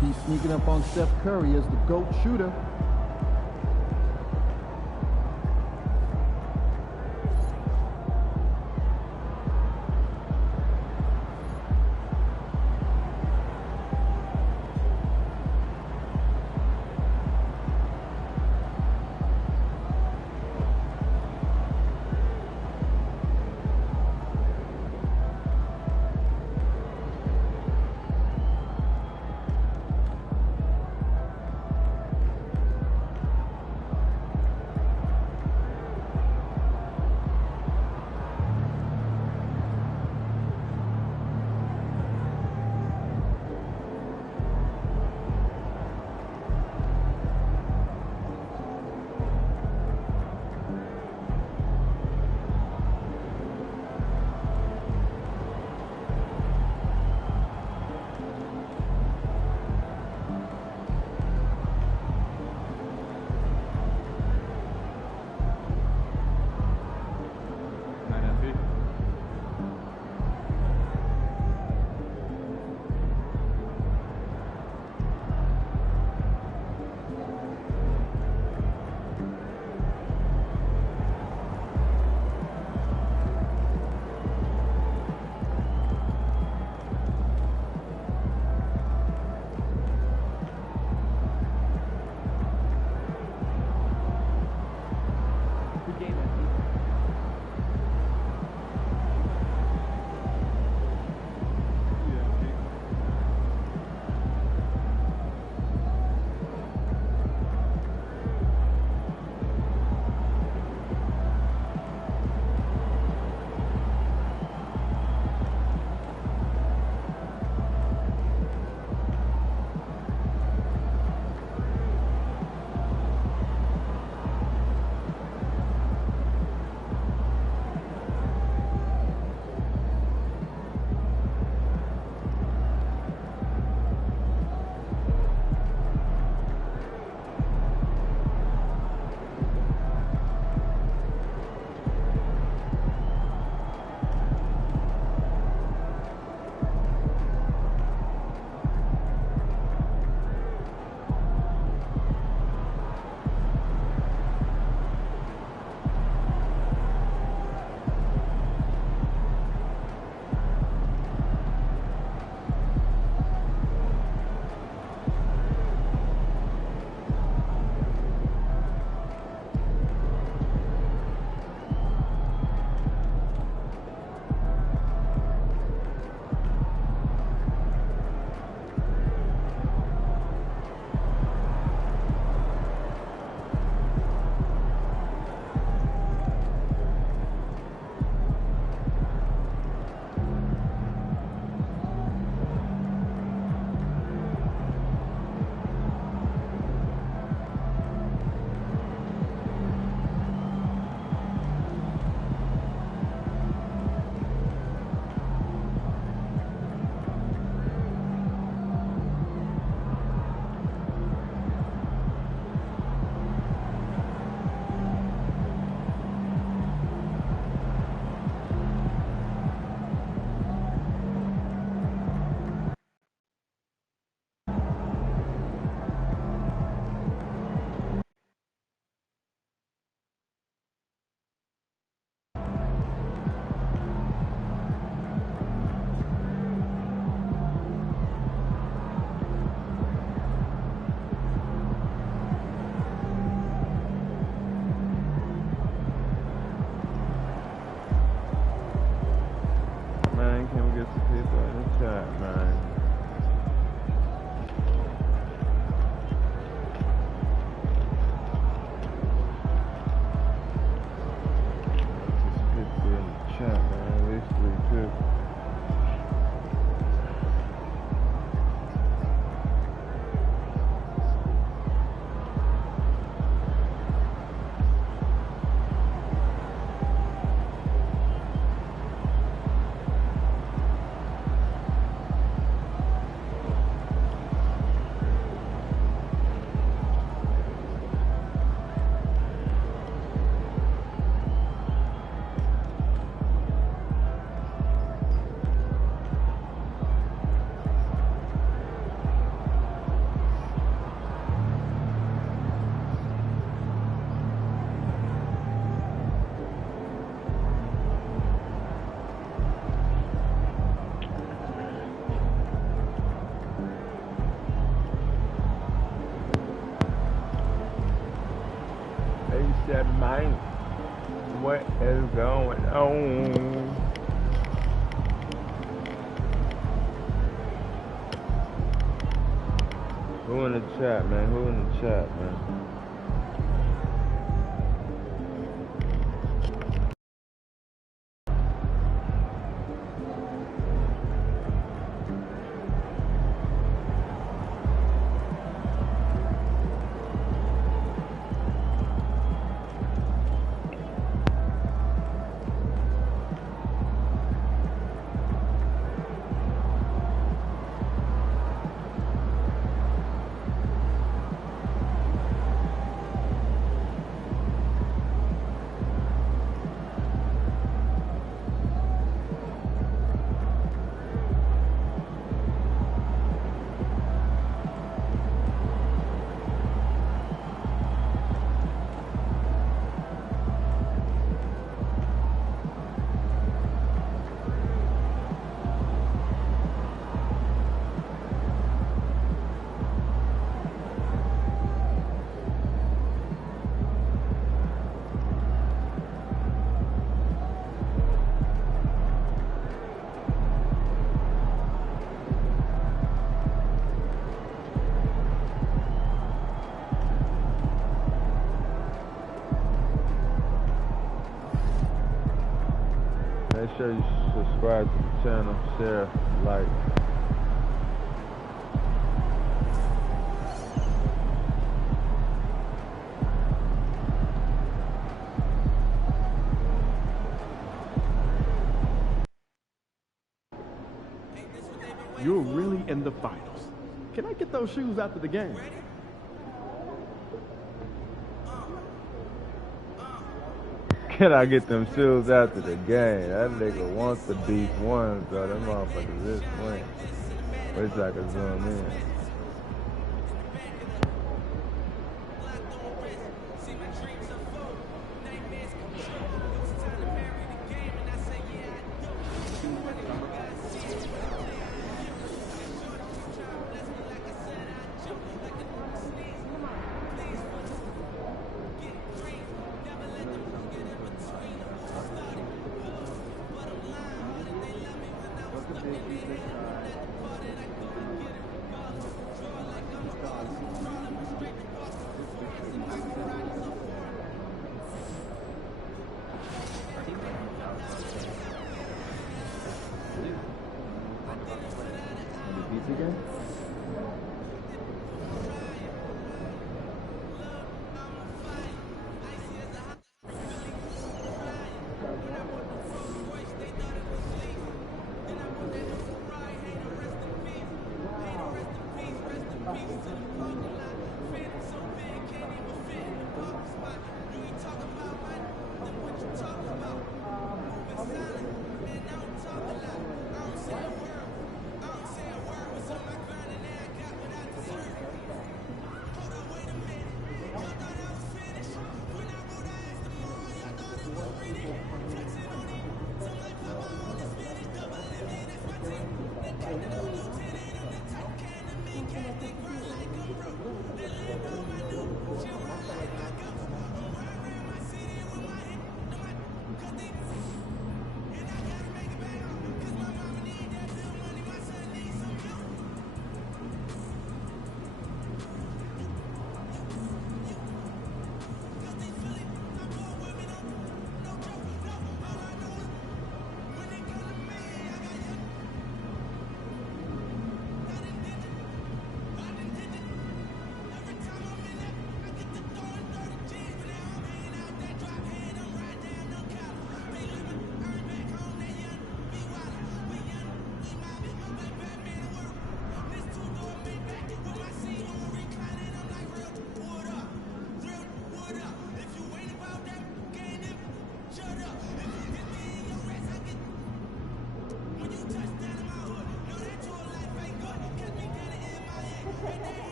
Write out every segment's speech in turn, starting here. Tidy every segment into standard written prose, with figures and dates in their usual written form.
He's sneaking up on Steph Curry as the GOAT shooter. that mind. What is going on? Who in the chat, man? Who in the chat, man? Make sure you subscribe to the channel, share, like. You're really in the finals. Can I get those shoes after the game? Can I get them shoes after the game? That nigga wants the beef ones, though. Them motherfuckers is playing. Wait till I can zoom in. Again?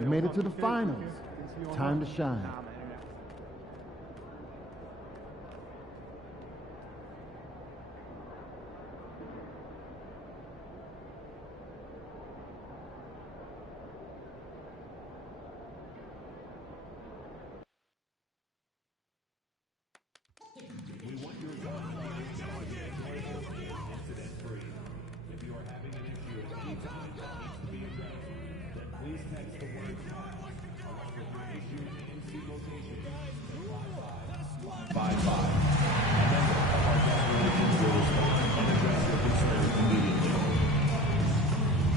You made it to the finals. Time to shine.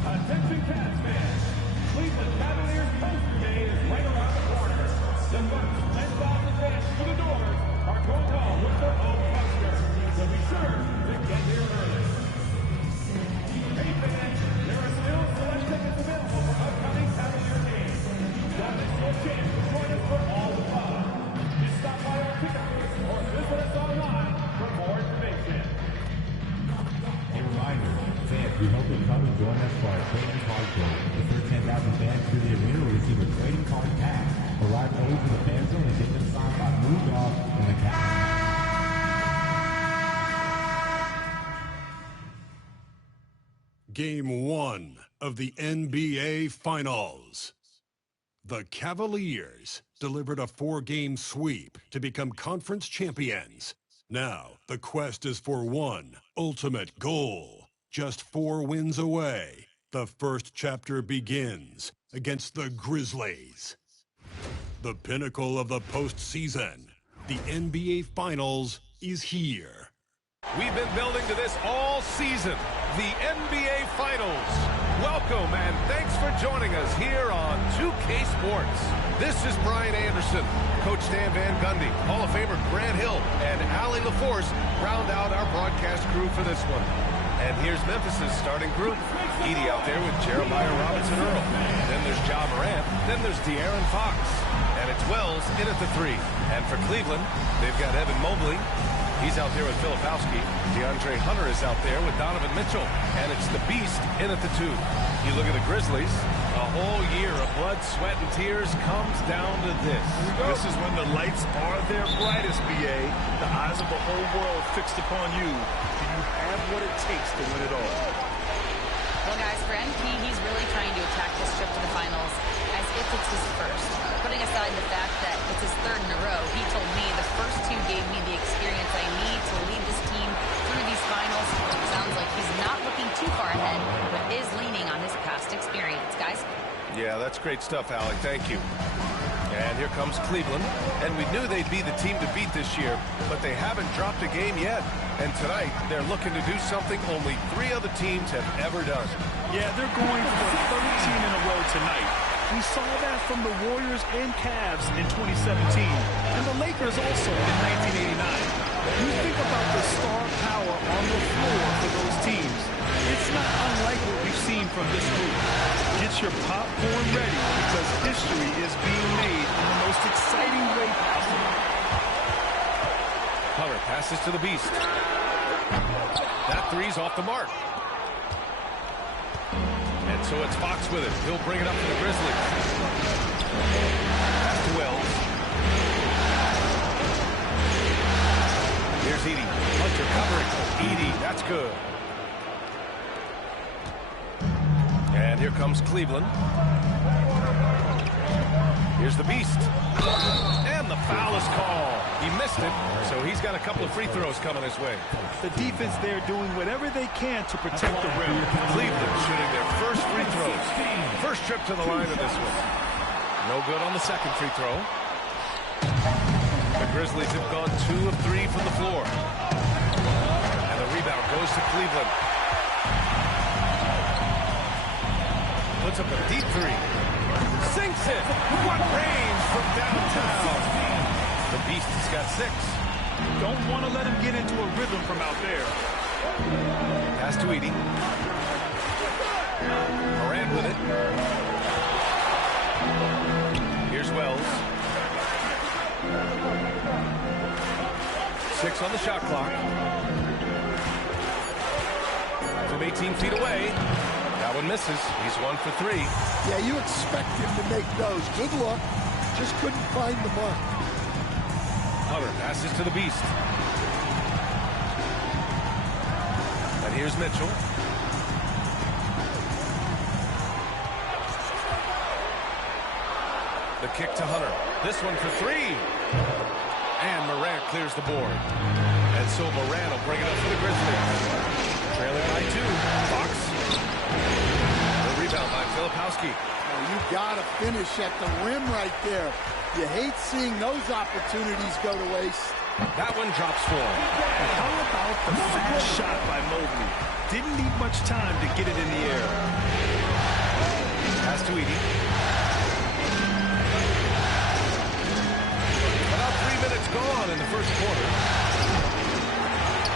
Attention Cavs fans, Cleveland Cavaliers poster day is right around the corner. The first 10,000 fans through the doors are going home with their own poster, so be sure to get here early. Hey fans, there are still select tickets available for upcoming Cavalier games. Don't miss your chance to join us for all the fun. Just stop by our ticket booth or visit us online for more information. A reminder, fans, we hope you'll come and join us for our trading card game. The first 10,000 fans through the arena will receive a trading card pack. Arrive early to the fan zone and get them signed by Moved Off in the Game 1 of the NBA Finals. The Cavaliers delivered a 4-game sweep to become conference champions. Now, the quest is for one ultimate goal. Just 4 wins away. The first chapter begins against the Grizzlies. The pinnacle of the postseason, the NBA Finals, is here. We've been building to this all season, the NBA Finals. Welcome and thanks for joining us here on 2K Sports. This is Brian Anderson, Coach Stan Van Gundy, Hall of Famer Grant Hill, and Allie LaForce round out our broadcast crew for this one. And here's Memphis' starting group. Edie out there with Jeremiah Robinson Earl. Then there's Ja Morant. Then there's De'Aaron Fox. And it's Wells in at the 3. And for Cleveland, they've got Evan Mobley. He's out there with Filipowski. DeAndre Hunter is out there with Donovan Mitchell. And it's the Beast in at the 2. You look at the Grizzlies, a whole year of blood, sweat, and tears comes down to this. This is when the lights are their brightest, BA. The eyes of the whole world fixed upon you. Do you have what it takes to win it all? Well, guys, for MP, he's really trying to attack this trip to the finals as if it's his first. Putting aside the fact that it's his 3rd in a row, he told me the first 2 gave me the experience I need to lead this team through these finals. Sounds like he's not looking too far ahead, but is leaning on his past experience, guys. Yeah, that's great stuff, Alec. Thank you. And here comes Cleveland. And we knew they'd be the team to beat this year, but they haven't dropped a game yet. And tonight, they're looking to do something only 3 other teams have ever done. Yeah, they're going for 13 in a row tonight. We saw that from the Warriors and Cavs in 2017, and the Lakers also in 1989. You think about the star power on the floor for those teams. It's not unlike what we've seen from this group. Get your popcorn ready because history is being made in the most exciting way possible. Hunter passes to the Beast. That 3's off the mark. And so it's Fox with it. He'll bring it up to the Grizzlies. Pass to Wells. Here's Edie. Hunter covering. Edie, that's good. And here comes Cleveland. Here's the Beast. And the foul is called. He missed it, so he's got a couple of free throws coming his way. The defense there doing whatever they can to protect the rim. Cleveland shooting their first free throws. First trip to the line of this one. No good on the second free throw. The Grizzlies have gone 2 of 3 from the floor. And the rebound goes to Cleveland. Puts up a deep 3. Sinks it. What range from downtown. The Beast has got 6. Don't want to let him get into a rhythm from out there. Pass to Edie. Morant with it. Here's Wells. 6 on the shot clock. From 18 feet away. Now That one misses. He's 1 for 3. Yeah, you expect him to make those. Good luck. Just couldn't find the mark. Hunter passes to the Beast. And here's Mitchell. The kick to Hunter. This one for 3. And Morant clears the board. And so Morant will bring it up for the Grizzlies. Trailing by 2. Fox. The rebound by Filipowski. Oh, you got to finish at the rim right there. You hate seeing those opportunities go to waste. That one drops for him. How about the fast shot by Mobley? Didn't need much time to get it in the air. Pass to Edie. About 3 minutes gone in the first quarter.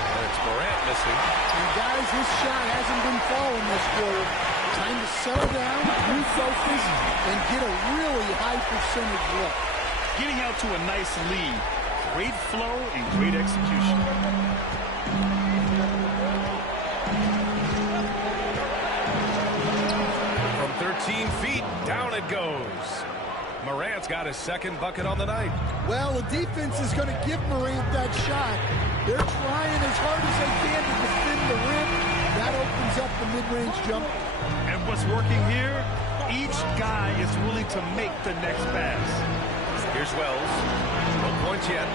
And it's Morant missing. And guys, his shot hasn't been falling this quarter. Time to settle down, refocus, and get a really high percentage look. Getting out to a nice lead. Great flow and great execution. From 13 feet, down it goes. Morant's got his second bucket on the night. Well, the defense is going to give Morant that shot. They're trying as hard as they can to defend the rim. That opens up the mid-range jumper. And what's working here? Each guy is willing to make the next pass. Here's Wells. No points yet.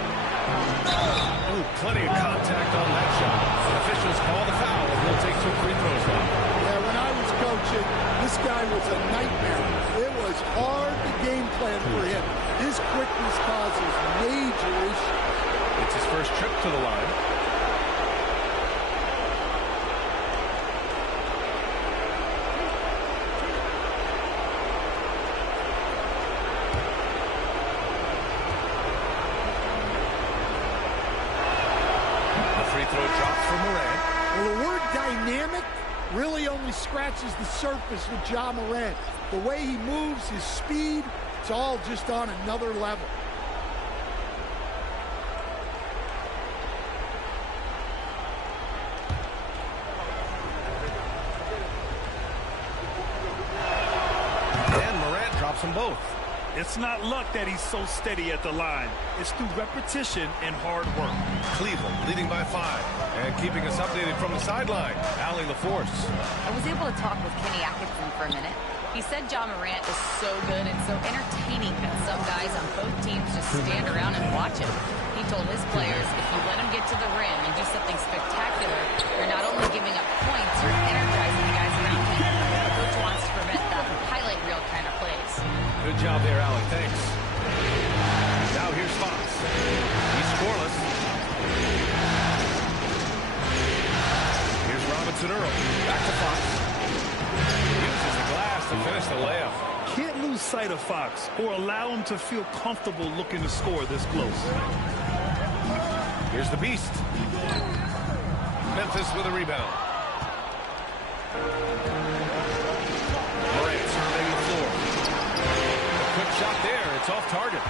Ooh, plenty of contact on that shot. The officials call the foul, and he'll take 2 free throws now. Yeah, when I was coaching, this guy was a nightmare. It was hard to game plan for him. His quickness causes major issues. It's his first trip to the line. Well, the word dynamic really only scratches the surface with Ja Morant. The way he moves, his speed, it's all just on another level. And Morant drops them both. It's not luck that he's so steady at the line. It's through repetition and hard work. Cleveland leading by 5 and keeping us updated from the sideline. Allie LaForce. I was able to talk with Kenny Atkinson for a minute. He said Ja Morant is so good and so entertaining that some guys on both teams just stand around and watch him. He told his players, if you let him get to the rim and do something spectacular, you're not only giving up points, you're energizing the guys around him. The coach wants to prevent the highlight reel kind of plays. Good job there, Allie. Thanks. Now here's Fox. He's scoreless. Here's Robinson Earl. Back to Fox. Uses the glass to finish the layup. Can't lose sight of Fox or allow him to feel comfortable looking to score this close. Here's the Beast. Memphis with a rebound. Morant surveying the floor. Quick shot there. It's off target.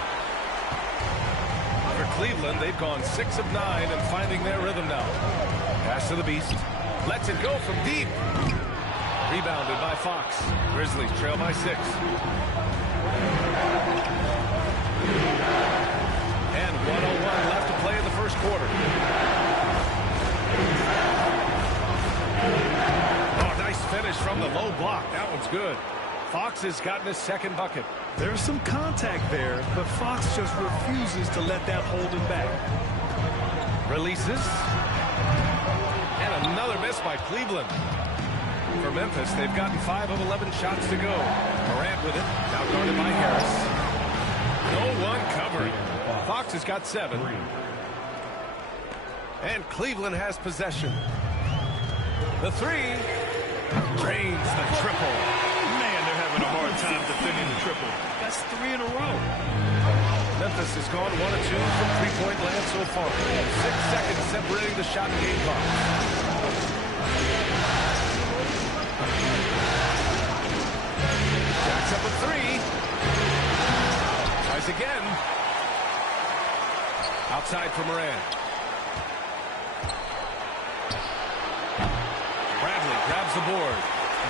For Cleveland, they've gone 6 of 9 and finding their rhythm now. Pass to the Beast. Lets it go from deep. Rebounded by Fox. Grizzlies trail by 6. And 1:01 left to play in the first quarter. Oh, nice finish from the low block. That one's good. Fox has gotten his second bucket. There's some contact there, but Fox just refuses to let that hold him back. Releases. And another miss by Cleveland. For Memphis, they've gotten 5 of 11 shots to go. Morant with it. Now guarded by Harris. No one covered. Fox has got 7. And Cleveland has possession. The 3 drains the triple. Man, they're having a hard time defending the triple. That's 3 in a row. Memphis has gone 1 of 2 from three-point land so far. 6 seconds separating the shot and game clock. Jacks up a 3. Tries again. Outside for Morant. Bradley grabs the board.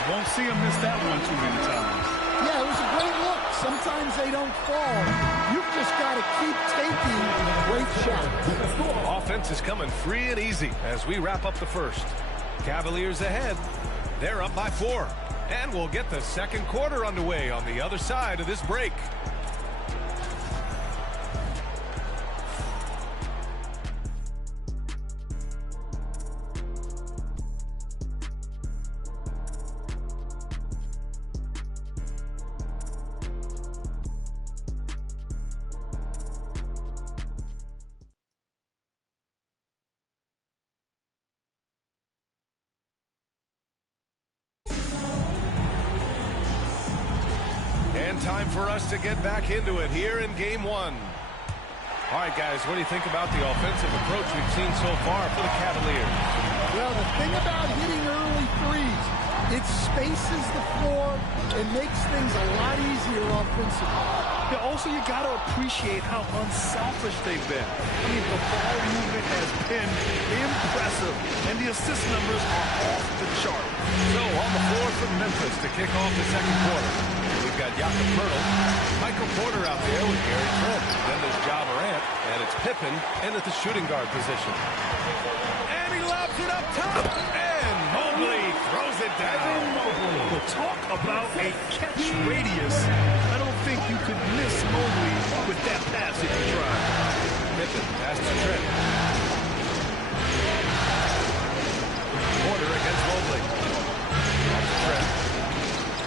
Won't see him miss that one too many times. Yeah, it was a great look. Sometimes they don't fall. You've just got to keep taking great shots. Offense is coming free and easy as we wrap up the first. Cavaliers ahead. They're up by 4. And we'll get the second quarter underway on the other side of this break. And time for us to get back into it here in game 1. All right, guys, what do you think about the offensive approach we've seen so far for the Cavaliers? Well, the thing about hitting early threes, it spaces the floor and makes things a lot easier offensively. Yeah, also, you got to appreciate how unselfish they've been. I mean, the ball movement has been impressive, and the assist numbers are off the chart. So, on the floor for Memphis to kick off the second quarter. We've got Jakob Poeltl, Michael Porter out there with Gary Trent. Then there's Ja Morant, and it's Pippen in at the shooting guard position. And he lobs it up top, and Mobley throws it down. Well, talk about a catch radius. I don't think you could miss Mobley with that pass if you tried. Pippen pass to Trent. Porter against Mobley. Off to Trent.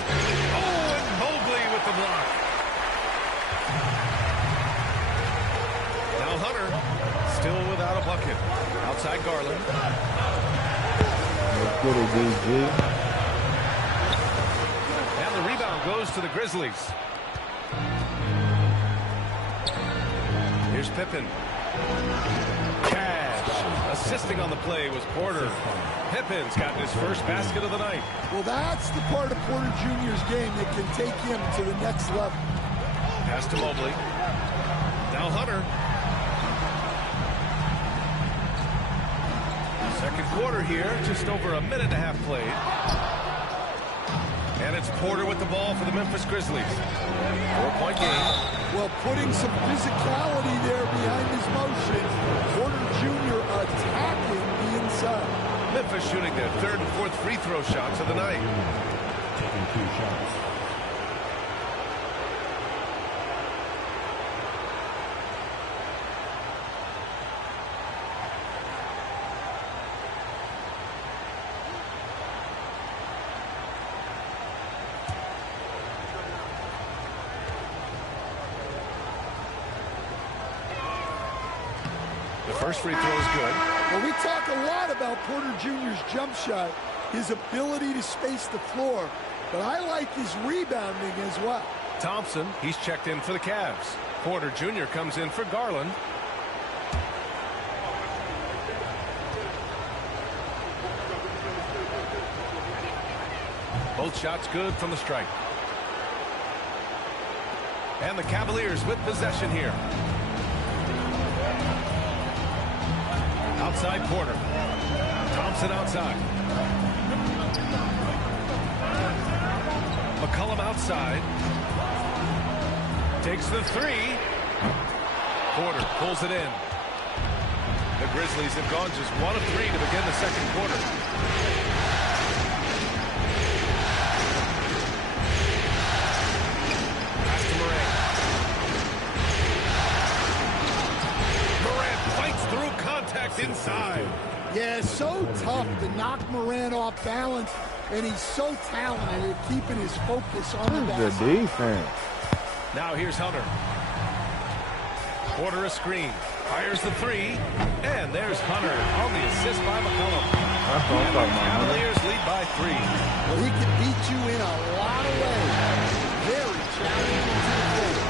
Oh, and Mobley with the block. Now Hunter, still without a bucket. Outside Garland. Let's get it, DG. And the rebound goes to the Grizzlies. Here's Pippen. Cash. Assisting on the play was Porter. Pippen's gotten his first basket of the night. Well, that's the part of Porter Jr.'s game that can take him to the next level. Pass to Mobley. Now Hunter. Second quarter here, just over a minute and a half played. And it's Porter with the ball for the Memphis Grizzlies. 4-point game. Well, putting some physicality there behind his motion. Porter Jr. attacking the inside. Memphis shooting their third and fourth free throw shots of the night. Taking 2 shots. First free throw is good. Well, we talk a lot about Porter Jr.'s jump shot, his ability to space the floor, but I like his rebounding as well. Thompson, he's checked in for the Cavs. Porter Jr. comes in for Garland. Both shots good from the stripe. And the Cavaliers with possession here. Outside Porter. Thompson outside. McCollum outside. Takes the 3. Porter pulls it in. The Grizzlies have gone just 1 of 3 to begin the second quarter. Pass to Morant. Morant fights through contact inside. Yeah, so tough to knock Morant off balance, and he's so talented at keeping his focus on the Who's basket. the defense? Now here's Hunter. Porter a screen. Fires the 3. And there's Hunter on the assist by McCollum. That's what I'm talking about. Cavaliers lead by 3. Well, he can beat you in a lot of ways. Very challenging to the floor.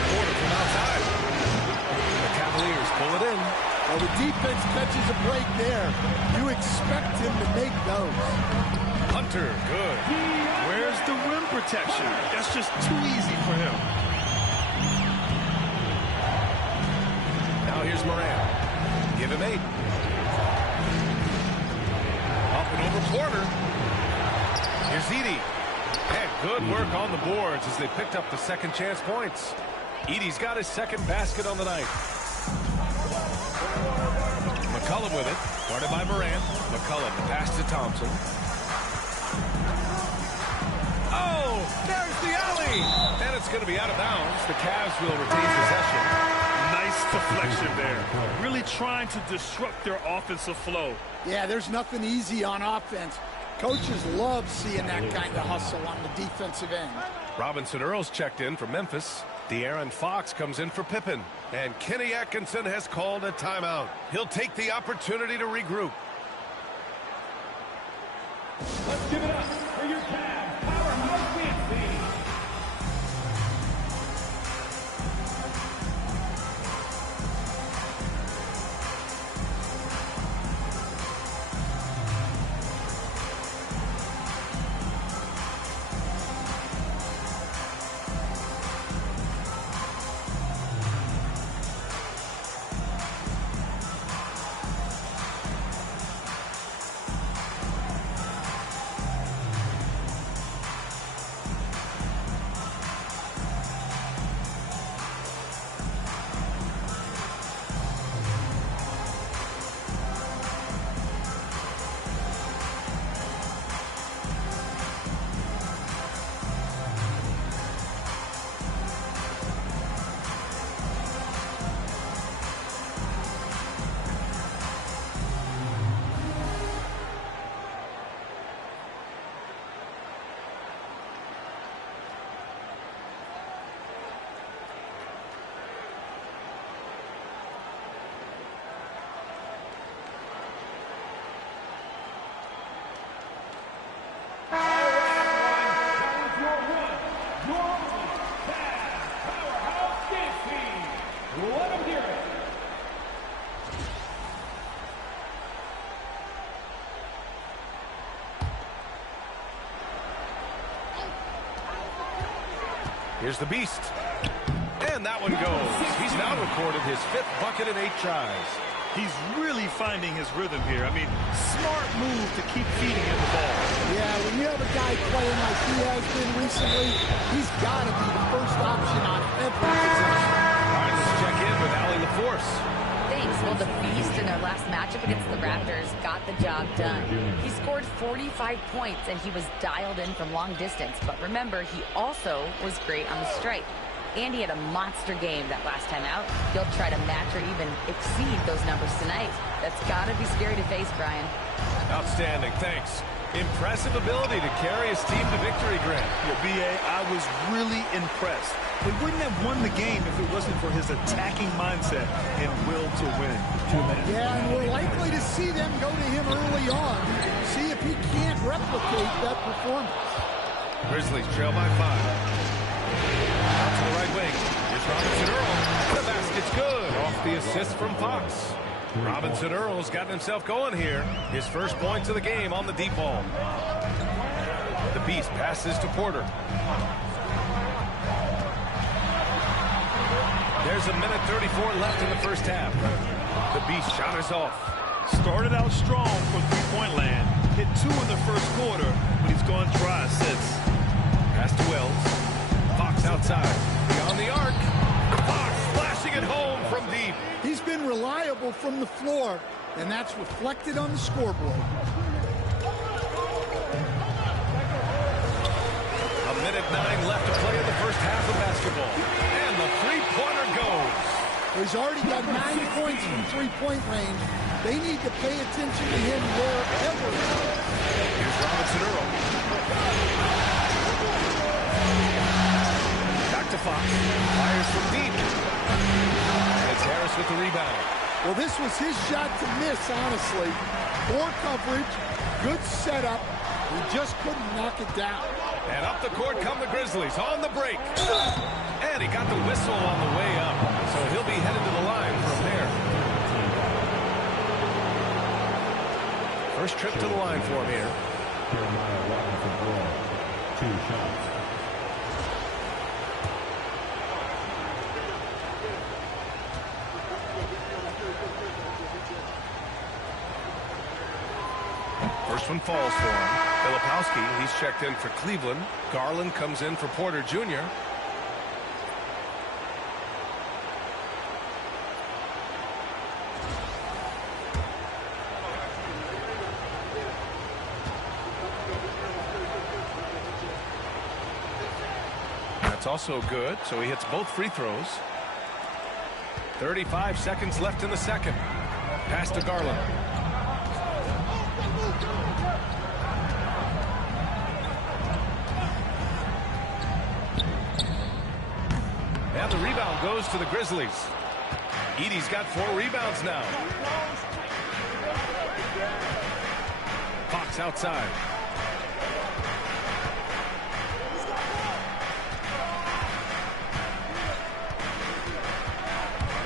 Porter from outside. The Cavaliers pull it in. Well, the defense catches a break there. You expect him to make those. Hunter, good. Where's the rim protection? That's just too easy for him. Now here's Morant. Give him 8. Up and over Porter. Here's Edey. And good work on the boards as they picked up the second chance points. Edey's got his second basket on the night. McCollum with it. Guarded by Morant. McCollum pass to Thompson. Oh, there's the alley. And it's going to be out of bounds. The Cavs will retain possession. Nice deflection there. Really trying to disrupt their offensive flow. Yeah, there's nothing easy on offense. Coaches love seeing that kind of hustle on the defensive end. Robinson Earls checked in for Memphis. De'Aaron Fox comes in for Pippen. And Kenny Atkinson has called a timeout. He'll take the opportunity to regroup. Let's give it up for your Cavs powerhouse dance team. Here's the Beast. And that one goes. He's now recorded his 5th bucket in 8 tries. He's really finding his rhythm here. I mean, smart move to keep feeding him the ball. Yeah, when you have a guy playing like he has been recently, he's got to be the first option on every possession. All right, let's check in with Allie LaForce. Thanks. Well, the Beast in their last matchup against the Raptors got the job done. He scored 45 points, and he was dialed in from long distance. But remember, he also was great on the stripe. And he had a monster game that last time out. He'll try to match or even exceed those numbers tonight. That's got to be scary to face, Brian. Outstanding, thanks. Impressive ability to carry his team to victory, Grant. Yeah, B.A., I was really impressed. They wouldn't have won the game if it wasn't for his attacking mindset and will to win. Yeah, and we're likely to see them go to him early on. See if he can't replicate that performance. Grizzlies trail by 5. Out to the right wing. Here's Robinson Earl. The basket's good. Off the assist from Fox. Robinson Earl's gotten himself going here. His first points of the game on the deep ball. The Beast passes to Porter. There's a minute 34 left in the first half. The Beast shot is off. Started out strong from three-point land. Hit 2 in the first quarter, but he's gone dry since. Pass to Wells. Fox outside. Beyond the arc. Fox flashing it home from deep. He's been reliable from the floor, and that's reflected on the scoreboard. A minute 9 left to play in the first half of basketball. And the three-pointer goes. He's already got 9 points from three-point range. They need to pay attention to him wherever he is. Here's Robinson Earl. Back to Fox. Fires from deep. And it's Harris with the rebound. Well, this was his shot to miss, honestly. Poor coverage, good setup. He just couldn't knock it down. And up the court come the Grizzlies on the break. And he got the whistle on the way up. So he'll be headed to the line from there. First trip to the line for him here. Jeremiah Robinson Earl, 2 shots. First one falls for him. Filipowski, he's checked in for Cleveland. Garland comes in for Porter Jr. That's also good, so he hits both free throws. 35 seconds left in the second. Pass to Garland. And the rebound goes to the Grizzlies. Edey's got 4 rebounds now. Fox outside.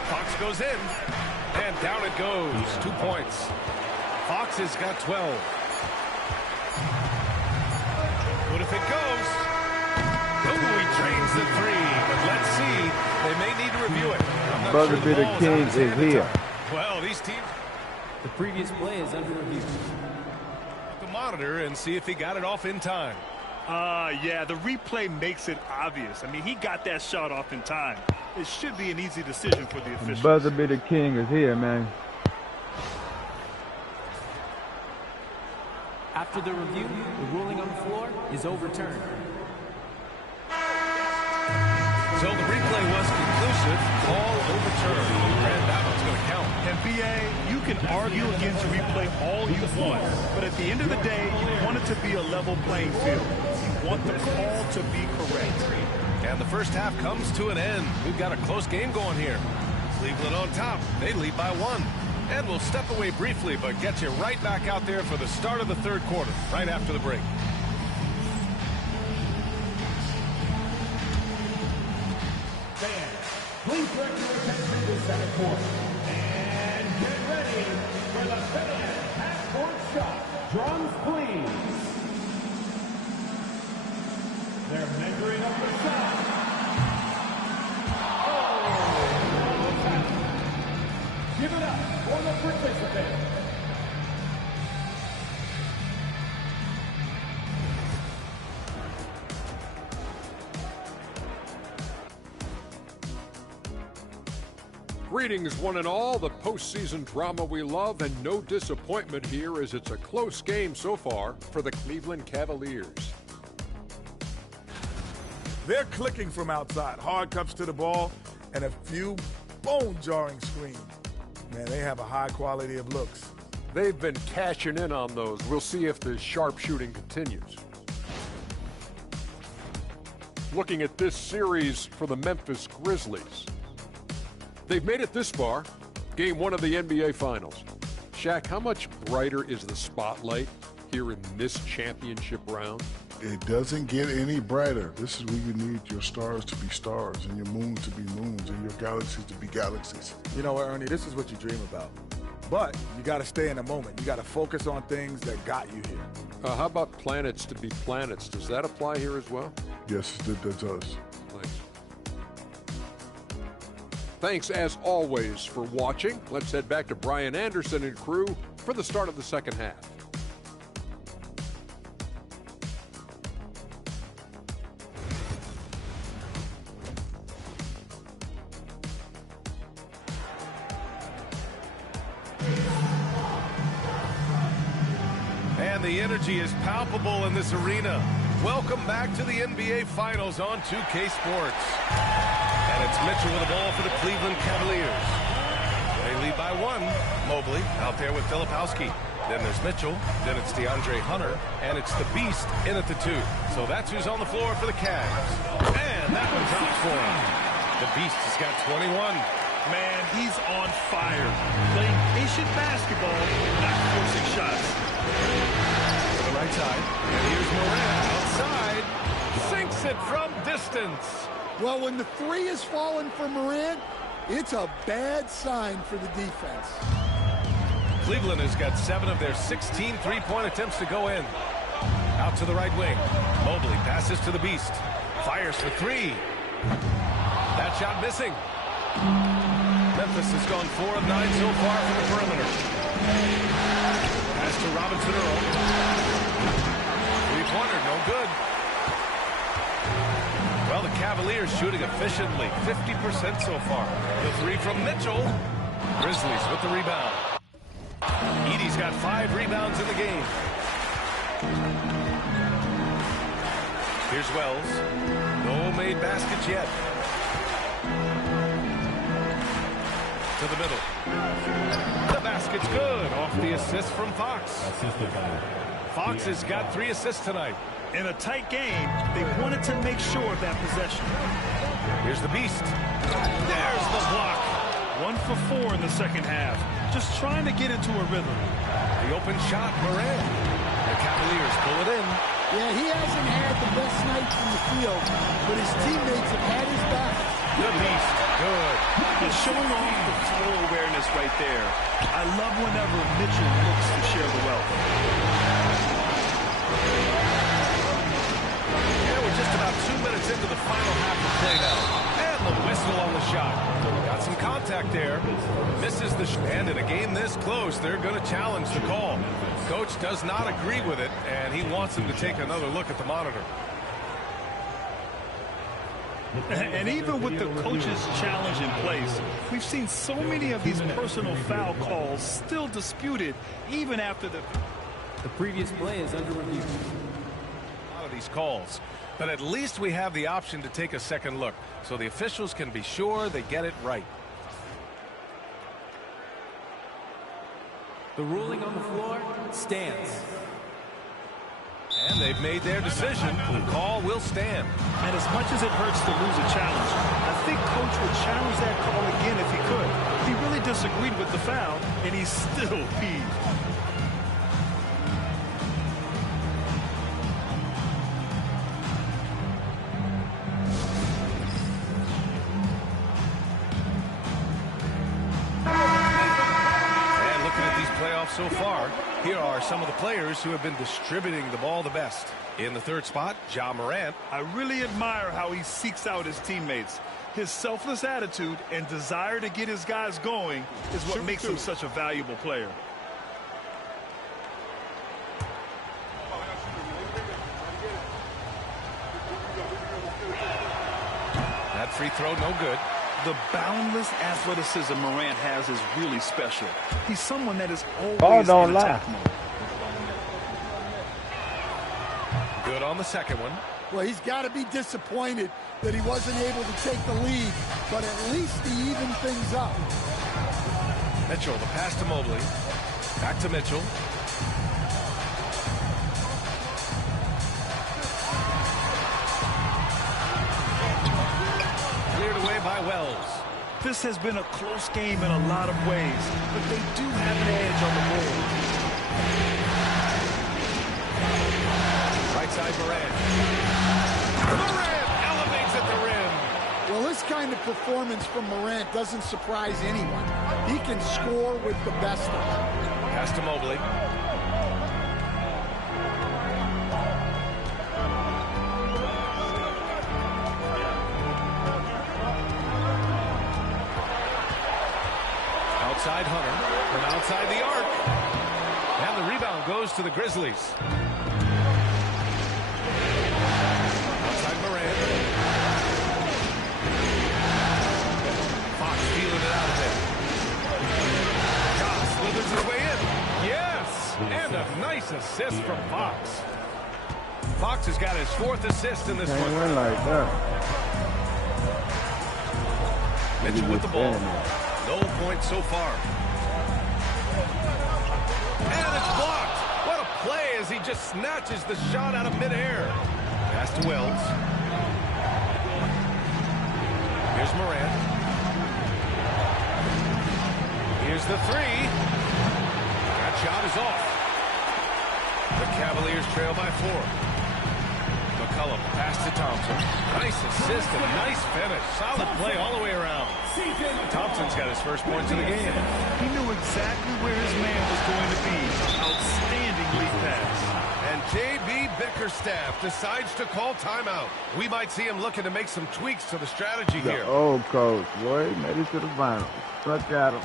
Fox goes in, and down it goes. 2 points. Fox has got 12. What if it goes? Oh, he drains the 3, but let's see. They may need to review it. I'm not Brother sure Be the King is here. Well, these teams... The previous play is under review. The monitor and see if he got it off in time. Yeah, the replay makes it obvious. I mean, he got that shot off in time. It should be an easy decision for the officials. Brother Be the King is here, man. After the review, the ruling on the floor is overturned. So the replay was conclusive. Call overturned. And that one's going to count. And BA, you can argue against replay all you want, but at the end of the day, you want it to be a level playing field. You want the call to be correct. And the first half comes to an end. We've got a close game going here. Cleveland on top. They lead by 1. And we'll step away briefly, but get you right back out there for the start of the third quarter, right after the break. Fans, please direct your attention to the second quarter. And get ready for the fan half-court shot. Drums, please. They're measuring up the shot. Oh! Give it up for the participants. Greetings, one and all. The postseason drama we love, and no disappointment here as it's a close game so far for the Cleveland Cavaliers. They're clicking from outside. Hard cuts to the ball and a few bone-jarring screens. Man, they have a high quality of looks. They've been cashing in on those. We'll see if the sharp shooting continues. Looking at this series for the Memphis Grizzlies. They've made it this far, game 1 of the NBA Finals. Shaq, how much brighter is the spotlight here in this championship round? It doesn't get any brighter. This is where you need your stars to be stars and your moons to be moons and your galaxies to be galaxies. You know what, Ernie, this is what you dream about. But you got to stay in the moment. You got to focus on things that got you here. How about planets to be planets? Does that apply here as well? Yes, it does. Thanks. Thanks, as always, for watching. Let's head back to Brian Anderson and crew for the start of the second half. And the energy is palpable in this arena. Welcome back to the NBA Finals on 2K Sports. And it's Mitchell with the ball for the Cleveland Cavaliers. They lead by 1. Mobley out there with Filipowski. Then there's Mitchell. Then it's DeAndre Hunter. And it's the Beast in at the 2. So that's who's on the floor for the Cavs. And that one drops for him. The Beast has got 21. Man, he's on fire. Playing patient basketball, not forcing shots. To the right side. And here's Morant outside. Sinks it from distance. Well, when the 3 is falling for Morant, it's a bad sign for the defense. Cleveland has got 7 of their 16 three-point attempts to go in. Out to the right wing. Mobley passes to the Beast. Fires for 3. That shot missing. Memphis has gone 4 of 9 so far from the perimeter. Pass to Robinson Earl. Three-pointer, no good. Well, the Cavaliers shooting efficiently, 50% so far. The three from Mitchell. Grizzlies with the rebound. Edey's got 5 rebounds in the game. Here's Wells. No made baskets yet. To the middle. The basket's good. Off the assist from Fox. Fox has got 3 assists tonight. In a tight game, they wanted to make sure of that possession. Here's the Beast. There's the block. 1 for 4 in the second half. Just trying to get into a rhythm. The open shot, Moran. The Cavaliers pull it in. Yeah, he hasn't had the best nights in the field, but his teammates have had his back. The Beast, good. He's showing off the floor awareness right there. I love whenever Mitchell looks to share the wealth. Yeah, we're just about 2 minutes into the final half of play now. And the whistle on the shot. Got some contact there. Misses the shot. And in a game this close, they're going to challenge the call. Coach does not agree with it, and he wants him to take another look at the monitor. And even with the coach's challenge in place, we've seen so many of these personal foul calls still disputed even after the previous play is under review. A lot of these calls, but at least we have the option to take a second look, so the officials can be sure they get it right. The ruling on the floor stands. And they've made their decision. The call will stand. And as much as it hurts to lose a challenge, I think Coach would challenge that call again if he could. He really disagreed with the foul, and he's still peeved. So far, here are some of the players who have been distributing the ball the best. In the third spot, Ja Morant. I really admire how he seeks out his teammates. His selfless attitude and desire to get his guys going is what makes him such a valuable player. That free throw, no good. The boundless athleticism Morant has is really special. He's someone that is always in attack mode. Good on the second one. Well, he's got to be disappointed that he wasn't able to take the lead, but at least he evened things up. Mitchell, the pass to Mobley. Back to Mitchell. Cleared away by Wells. This has been a close game in a lot of ways, but they do have an edge on the board. Right side, Morant. Morant elevates at the rim. Well, this kind of performance from Morant doesn't surprise anyone. He can score with the best of them. Pass to Mobley. Outside Hunter from outside the arc. And the rebound goes to the Grizzlies. Outside Morant. Fox feeling it out a bit. Josh slithers his way in. Yes! And a nice assist from Fox. Fox has got his 4th assist in this one. Can't win like that. Mitchell with the ball. No points so far. And it's blocked. What a play as he just snatches the shot out of midair. Pass to Wells. Here's Morant. Here's the three. That shot is off. The Cavaliers trail by 4. McCollum, pass to Thompson. Nice assist and nice finish. Solid play all the way around. Thompson's got his first points of the game. He knew exactly where his man was going to be. Outstanding lead pass. And J.B. Bickerstaff decides to call timeout. We might see him looking to make some tweaks to the strategy here. The old coach, boy, he made it to the finals. Look at him.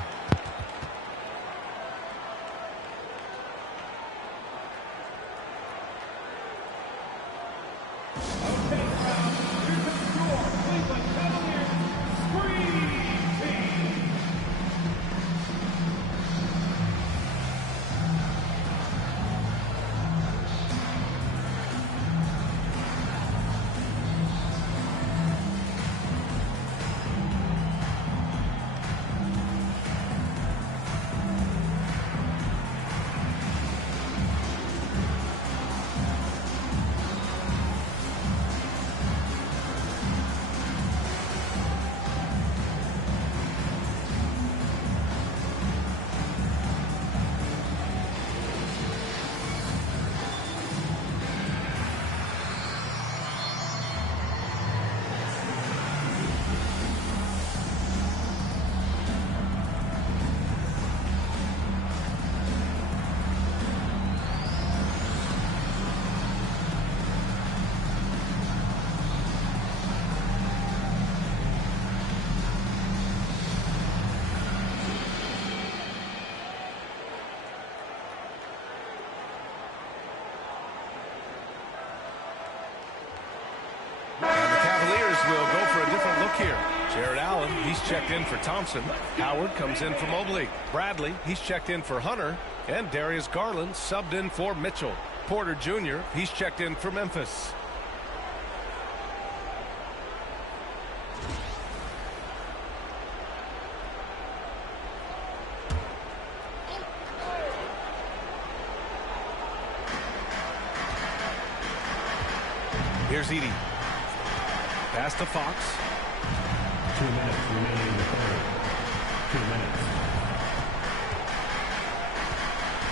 will go for a different look here. Jared Allen, he's checked in for Thompson. Howard comes in for Mobley. Bradley, he's checked in for Hunter. And Darius Garland subbed in for Mitchell. Porter Jr., he's checked in for Memphis. Here's Edie. Pass to Fox. 2 minutes remaining in the third. 2 minutes.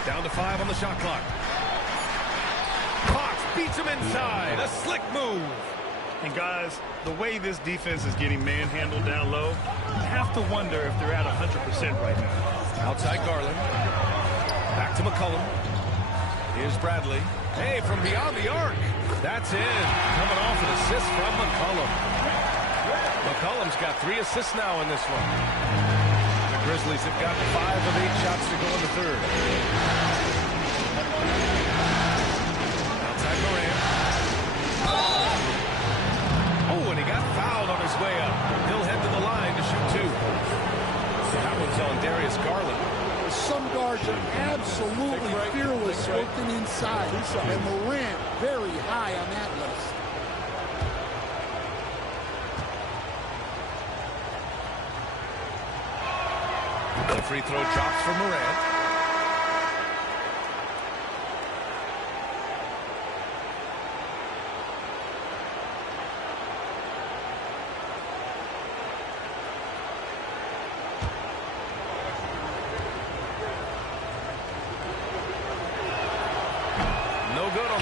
Down to 5 on the shot clock. Fox beats him inside. A slick move. And guys, the way this defense is getting manhandled down low, I have to wonder if they're at 100% right now. Outside Garland. Back to McCollum. Here's Bradley. Hey, from beyond the arc. That's in. Coming off an assist from McCollum. McCollum's got 3 assists now in this one. The Grizzlies have gotten 5 of 8 shots to go in the third. Outside Morant. Oh, and he got fouled on his way up. He'll head to the line to shoot 2. That one's on Darius Garland. Some guards are absolutely fearless working inside, and Morant very high on that list. The free throw drops for Morant.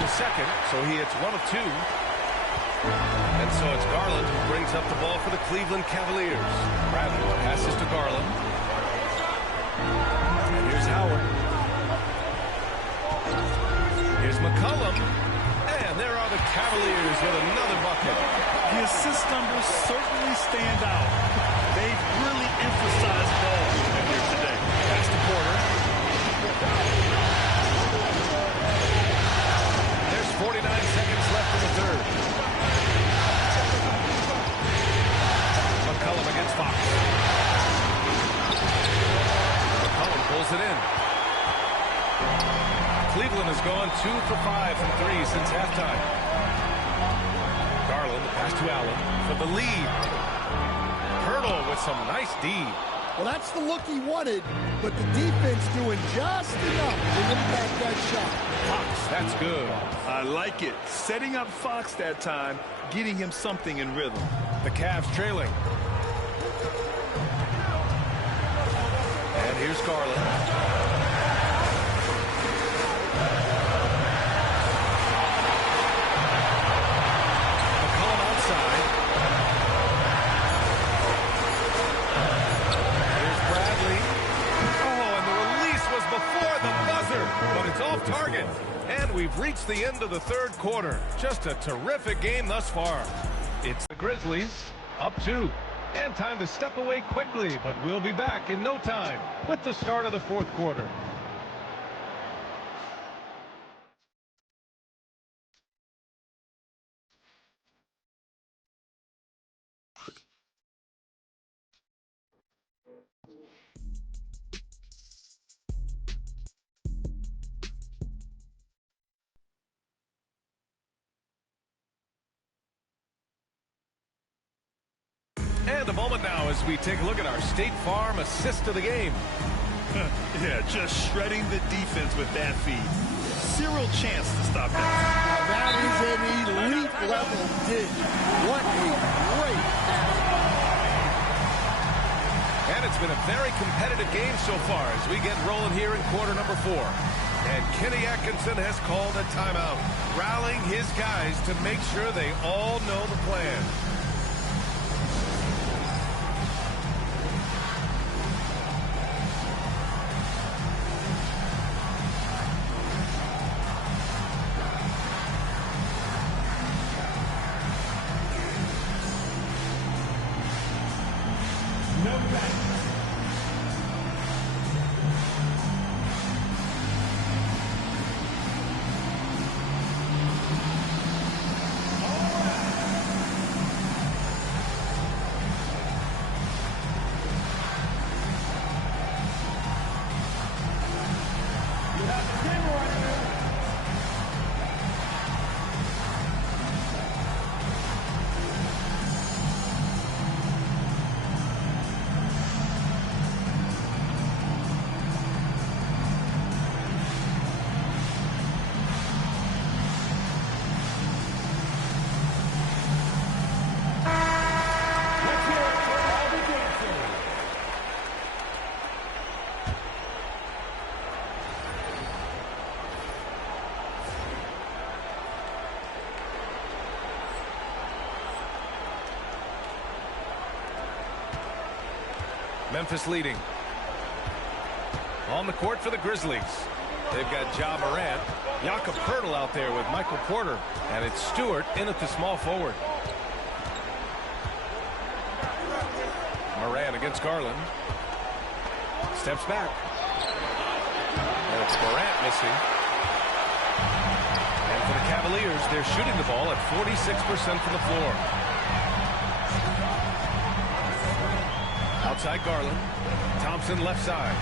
Second, so he hits 1 of 2. And so it's Garland who brings up the ball for the Cleveland Cavaliers. Bradley passes to Garland. And here's Howard. Here's McCollum. And there are the Cavaliers with another bucket. The assist numbers certainly stand out. They've really emphasized ball movement here today. Pass to Porter. 49 seconds left in the third. McCollum against Fox. McCollum pulls it in. Cleveland has gone 2 for 5 from 3 since halftime. Garland, the pass to Allen for the lead. Hurdle with some nice D. Well, that's the look he wanted, but the defense doing just enough to impact that shot. Fox, that's good. I like it. Setting up Fox that time, getting him something in rhythm. The Cavs trailing. And here's Garland. McCollum outside. Here's Bradley. Oh, and the release was before the buzzer, but it's off target. And we've reached the end of the third quarter. Just a terrific game thus far. It's the Grizzlies up 2. And time to step away quickly, but we'll be back in no time with the start of the fourth quarter. And a moment now as we take a look at our State Farm assist of the game. Yeah, just shredding the defense with that feed. Zero chance to stop that. Now that is an elite level dig. What a great pass. And it's been a very competitive game so far as we get rolling here in quarter number 4. And Kenny Atkinson has called a timeout, rallying his guys to make sure they all know the plan. Memphis leading. On the court for the Grizzlies. They've got Ja Morant, Jakob Poeltl out there with Michael Porter, and it's Stewart in at the small forward. Morant against Garland. Steps back. And it's Morant missing. And for the Cavaliers, they're shooting the ball at 46% from the floor. Outside Garland. Thompson left side.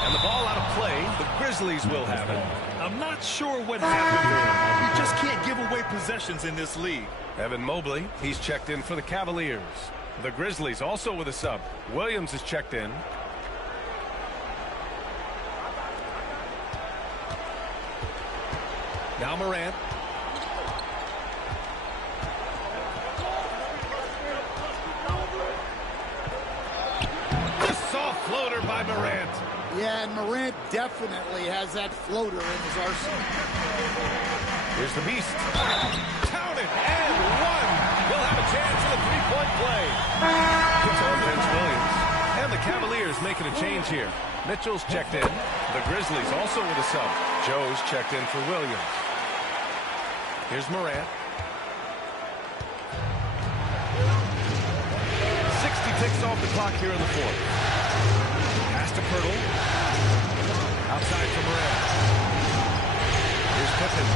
And the ball out of play. The Grizzlies will have it. I'm not sure what happened there. You just can't give away possessions in this league. Evan Mobley, he's checked in for the Cavaliers. The Grizzlies also with a sub. Williams is checked in. Now Morant. The soft floater by Morant. Yeah, and Morant definitely has that floater in his arsenal. Here's the beast. Counted and one. He'll have a chance for the three-point play. It's on Vince Williams. And the Cavaliers making a change here. Mitchell's checked in. The Grizzlies also with a sub. Joe's checked in for Williams. Here's Morant. 60 ticks off the clock here in the fourth. Pass to Poeltl. Outside for Morant. Here's Pippen.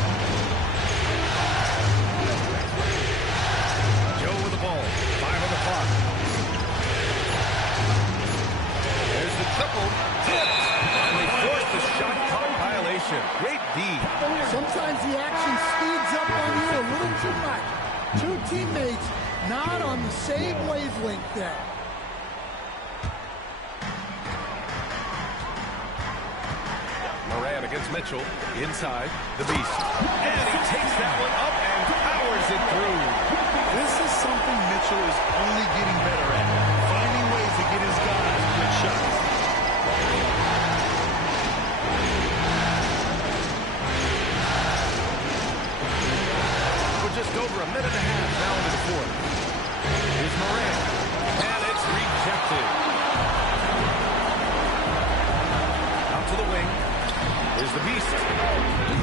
Joe with the ball. 5 on the clock. There's the triple. Tipped. And they force the shot clock violation. Great D. Sometimes the action speeds up on you a little too much. Two teammates not on the same wavelength there. Morant against Mitchell. Inside. The beast. And he takes that one up and powers it through. This is something Mitchell is only getting better at. Finding ways to get his guys good shots. We're just over a minute and a half now into the fourth. Here's Morant. And it's rejected. Out to the wing. Here's the beast.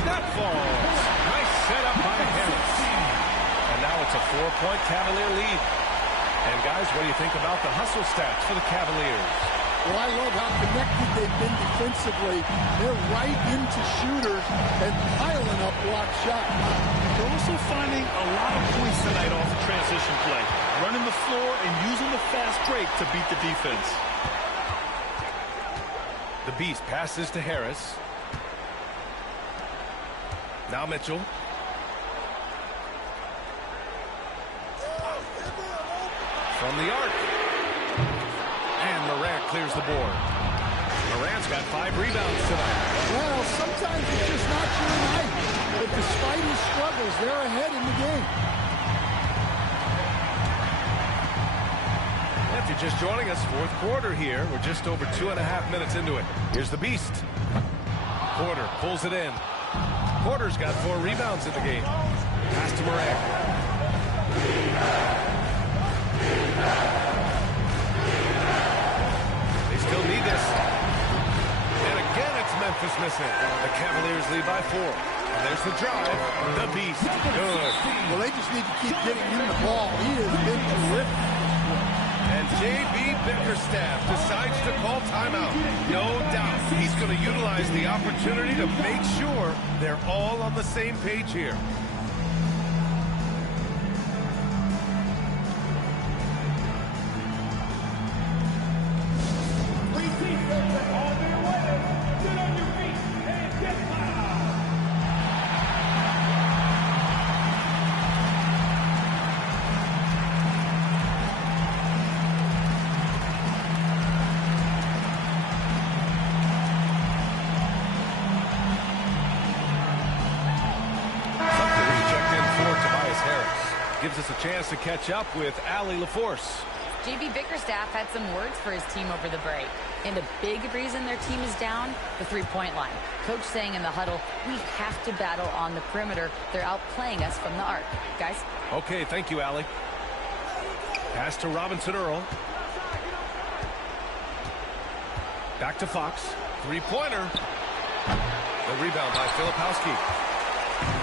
That falls. Nice setup by Harris. And now it's a 4-point Cavalier lead. And guys, what do you think about the hustle stats for the Cavaliers? Well, I love how connected they've been defensively. They're right into shooters and piling up block shots. They're also finding a lot of points tonight off the transition play. Running the floor and using the fast break to beat the defense. The beast passes to Harris. Now Mitchell. From the arc. And Morant clears the board. Morant's got 5 rebounds tonight. Well, sometimes it's just not your night. But despite his struggles, they're ahead in the game. If you're just joining us, fourth quarter here. We're just over 2.5 minutes into it. Here's the beast. Porter pulls it in. Porter's got 4 rebounds in the game. Pass to Morant. They still need this. And again, it's Memphis missing. The Cavaliers lead by 4. And there's the drive. The beast. Good. Well, they just need to keep getting him the ball. He has been terrific. And J.B. Bickerstaff decides to call timeout. No doubt he's going to utilize the opportunity to make sure they're all on the same page here. Gives us a chance to catch up with Allie LaForce. J.B. Bickerstaff had some words for his team over the break. And a big reason their team is down, the three-point line. Coach saying in the huddle, we have to battle on the perimeter. They're outplaying us from the arc. Guys? Okay, thank you, Allie. Pass to Robinson Earl. Back to Fox. Three-pointer. The rebound by Filipowski.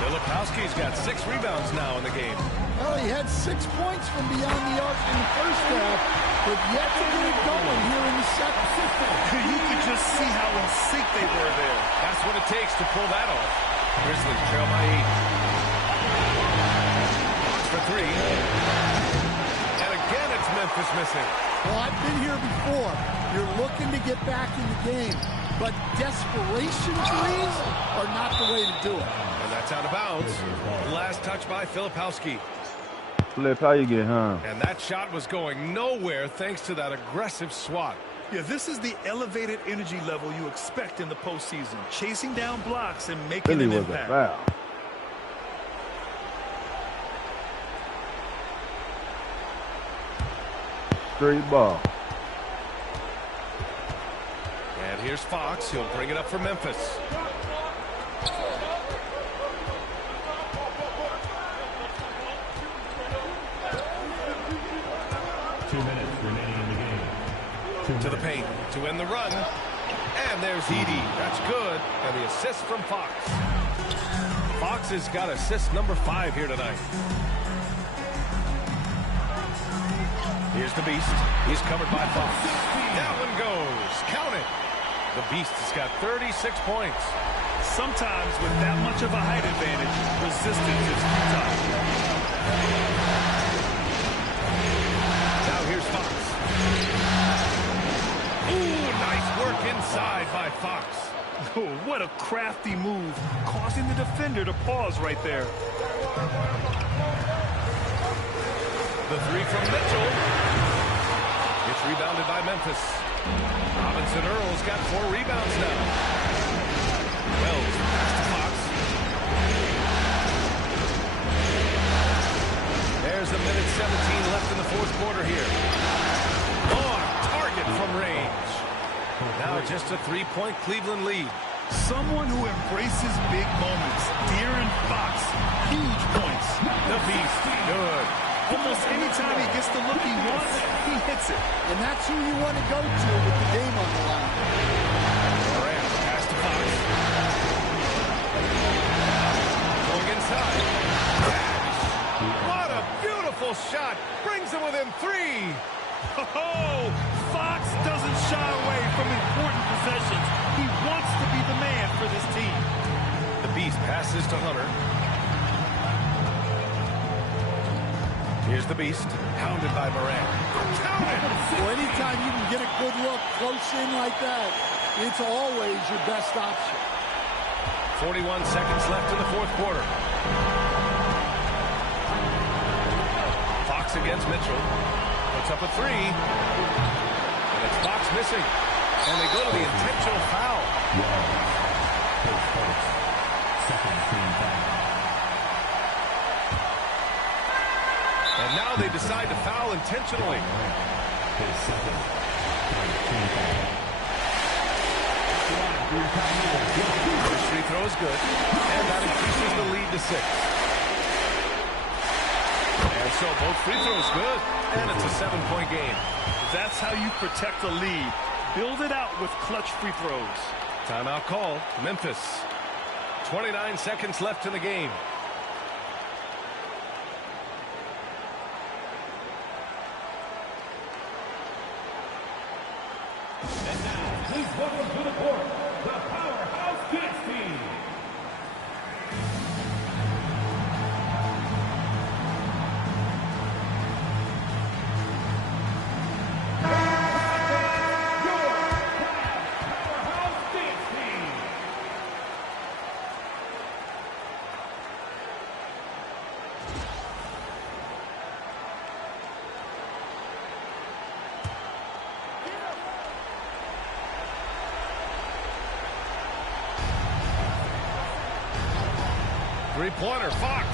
Filipowski's got 6 rebounds now in the game. Well, he had 6 points from beyond the arc in the first half, but yet to get it going here in the second. You could just see how in sync they were there. That's what it takes to pull that off. Grizzlies trail by 8. Fox for 3. And again, it's Memphis missing. Well, I've been here before. You're looking to get back in the game, but desperation threes are not the way to do it. And that's out of bounds. Last touch by Filipowski. Flip, how you get home? And that shot was going nowhere thanks to that aggressive swat. Yeah, this is the elevated energy level you expect in the postseason. Chasing down blocks and making an impact. A foul. Straight ball. And here's Fox. He'll bring it up for Memphis. To the paint to win the run. And there's Edey. That's good. And the assist from Fox. Fox has got assist number 5 here tonight. Here's the Beast. He's covered by Fox. That one goes. Count it. The Beast has got 36 points. Sometimes with that much of a height advantage, resistance is futile. Now here's Fox. Ooh, nice work inside by Fox. Oh, what a crafty move, causing the defender to pause right there. The 3 from Mitchell. It's rebounded by Memphis. Robinson Earl's got 4 rebounds now. Wells pass to Fox. There's a minute 17 left in the fourth quarter here. On target from range. Now just a 3-point Cleveland lead. Someone who embraces big moments. De'Aaron Fox, huge points. The Beast, good. Almost any time he gets the look he wants, he hits it. And that's who you want to go to with the game on the line. Morant pass to Fox. Going inside. What a beautiful shot. Brings him within 3. Oh, Fox doesn't shy away from important possessions. He wants to be the man for this team. The Beast passes to Hunter. Here's the Beast, hounded by Morant. Counted! Well, anytime you can get a good look close in like that, it's always your best option. 41 seconds left in the fourth quarter. Fox against Mitchell. Puts up a 3. And it's Fox missing. And they go to the intentional foul. Second team foul. And now they decide to foul intentionally. First free throw is good. And that increases the lead to 6. And so both free throws good. And it's a 7-point game. That's how you protect a lead. Build it out with clutch free throws. Timeout call. Memphis. 29 seconds left in the game. And now, please welcome to the court, the Powerhouse Kids team. Powerhouse Kids team. Three-pointer, Fox.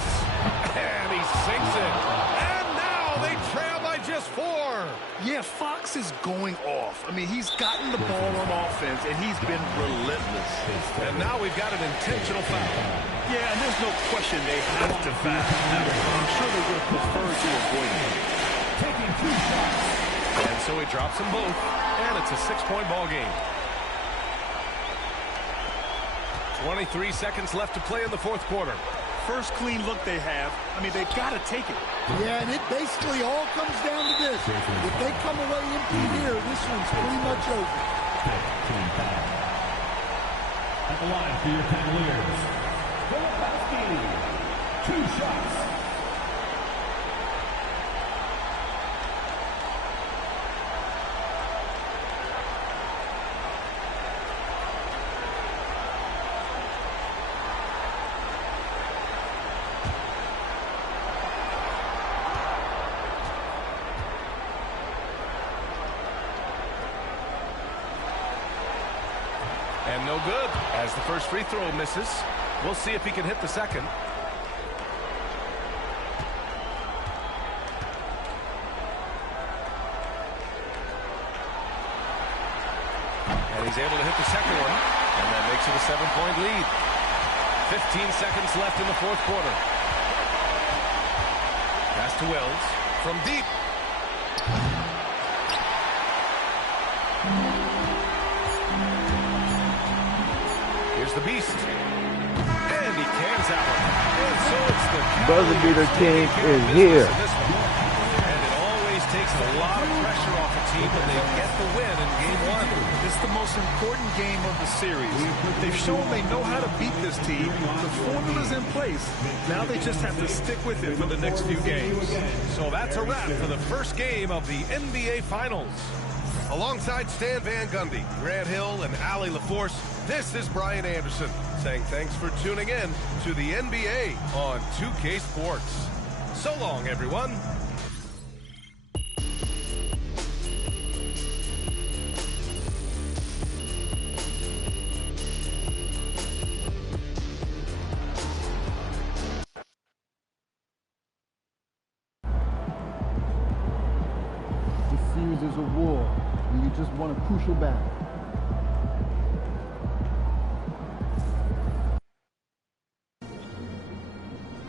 And he sinks it. And now they trail by just 4. Yeah, Fox is going off. I mean, he's gotten the ball on offense, and he's been relentless. And now we've got an intentional foul. Yeah, and there's no question they have to foul. Now, I'm sure they would have preferred to avoid it. Taking 2 shots. And so he drops them both. And it's a 6-point ball game. 23 seconds left to play in the fourth quarter. First clean look they have. I mean, they've got to take it. Yeah, and it basically all comes down to this. If they come away empty here, this one's pretty much over. At the line for your Cavaliers, Filipowski, 2 shots. And no good, as the first free throw misses. We'll see if he can hit the second. And he's able to hit the second one, and that makes it a 7-point lead. 15 seconds left in the fourth quarter. Pass to Wells from deep. Here's the beast. And he cans that one. And so it's the Buzzer beater king is here. And it always takes a lot of pressure off a team when they get the win in game one. It's the most important game of the series. They've shown they know how to beat this team. The formula's in place. Now they just have to stick with it for the next few games. So that's a wrap for the first game of the NBA Finals. Alongside Stan Van Gundy, Grant Hill, and Allie LaForce, this is Brian Anderson saying thanks for tuning in to the NBA on 2K Sports. So long, everyone. This series is a war, and you just won a crucial battle.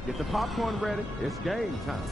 Get the popcorn ready. It's game time.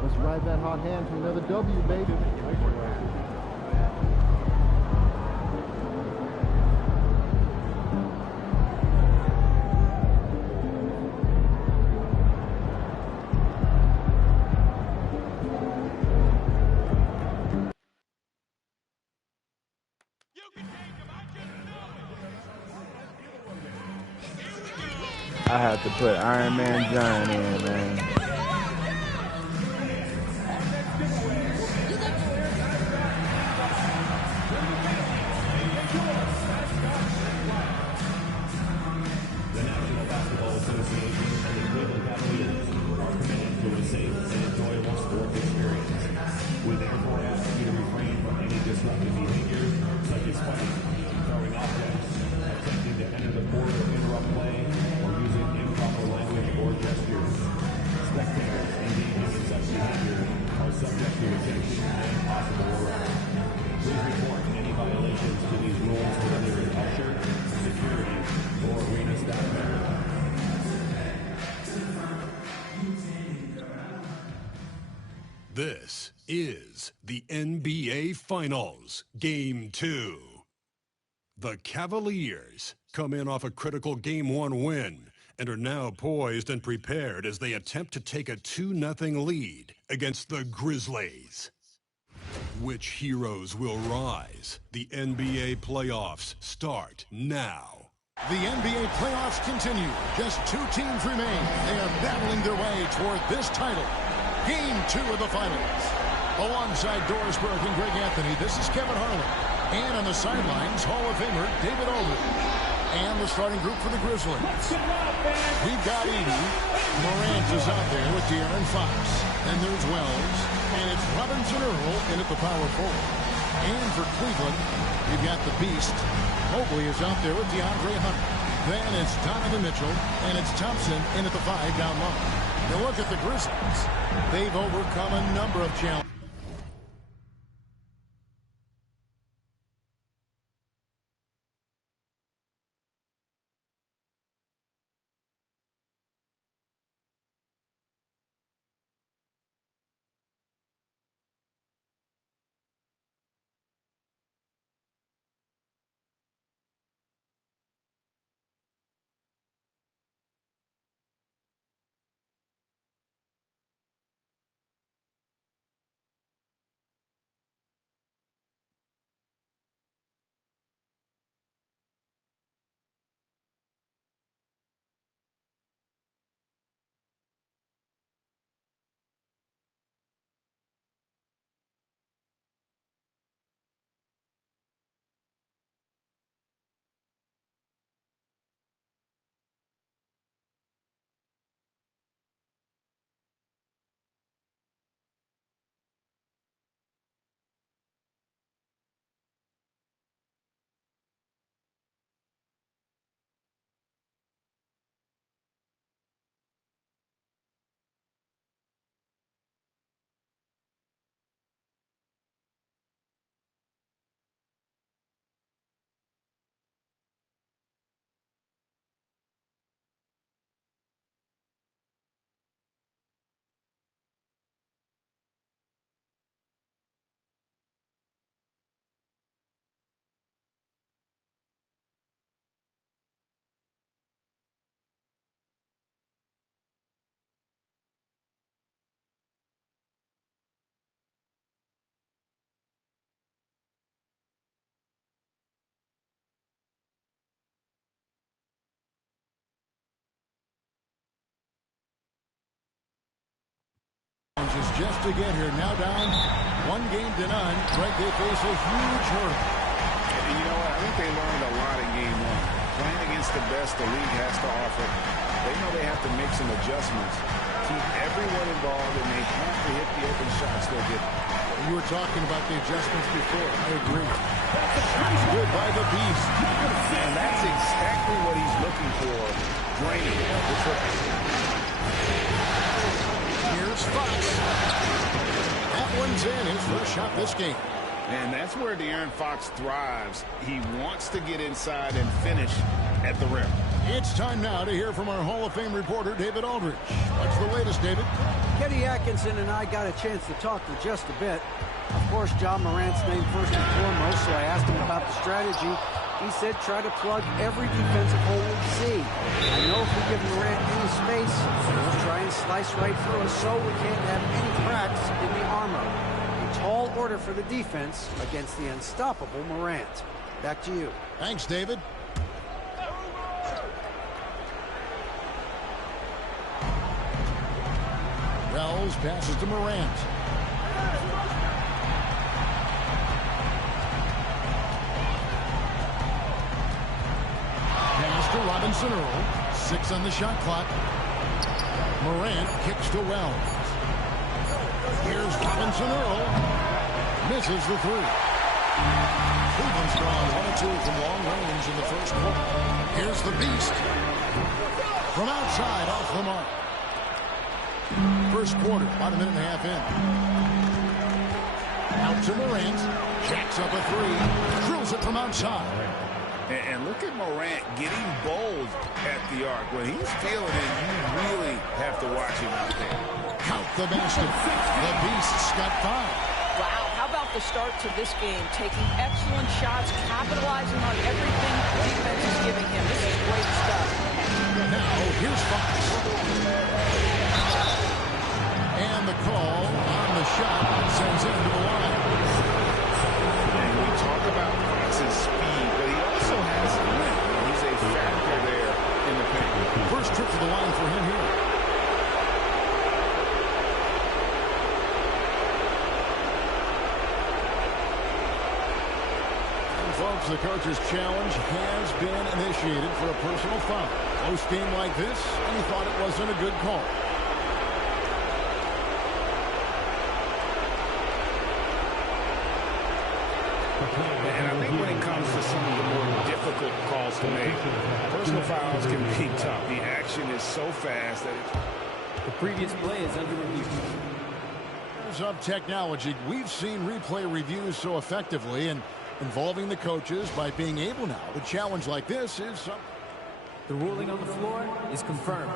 Let's ride that hot hand to another W, baby. I have to put Iron Man John in, man. The National Basketball Association and the is the NBA Finals, Game 2. The Cavaliers come in off a critical Game 1 win and are now poised and prepared as they attempt to take a 2-0 lead against the Grizzlies. Which heroes will rise? The NBA playoffs start now. The NBA playoffs continue. Just 2 teams remain. They are battling their way toward this title. Game 2 of the finals. Alongside Doris Burke and Greg Anthony, this is Kevin Harlan. And on the sidelines, Hall of Famer David Aldridge. And the starting group for the Grizzlies. We've got Edie. Morant is out there with De'Aaron Fox. And there's Wells. And it's Robinson Earl in at the power forward. And for Cleveland, we've got the Beast. Mobley is out there with DeAndre Hunter. Then it's Donovan Mitchell. And it's Thompson in at the 5 down low. Now look at the Grizzlies. They've overcome a number of challenges. Just to get here. Now down 1-0. Greg, they face a huge hurdle. And you know what? I think they learned a lot in Game 1. Playing against the best the league has to offer, they know they have to make some adjustments. Keep everyone involved, and they have to hit the open shots they'll get. You were talking about the adjustments before. I agree. Good by the Beast. And that's exactly what he's looking for. Draining the triple. Here's Fox. That one's in. His first shot this game. And that's where De'Aaron Fox thrives. He wants to get inside and finish at the rim. It's time now to hear from our Hall of Fame reporter, David Aldridge. What's the latest, David? Kenny Atkinson and I got a chance to talk for just a bit. Of course, John Morant's named first and foremost, so I asked him about the strategy. He said try to plug every defensive hole we see. I know if we give Morant any space, he'll try and slice right through us so we can't have any cracks in the armor. A tall order for the defense against the unstoppable Morant. Back to you. Thanks, David. Wells passes to Morant. Pass to Robinson Earl. 6 on the shot clock. Morant kicks to Wells. Here's Robinson Earl. Misses the 3. Cleveland's gone 1-2 from long range in the first quarter. Here's the Beast. From outside, off the mark. First quarter, about a minute and a half in. Out to Morant. Jacks up a 3. Drills it from outside. And look at Morant getting bold at the arc. When he's feeling it, you really have to watch him out there. Count the basket. The Beasts got 5. Wow, how about the start to this game? Taking excellent shots, capitalizing on everything the defense is giving him. This is great stuff. Now, here's Fox. And the call on the shot sends him to the line. And we talk about Fox's speed, but he also has length. He's a factor there in the paint. First trip to the line for him here. Folks, the coach's challenge has been initiated for a personal foul. Close game like this, and he thought it wasn't a good call. And I think when it comes to some of the more difficult calls to make, personal fouls can be tough. The action is so fast that the previous play is under review. Of technology, we've seen replay reviews so effectively and involving the coaches by being able now to challenge like this is something. The ruling on the floor is confirmed.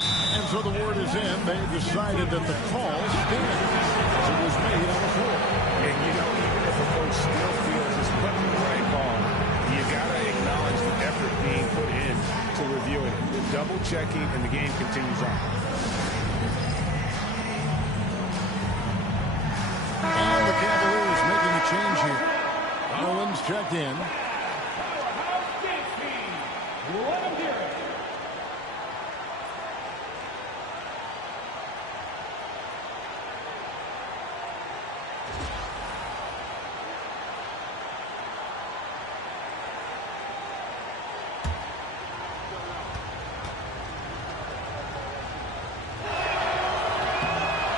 And so the word is in. They've decided that the call stands as it was made on the floor. And you know, even if a coach still feels it's putting the right call, you gotta acknowledge the effort being put in to reviewing it. The double checking, and the game continues on. And the Cavaliers making a change here. Garland's checked in.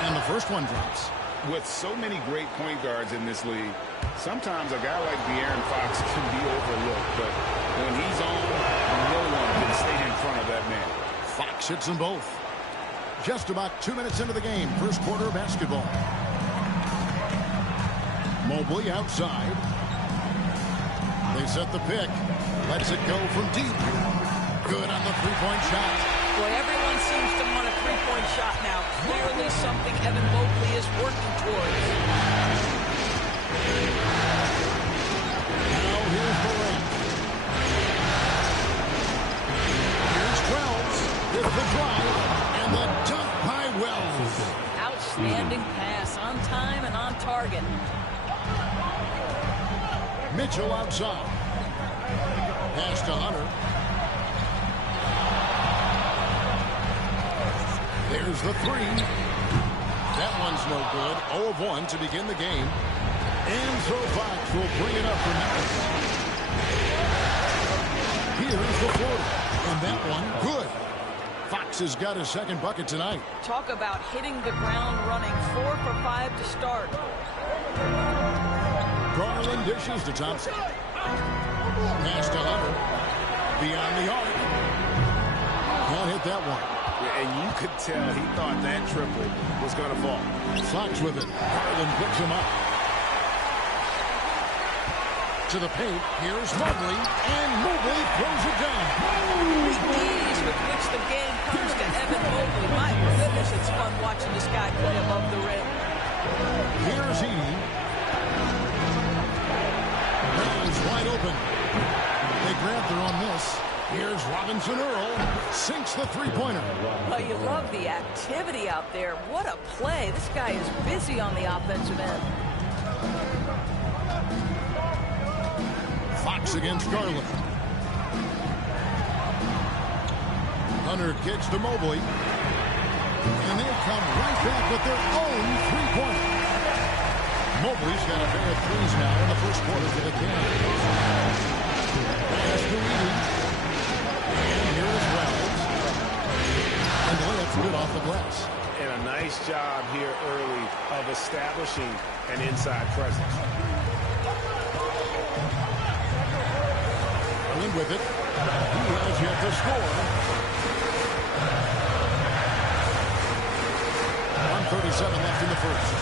And the first one drops. With so many great point guards in this league, sometimes a guy like De'Aaron Fox can be overlooked, but when he's on, no one can stay in front of that man. Fox hits them both. Just about 2 minutes into the game, first quarter of basketball. Mobley outside. They set the pick. Lets it go from deep. Good on the three-point shot. Boy, everyone seems to want a three-point shot now. Clearly something Evan Mobley is working towards. Now here's Durant. Here's Wells with the drive and the dunk by Wells. Outstanding pass, on time and on target. Mitchell outside. Pass to Hunter. There's the three. That one's no good. 0 of 1 to begin the game. And so Fox will bring it up for Memphis. Here's the floater. And that one, good. Fox has got his second bucket tonight. Talk about hitting the ground running. 4 for 5 to start. Garland dishes to Thompson. Pass to Hunter. Beyond the arc. Can't hit that one. And you could tell he thought that triple was going to fall. Fox with it. Garland picks him up. To the paint. Here's Mobley. And Mobley throws it down. The ease with which the game comes to Evan Mobley. My goodness, it's fun watching this guy play above the rim. Here's Edie. Hands wide open. They grab their own miss. Here's Robinson Earl. Sinks the three-pointer. Well, you love the activity out there. What a play. This guy is busy on the offensive end. Fox against Garland. Hunter kicks to Mobley. And they come right back with their own three-pointer. Mobley's got a pair of threes now in the first quarter for the Cavs. Pass to Edie. And here's Wells. And the layup's good off the glass. And a nice job here early of establishing an inside presence. Garland with it. He has yet to score. 1:37 left in the first.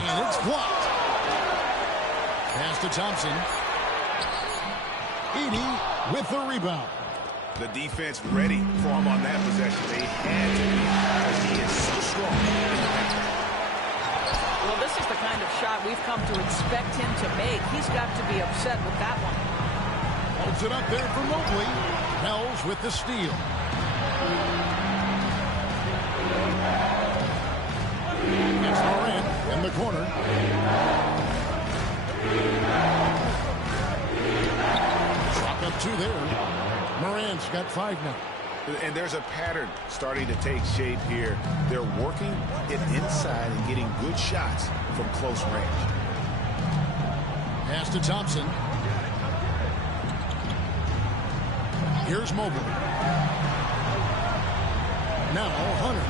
And it's blocked. Pass to Thompson. Edie with the rebound. The defense ready for him on that possession. They had to be, because he is so strong. Well, this is the kind of shot we've come to expect him to make. He's got to be upset with that one. Holds it up there for Mobley. Hells with the steal. It's Morant in the corner. Chalk up 2 there. Morant's got 5 now. And there's a pattern starting to take shape here. They're working it inside and getting good shots from close range. Pass to Thompson. Here's Mobley. Now Hunter.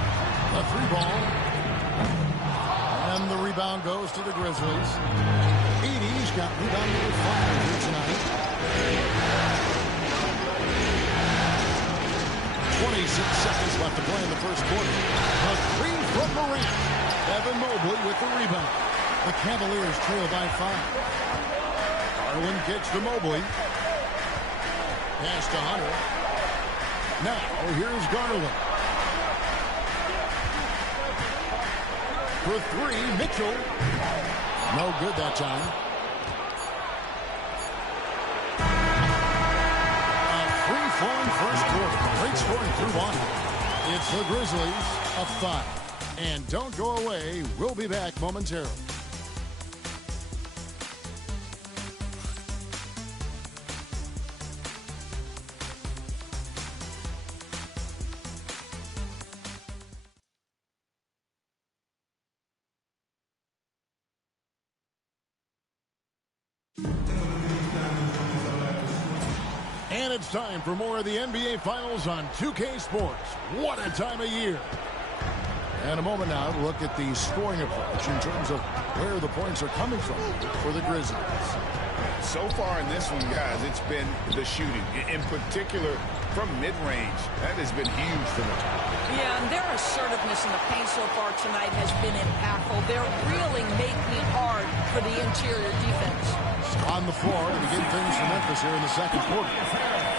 A 3-ball. And the rebound goes to the Grizzlies. Edie's got rebound number 5 here tonight. 26 seconds left to play in the first quarter. A 3 from Morant. Evan Mobley with the rebound. The Cavaliers trail by 5. Garland gets to Mobley. Pass to Hunter. Now here's Garland. For 3, Mitchell. No good that time. Free-flowing first quarter. Great scoring through 1. It's the Grizzlies up 5. And don't go away. We'll be back momentarily. And it's time for more of the NBA Finals on 2K Sports. What a time of year. And a moment now to look at the scoring approach in terms of where the points are coming from for the Grizzlies. So far in this one, guys, it's been the shooting. In particular, from mid-range. That has been huge for them. Yeah, and their assertiveness in the paint so far tonight has been impactful. They're really making it hard for the interior defense. On the floor to begin things for Memphis here in the second quarter.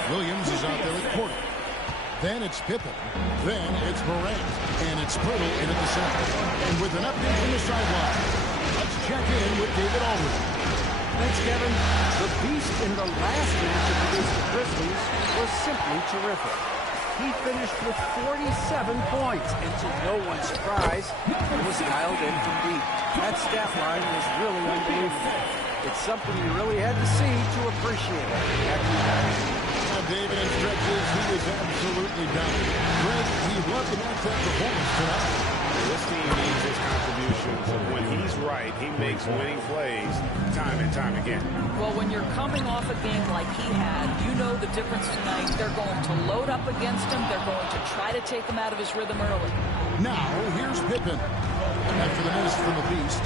Williams is out there at quarter. Then it's Pippen. Then it's Morant. And it's Pirtle in at the center. And with an update from the sideline, let's check in with David Aldridge. Thanks, Kevin. The beast in the last matchup against the Grizzlies was simply terrific. He finished with 47 points, and to no one's surprise, he was dialed in from deep. That stat line was really unbelievable. It's something you really had to see to appreciate it. Now, David, in stretches, he was absolutely down. Greg, he loved the match that performance tonight. This team needs his contributions. When he's right, he makes winning plays time and time again. Well, when you're coming off a game like he had, you know the difference tonight. They're going to load up against him. They're going to try to take him out of his rhythm early. Now, here's Pippen. After the miss from the Beast.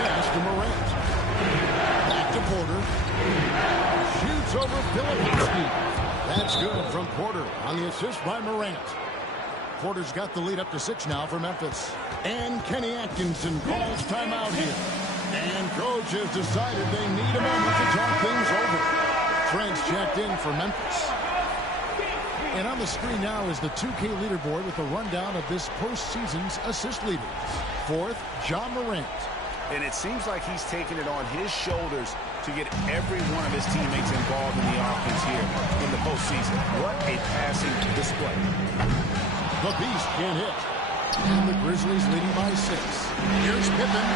Pass to Morant. Back to Porter. Shoots over Filipowski. That's good from Porter on the assist by Morant. Porter's got the lead up to 6 now for Memphis. And Kenny Atkinson calls timeout here. And coach has decided they need a moment to talk things over. Trent's checked in for Memphis. And on the screen now is the 2K leaderboard with a rundown of this postseason's assist leaders. 4th, John Morant. And it seems like he's taking it on his shoulders to get every one of his teammates involved in the offense here in the postseason. What a passing display. The Beast can't hit. And the Grizzlies leading by 6. Here's Pippen.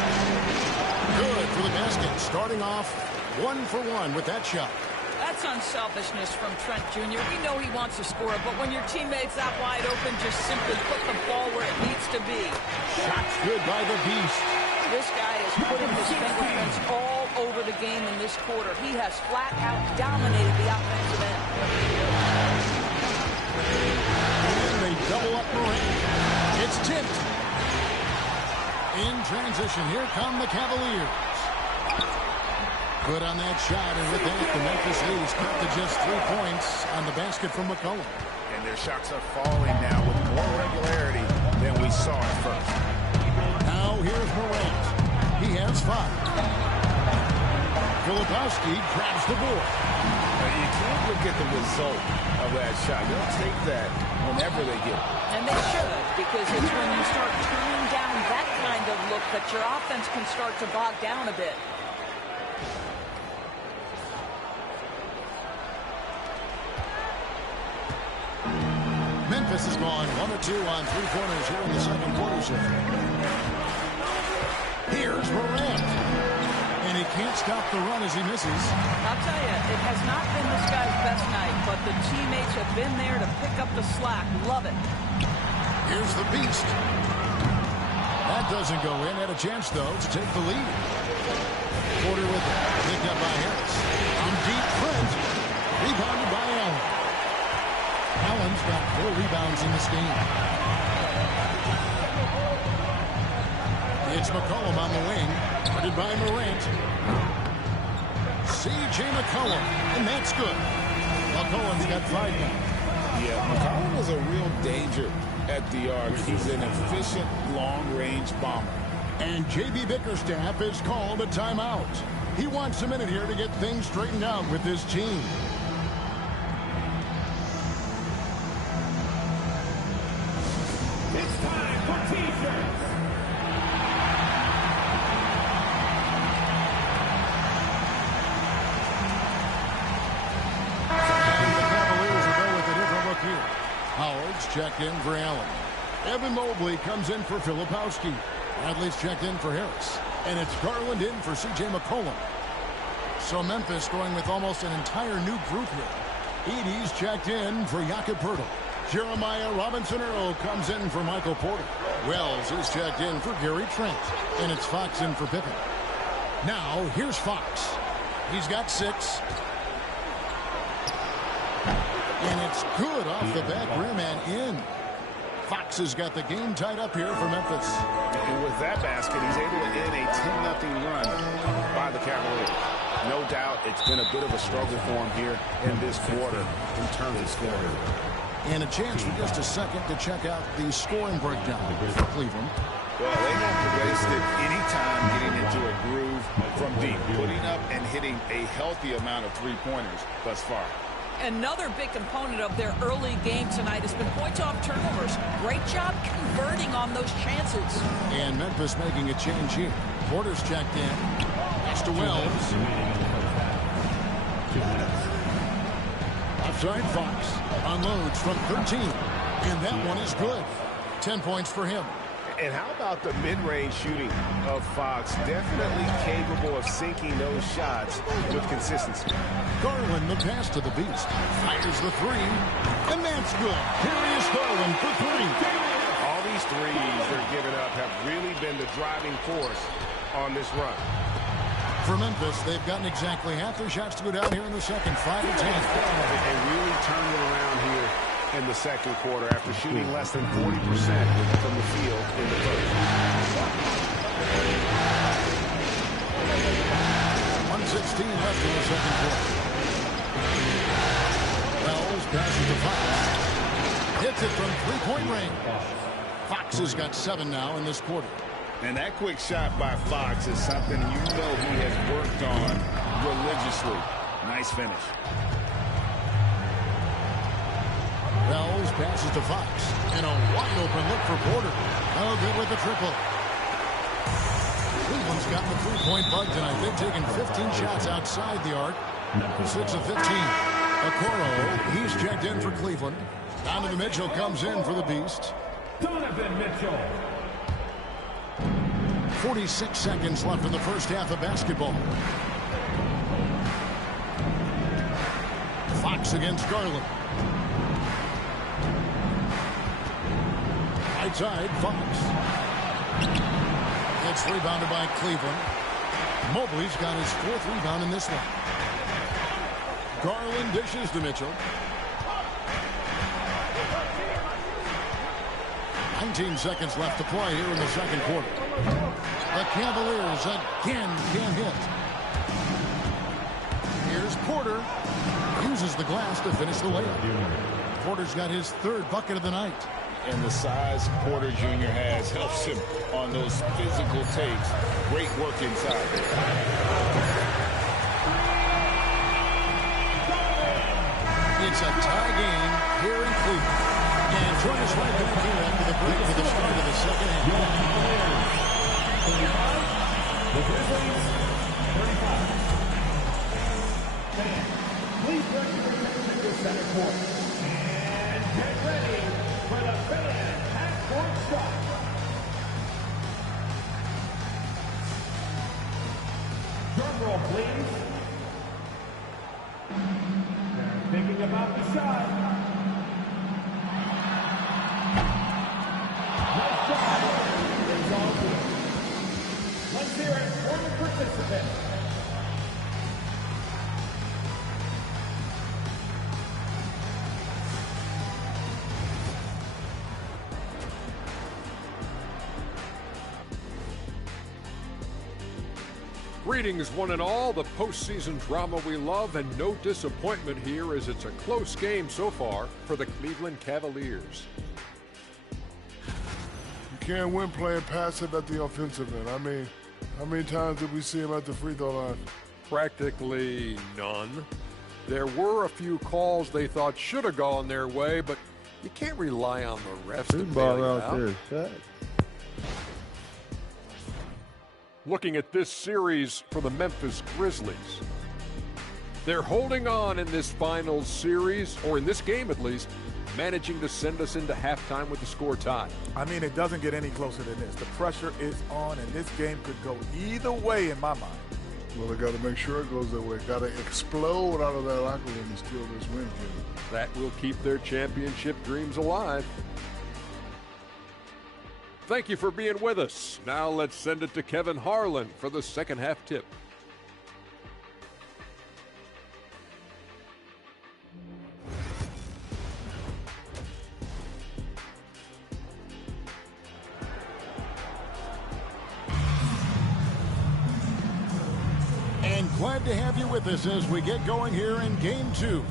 Good for the basket. Starting off 1 for 1 with that shot. That's unselfishness from Trent Jr. We know he wants to score, but when your teammate's out wide open, just simply put the ball where it needs to be. Shots good by the Beast. This guy is putting his fingerprints all over the game in this quarter. He has flat out dominated the offensive end. And they double up Morant. It's tipped. In transition, here come the Cavaliers. Good on that shot, and with that, the Memphis lead is cut to just 3 points on the basket from McCollum. And their shots are falling now with more regularity than we saw at first. Now here's Morant. He has 5. Filipowski grabs the board. You can't look at the result of that shot. They'll take that whenever they get it. And they should, because it's when you start turning down that kind of look that your offense can start to bog down a bit. Memphis has gone 1 of 2 on three-pointers here in the second quarter. Here's Morant. And he can't stop the run as he misses. I'll tell you, it has not been this guy's best night, but the teammates have been there to pick up the slack. Love it. Here's the Beast. That doesn't go in. Had a chance, though, to take the lead. Porter with it. Picked up by Harris. From deep front. Rebounded by Allen. Allen's got 4 rebounds in this game. It's McCollum on the wing. Guarded by Morant. C.J. McCollum. And that's good. McCollum's got 5 now. Yeah, McCollum is a real danger at the arc. He's an efficient long-range bomber. And J.B. Bickerstaff has called a timeout. He wants a minute here to get things straightened out with his team. It's time for T-shirts. The Cavaliers will go with a different look here. Howard's checked in for Allen. Evan Mobley comes in for Filipowski. Bradley's checked in for Harris. And it's Garland in for C.J. McCollum. So Memphis going with almost an entire new group here. Edie's checked in for Jakob Poeltl. Jeremiah Robinson-Earl comes in for Michael Porter. Wells is checked in for Gary Trent. And it's Fox in for Pippen. Now, here's Fox. He's got 6. And it's good off the back rim and in. Fox has got the game tied up here for Memphis. And with that basket, he's able to end a 10-0 run by the Cavaliers. No doubt it's been a bit of a struggle for him here in this quarter in terms of scoring. And a chance for just a second to check out the scoring breakdown for Cleveland. Well, they haven't wasted any time getting into a groove from deep, putting up and hitting a healthy amount of three-pointers thus far. Another big component of their early game tonight has been points off turnovers. Great job converting on those chances. And Memphis making a change here. Porter's checked in. Next to Wells. Offside Fox. Unloads from 13. And that one is good. 10 points for him. And how about the mid-range shooting of Fox? Definitely capable of sinking those shots with consistency. Garland, the pass to the Beast. Fires the 3. And that's good. Here is Garland for 3. All these threes they're giving up have really been the driving force on this run. For Memphis, they've gotten exactly half their shots to go down here in the second. 5 to 10. They really turned it around here in the second quarter after shooting less than 40% from the field in the first. 1:16 left in the second quarter. Wells passes to Fox. Hits it from three-point range. Fox has got 7 now in this quarter. And that quick shot by Fox is something you know he has worked on religiously. Nice finish. Wells passes to Fox. And a wide-open look for Porter. No good with the triple. Cleveland's gotten the three-point bug tonight. They've taken 15 shots outside the arc. 6 of 15. Okoro, he's checked in for Cleveland. Donovan Mitchell comes in for the Beast. Donovan Mitchell. 46 seconds left in the first half of basketball. Fox against Garland. Right side, Fox. It's rebounded by Cleveland. Mobley's got his 4th rebound in this one. Garland dishes to Mitchell. 19 seconds left to play here in the second quarter. The Cavaliers again can't hit. Here's Porter. Uses the glass to finish the layup. Porter's got his 3rd bucket of the night. And the size Porter Jr. has helps him on those physical takes. Great work inside. It's a tie game here in Cleveland. And join us right back here after the break for the start of the second half. The Grizzlies, 35. Fans, please direct your attention to center court. And get ready for the fan half-court stop. Drum roll, please. They're thinking about the shot. Nice shot. It's all good. Let's hear it for the participants. Greetings, one and all. The postseason drama we love, and no disappointment here as it's a close game so far for the Cleveland Cavaliers. You can't win playing passive at the offensive end. I mean, how many times did we see him at the free throw line? Practically none. There were a few calls they thought should have gone their way, but you can't rely on the refs to bail you out. Looking at this series for the Memphis Grizzlies. They're holding on in this finals series, or in this game at least, managing to send us into halftime with the score tied. I mean, it doesn't get any closer than this. The pressure is on, and this game could go either way in my mind. Well, they got to make sure it goes that way. Got to explode out of that locker room and steal this win. That will keep their championship dreams alive. Thank you for being with us. Now let's send it to Kevin Harlan for the second half tip. And glad to have you with us as we get going here in Game 2.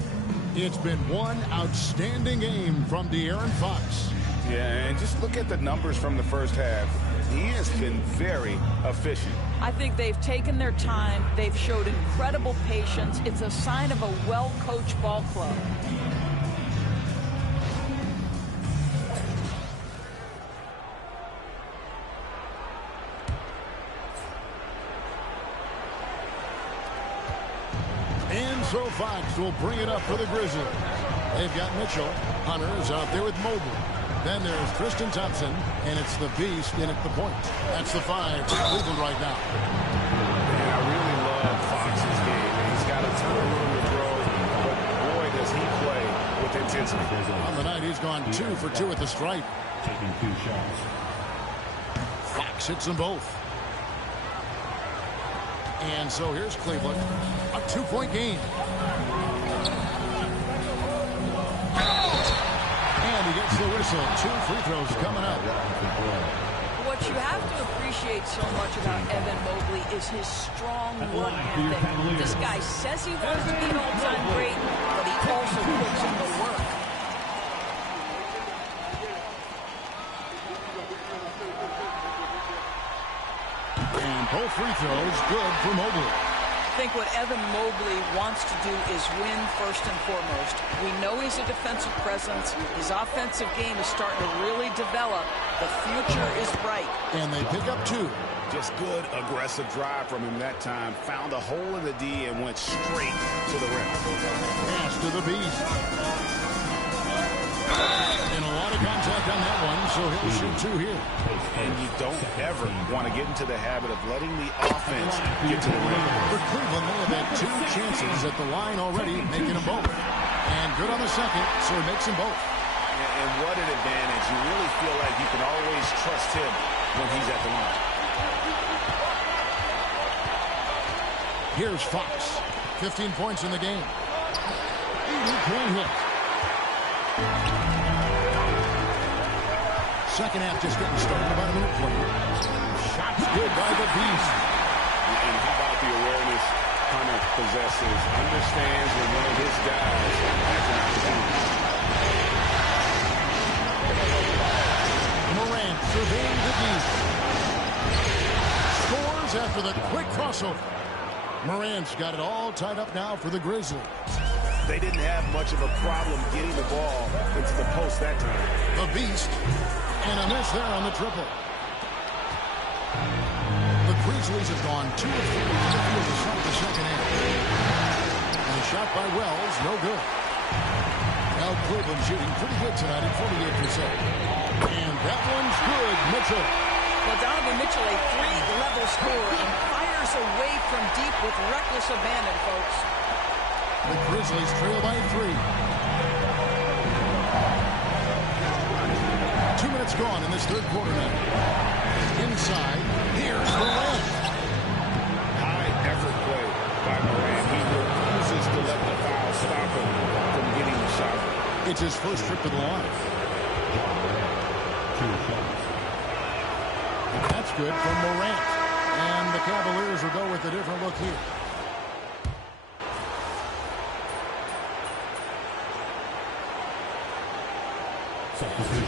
It's been one outstanding game from De'Aaron Fox. Yeah, and just look at the numbers from the first half. He has been very efficient. I think they've taken their time. They've showed incredible patience. It's a sign of a well-coached ball club. And so Fox will bring it up for the Grizzlies. They've got Mitchell. Hunter is out there with Mobley. Then there's Tristan Thompson, and it's the Beast in at the point. That's the 5 for Cleveland right now. And I really love Fox's game. He's got a ton of room to throw, but boy, does he play with intensity. On the night, he's gone 2 for 2 at the stripe. Taking 2 shots. Fox hits them both. And so here's Cleveland. A 2-point game. And he gets the whistle. 2 free throws coming up. What you have to appreciate so much about Evan Mobley is his strong work ethic. This guy says he wants to be an all-time great, but he also puts in the work. And both free throws good for Mobley. I think what Evan Mobley wants to do is win first and foremost. We know he's a defensive presence. His offensive game is starting to really develop. The future is bright. And they pick up 2. Just good, aggressive drive from him that time. Found a hole in the D and went straight to the rim. Pass to the Beast. And a lot of contact on that one, so he'll shoot 2 here. And you don't ever want to get into the habit of letting the offense get to the rim. For Cleveland, they have had 2 chances at the line already, making them both. And good on the second, so he makes them both. And what an advantage. You really feel like you can always trust him when he's at the line. Here's Fox. 15 points in the game. 80-point hit. Second half just getting started, about a minute 20. Shots good by the Beast. And how about the awareness Hunter possesses? Understands when one of his guys has an opportunity. Morant surveying the Beast. Scores after the quick crossover. Morant's got it all tied up now for the Grizzlies. they didn't have much of a problem getting the ball into the post that time. The Beast, and a miss there on the triple. The Grizzlies have gone 2 of 3 to the field to start the second half. And a shot by Wells, no good. Now Cleveland shooting pretty good tonight at 48%. And that one's good, Mitchell. Well, Donovan Mitchell, a 3-level scorer, and fires away from deep with reckless abandon, folks. The Grizzlies trail by 3. 2 minutes gone in this third quarter now. Inside, here's Morant. High effort play by Morant. He refuses to let the foul stop him from getting the shot. It's his first trip to the line. That's good from Morant. And the Cavaliers will go with a different look here.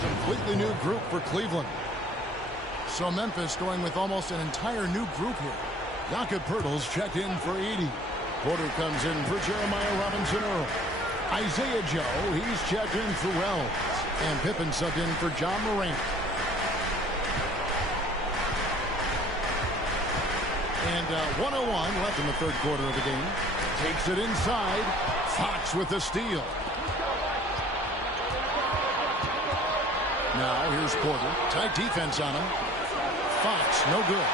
Completely new group for Cleveland. So Memphis going with almost an entire new group here. Jakob Poeltl's checked in for Edey. Porter comes in for Jeremiah Robinson-Earl. Isaiah Joe, he's checked in for Wells. And Pippen subbed in for John Morant. And 1:01 left in the third quarter of the game. Takes it inside. Fox with the steal. Now here's Porter. Tight defense on him. Fox, no good.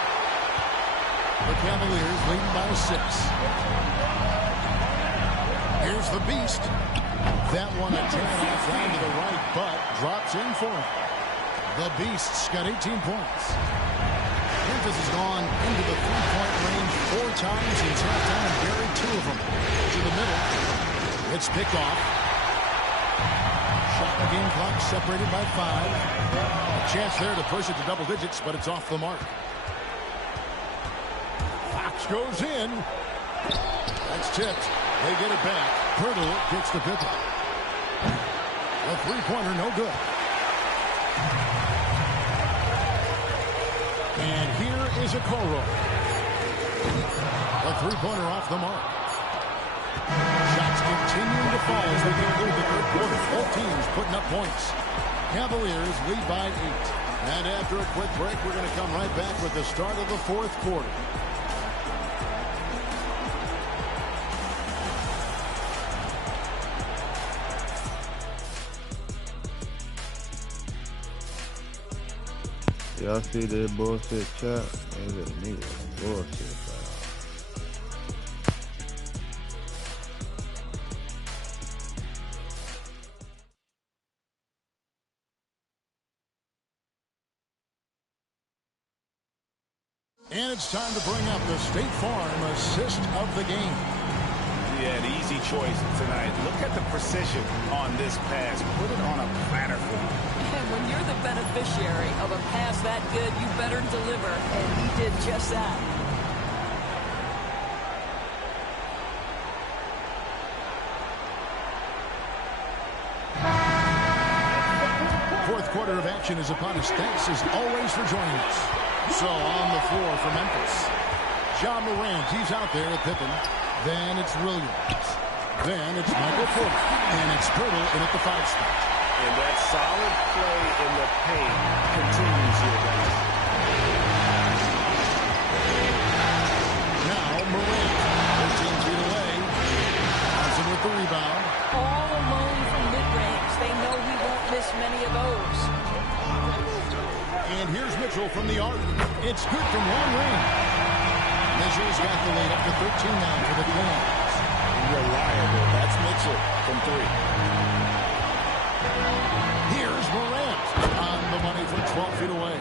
The Cavaliers leading by 6. Here's the Beast. That one a turn off down to the right, but drops in for him. The Beast's got 18 points. Memphis has gone into the three-point range 4 times since halftime and buried 2 of them. To the middle. It's picked off. Shot the game clock separated by 5. A chance there to push it to double digits, but it's off the mark. Fox goes in. That's tipped. They get it back. Poeltl gets the Pippen. A three-pointer, no good. And here is Okoro. A three-pointer off the mark. Shots continuing to fall as we conclude the third quarter. Both teams putting up points. Cavaliers lead by 8. And after a quick break, we're going to come right back with the start of the fourth quarter. Y'all see that bullshit chat? Ain't with me. Bullshit. And it's time to bring up the State Farm assist of the game. Yeah, an easy choice tonight. Look at the precision on this pass. Put it on a platter for him. And when you're the beneficiary of a pass that good, you better deliver. And he did just that. Fourth quarter of action is upon us. Thanks as always for joining us. So on the floor for Memphis. John Morant, he's out there at Pippen. Then it's Williams. Then it's Michael Porter. And it's Poeltl in at the 5 spot. And that solid play in the paint continues here, guys. Now Morant, 13 feet away. Johnson with the rebound. All alone from mid-range. They know he won't miss many of those. And here's Mitchell from the arc. It's good from long range. Mitchell's got the lead up to 13 now for the Cavs. Reliable. That's Mitchell from 3. Here's Morant on the money from 12 feet away.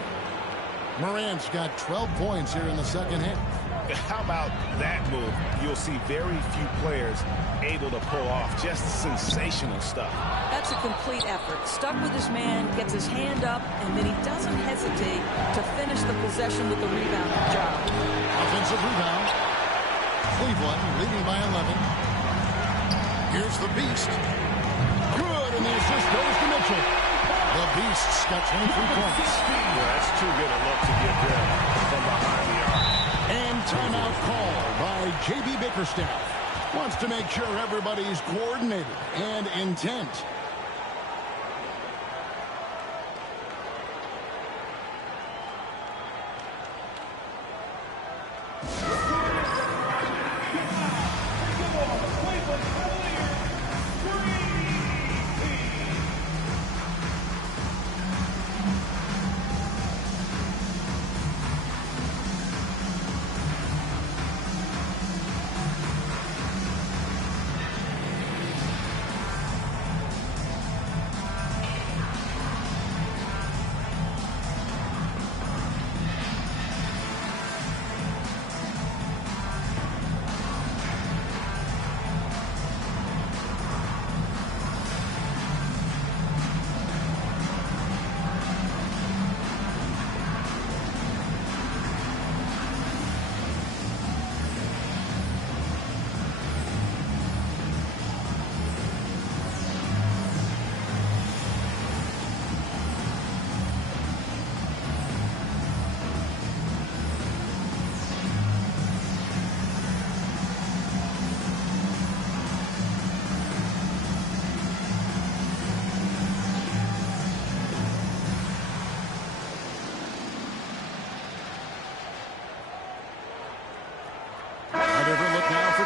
Morant's got 12 points here in the second half. How about that move? You'll see very few players able to pull off just sensational stuff. That's a complete effort. Stuck with his man, gets his hand up, and then he doesn't hesitate to finish the possession with the rebound job. Offensive rebound. Cleveland leading by 11. Here's the Beast. Good, and the assist goes to Mitchell. The Beast's got 23 points. Yeah, that's too good a look to get there from behind the arc. And timeout call by J.B. Bickerstaff. Wants to make sure everybody's coordinated and intent.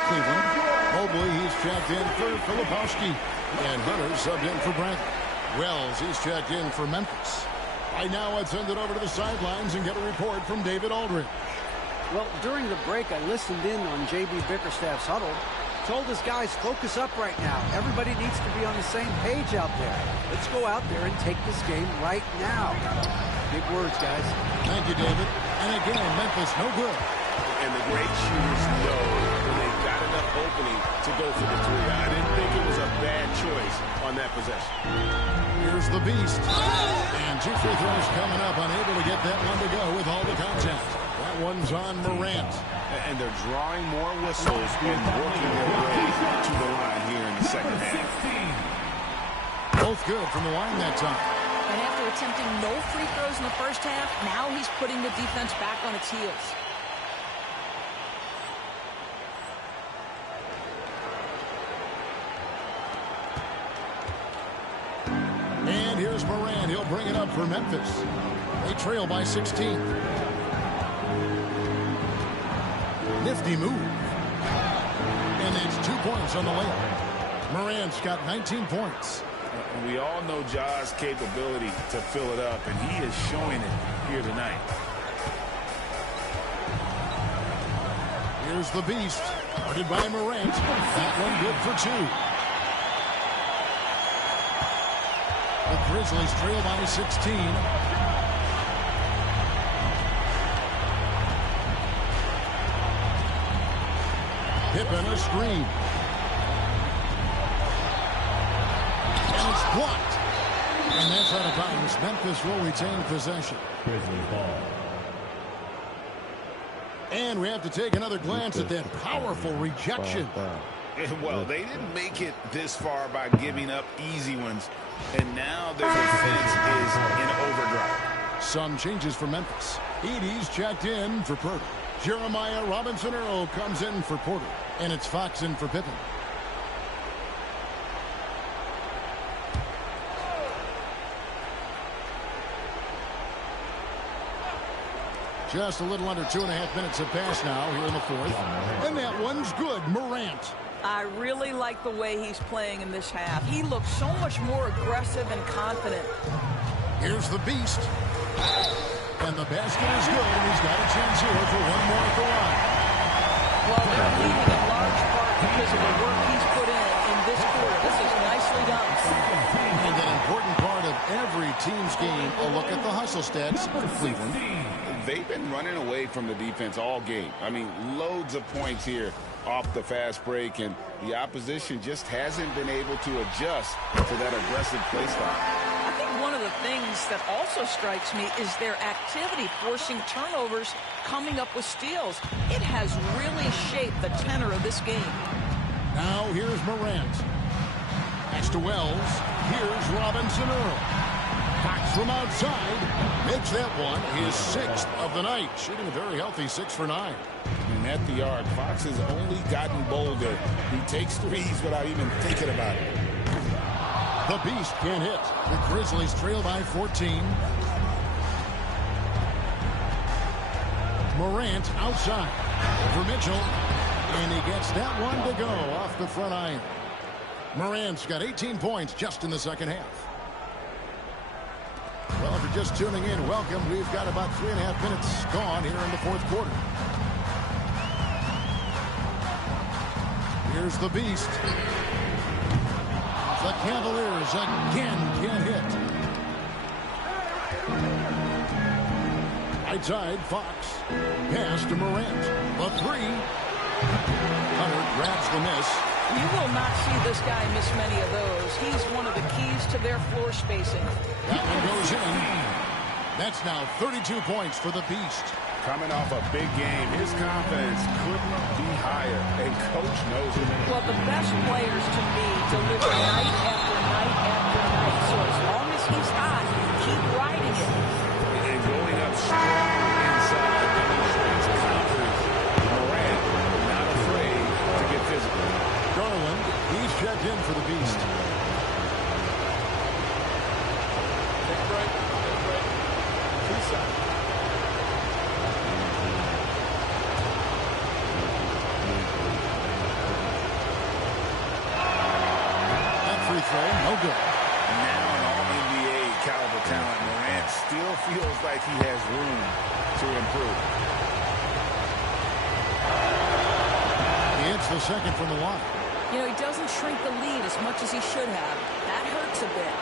Cleveland. Mobley, he's checked in for Filipowski. And Hunter subbed in for Brent. Wells, he's checked in for Memphis. Right now, let's send it over to the sidelines and get a report from David Aldridge. Well, during the break, I listened in on J.B. Bickerstaff's huddle. Told his guys, focus up right now. Everybody needs to be on the same page out there. Let's go out there and take this game right now. Big words, guys. Thank you, David. And again, Memphis, no good. And the great shooters know when they got enough opening to go for the three. I didn't think it was a bad choice on that possession. Here's the beast. And 2 free throws coming up, unable to get that one to go with all the contact. That one's on Morant. And they're drawing more whistles and working their way to the line here in the second half. Both good from the line that time. And after attempting no free throws in the first half, now he's putting the defense back on its heels. And here's Morant. He'll bring it up for Memphis. They trail by 16. Nifty move. And that's 2 points on the layup. Morant's got 19 points. We all know Ja's capability to fill it up, and he is showing it here tonight. Here's the beast. Guarded by Morant. That one good for 2. The Grizzlies trail by 16. Pippen a screen. And it's blocked. And that's out of bounds. Memphis will retain possession. Grizzlies ball. And we have to take another glance at that powerful rejection. Well, they didn't make it this far by giving up easy ones. And now their defense is in overdrive. Some changes for Memphis. Edey's checked in for Porter. Jeremiah Robinson-Earl comes in for Porter. And it's Fox in for Pippen. Just a little under 2.5 minutes have passed now here in the fourth. And that one's good. Morant. I really like the way he's playing in this half. He looks so much more aggressive and confident. Here's the beast. And the basket is good, and he's got a chance here for one more at the line. Well, they're leading in large part because of the work he's put in this quarter. This is nicely done. And an important part of every team's game, a look at the hustle stats for Cleveland. They've been running away from the defense all game. I mean, loads of points here off the fast break, and the opposition just hasn't been able to adjust to that aggressive play style. I think one of the things that also strikes me is their activity forcing turnovers, coming up with steals. It has really shaped the tenor of this game. Now here's Morant. Next to Wells. Here's Robinson-Earl. Fox from outside makes that one his 6th of the night, shooting a very healthy 6 for 9. And at the arc. Fox has only gotten bolder. He takes threes without even thinking about it. The Beast can't hit. The Grizzlies trail by 14. Morant outside. For Mitchell. And he gets that one to go off the front iron. Morant's got 18 points just in the second half. Well, if you're just tuning in, welcome. We've got about 3.5 minutes gone here in the fourth quarter. Here's the Beast. The Cavaliers again can't hit. Right side, Fox. Pass to Morant. The three. Hunter grabs the miss. You will not see this guy miss many of those. He's one of the keys to their floor spacing. That one goes in. That's now 32 points for the Beast. Coming off a big game, his confidence couldn't be higher, and Coach knows it. Well, the best players to me deliver night after night after night. So as long as he's hot, keep riding it. And going up strong inside demonstrates confidence. Morant, not afraid to get physical. Garland, he's checked in for the Beast. Big break. Two sides. Free throw, no good. Now an all-NBA caliber talent, Morant still feels like he has room to improve. He hits the second from the line. You know, he doesn't shrink the lead as much as he should have. That hurts a bit.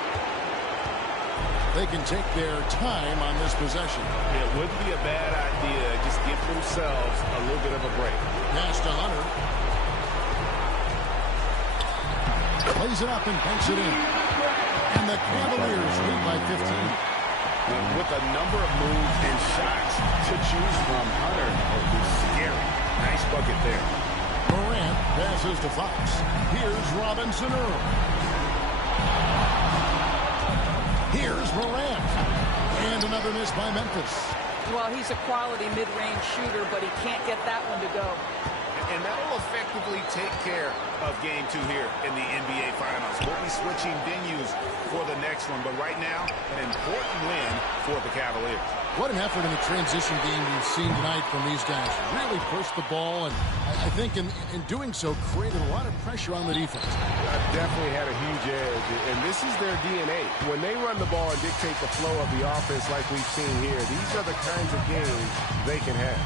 They can take their time on this possession. It wouldn't be a bad idea. Just give themselves a little bit of a break. Pass to Hunter. Plays it up and banks it in. And the Cavaliers lead by 15. With a number of moves and shots to choose from, Hunter is scary. Nice bucket there. Morant passes to Fox. Here's Robinson Earl. Here's Morant. And another miss by Memphis. Well, he's a quality mid-range shooter, but he can't get that one to go. And that will effectively take care of game 2 here in the NBA Finals. We'll be switching venues for the next one, but right now, an important win for the Cavaliers. What an effort in the transition game we've seen tonight from these guys. Really pushed the ball, and I think in doing so, created a lot of pressure on the defense. Definitely had a huge edge, and this is their DNA. When they run the ball and dictate the flow of the offense like we've seen here, these are the kinds of games they can have.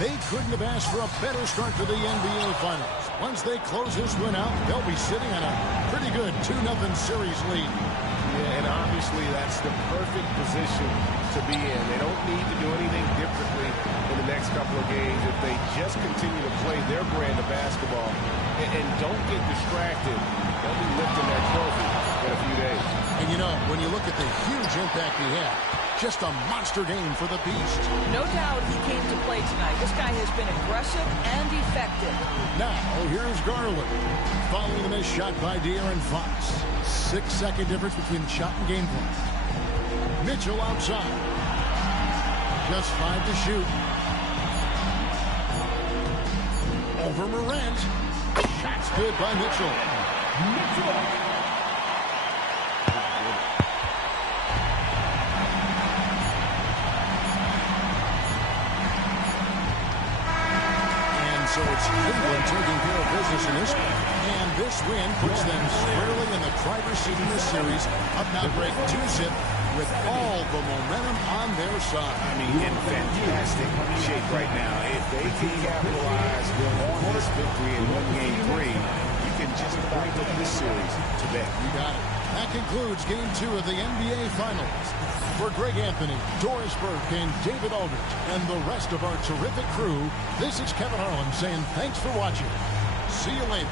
They couldn't have asked for a better start to the NBA Finals. Once they close this one out, they'll be sitting on a pretty good 2-0 series lead. Yeah, and obviously that's the perfect position to be in. They don't need to do anything differently in the next couple of games if they just continue to play their brand of basketball and don't get distracted. They'll be lifting that trophy in a few days. And you know, when you look at the huge impact he had, just a monster game for the Beast. No doubt he came to play tonight. This guy has been aggressive and effective. Now, here's Garland. Following the missed shot by De'Aaron Fox. 6-second difference between shot and game plan. Mitchell outside. Just 5 to shoot. Over Morant. Shot's good by Mitchell. So it's Cleveland taking care of business in this one. And this win puts them squarely in the driver's seat in this series. Up now break 2-zip with all the momentum on their side. I mean, in fantastic shape right now. If they can capitalize on this victory and win game 3, you can just about put this series to bed. You got it. That concludes game 2 of the NBA Finals. For Greg Anthony, Doris Burke, and David Aldridge, and the rest of our terrific crew, this is Kevin Harlan saying thanks for watching. See you later.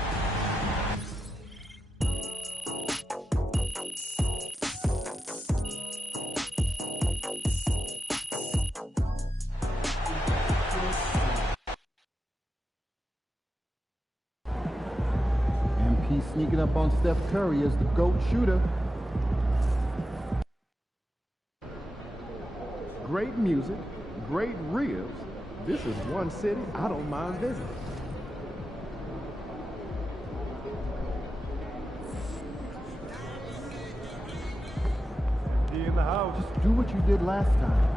MP sneaking up on Steph Curry as the GOAT shooter. Great music, great ribs, This is one city I don't mind visiting. He in the house. Just do what you did last time.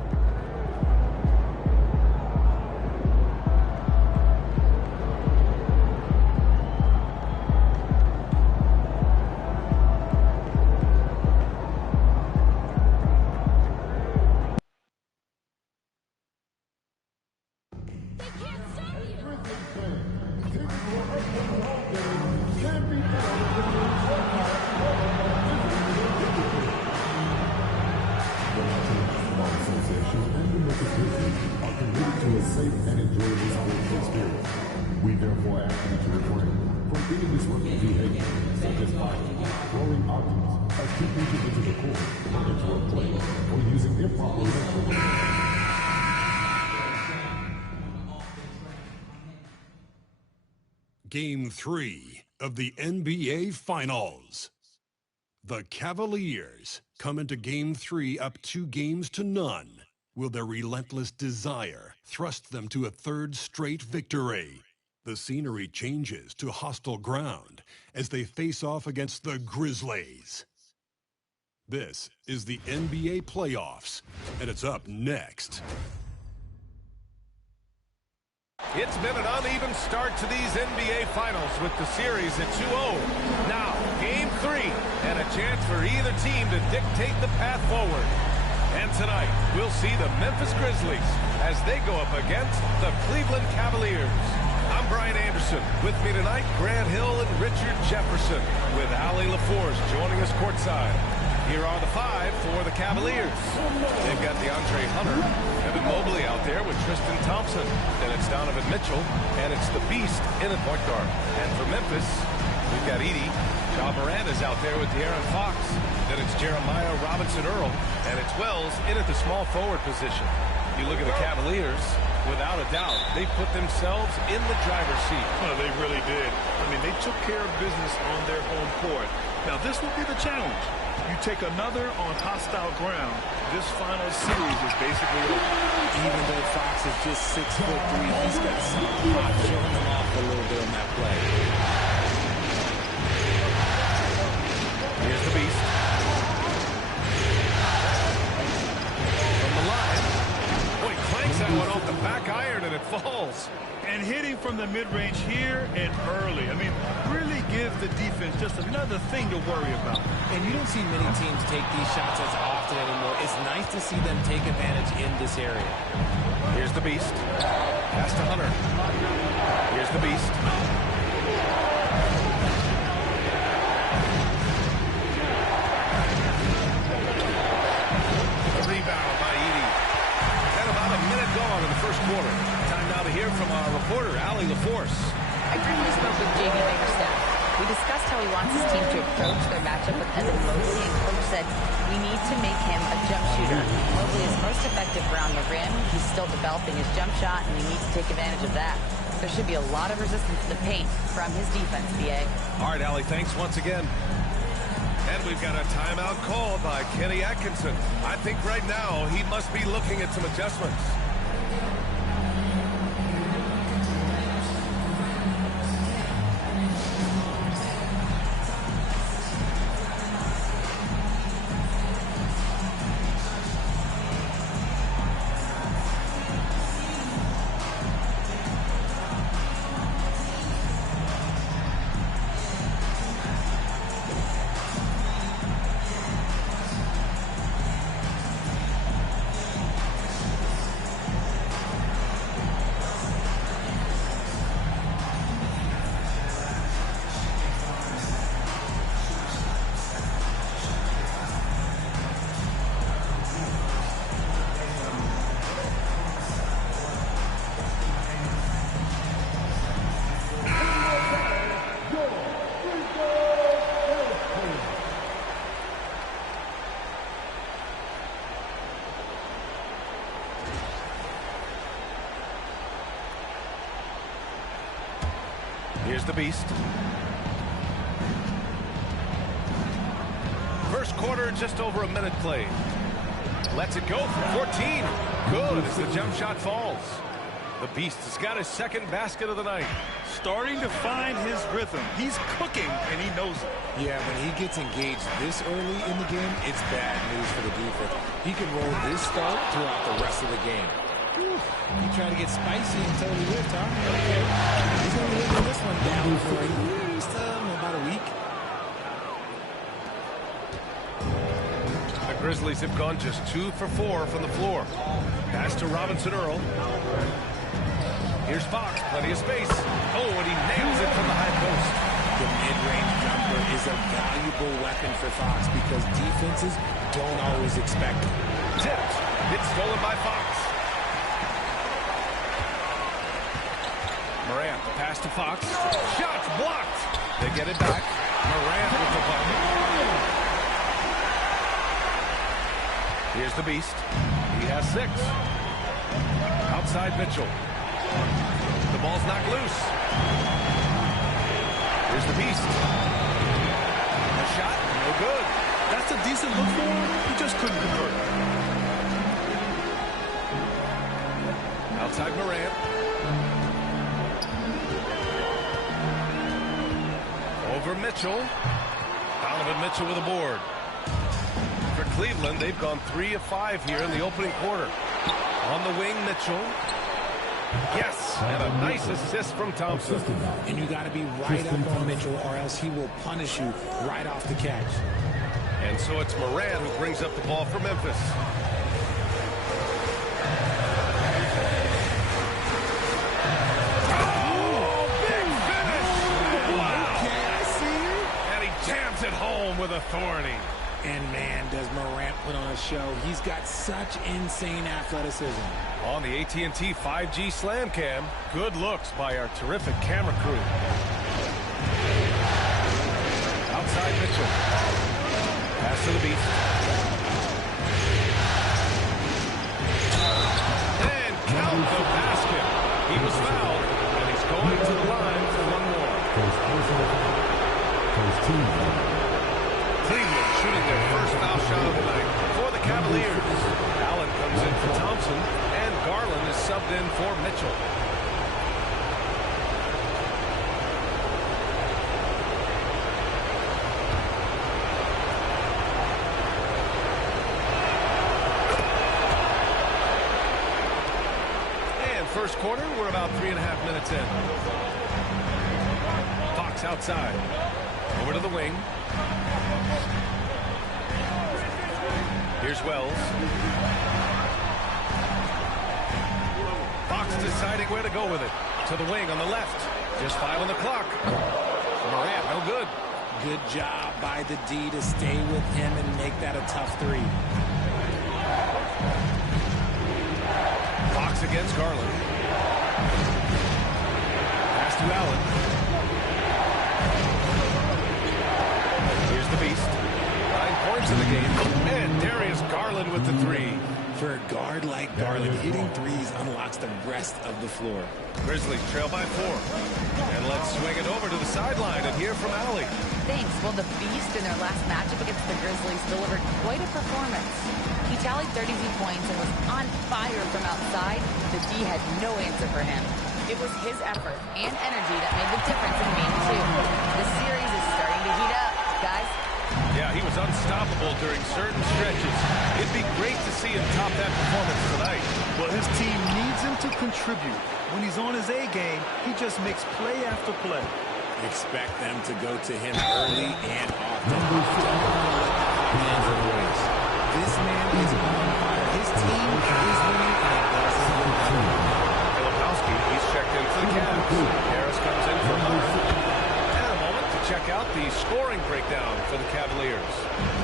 We therefore ask you to refrain from being disruptive behavior, such as fighting, throwing objects, as kicking people into the court, or into a plate, or using improper language. Game 3 of the NBA Finals. The Cavaliers come into Game 3 up 2-0. Will their relentless desire thrust them to a third straight victory? The scenery changes to hostile ground as they face off against the Grizzlies. This is the NBA playoffs, and it's up next. It's been an uneven start to these NBA Finals with the series at 2-0. Now, Game 3, and a chance for either team to dictate the path forward. And tonight, we'll see the Memphis Grizzlies as they go up against the Cleveland Cavaliers. I'm Brian Anderson. With me tonight, Grant Hill and Richard Jefferson, with Allie LaForce joining us courtside. Here are the five for the Cavaliers. They've got DeAndre Hunter, Evan Mobley out there with Tristan Thompson. Then it's Donovan Mitchell, and it's the Beast in at point guard. And for Memphis, we've got Edie. Ja Morant is out there with De'Aaron Fox. Then it's Jeremiah Robinson-Earl, and it's Wells in at the small forward position. You look at the Cavaliers, without a doubt, they put themselves in the driver's seat. Well, they really did. I mean, they took care of business on their home court. Now, this will be the challenge. You take another on hostile ground, this final series is basically over. Even though Fox is just 6'3", he's got some pop showing him off a little bit on that play. Here's the Beast. From the line. Boy, clanks that one off the back iron and it falls. And hitting from the mid-range here and early. I mean, really give the defense just another thing to worry about. And you don't see many teams take these shots as often anymore. It's nice to see them take advantage in this area. Here's the Beast. Pass to Hunter. Here's the Beast. The rebound by Edie. And about a minute gone in the first quarter. Time now to hear from our reporter, Allie LaForce. I briefly spoke with J.B. Bickerstaff. We discussed how he wants his team to approach their matchup with Evan Mobley, and Coach said, we need to make him a jump shooter. Mobley is most effective around the rim. He's still developing his jump shot, and we need to take advantage of that. There should be a lot of resistance to the paint from his defense, BA. All right, Allie, thanks once again. And we've got a timeout called by Kenny Atkinson. I think right now he must be looking at some adjustments. Here's the Beast. First quarter, just over a minute played. Lets it go for 14. Good as the jump shot falls. The Beast has got his second basket of the night. Starting to find his rhythm. He's cooking, and he knows it. Yeah, when he gets engaged this early in the game, it's bad news for the defense. He can roll this start throughout the rest of the game. Whew. He tried to get spicy until he lived, huh? Okay. He's going to be living this one down for at least about a week. The Grizzlies have gone just 2 for 4 from the floor. Pass to Robinson Earl. Here's Fox, plenty of space. Oh, and he nails it from the high post. The mid-range jumper is a valuable weapon for Fox because defenses don't always expect it. Tipped. It's stolen by Fox. Morant, the pass to Fox. Shots blocked. They get it back. Morant with the bucket. Here's the Beast. He has 6. Outside Mitchell. The ball's knocked loose. Here's the Beast. A shot, no good. That's a decent look for him. He just couldn't convert. Outside Morant. Over Mitchell. Donovan Mitchell with a board. For Cleveland, they've gone 3 of 5 here in the opening quarter. On the wing, Mitchell. Yes, and a nice assist from Thompson. And you got to be right up on Mitchell or else he will punish you right off the catch. And so it's Morant who brings up the ball for Memphis. Oh, big finish! Wow. Okay, I see you. And he jams it home with authority. And man, does Morant put on a show. He's got such insane athleticism. On the AT&T 5G Slam Cam, good looks by our terrific camera crew. Outside Mitchell. Pass to the Beast. And count the basket. He was fouled, and he's going to the line for one more. Cleveland shooting their first foul shot of the night for the Cavaliers. Allen comes in for Thompson, and Garland is subbed in for Mitchell. And first quarter, we're about 3.5 minutes in. Fox outside. Over to the wing. Here's Wells. Fox deciding where to go with it. To the wing on the left. Just 5 on the clock. Morant, no good. Good job by the D to stay with him and make that a tough 3. Fox against Garland. Pass to Allen. Here's the Beast. 9 points in the game. And Darius Garland with the 3. For a guard like Garland, hitting threes unlocks the rest of the floor. Grizzlies trail by 4. And let's swing it over to the sideline and hear from Allie. Thanks. Well, the Beast in their last matchup against the Grizzlies delivered quite a performance. He tallied 32 points and was on fire from outside. The D had no answer for him. It was his effort and energy that made the difference in Game 2. The series is starting to heat up, guys. Yeah, he was unstoppable during certain stretches. It'd be great to see him top that performance tonight. Well, his team needs him to contribute. When he's on his A game, he just makes play after play. Expect them to go to him early and often. Don't let the hands of the race. This man is on fire. His team is winning and it doesn't matter. Filipowski, he's checked in for the Cavs. Harris comes in for Hunter. And a moment to check out the scoring breakdown for the Cavaliers.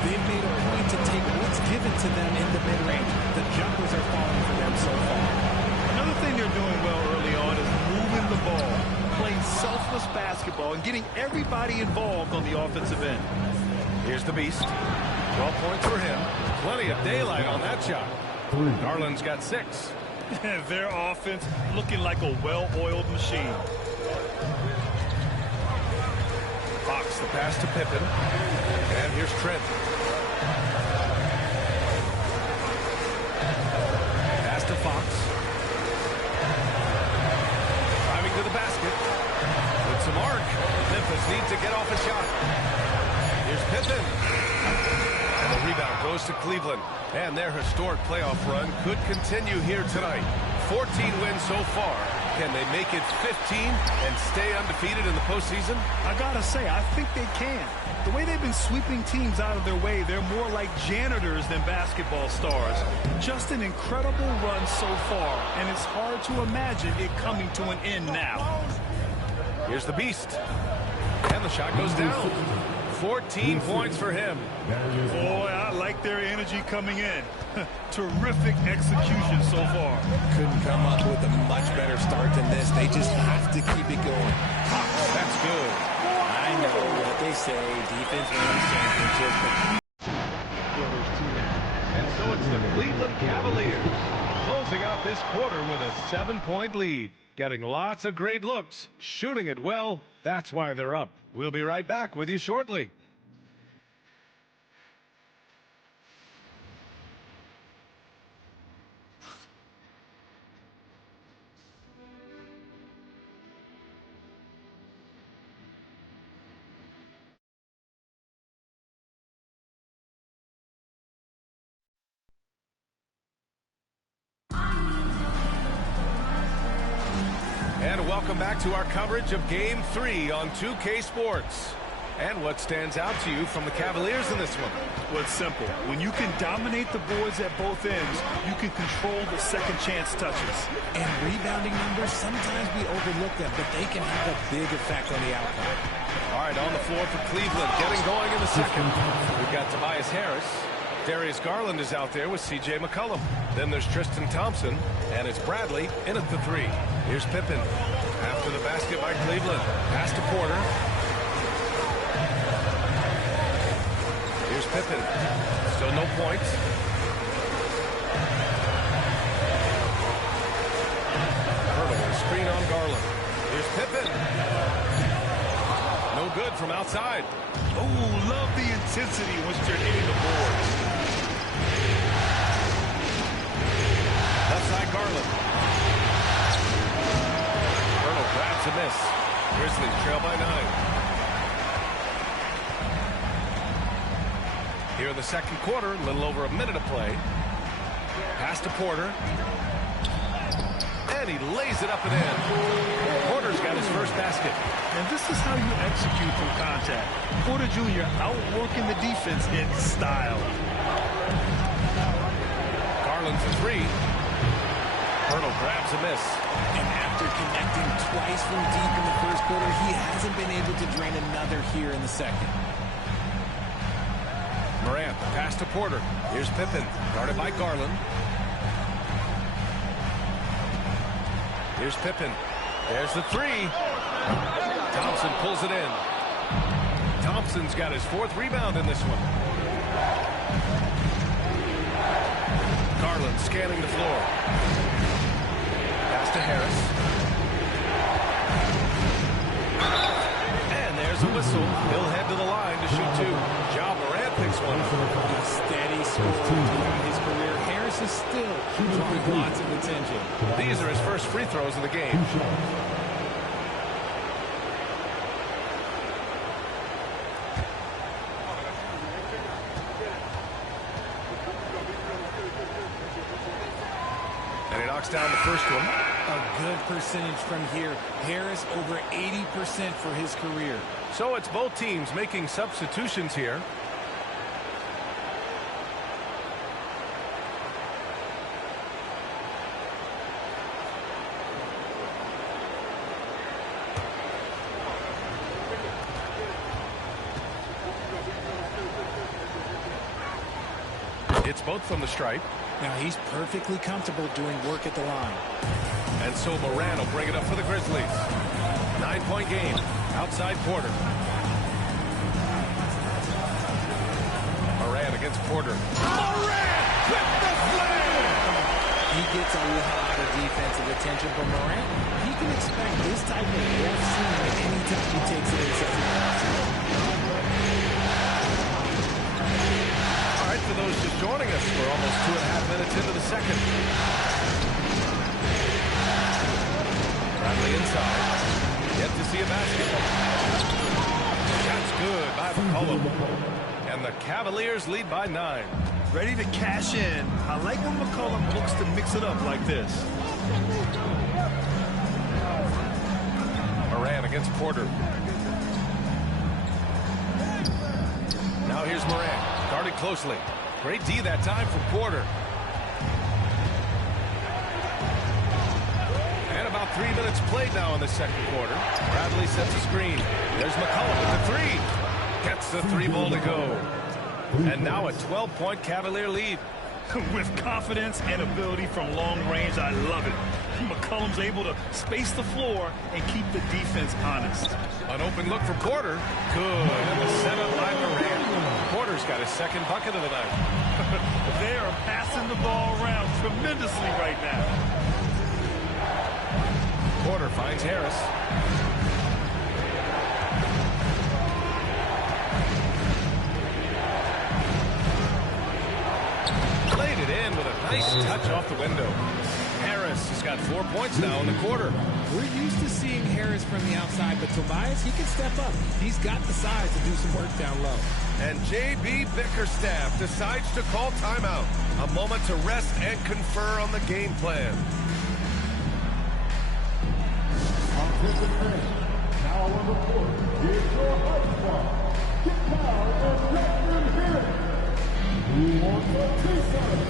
They've made a point to take what's given to them in the mid-range. The jumpers are falling for them so far. Another thing they're doing well early on is moving the ball, playing selfless basketball, and getting everybody involved on the offensive end. Here's the Beast. 12 points for him. Plenty of daylight on that shot. Garland's got 6. Their offense looking like a well-oiled machine. Fox, the pass to Pippen. And here's Trent. Pass to Fox. It's a mark. Memphis needs to get off a shot. Here's Pippen. And the rebound goes to Cleveland. And their historic playoff run could continue here tonight. 14 wins so far. Can they make it 15 and stay undefeated in the postseason? I gotta say, I think they can. The way they've been sweeping teams out of their way, they're more like janitors than basketball stars. Just an incredible run so far, and it's hard to imagine it coming to an end now. Here's the Beast. And the shot goes down. 14 points for him. Boy, I like their energy coming in. Terrific execution so far. Couldn't come up with a much better start than this. They just have to keep it going. That's good. I know what they say. Defense wins championships. And so it's the Cleveland Cavaliers closing out this quarter with a 7-point lead. Getting lots of great looks, shooting it well. That's why they're up. We'll be right back with you shortly. And welcome back to our coverage of Game 3 on 2K Sports. And what stands out to you from the Cavaliers in this one? Well, it's simple. When you can dominate the boards at both ends, you can control the second chance touches. And rebounding numbers, sometimes we overlook them, but they can have a big effect on the outcome. All right, on the floor for Cleveland, getting going in the second. We've got Tobias Harris. Darius Garland is out there with C.J. McCollum. Then there's Tristan Thompson, and it's Bradley in at the 3. Here's Pippen. After the basket by Cleveland. Pass to Porter. Here's Pippen. Still no points. Hurdle, screen on Garland. Here's Pippen. No good from outside. Oh, love the intensity once they're hitting the boards. Left side Garland. Hurdle grabs a miss. Grizzlies trail by 9. Here in the second quarter, a little over a minute to play. Pass to Porter. And he lays it up and in. Porter's got his first basket. And this is how you execute through contact. Porter Jr. outworking the defense in style. Garland's a 3. Hurdle grabs a miss. And after connecting twice from deep in the first quarter, he hasn't been able to drain another here in the second. Morant, pass to Porter. Here's Pippen, guarded by Garland. Here's Pippen. There's the 3. Thompson pulls it in. Thompson's got his 4th rebound in this one. Garland scanning the floor. Pass to Harris. And there's a whistle. He'll head to the line to shoot 2. Ja Morant picks one up. A steady scorer throughout his career. Harris is still drawing lots of attention. These are his first free throws of the game. And he knocks down the first one. A good percentage from here. Harris over 80% for his career. So it's both teams making substitutions here. It's both from the stripe. Now he's perfectly comfortable doing work at the line. And so Moran will bring it up for the Grizzlies. 9-point game. Outside Porter. Moran against Porter. Moran with the slam! He gets a lot of defensive attention from Moran. He can expect this type of rough scene anytime he takes it inside the basket. All right, for those just joining us, we're almost 2.5 minutes into the second. Bradley inside. you basketball. That's good by McCollum. And the Cavaliers lead by 9. Ready to cash in. I like when McCollum looks to mix it up like this. Moran against Porter. Now here's Moran, guarded closely. Great D that time from Porter. And about 3 minutes played now in the second quarter. Bradley sets a screen. There's McCollum with the 3. Gets the 3 ball to go. And now a 12-point Cavalier lead. With confidence and ability from long range, I love it. McCollum's able to space the floor and keep the defense honest. An open look for Porter. Good. And the setup by Moran. Porter's got his second bucket of the night. They are passing the ball around tremendously right now. Porter finds Harris. Laid it in with a nice touch off the window. Harris has got 4 points now in the quarter. We're used to seeing Harris from the outside, but Tobias, he can step up. He's got the size to do some work down low. And J.B. Bickerstaff decides to call timeout. A moment to rest and confer on the game plan. Now on the court, here's your high spot. Get down and let them hear it. Who wants a piece of it?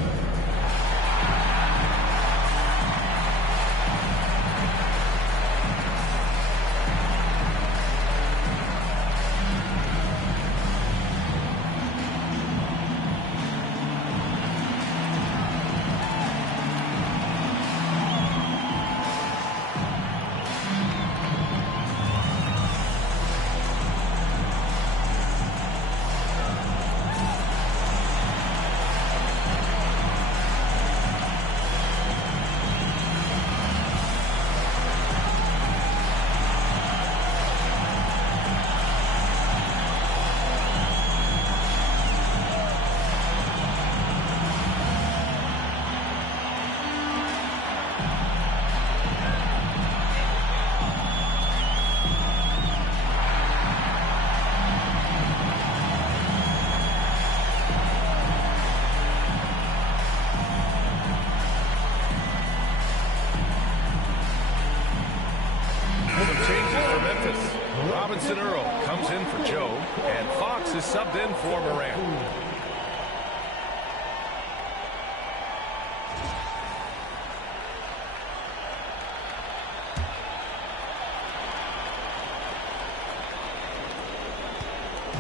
Subbed in for Moran.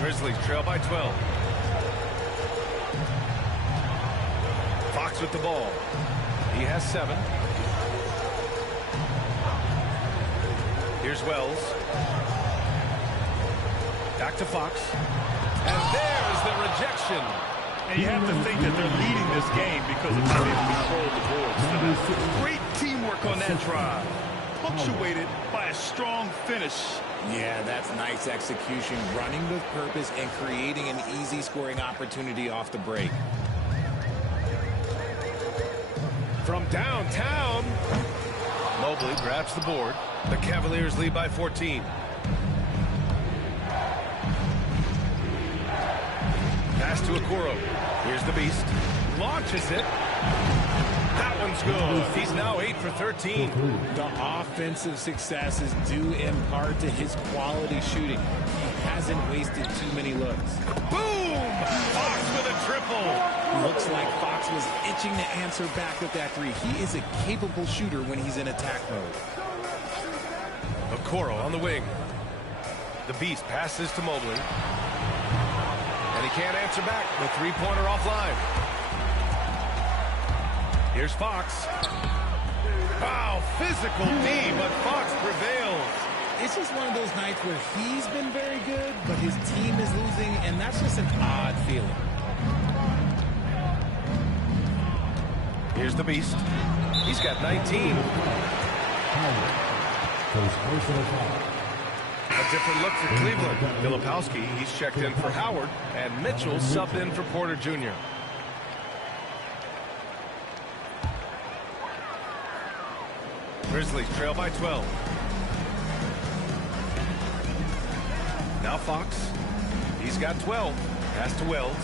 Grizzlies trail by 12. Fox with the ball. He has 7. Here's Wells. Back to Fox. And there's the rejection. And you have to think that they're leading this game because of how they control the boards. Great teamwork on that drive. Punctuated by a strong finish. Yeah, that's nice execution. Running with purpose and creating an easy scoring opportunity off the break. From downtown, Mobley grabs the board. The Cavaliers lead by 14. Pass to Okoro. Here's the Beast. Launches it. That one's good. He's now 8 for 13. The offensive success is due in part to his quality shooting. He hasn't wasted too many looks. Boom! Fox with a triple. Looks like Fox was itching to answer back with that 3. He is a capable shooter when he's in attack mode. Okoro on the wing. The Beast passes to Mobley. And he can't answer back. The three-pointer offline. Here's Fox. Wow, physical D, but Fox prevails. It's just one of those nights where he's been very good, but his team is losing, and that's just an odd feeling. Here's the Beast. He's got 19. A different look for Cleveland. Filipowski, he's checked in for Howard, and Mitchell subbed in for Porter Jr. Grizzlies trail by 12. Now Fox. He's got 12. Pass to Wells.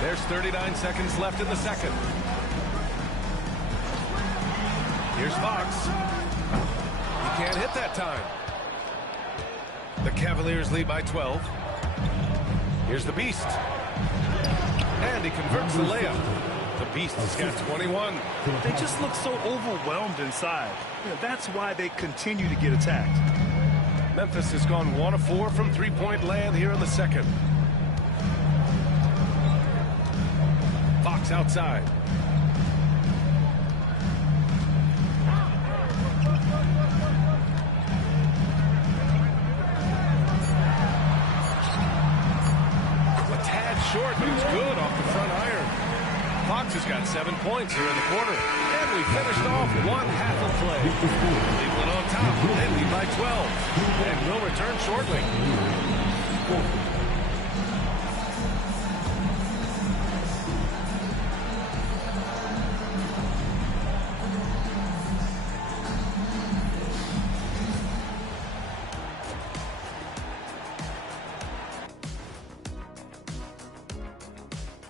There's 39 seconds left in the second. Here's Fox. He can't hit that time. The Cavaliers lead by 12. Here's the Beast. And he converts the layup. The Beast has got 21. They just look so overwhelmed inside. That's why they continue to get attacked. Memphis has gone 1 of 4 from three-point land here in the second. Fox outside. A tad short, but it's good off the front iron. Fox has got 7 points here in the quarter. And we finished off one half of play. Cleveland on top. They lead by 12. And will return shortly.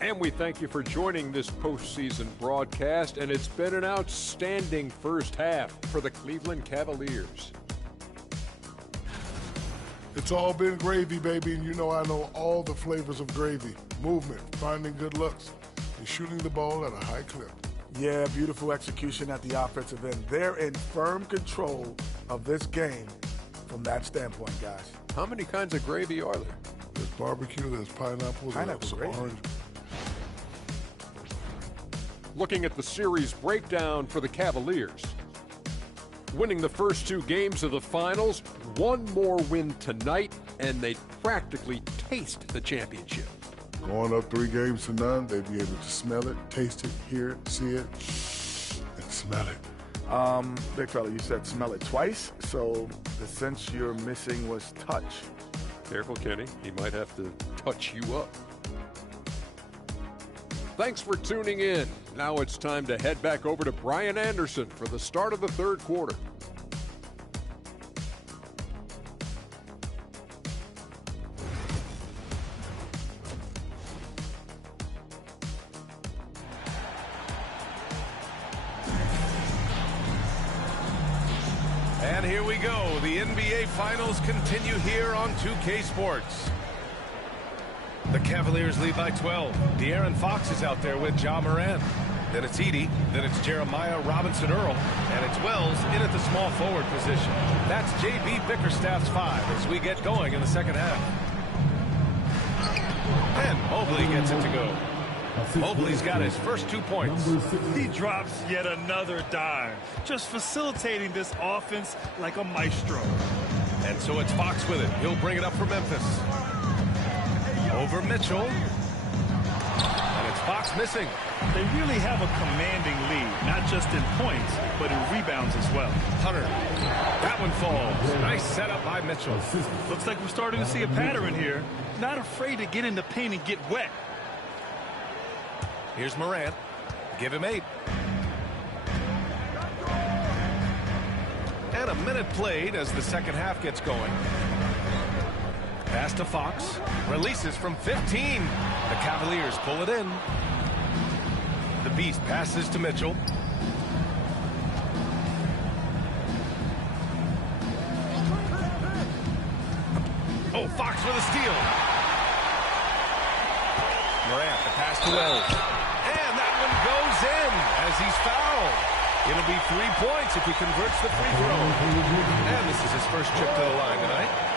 And we thank you for joining this postseason broadcast, and it's been an outstanding first half for the Cleveland Cavaliers. It's all been gravy, baby, and you know I know all the flavors of gravy. Movement, finding good looks, and shooting the ball at a high clip. Yeah, beautiful execution at the offensive end. They're in firm control of this game from that standpoint, guys. How many kinds of gravy are there? There's barbecue, there's pineapple, there's gravy. orange. Looking at the series breakdown for the Cavaliers. Winning the first 2 games of the finals, one more win tonight, and they'd practically taste the championship. Going up 3 games to none, they'd be able to smell it, taste it, hear it, see it, and smell it. Big fella, you said smell it twice, so the sense you're missing was touch. Careful, Kenny. He might have to touch you up. Thanks for tuning in. Now it's time to head back over to Brian Anderson for the start of the third quarter. And here we go. The NBA Finals continue here on 2K Sports. The Cavaliers lead by 12. De'Aaron Fox is out there with Ja Morant. Then it's Edey. Then it's Jeremiah Robinson-Earl. And it's Wells in at the small forward position. That's J.B. Bickerstaff's 5 as we get going in the second half. And Mobley gets it to go. Mobley's got his first 2 points. He drops yet another dime, just facilitating this offense like a maestro. And so it's Fox with it. He'll bring it up for Memphis. Over Mitchell. And it's Fox missing. They really have a commanding lead, not just in points, but in rebounds as well. Hunter. That one falls. Nice setup by Mitchell. Looks like we're starting to see a pattern here. Not afraid to get in the paint and get wet. Here's Morant. Give him 8. And a minute played as the second half gets going. Pass to Fox. Releases from 15. The Cavaliers pull it in. The Beast passes to Mitchell. Oh, Fox with a steal. Morant, the pass to Wells. And that one goes in as he's fouled. It'll be 3 points if he converts the free throw. And this is his first trip to the line tonight.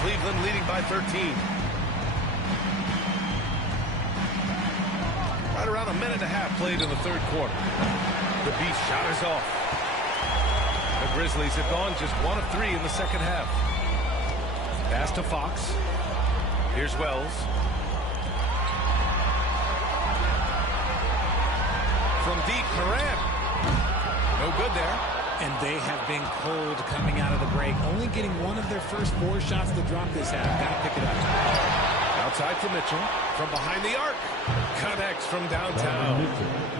Cleveland leading by 13. Right around a minute and a half played in the third quarter. The Beast shot is off. The Grizzlies have gone just 1 of 3 in the second half. Pass to Fox. Here's Wells. From deep, Morant. No good there. And they have been cold coming out of the break. Only getting 1 of their first 4 shots to drop this half. Got to pick it up. Outside to Mitchell. From behind the arc. Connects from downtown.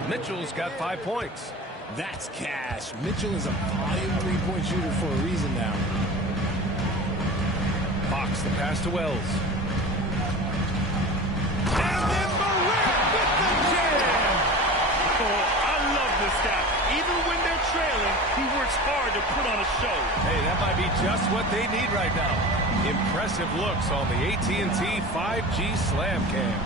Mitchell's got 5 points. That's cash. Mitchell is a volume three-point shooter for a reason now. Fox the pass to Wells. And then Morant with the jam. Oh, I love this guy. Even when they're trailing, he works hard to put on a show. Hey, that might be just what they need right now. Impressive looks on the AT&T 5G Slam Cam.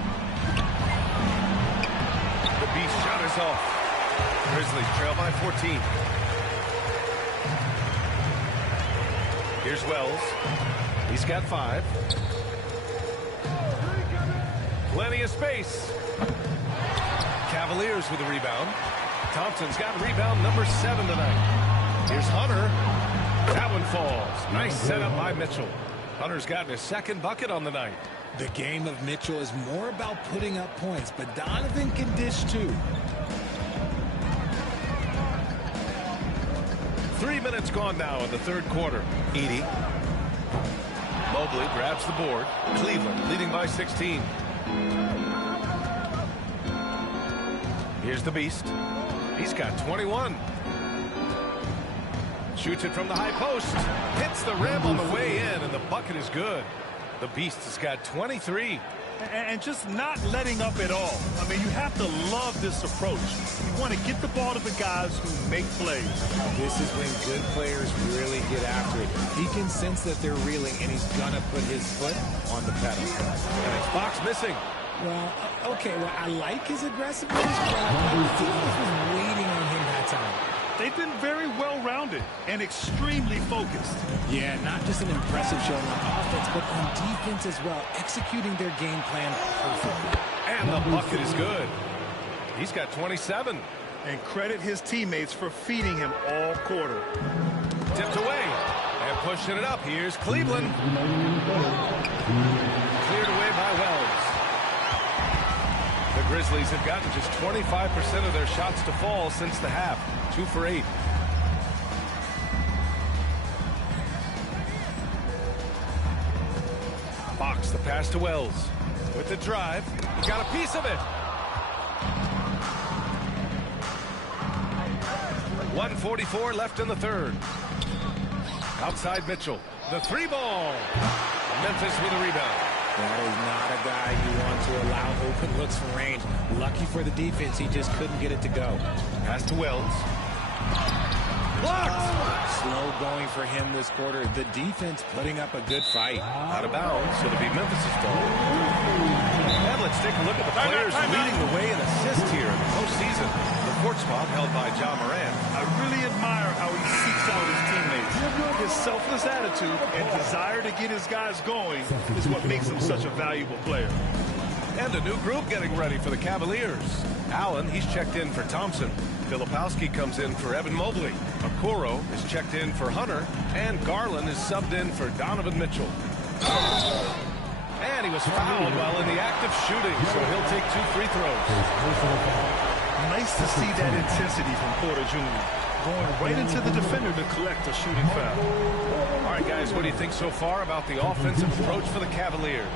The Beast shot is off. Grizzlies trail by 14. Here's Wells. He's got 5. Plenty of space. Cavaliers with a rebound. Thompson's got rebound number 7 tonight. Here's Hunter. That one falls. Nice setup by Mitchell. Hunter's gotten his 2nd bucket on the night. The game of Mitchell is more about putting up points, but Donovan can dish too. 3 minutes gone now in the 3rd quarter. Edey. Mobley grabs the board. Cleveland leading by 16. Here's the Beast. He's got 21. Shoots it from the high post. Hits the rim on the way in, and the bucket is good. The Beast has got 23. And just not letting up at all. I mean, you have to love this approach. You want to get the ball to the guys who make plays. This is when good players really get after it. He can sense that they're reeling, and he's going to put his foot on the pedal. And it's Fox missing. Well, okay, well, I like his aggressiveness, but the defense was waiting on him that time. They've been very well-rounded and extremely focused. Yeah, not just an impressive showing on offense, but on defense as well, executing their game plan perfectly. And the bucket is good. He's got 27. And credit his teammates for feeding him all quarter. Tipped away and pushing it up. Here's Cleveland. Cleared away by Wells. The Grizzlies have gotten just 25% of their shots to fall since the half. 2 for 8. Fox the pass to Wells. With the drive. He got a piece of it. 1:44 left in the 3rd. Outside Mitchell. The 3-ball. Memphis with a rebound. That is not a guy you want to allow open looks from range. Lucky for the defense, he just couldn't get it to go. Pass to Wells. Blocked. Slow going for him this quarter. The defense putting up a good fight. Out of bounds, so it'll be Memphis' fault. And let's take a look at the players leading the way in assists here in the postseason. The 4th spot held by Ja Morant. I really admire how he seeks out his teammates. His selfless attitude and desire to get his guys going is what makes him such a valuable player. And a new group getting ready for the Cavaliers. Allen, he's checked in for Thompson. Filipowski comes in for Evan Mobley. Okoro is checked in for Hunter. And Garland is subbed in for Donovan Mitchell. And he was fouled while in the act of shooting, so he'll take 2 free throws. Nice to see that intensity from Porter Jr. Going right into the defender to collect a shooting foul. All right, guys, what do you think so far about the offensive approach for the Cavaliers?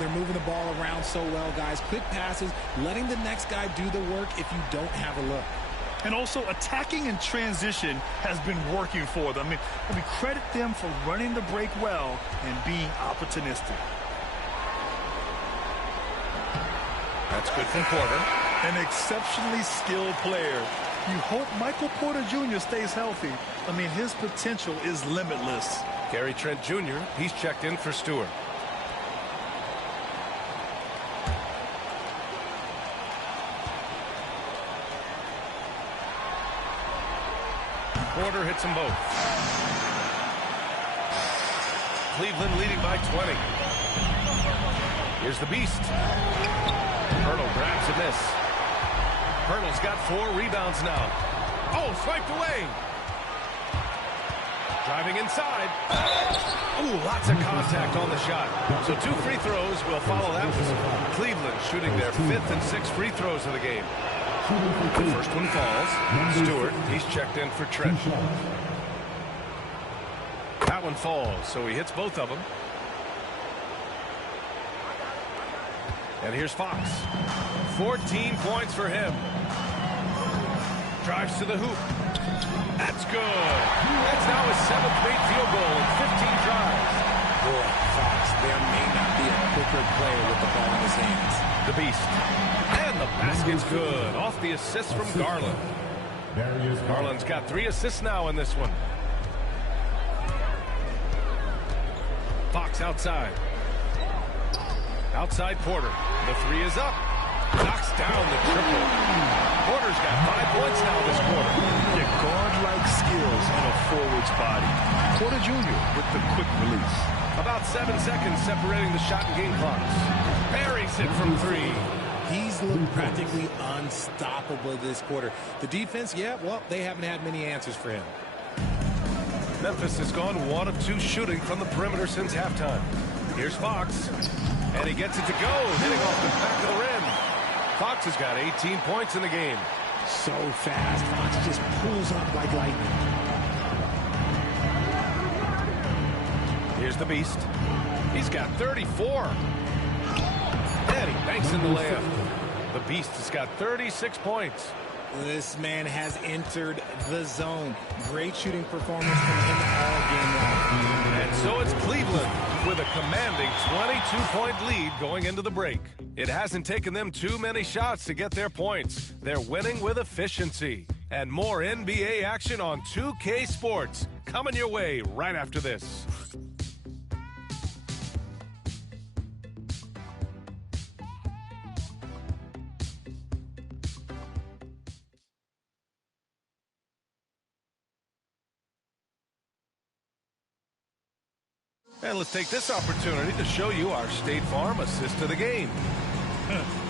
They're moving the ball around so well, guys. Quick passes, letting the next guy do the work if you don't have a look. And also attacking in transition has been working for them. I mean, credit them for running the break well and being opportunistic. That's good from Porter. An exceptionally skilled player. You hope Michael Porter Jr. stays healthy. I mean, his potential is limitless. Gary Trent Jr., he's checked in for Stewart. Porter hits them both. Cleveland leading by 20. Here's the Beast. Hurdle grabs a miss. Hurdle's got 4 rebounds now. Oh, swiped away. Driving inside. Ooh, lots of contact on the shot. So 2 free throws will follow that one. Cleveland shooting their 5th and 6th free throws of the game. The first one falls. Stewart, he's checked in for Trent. That one falls, so he hits both of them. And here's Fox. 14 points for him. Drives to the hoop. That's good. That's now his 7th made field goal in 15 drives. Boy, Fox, there may not be a quicker player with the ball in his hands. The beast. And the basket's good. Off the assist from Garland. Garland's got 3 assists now in this one. Fox outside. Outside Porter. The 3 is up. Knocks down the triple. Porter's got 5 points now this quarter. Yeah, guard-like skills in a forward's body. Porter Jr. with the quick release. About 7 seconds separating the shot and game clocks. Buries it from 3. He's looked practically unstoppable this quarter. The defense, yeah, well, they haven't had many answers for him. Memphis has gone 1 of 2 shooting from the perimeter since halftime. Here's Fox. And he gets it to go, hitting off the back of the rim. Fox has got 18 points in the game. So fast. Fox just pulls up like lightning. Here's the beast. He's got 34. And he banks in the layup. The beast has got 36 points. This man has entered the zone. Great shooting performance from him all game long. And so it's Cleveland with a commanding 22-point lead going into the break. It hasn't taken them too many shots to get their points. They're winning with efficiency. And more NBA action on 2K Sports coming your way right after this. And let's take this opportunity to show you our State Farm assist to the game.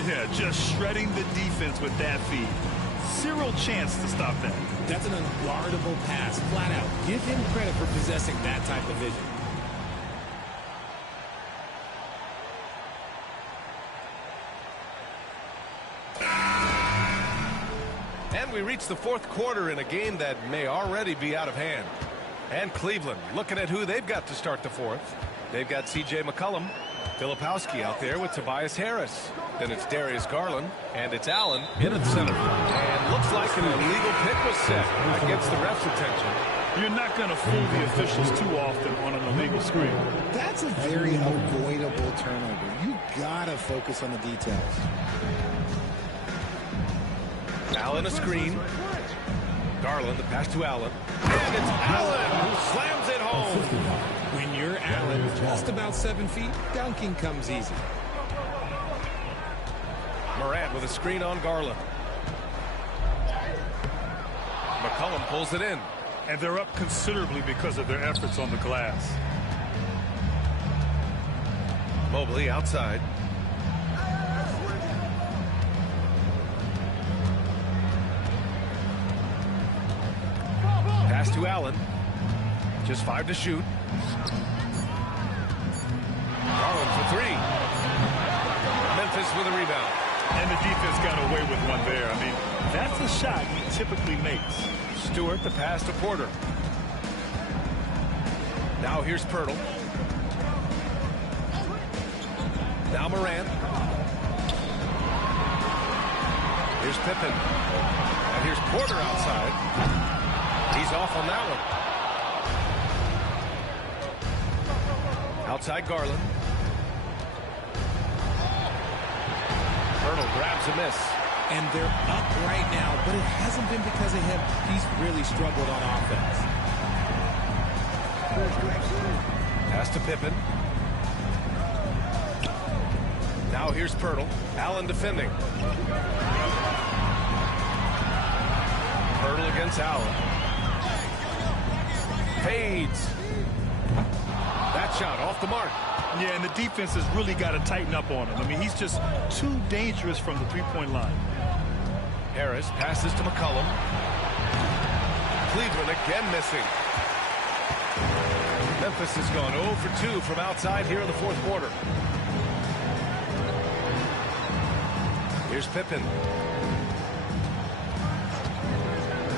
Yeah, just shredding the defense with that feed. Zero chance to stop that. That's an unguardable pass, flat out. Give him credit for possessing that type of vision. And we reach the 4th quarter in a game that may already be out of hand. And Cleveland looking at who they've got to start the 4th. They've got C.J. McCollum, Filipowski out there with Tobias Harris. Then it's Darius Garland, and it's Allen in at center. And looks like an illegal pick was set against the ref's attention. You're not going to fool the officials too often on an illegal screen. That's a very avoidable turnover. You got to focus on the details. Allen a screen. Garland, the pass to Allen. And it's Allen who slams it home. When you're Allen, just about 7 feet, dunking comes easy. Morant with a screen on Garland. McCollum pulls it in. And they're up considerably because of their efforts on the glass. Mobley outside. Pass to Allen. Just 5 to shoot. Garland for 3. Memphis with a rebound. And the defense got away with one there. I mean, that's a shot he typically makes. Stewart the pass to Porter. Now here's Pirtle. Now Morant. Here's Pippen. And here's Porter outside. He's off on that one. Outside Garland. Pirtle grabs a miss. And they're up right now, but it hasn't been because of him. He's really struggled on offense. Pass to Pippen. Now here's Pirtle. Allen defending. Pirtle against Allen. Fades. That shot off the mark. Yeah, and the defense has really got to tighten up on him. I mean, he's just too dangerous from the three-point line. Harris passes to McCollum. Cleveland again missing. Memphis has gone 0 for 2 from outside here in the 4th quarter. Here's Pippen.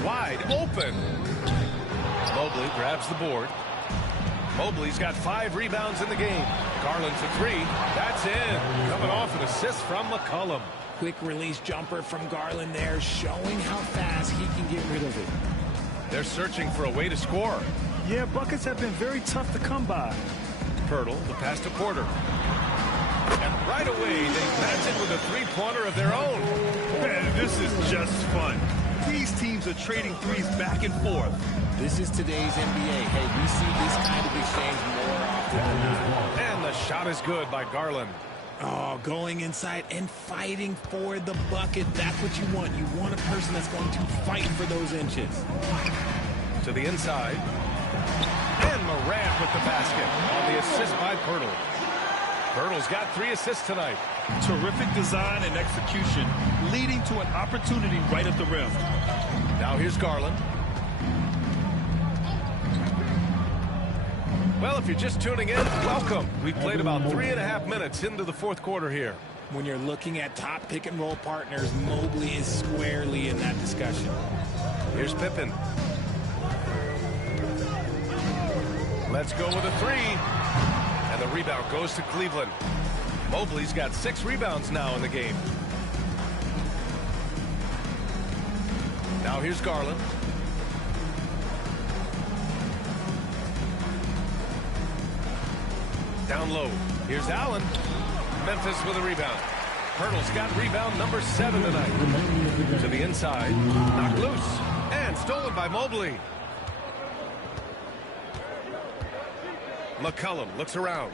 Wide open. Mobley grabs the board. Mobley's got 5 rebounds in the game. Garland for 3. That's in. Coming off an assist from McCollum. Quick release jumper from Garland there, showing how fast he can get rid of it. They're searching for a way to score. Yeah, buckets have been very tough to come by. Pirtle, the pass to Porter. And right away, they match it with a three-pointer of their own. Man, this is just fun. These teams are trading threes back and forth. This is today's NBA. Hey, we see this kind of exchange more often than not. And the shot is good by Garland. Oh, going inside and fighting for the bucket. That's what you want. You want a person that's going to fight for those inches. To the inside. And Morant with the basket on the assist by Pirtle. Pirtle's got 3 assists tonight. Terrific design and execution, leading to an opportunity right at the rim. Now here's Garland. Well, if you're just tuning in, welcome. We played about 3.5 minutes into the fourth quarter here. When you're looking at top pick-and-roll partners, Mobley is squarely in that discussion. Here's Pippen. Let's go with a 3. And the rebound goes to Cleveland. Mobley's got 6 rebounds now in the game. Now here's Garland. Down low. Here's Allen. Memphis with a rebound. Pirtle's got rebound number 7 tonight. To the inside. Knocked loose. And stolen by Mobley. McCollum looks around.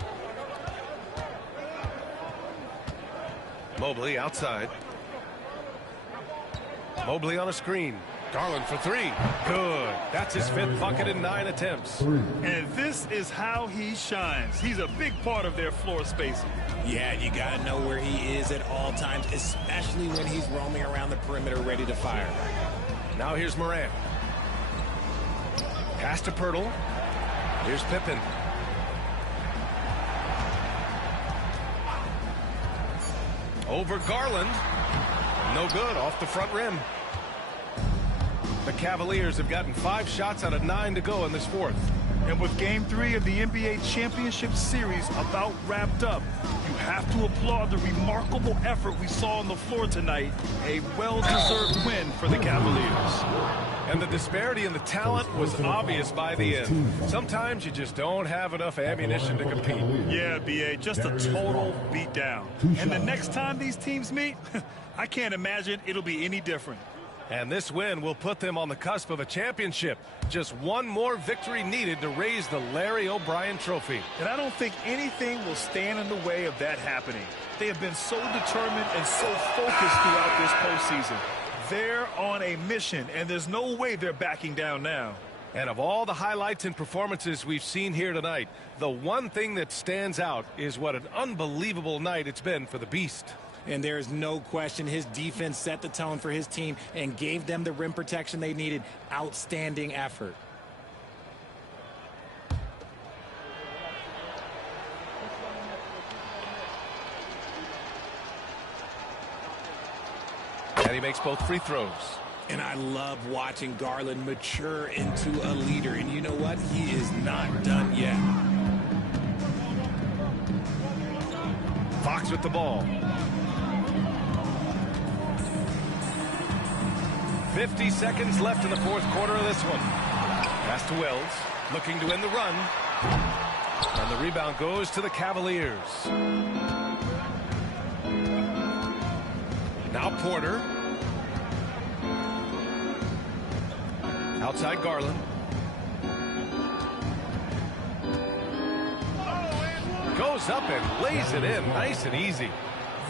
Mobley outside. Mobley on a screen. Garland for 3. Good. That's his 5th bucket in 9 attempts. And this is how he shines. He's a big part of their floor spacing. Yeah, you got to know where he is at all times, especially when he's roaming around the perimeter ready to fire. Now here's Morant. Pass to Pirtle. Here's Pippen. Over Garland. No good, off the front rim. The Cavaliers have gotten 5 shots out of 9 to go in this fourth. And with Game 3 of the NBA Championship Series about wrapped up, you have to applaud the remarkable effort we saw on the floor tonight. A well-deserved win for the Cavaliers. And the disparity in the talent was obvious by the end. Sometimes you just don't have enough ammunition to compete. Yeah, B.A., just a total beatdown. And the next time these teams meet, I can't imagine it'll be any different. And this win will put them on the cusp of a championship. Just one more victory needed to raise the Larry O'Brien Trophy. And I don't think anything will stand in the way of that happening. They have been so determined and so focused throughout this postseason. They're on a mission, and there's no way they're backing down now. And of all the highlights and performances we've seen here tonight, the one thing that stands out is what an unbelievable night it's been for the Beast. And there is no question his defense set the tone for his team and gave them the rim protection they needed. Outstanding effort. And he makes both free throws. And I love watching Garland mature into a leader. And you know what? He is not done yet. Fox with the ball. 50 seconds left in the fourth quarter of this one. Pass to Wells, looking to end the run. And the rebound goes to the Cavaliers. Now Porter. Outside Garland. Goes up and lays it in nice and easy.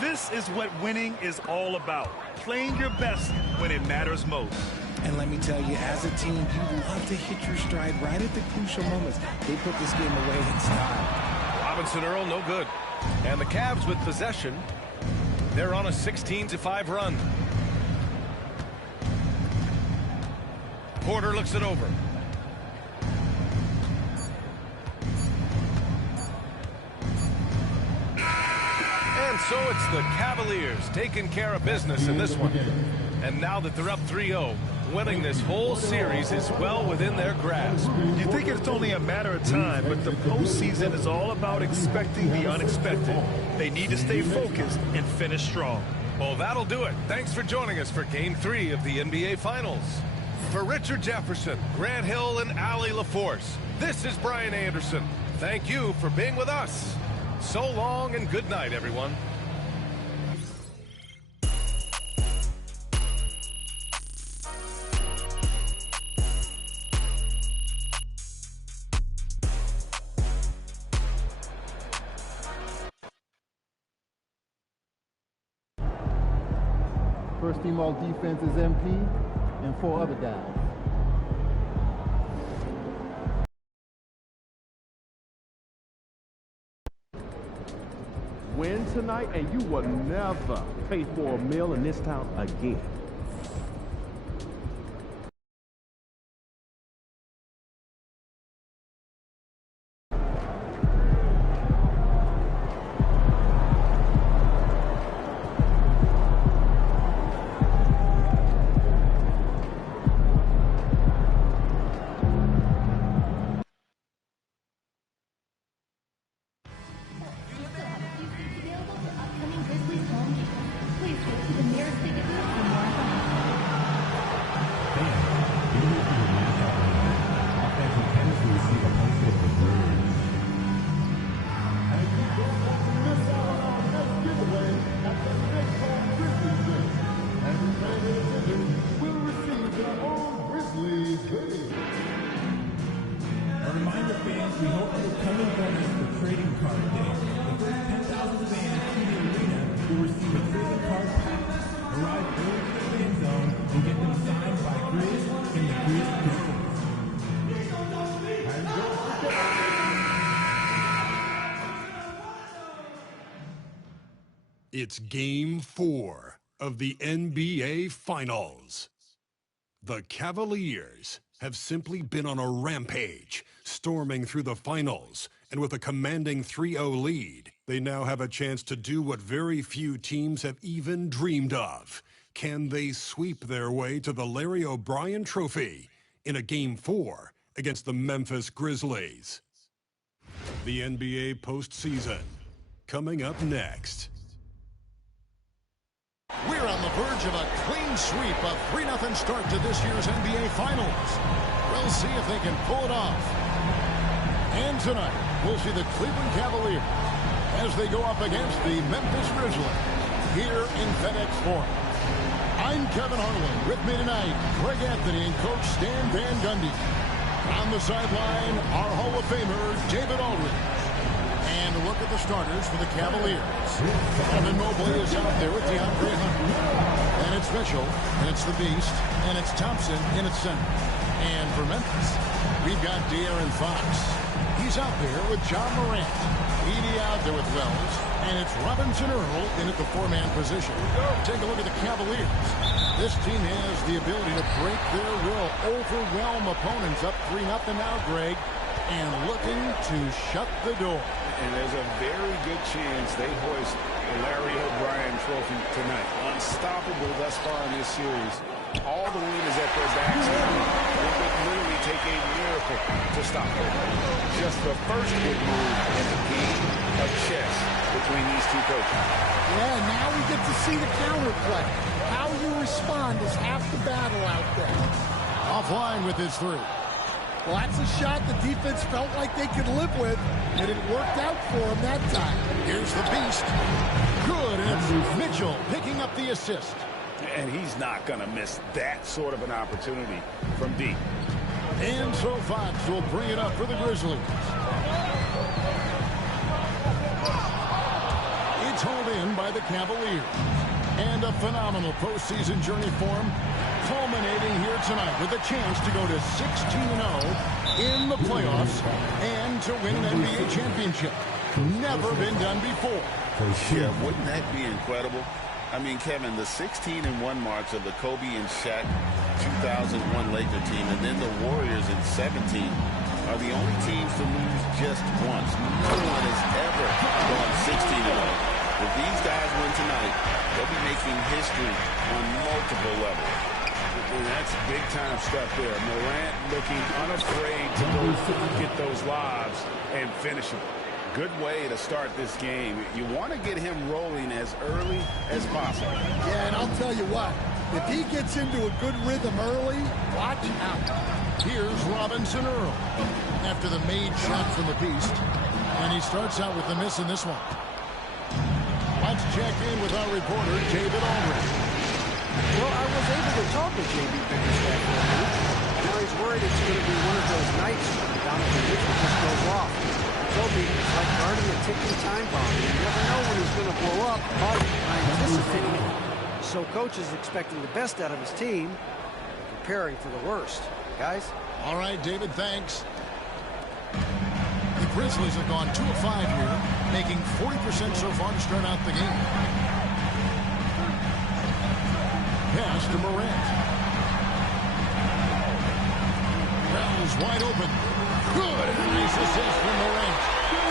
This is what winning is all about. Playing your best when it matters most. And let me tell you, as a team, you love to hit your stride right at the crucial moments. They put this game away in style. Robinson Earl, no good. And the Cavs with possession. They're on a 16-5 run. Porter looks it over. And so it's the Cavaliers taking care of business in this one. And now that they're up 3-0, Winning this whole series is well within their grasp. You think it's only a matter of time, but the postseason is all about expecting the unexpected. They need to stay focused and finish strong. Well, that'll do it. Thanks for joining us for Game 3 of the NBA Finals. For Richard Jefferson, Grant Hill, and Allie LaForce, this is Brian Anderson. Thank you for being with us. So long and good night, everyone. First team all defense is MP and 4 other guys. Win tonight and you will never pay for a meal in this town again. It's Game 4 of the NBA Finals. The Cavaliers have simply been on a rampage, storming through the finals, and with a commanding 3-0 lead, they now have a chance to do what very few teams have even dreamed of. Can they sweep their way to the Larry O'Brien Trophy in a Game 4 against the Memphis Grizzlies? The NBA postseason, coming up next. We're on the verge of a clean sweep, a 3-0 start to this year's NBA Finals. We'll see if they can pull it off. And tonight, we'll see the Cleveland Cavaliers as they go up against the Memphis Grizzlies here in FedEx Forum. I'm Kevin Harlan. With me tonight, Greg Anthony and Coach Stan Van Gundy. On the sideline, our Hall of Famer, David Aldridge. And a look at the starters for the Cavaliers. Evan Mobley is out there with DeAndre Hunter. And it's Mitchell, and it's the Beast, and it's Thompson in its center. And for Memphis, we've got De'Aaron Fox. He's out there with John Morant. Edey out there with Wells. And it's Robinson Earl in at the 4-man position. Take a look at the Cavaliers. This team has the ability to break their will, overwhelm opponents up 3-0 now, Greg, and looking to shut the door. And there's a very good chance they hoist the Larry O'Brien Trophy tonight. Unstoppable thus far in this series. All the wind is at their backs now. It would literally take a miracle to stop them. Just the first good move in the game of chess between these two coaches. Yeah, now we get to see the counterplay. How you respond is half the battle out there. Offline with his 3. Well, that's a shot the defense felt like they could live with, and it worked out for them that time. Here's the Beast. Good, and it's Mitchell picking up the assist. And he's not going to miss that sort of an opportunity from deep. And so Fox will bring it up for the Grizzlies. It's hauled in by the Cavaliers. And a phenomenal postseason journey for them, culminating here tonight with a chance to go to 16-0 in the playoffs and to win an NBA championship. Never been done before. Yeah, wouldn't that be incredible? I mean, Kevin, the 16-1 marks of the Kobe and Shaq 2001 Laker team, and then the Warriors in 17 are the only teams to lose just once. No one has ever gone 16-0. If these guys win tonight, they'll be making history on multiple levels. And that's big-time stuff there. Morant looking unafraid to go get those lobs and finish them. Good way to start this game. You want to get him rolling as early as possible. Yeah, and I'll tell you what. If he gets into a good rhythm early, watch out. Here's Robinson Earl after the made shot from the Beast. And he starts out with the miss in this one. Let's check in with our reporter, David Aldridge. Well, I was able to talk to J.B. Bickerstaff for a minute. Now he's worried it's going to be one of those nights when Donovan Mitchell just goes off. He told me it's like guarding a ticking time bomb. You never know when he's going to blow up, but I'm anticipating it. So coach is expecting the best out of his team, preparing for the worst. Guys? All right, David, thanks. The Grizzlies have gone 2 of 5 here, making 40% so far to start out the game. Pass to Morant. Wells wide open. Good. Nice assist from Morant.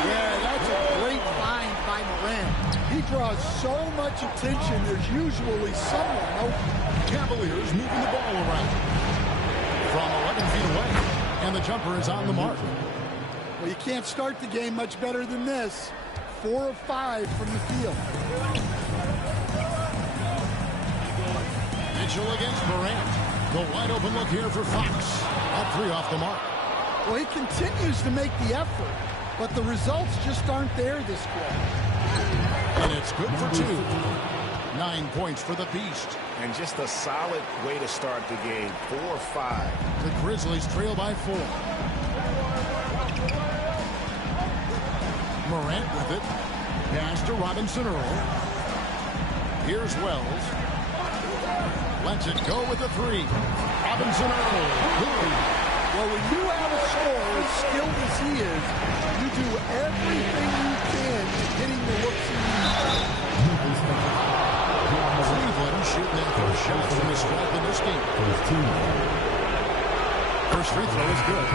Yeah, that's a great find by Morant. He draws so much attention, there's usually someone open. Cavaliers moving the ball around. From 11 feet away. And the jumper is on the mark. Well, you can't start the game much better than this. 4 of 5 from the field. Mitchell against Morant. The wide open look here for Fox. All 3 off the mark. Well, he continues to make the effort, but the results just aren't there this quarter. And it's good for 2. 9 points for the Beast. And just a solid way to start the game. 4 of 5. The Grizzlies trail by 4. Morant with it. Pass to Robinson Earl. Here's Wells. Lets it go with the 3. Robinson Earl. Good. Well, when you have a scorer as skilled as he is, you do everything you can to get him the looks he needs. Cleveland shooting their first shots from the stripe in this game. First free throw is good.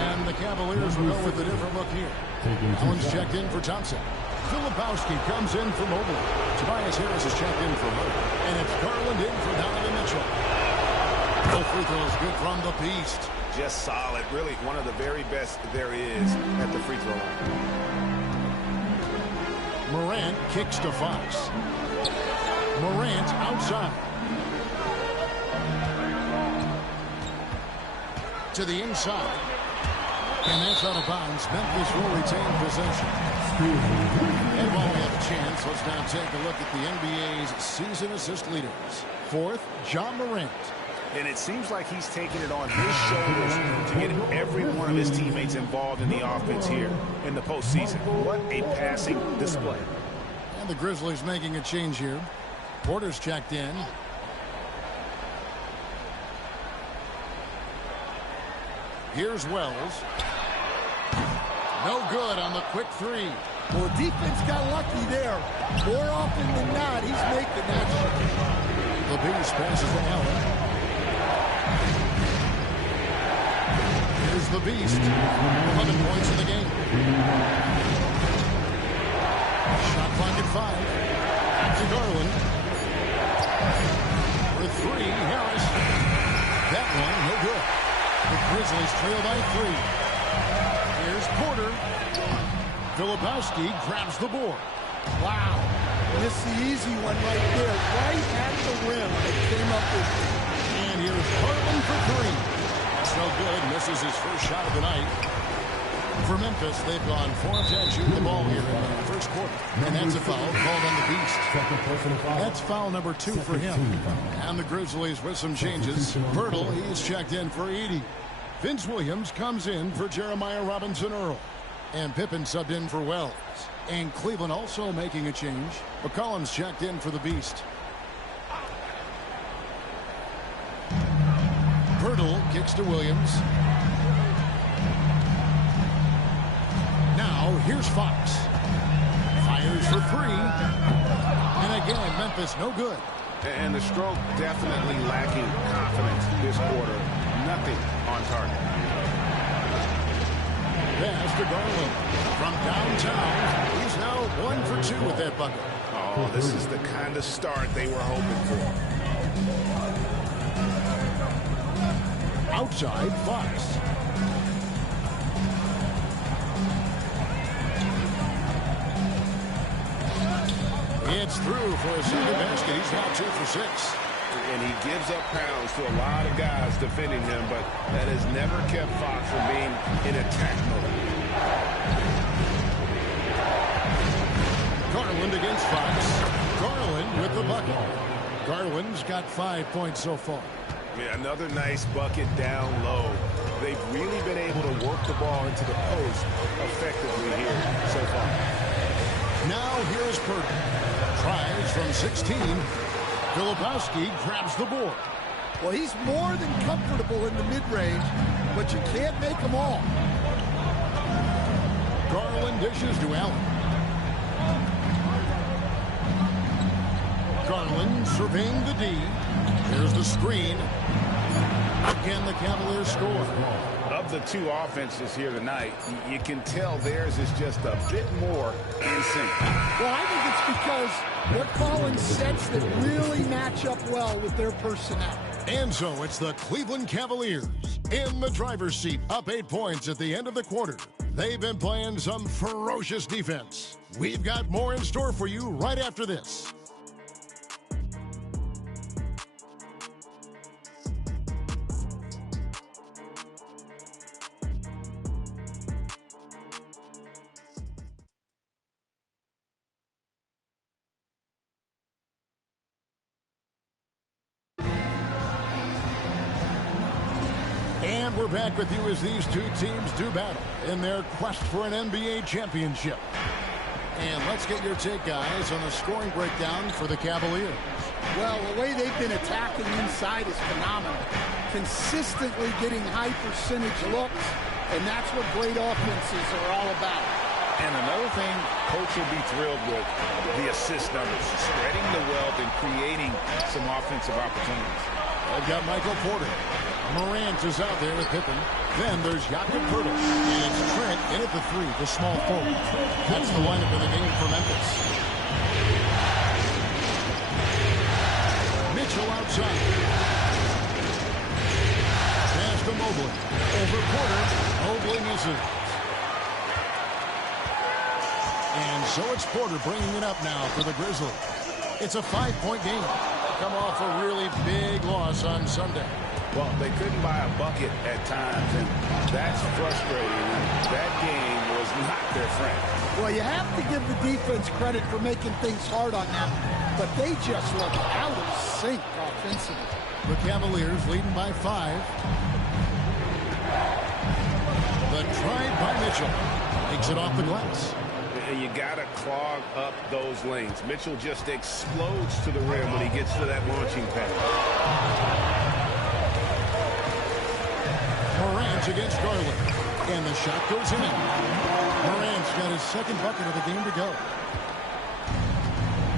And the Cavaliers will go with a different look here. Owen's checked in for Thompson. Filipowski comes in for Mobley. Tobias Harris is checked in for Murray. And it's Garland in for Donovan Mitchell. Both free throws good from the Beast. Just solid. Really one of the very best there is at the free throw line. Morant kicks to Fox. Morant outside. To the inside. And that's out of bounds. Memphis will retain possession. And while we have a chance, let's now take a look at the NBA's season assist leaders. 4th, John Morant. And it seems like he's taking it on his shoulders to get every one of his teammates involved in the offense here in the postseason. What a passing display. And the Grizzlies making a change here. Porter's checked in. Here's Wells. No good on the quick 3. Well, the defense got lucky there. More often than not, he's making that shot. The Beast passes to Allen. Here's the Beast. 11 points in the game. Shot clock at 5. To Garland. For 3, Harris. That one, no good. The Grizzlies trail by 3. Here's Porter. Filipowski grabs the board. Wow. Missed the easy one right there. Right at the rim. They came up with it. And here's Garland for 3. No good. Misses his first shot of the night. For Memphis, they've gone 4 of 10 shooting the ball here in the first quarter. And that's a foul called on the Beast. That's foul number 2 for him. And the Grizzlies with some changes. Bertle, he's checked in for Edey. Vince Williams comes in for Jeremiah Robinson Earl. And Pippen subbed in for Wells. And Cleveland also making a change. McCollum's checked in for the Beast. Bertle kicks to Williams. Now, here's Fox. Fires for 3. And again, Memphis no good. And the stroke definitely lacking confidence this quarter. Nothing on target. Pass to Garland. From downtown, he's now 1 for 2 with that bucket. Oh, this is the kind of start they were hoping for. outside Fox. It's through for a second basket. He's now 2 for 6. And he gives up pounds to a lot of guys defending him, but that has never kept Fox from being in attack mode. Garland against Fox. Garland with the bucket. Garland's got 5 points so far. Yeah, another nice bucket down low. They've really been able to work the ball into the post effectively here so far. Now here's Purdy. Tries from 16. Filipowski grabs the board. Well, he's more than comfortable in the mid-range, but you can't make them all. Garland dishes to Allen. Garland surveying the D. Here's the screen. Again, the Cavaliers score. Of the two offenses here tonight, you can tell theirs is just a bit more in sync. Well, I think it's because they're calling sets that really match up well with their personnel. And so it's the Cleveland Cavaliers in the driver's seat, up 8 points at the end of the quarter. They've been playing some ferocious defense. We've got more in store for you right after this. And we're back with you as these two teams do battle in their quest for an NBA championship. And let's get your take, guys, on the scoring breakdown for the Cavaliers. Well, the way they've been attacking inside is phenomenal. Consistently getting high percentage looks, and that's what great offenses are all about. And another thing Coach will be thrilled with, the assist numbers, spreading the wealth and creating some offensive opportunities. They've got Michael Porter. Morant is out there with Pippen. Then there's Jakob Poeltl. And it's Trent in at the 3, the small forward. That's the lineup of the game for Memphis. Mitchell outside. Pass to Mobley. Over Porter. Mobley misses. And so it's Porter bringing it up now for the Grizzlies. It's a 5-point game. Come off a really big loss on Sunday. Well, they couldn't buy a bucket at times, and that's frustrating. That game was not their friend. Well, you have to give the defense credit for making things hard on them, but they just look out of sync offensively. The Cavaliers leading by 5. The drive by Mitchell takes it off the glass. You got to clog up those lanes. Mitchell just explodes to the rim when he gets to that launching pad. Morant against Garland. And the shot goes in. Morant's got his second bucket of the game to go.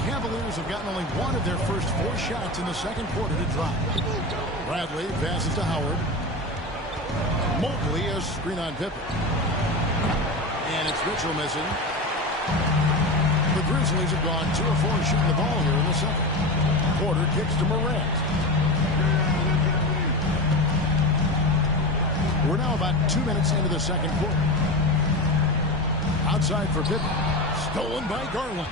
Cavaliers have gotten only one of their first 4 shots in the second quarter to drop. Bradley passes to Howard. Mobley a screen on Pippen. And it's Mitchell missing. The Grizzlies have gone 2 of 4 shooting the ball here in the second. Porter kicks to Morant. We're now about 2 minutes into the second quarter. Outside for Pippen. Stolen by Garland.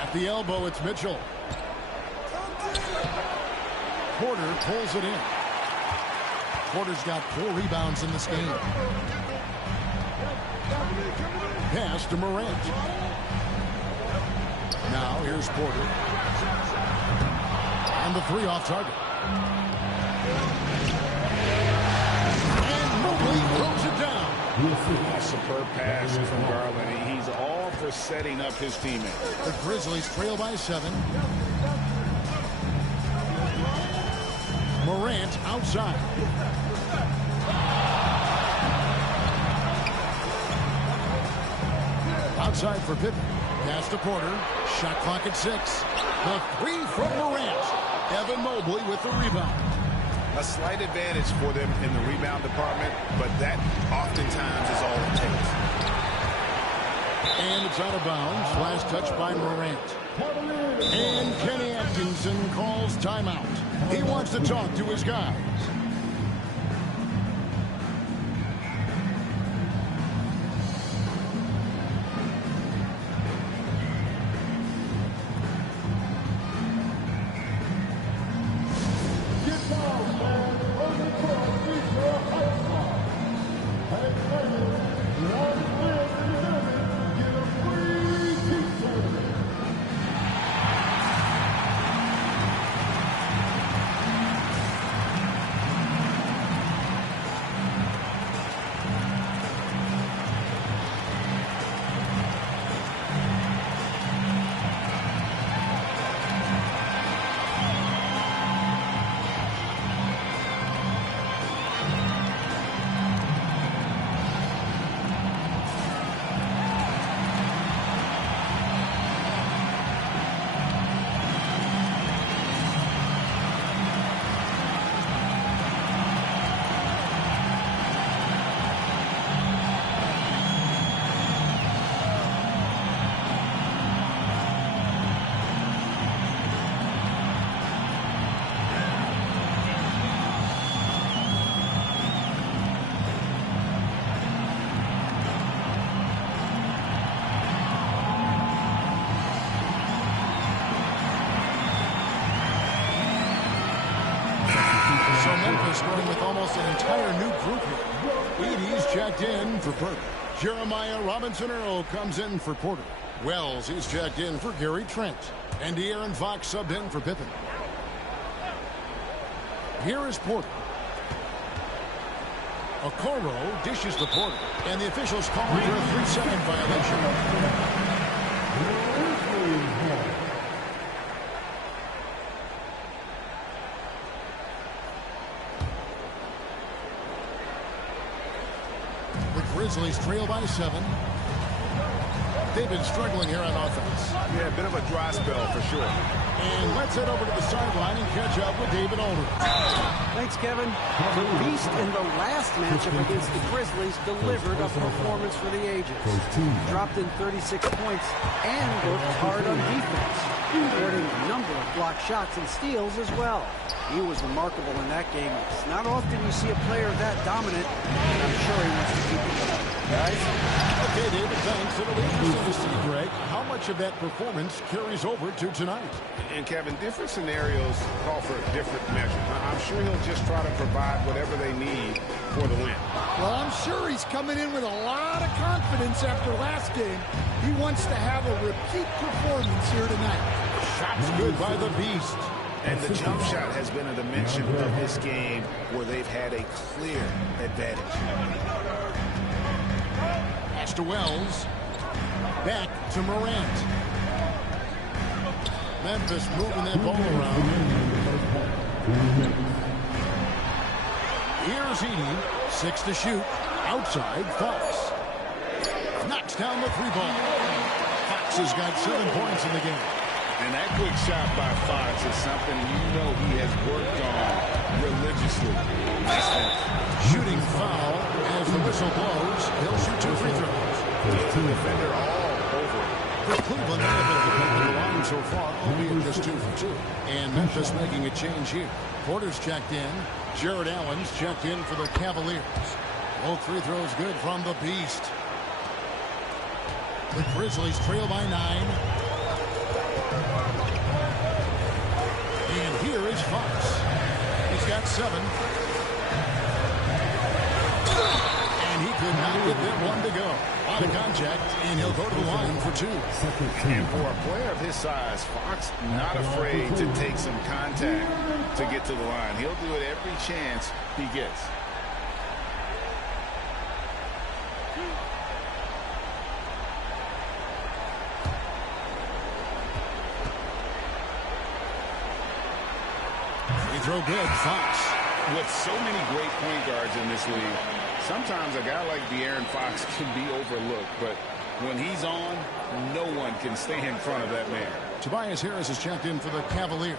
At the elbow, it's Mitchell. Porter pulls it in. Porter's got 4 rebounds in this game. Pass to Morant. Now here's Porter. And the 3 off target. And Mobley throws it down. A superb pass from Garland. He's all for setting up his teammates. The Grizzlies trail by 7. Morant outside. Outside for Pippen. Pass to Porter. Shot clock at 6. The 3 from Morant. Evan Mobley with the rebound. A slight advantage for them in the rebound department, but that oftentimes is all it takes. And it's out of bounds. Last touch by Morant. And Kenny Atkinson calls timeout. He wants to talk to his guys. So Memphis going with almost an entire new group here. Edie's checked in for Burke. Jeremiah Robinson-Earl comes in for Porter. Wells is checked in for Gary Trent. And De'Aaron Fox subbed in for Pippen. Here is Porter. Okoro dishes to Porter. And the officials call for a 3-second violation. Grizzlies trail by 7. They've been struggling here on offense. Yeah, a bit of a dry spell for sure. And let's head over to the sideline and catch up with David Aldridge. Thanks, Kevin. The Beast in the last matchup against the Grizzlies delivered a performance for the ages. Dropped in 36 points and worked hard on defense, recording a number of blocked shots and steals as well. He was remarkable in that game. It's not often you see a player that dominant, and I'm sure he wants to keep it going. Guys? Okay, David, thanks. It'll be interesting to see, Greg, how much of that performance carries over to tonight. And, Kevin, different scenarios call for different measures. I'm sure he'll just try to provide whatever they need for the win. Well, I'm sure he's coming in with a lot of confidence after last game. He wants to have a repeat performance here tonight. Shots good by the Beast. And the jump shot has been a dimension of this game where they've had a clear advantage. Pass to Wells. Back to Morant. Memphis moving that ball around. Here's Edie. 6 to shoot. Outside, Fox. Knocks down the 3-ball. Fox has got 7 points in the game. And that quick shot by Fox is something you know he has worked on religiously. Shooting foul as the whistle blows. He'll shoot 2 free throws. The defender all over it. For Cleveland, they have been defending the line so far, albeit just 2 for 2. And Memphis making a change here. Porter's checked in. Jared Allen's checked in for the Cavaliers. Both free throws good from the Beast. The Grizzlies trail by 9. And here is Fox. He's got 7. And he could not get that one to go. Out of contact, and he'll go to the line for 2. And for a player of his size, Fox not afraid to take some contact to get to the line. He'll do it every chance he gets. Throw good, Fox. With so many great point guards in this league, sometimes a guy like De'Aaron Fox can be overlooked, but when he's on, no one can stay in front of that man. Tobias Harris is checked in for the Cavaliers.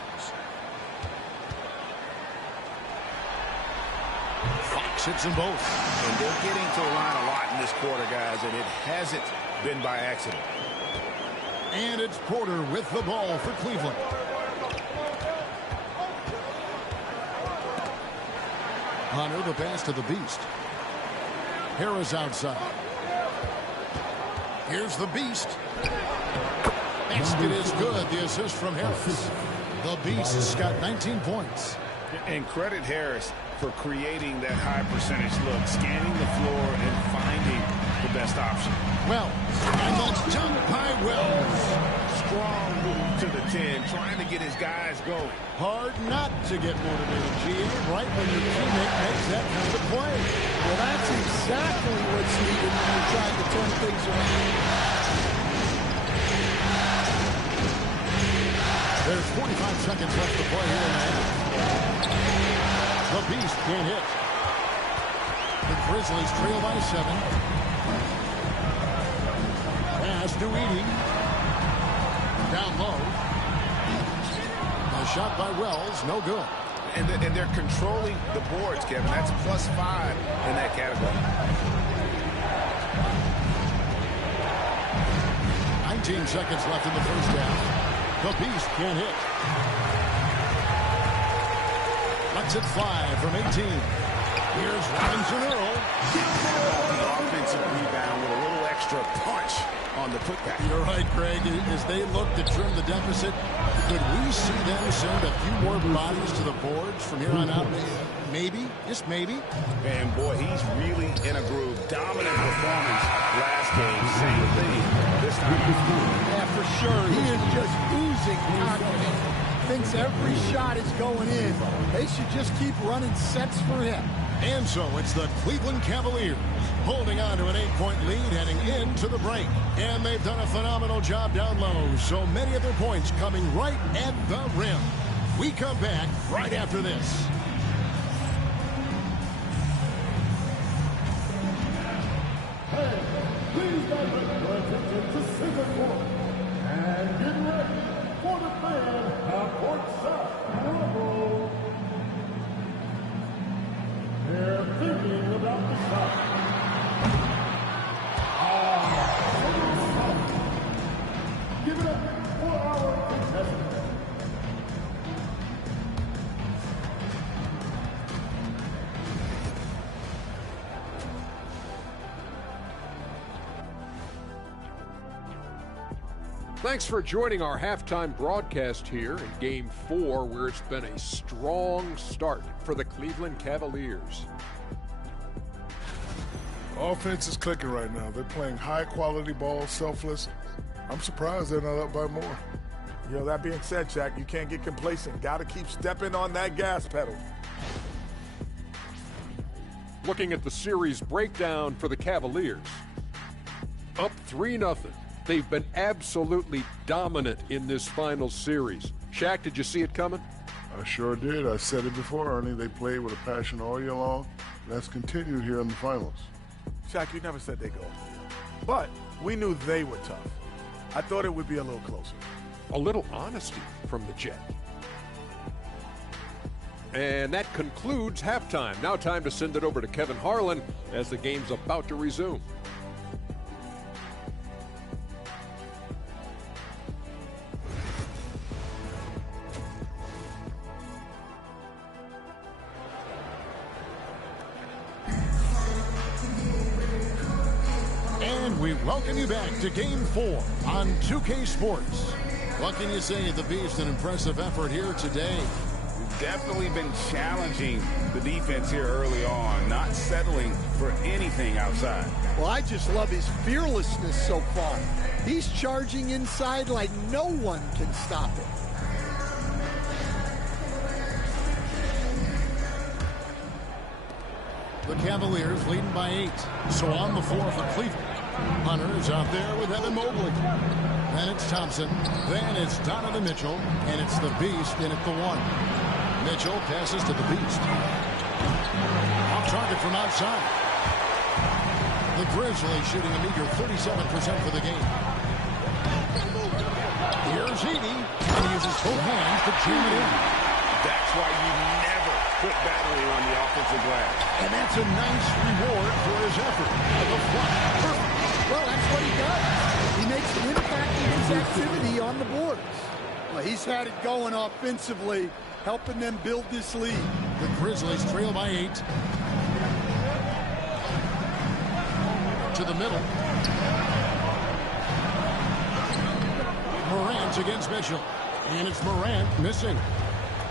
Fox hits them both. And they're getting to the line a lot in this quarter, guys, and it hasn't been by accident. And it's Porter with the ball for Cleveland. Hunter, the pass to the Beast. Harris outside. Here's the Beast. Basket is good. The assist from Harris. The Beast's got 19 points. And credit Harris for creating that high percentage look, scanning the floor and finding the best option. Wells, and that's done by Wells. Strong move to the 10, trying to get his guys going. Hard not to get motivated, GA, right when your teammate makes that kind of play. Well, that's exactly what's needed when you're trying to turn things around. There's 45 seconds left to play here in the half. The Beast can't hit. The Grizzlies trail by 7. Pass to Edie. Down low. A shot by Wells, no good. And they're controlling the boards, Kevin. That's +5 in that category. 19 seconds left in the first half. The Beast can't hit. Lets it fly from 18. Here's Robinson Earl. The offensive rebound with a little extra punch on the putback. You're right, Greg. As they look to trim the deficit, could we see them send a few more bodies to the boards from here on out? Maybe, just maybe. And boy, he's really in a groove. Dominant performance last game. Same thing this time. Yeah, for sure. He is just oozing confidence. Thinks every shot is going in. They should just keep running sets for him. And so it's the Cleveland Cavaliers holding on to an 8-point lead heading into the break. And they've done a phenomenal job down low. So many of their points coming right at the rim. We come back right after this. Hey, please divert your attention to center court. And get ready for the fan courtside rumble. They're thinking about the shot. Give it up for our contestant. Thanks for joining our halftime broadcast here in Game 4, where it's been a strong start for the Cleveland Cavaliers. Offense is clicking right now. They're playing high-quality ball, selfless. I'm surprised they're not up by more. You know, that being said, Shaq, you can't get complacent. Got to keep stepping on that gas pedal. Looking at the series breakdown for the Cavaliers. Up 3-0. They've been absolutely dominant in this final series. Shaq, did you see it coming? I sure did. I said it before, Ernie. They played with a passion all year long. That's continued here in the finals. Shaq, you never said they go. But we knew they were tough. I thought it would be a little closer. A little honesty from the Jet. And that concludes halftime. Now time to send it over to Kevin Harlan as the game's about to resume. We welcome you back to Game 4 on 2K Sports. What can you say of the Beast? An impressive effort here today. We've definitely been challenging the defense here early on, not settling for anything outside. Well, I just love his fearlessness so far. He's charging inside like no one can stop him. The Cavaliers leading by 8. So on the floor for Cleveland. Hunter's out there with Evan Mobley. Then it's Thompson. Then it's Donovan Mitchell. And it's the Beast in at the 1. Mitchell passes to the Beast. Off target from outside. The Grizzlies shooting a meager 37% for the game. Here's Edie. And he uses both hands to jam it in. That's why you never quit battling on the offensive glass. And that's a nice reward for his effort. The flush. Perfect. Well, that's what he does. He makes an impact in his activity. he's had it going offensively, helping them build this lead. The Grizzlies trail by 8. To the middle. Morant against Mitchell. And it's Morant missing.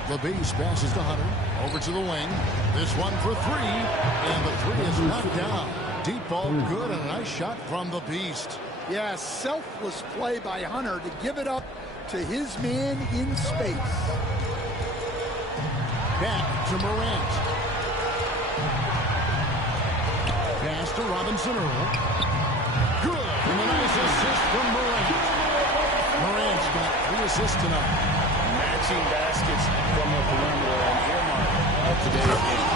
The Beast passes to Hunter. Over to the wing. This one for 3. And the 3 is knocked down. Deep ball good and a nice shot from the Beast. Yeah, selfless play by Hunter to give it up to his man in space. Back to Morant. Pass to Robinson Earl. Good. And a nice assist from Morant. Morant's got 3 assists tonight. Matching baskets from the perimeter and earmark of today's game.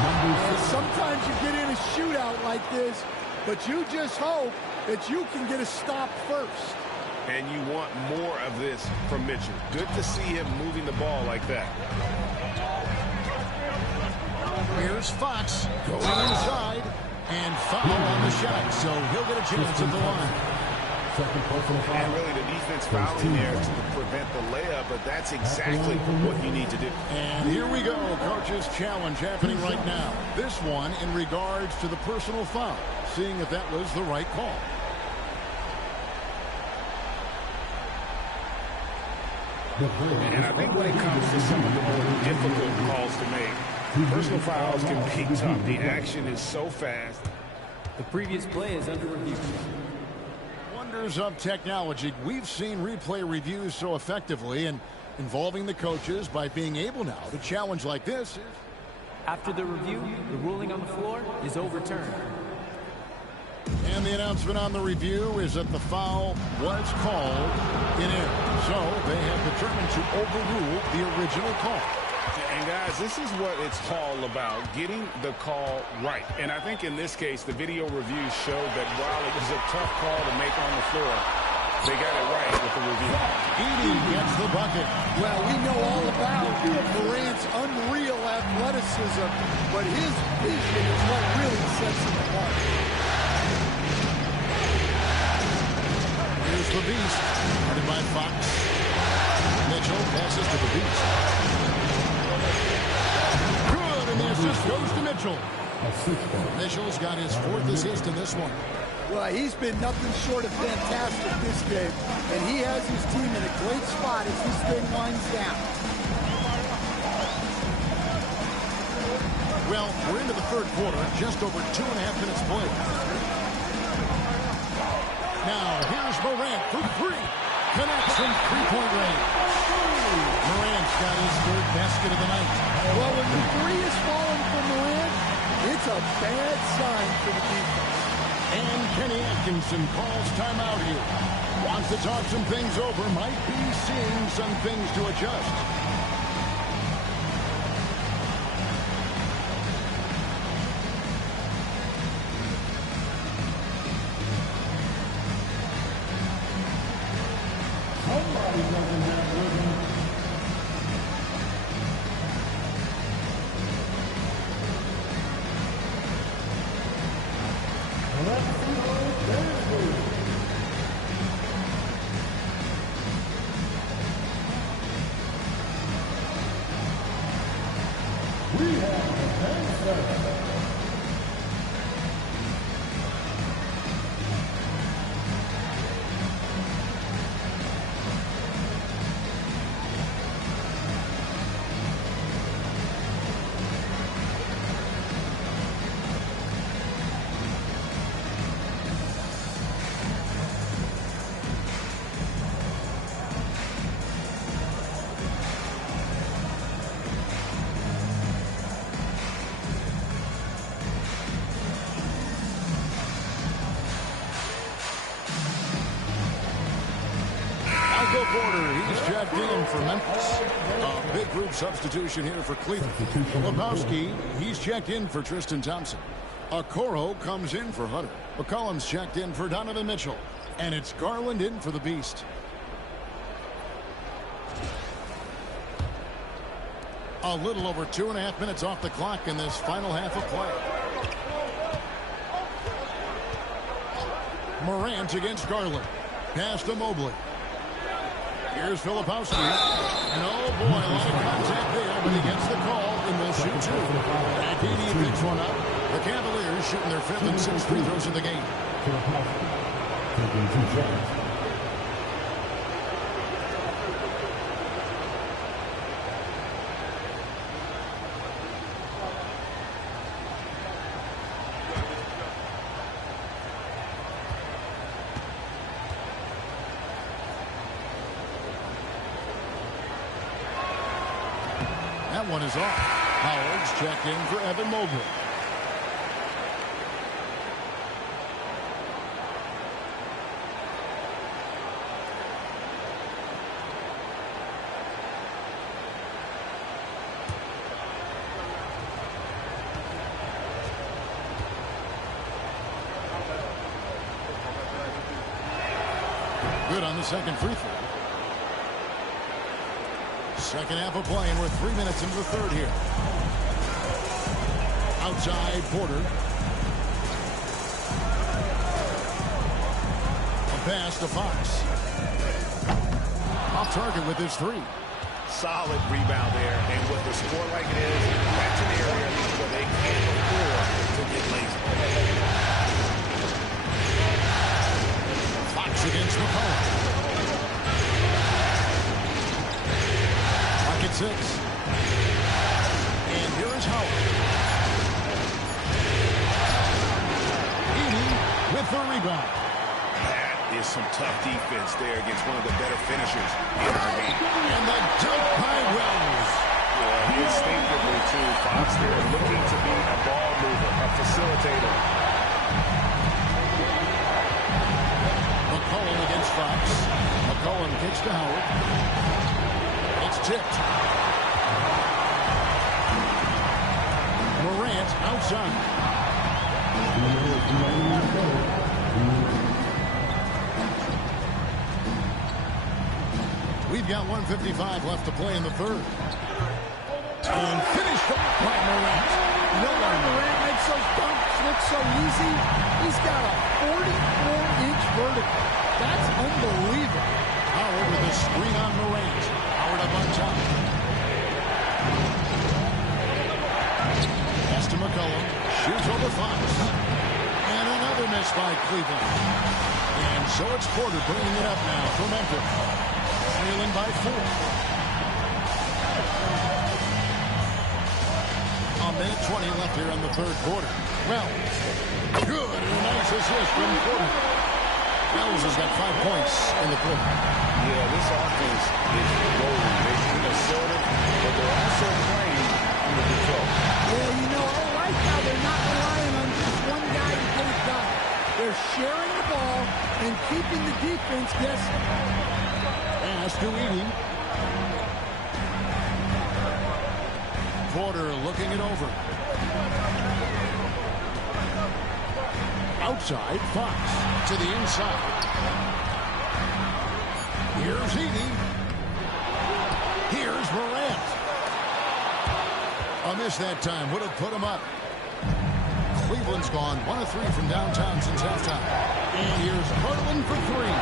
Sometimes you get in a shootout like this, but you just hope that you can get a stop first. And you want more of this from Mitchell. Good to see him moving the ball like that. Here's Fox going inside and foul on the shot, so he'll get a chance at the line. And really the defense fouling there to prevent the layup, but that's exactly what you need to do. And here we go, coach's challenge happening right now. This one in regards to the personal foul, seeing if that was the right call. And I think when it comes to some of the more difficult calls to make, personal fouls can be tough. The action is so fast. The previous play is under review. Wonders of technology. We've seen replay reviews so effectively and involving the coaches by being able now to challenge like this. After the review, the ruling on the floor is overturned. And the announcement on the review is that the foul was called in error. So they have determined to overrule the original call. And guys, this is what it's all about, getting the call right. And I think in this case, the video review showed that while it was a tough call to make on the floor, they got it right with the review. Edie gets the bucket. Well, we know all about Morant's unreal athleticism, but his vision is what really sets him apart. Here's the Beast, guarded by Fox. Mitchell passes to the Beast. Good, and the assist goes to Mitchell. Mitchell's got his 4th assist in this one. Well, he's been nothing short of fantastic this game, and he has his team in a great spot as this thing winds down. Well, we're into the 3rd quarter, just over 2.5 minutes played. Now, here's Morant for 3. Connects from 3-point range. Morant's got his 3rd basket of the night. Well, when the 3 is falling for Morant, it's a bad sign for the defense. And Kenny Atkinson calls timeout here. Wants to talk some things over, might be seeing some things to adjust. Somebody doesn't have rhythm. We have a dancer. He's checked in for Memphis. A big group substitution here for Cleveland. Lebowski, he's checked in for Tristan Thompson. Okoro comes in for Hunter. McCollum's checked in for Donovan Mitchell. And it's Garland in for the Beast. A little over 2.5 minutes off the clock in this final half of play. Morant against Garland. Pass to Mobley. Here's Filipowski. And oh boy, a lot of contact there, but he gets the call and will shoot two. And Peat picks one up. The Cavaliers shooting their 5th and 6th free throws of the game. That one is off. Howard's checked in for Evan Mobley. Good on the second free throw. Second half of play, and we're 3 minutes into the third here. Outside, Porter. A pass to Fox. Off target with his three. Solid rebound there, and with the score like it is, that's an area where they can't afford to get lazy. Fox against McCollum. Pocket 6. And here is Howard. Eating with the rebound. That is some tough defense there against one of the better finishers in our game. And the dunk by Wells. Yeah, instinctively, too, Fox there looking to be a ball mover, a facilitator. McCollum against Fox. McCollum kicks to Howard. It's tipped. Morant outside. We've got 1:55 left to play in the third. And finished off by Morant. You know why Morant makes those dunks look so easy? He's got a 44-inch vertical. That's unbelievable. Howard with a screen on Morant. Howard up on top. Pass to McCollum. Shoots over Fox. And another miss by Cleveland. And so it's Porter bringing it up now for Memphis. Trailing by 4. A minute 20 left here in the third quarter. Well, good and a nice assist from Porter. Wells has got 5 points in the quarter. Yeah, this offense is rolling. They're being assertive, but they're also playing under control. Yeah, you know, I like how they're not relying on just one guy to get it done. They're sharing the ball and keeping the defense guessing. Pass to Eating. Porter looking it over. Outside, Fox to the inside. Here's Eating. Here's Morant. A miss that time would have put him up. Cleveland's gone 1 of 3 from downtown since halftime. And here's Hartland for 3.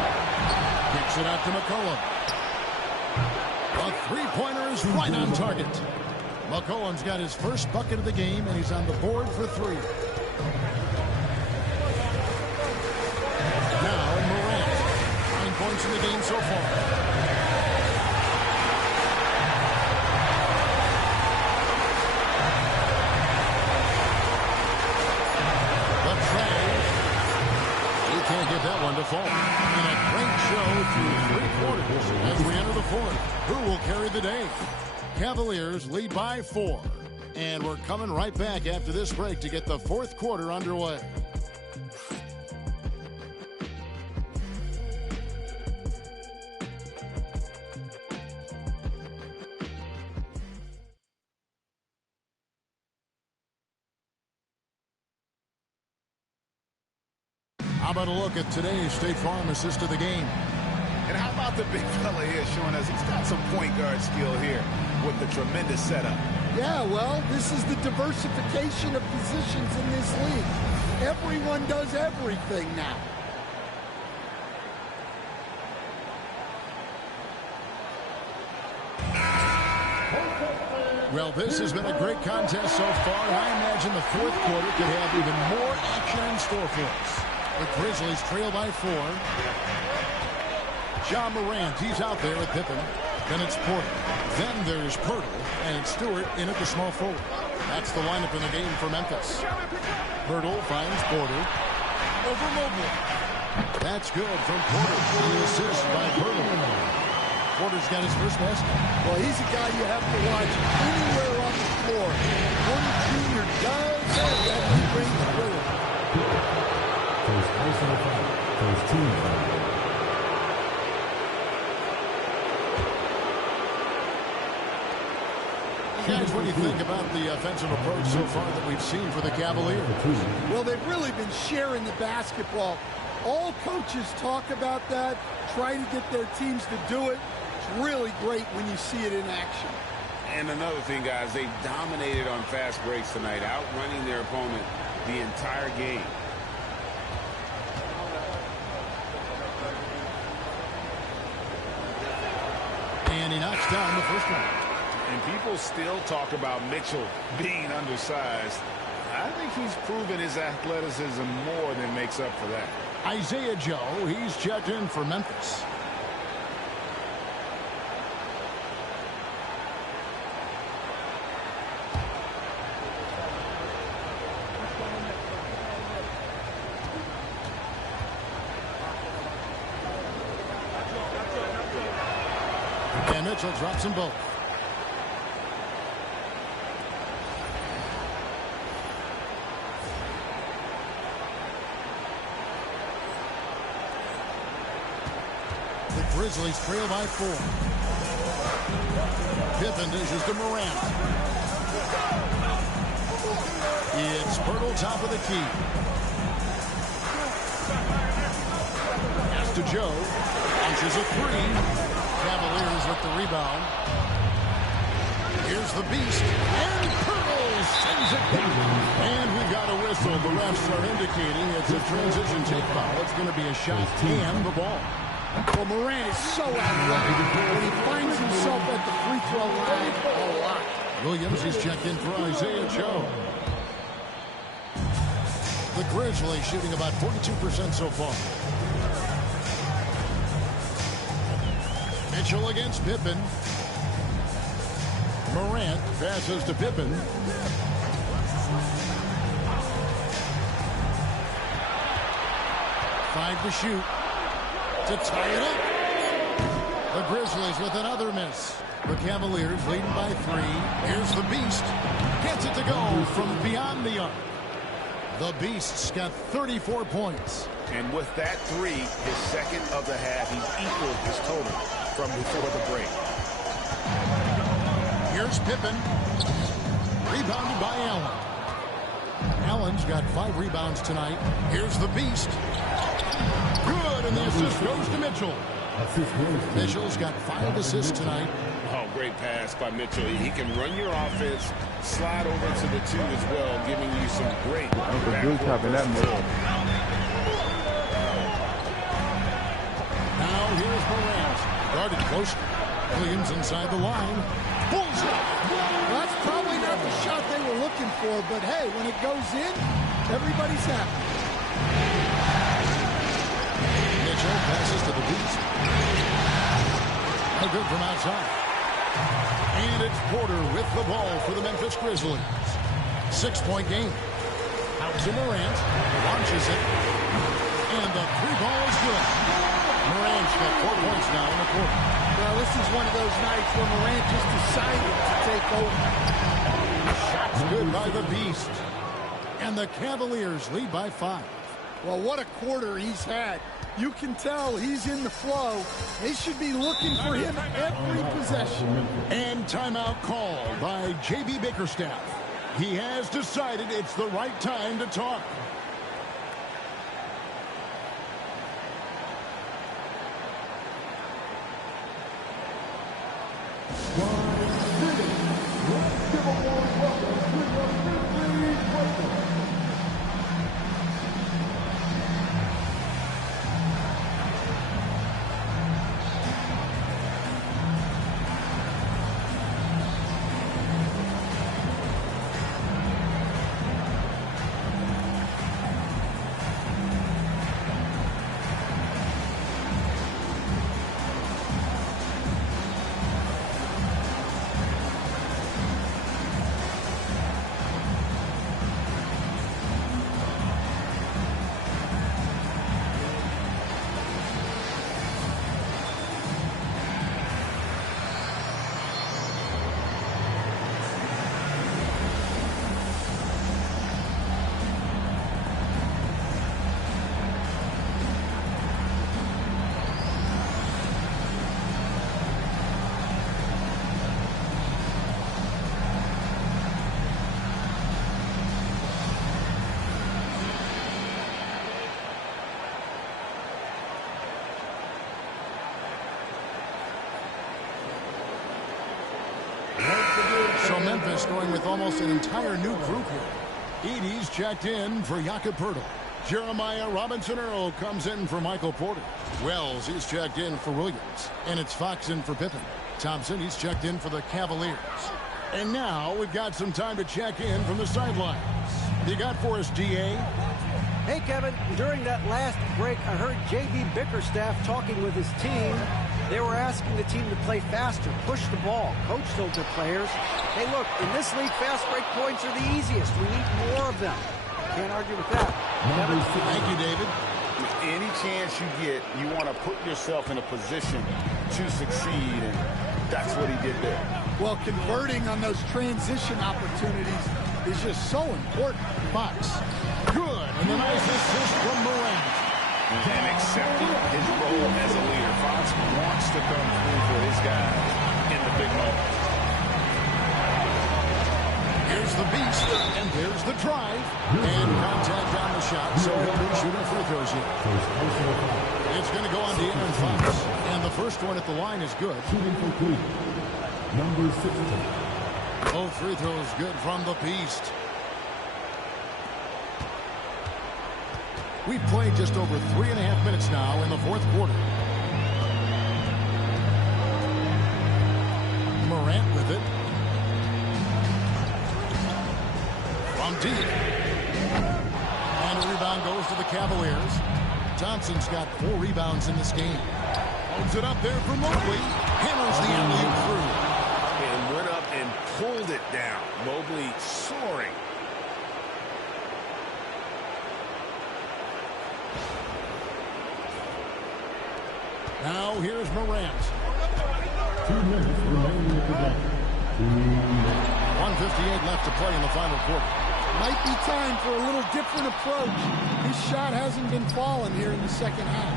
Kicks it out to McCollum. A three-pointer is right on target. McCollum's got his first bucket of the game, and he's on the board for 3. Now Morant. 9 points in the game so far. But Trey, he can't get that one to fall. And a great show through 3 quarters as we enter the fourth. Who will carry the day? Cavaliers lead by 4. And we're coming right back after this break to get the fourth quarter underway. How about a look at today's State Farm assist of the game? And how about the big fella here showing us he's got some point guard skill here with the tremendous setup. Yeah, well, this is the diversification of positions in this league. Everyone does everything now. Well, this has been a great contest so far. I imagine the fourth quarter could have even more action in store for us. The Grizzlies trail by 4. John Morant, he's out there with Pippen. Then it's Porter. Then there's Pirtle and Stewart in at the small forward. That's the lineup in the game for Memphis. Pirtle finds Porter. Over Mobley. That's good from Porter. The assist by Pirtle. Porter's got his first basket. Well, he's a guy you have to watch anywhere on the floor. Porter Jr. does have that mid-range ability. First personal foul. First team foul. Guys, what do you think about the offensive approach so far that we've seen for the Cavaliers? Well, they've really been sharing the basketball. All coaches talk about that, try to get their teams to do it. It's really great when you see it in action. And another thing, guys, they dominated on fast breaks tonight, outrunning their opponent the entire game. And he knocks down the first one. And people still talk about Mitchell being undersized. I think he's proven his athleticism more than makes up for that. Isaiah Joe, he's checked in for Memphis. And Mitchell drops them both. Grizzlies trail by 4. Pippen dishes to Morant. It's Pirtle top of the key. Pass to Joe. Launches a 3. Cavaliers with the rebound. Here's the beast. And Pirtle sends it down. And we got a whistle. The refs are indicating it's a transition take foul. It's going to be a shot and the ball. Well, Morant is so athletic when he finds himself at the free throw line a lot. Williams is checked in for Isaiah Joe. The Grizzlies shooting about 42% so far. Mitchell against Pippen. Morant passes to Pippen. Five to shoot. To tie it up. The Grizzlies with another miss. The Cavaliers leading by 3. Here's the Beast. Gets it to go from beyond the arc. The Beast's got 34 points. And with that 3, his second of the half, he's equaled his total from before the break. Here's Pippen. Rebounded by Allen. Allen's got 5 rebounds tonight. Here's the Beast. Good, and the assist goes to Mitchell. Mitchell's got 5 assists tonight. Oh, great pass by Mitchell. He can run your offense, slide over to the 2 as well, giving you some great backcourt versatility. Now here's Morant. Guarded close. Williams inside the line. Bullseye. Well, that's probably not the shot they were looking for, but hey, when it goes in, everybody's happy. Mitchell passes to the Beast. No good from outside. And it's Porter with the ball for the Memphis Grizzlies. 6-point game. Out to Morant. Launches it. And the 3-ball is good. Morant's got 4 points now in the quarter. Well, this is one of those nights where Morant just decided to take over. Shots good by the Beast. And the Cavaliers lead by 5. Well, what a quarter he's had. You can tell he's in the flow. They should be looking for him every possession. And timeout called by J.B. Bickerstaff. He has decided it's the right time to talk. Memphis going with almost an entire new group here. Edie's checked in for Jakob Poeltl. Jeremiah Robinson-Earl comes in for Michael Porter. Wells, he's checked in for Williams. And it's Fox in for Pippen. Thompson, he's checked in for the Cavaliers. And now we've got some time to check in from the sidelines. You got for us, DA? Hey, Kevin, during that last break, I heard J.B. Bickerstaff talking with his team. They were asking the team to play faster, push the ball. Coach told their players, hey, look, in this league, fast break points are the easiest. We need more of them. Can't argue with that. Kevin? Thank you, David. Any chance you get, you want to put yourself in a position to succeed, and that's what he did there. Well, converting on those transition opportunities is just so important. Fox. Good. And the nice assist from Morant. And accepting his role as a leader. Fox wants to come through for his guys in the big moments. Here's the beast, and there's the drive. And contact on the shot, so he'll be shooting free throws here. It's going to go on to Aaron Fox. And the first one at the line is good. Shooting for Peat. Number 16. Both free throws good from the beast. We've played just over 3.5 minutes now in the fourth quarter. Morant with it. From deep. And a rebound goes to the Cavaliers. Thompson's got 4 rebounds in this game. Holds it up there for Mobley. Hammers the alley-oop through. And went up and pulled it down. Mobley soaring. Now here's Morant. 2 minutes remaining at the game. 1:58 left to play in the final quarter. Might be time for a little different approach. His shot hasn't been falling here in the second half.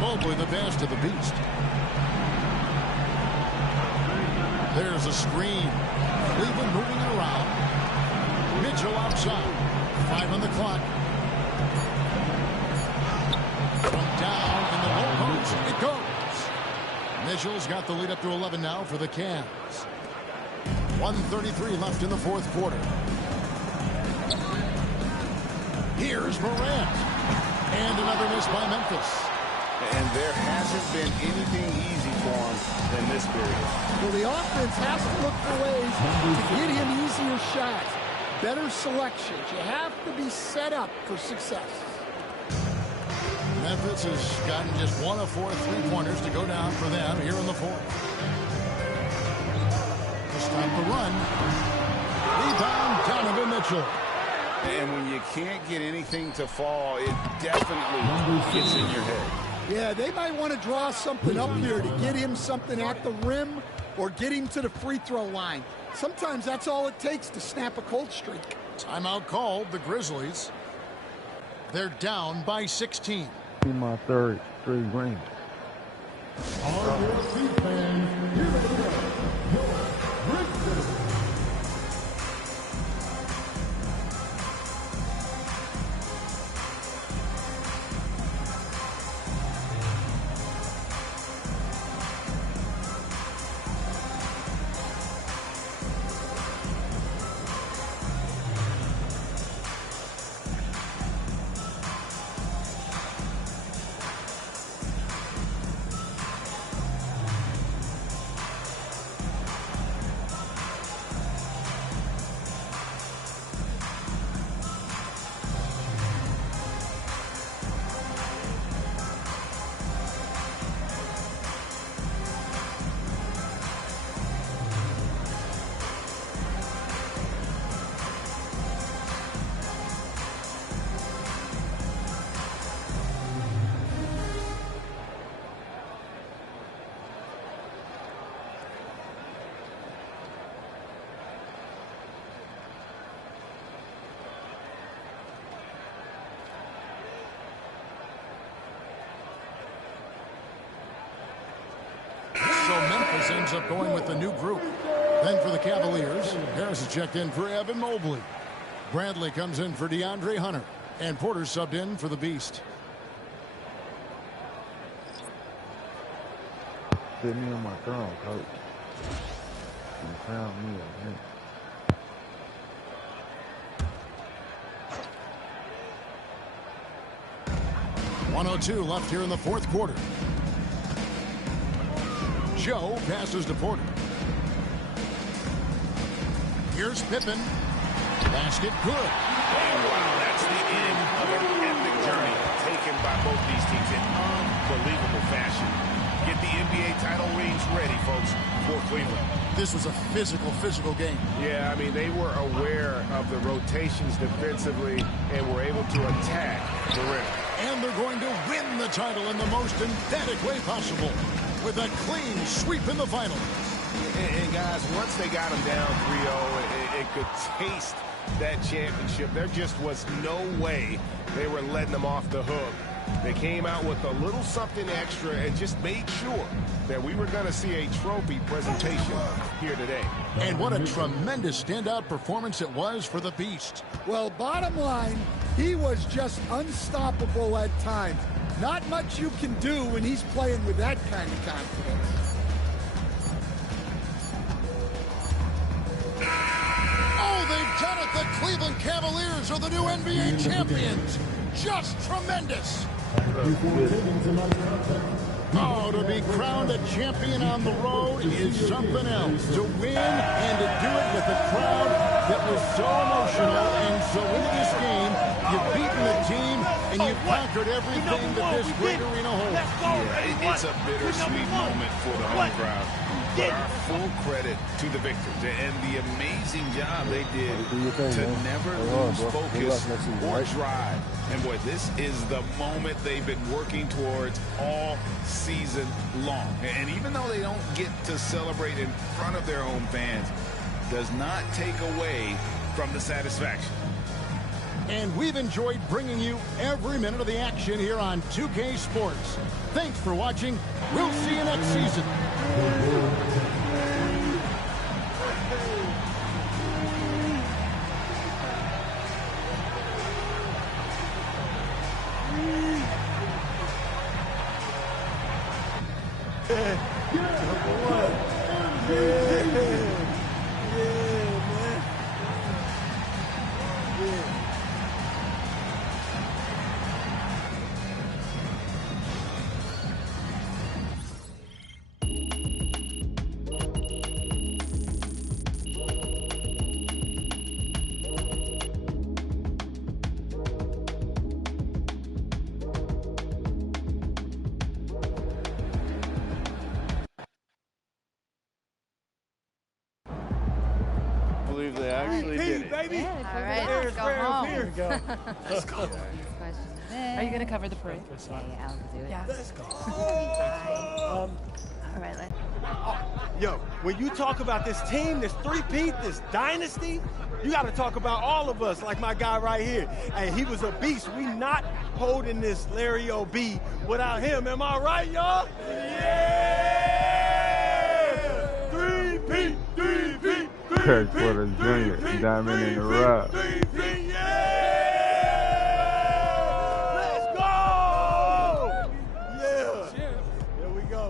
Mobley the pass to the beast. There's a screen. Cleveland moving it around. Mitchell outside. 5 on the clock. From down in the low post, it goes. Mitchell's got the lead up to 11 now for the Cavs. 1:33 left in the fourth quarter. Here's Morant. And another miss by Memphis. And there hasn't been anything easy for him in this period. Well, the offense has to look for ways to get him easier shots, better selections. You have to be set up for success. Memphis has gotten just 1 of 4 3-pointers to go down for them here in the fourth. To stop the run. Rebound, Donovan Mitchell. And when you can't get anything to fall, it definitely gets in your head. Yeah, they might want to draw something up here to get him something at the rim or get him to the free throw line. Sometimes that's all it takes to snap a cold streak. Timeout called, the Grizzlies. They're down by 16. My third straight ring. All your Peat fans, here they go. Your Grizzlies. Ends up going with the new group. Then for the Cavaliers, Harris is checked in for Evan Mobley. Bradley comes in for DeAndre Hunter. And Porter subbed in for the Beast. Sit me on my throne, coach. Count me in. 1:02 left here in the fourth quarter. Joe passes to Porter. Here's Pippen. Basket good. And wow, that's the end of an epic journey taken by both these teams in unbelievable fashion. Get the NBA title rings ready, folks, for Cleveland. This was a physical game. Yeah, I mean, they were aware of the rotations defensively and were able to attack the rim. And they're going to win the title in the most emphatic way possible with a clean sweep in the final. And guys, once they got them down 3-0, it could taste that championship. There just was no way they were letting them off the hook. They came out with a little something extra and just made sure that we were going to see a trophy presentation here today. And what a tremendous standout performance it was for the Beast. Well, bottom line, he was just unstoppable at times. Not much you can do when he's playing with that kind of confidence. Oh, they've done it! The Cleveland Cavaliers are the new NBA champions. Just tremendous. Oh, to be crowned a champion on the road is something else. To win and to do it with a crowd that was so emotional and so into this game, you've beaten the team and you've conquered everything that this great arena holds. Yeah, it's a bittersweet moment for the home crowd. But our full credit to the victors and the amazing job they did to never lose focus or drive. And boy, this is the moment they've been working towards all season long. And even though they don't get to celebrate in front of their home fans, does not take away from the satisfaction. And we've enjoyed bringing you every minute of the action here on 2K Sports. Thanks for watching. We'll see you next season. They actually did it. Baby. All right, let's go home. Here we go. Let's go. Are you going to cover the parade? Yeah, I'll do it. Yeah. Let's go. All right, let's. Yo, when you talk about this team, this three-peat, this dynasty, you got to talk about all of us, like my guy right here. Hey, he was a beast. We not holding this Larry O.B. without him. Am I right, y'all? Yeah! Three-peat, three-peat. Kirk Porter Jr., diamond in the rough. Let's go! Yeah. There we go.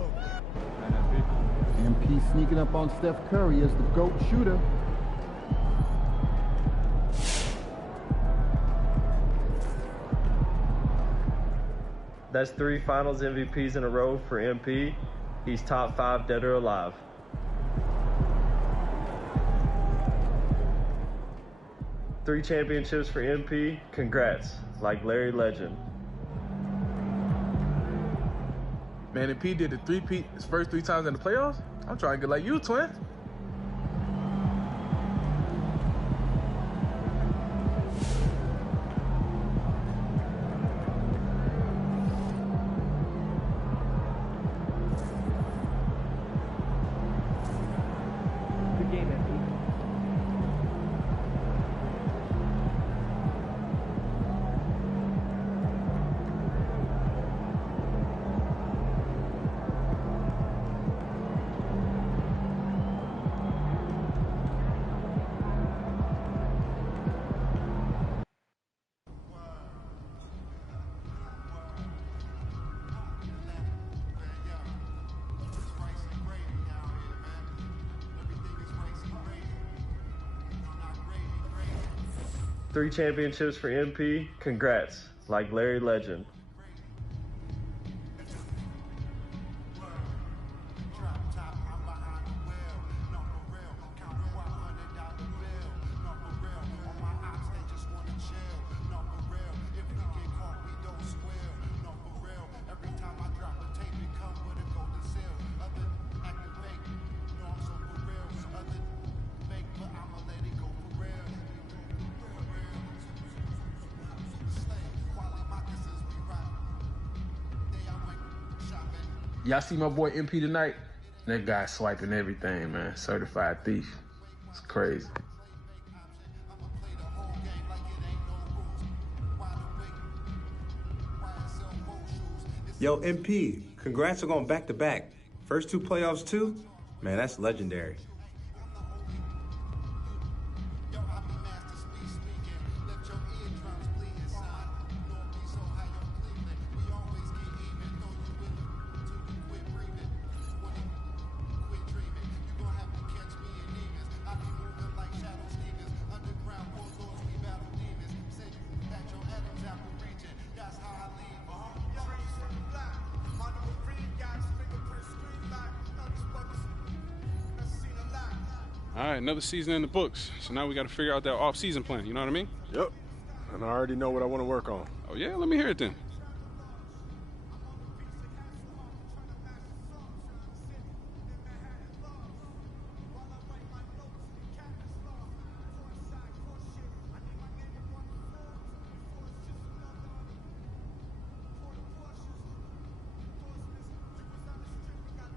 MP sneaking up on Steph Curry as the GOAT shooter. That's 3 finals MVPs in a row for MP. He's top 5 dead or alive. Three championships for MP. Congrats, like Larry Legend. Man, if P did the three-peat his first 3 times in the playoffs, I'm trying to get like you, twin. Good game, MP. 3 championships for MP. Congrats, like Larry Legend. Y'all see my boy MP tonight? That guy swiping everything, man. Certified thief. It's crazy. Yo, MP, congrats on going back-to-back. First 2 playoffs, too? Man, that's legendary. All right, another season in the books. So now we got to figure out that off-season plan. You know what I mean? Yep. And I already know what I want to work on. Oh, yeah? Let me hear it then.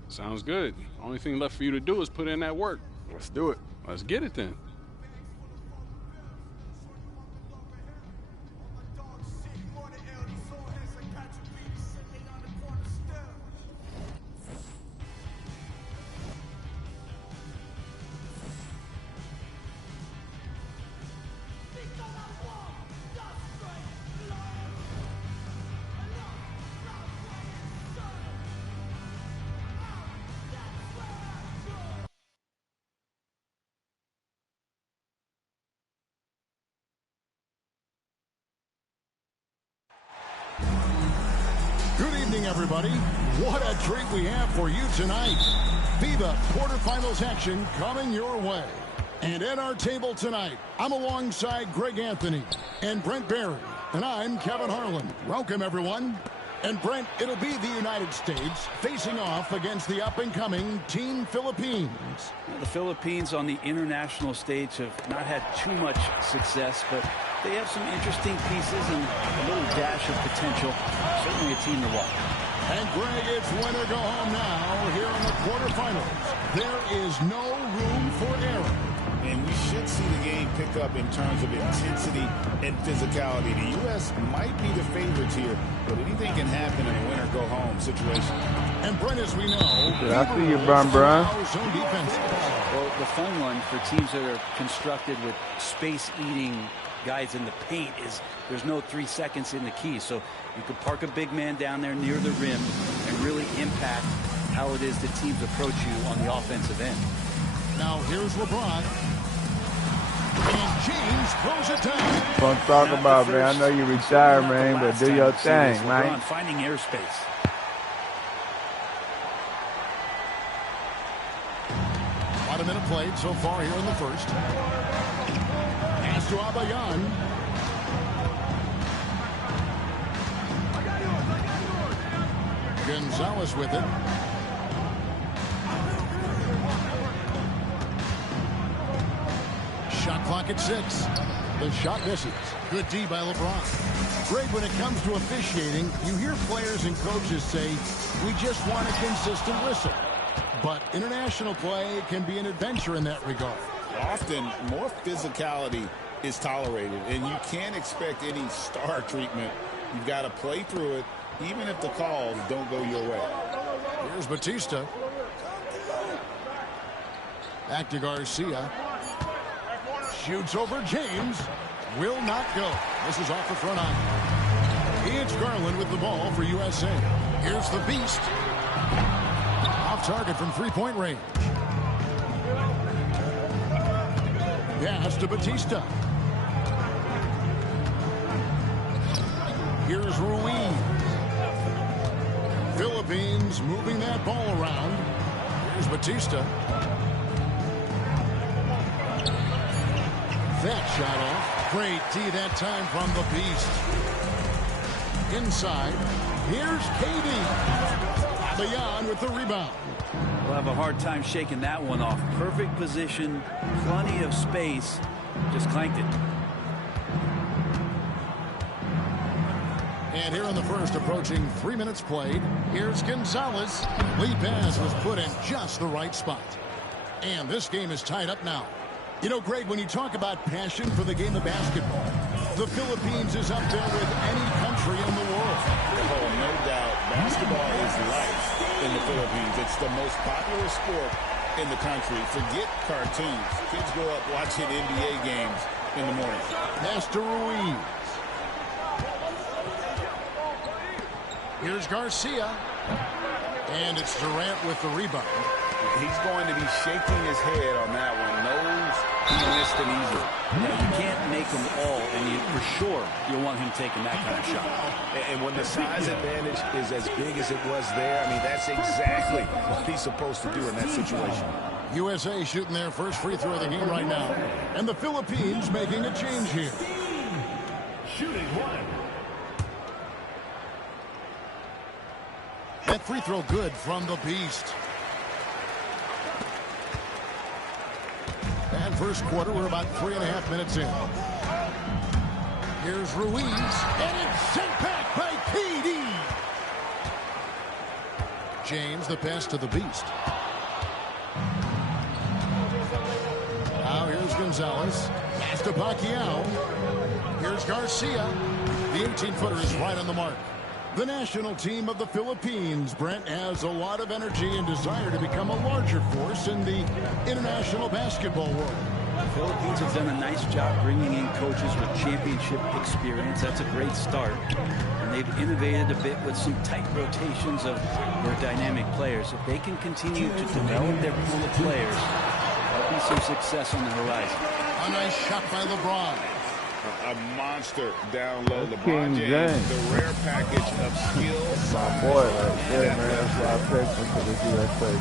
Sounds good. Only thing left for you to do is put in that work. Let's do it. Let's get it then. Good evening, everybody. What a treat we have for you tonight. FIBA quarterfinals action coming your way. And at our table tonight, I'm alongside Greg Anthony and Brent Barry. And I'm Kevin Harlan. Welcome, everyone. And Brent, it'll be the United States facing off against the up-and-coming Team Philippines. The Philippines on the international stage have not had too much success, but they have some interesting pieces and a little dash of potential. Certainly a team to watch. And Greg, it's win or go home now here in the quarterfinals. There is no room for error. And we should see the game pick up in terms of intensity and physicality. The U.S. might be the favorites here, but anything can happen in a win-or-go-home situation. And Brent, as we know, Good after you, Brian. Well, the fun one for teams that are constructed with space-eating guys in the paint is there's no 3 seconds in the key. So you could park a big man down there near the rim and really impact how it is that teams approach you on the offensive end. Now here's LeBron. And James throws it down. Don't talk about, man. I know you retired, man, but do your thing, man. Finding airspace. About a minute played so far here in the first. Pass to Abayan. Gonzalez with it. Shot clock at 6. The shot misses. Good D by LeBron. Greg, when it comes to officiating, you hear players and coaches say, we just want a consistent whistle. But international play can be an adventure in that regard. Often, more physicality is tolerated, and you can't expect any star treatment. You've got to play through it, even if the calls don't go your way. Here's Batista. Back to Garcia. Shoots over James. Will not go. This is off the front iron. It's Garland with the ball for USA. Here's the Beast. Off target from three-point range. Pass to Batista. Here's Ruiz. Philippines moving that ball around. Here's Batista. That shot off. Great D that time from the Beast. Inside. Here's KD. Beyond with the rebound. We'll have a hard time shaking that one off. Perfect position, plenty of space. Just clanked it. And here in the first, approaching 3 minutes played, here's Gonzalez. Lead pass was put in just the right spot. And this game is tied up now. You know, Greg, when you talk about passion for the game of basketball, the Philippines is up there with any country in the world. Oh, no doubt. Basketball is life in the Philippines. It's the most popular sport in the country. Forget cartoons. Kids grow up watching NBA games in the morning. Master Ruiz. Here's Garcia. And it's Durant with the rebound. He's going to be shaking his head on that one. Knows he missed an easy. Yeah, you can't make them all, and for sure you'll want him taking that kind of shot. And when the size advantage is as big as it was there, I mean, that's exactly what he's supposed to do in that situation. USA shooting their first free throw of the game right now. And the Philippines making a change here. Shooting one. That free throw good from the Beast. And first quarter, we're about 3.5 minutes in. Here's Ruiz. And it's sent back by KD. James, the pass to the Beast. Now here's Gonzalez. Pass to Pacquiao. Here's Garcia. The 18-footer is right on the mark. The national team of the Philippines, Brent, has a lot of energy and desire to become a larger force in the international basketball world. The Philippines have done a nice job bringing in coaches with championship experience. That's a great start. And they've innovated a bit with some tight rotations of their dynamic players. If they can continue to develop their pool of players, there'll be some success on the horizon. A nice shot by LeBron. A monster down low. LeBron James, the rare package of skill, my boy right there, man. That's why I picked him for this USA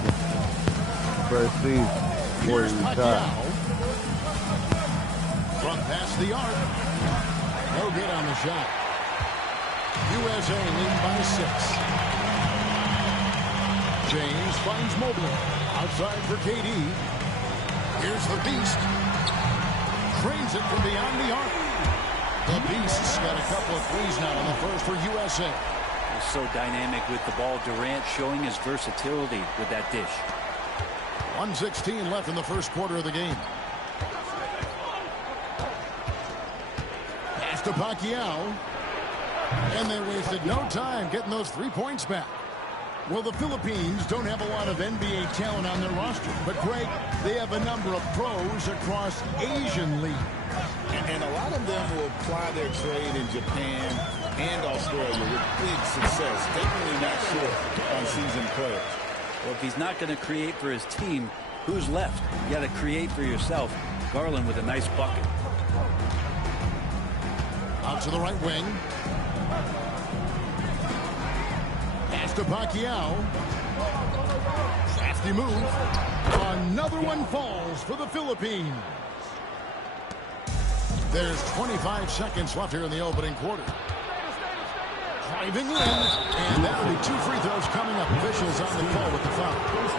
first season before he retired. From past the arc. No good on the shot. USA lead by 6. James finds Mobley. Outside for KD. Here's the Beast. Trains it from beyond the arc. The Beast's got a couple of threes now in the first for USA. He's so dynamic with the ball. Durant showing his versatility with that dish. 1:16 left in the first quarter of the game. Pass to Pacquiao. And they wasted no time getting those 3 points back. Well, the Philippines don't have a lot of NBA talent on their roster. But, Greg, they have a number of pros across Asian leagues. And a lot of them will apply their trade in Japan and Australia with big success. Definitely not short on seasoned players. Well, if he's not going to create for his team, who's left? You got to create for yourself. Garland with a nice bucket. Out to the right wing. Pass to Pacquiao. Crafty move. Another one falls for the Philippines. There's 25 seconds left here in the opening quarter. Driving in, and that'll be 2 free throws coming up. Officials on the call with the foul.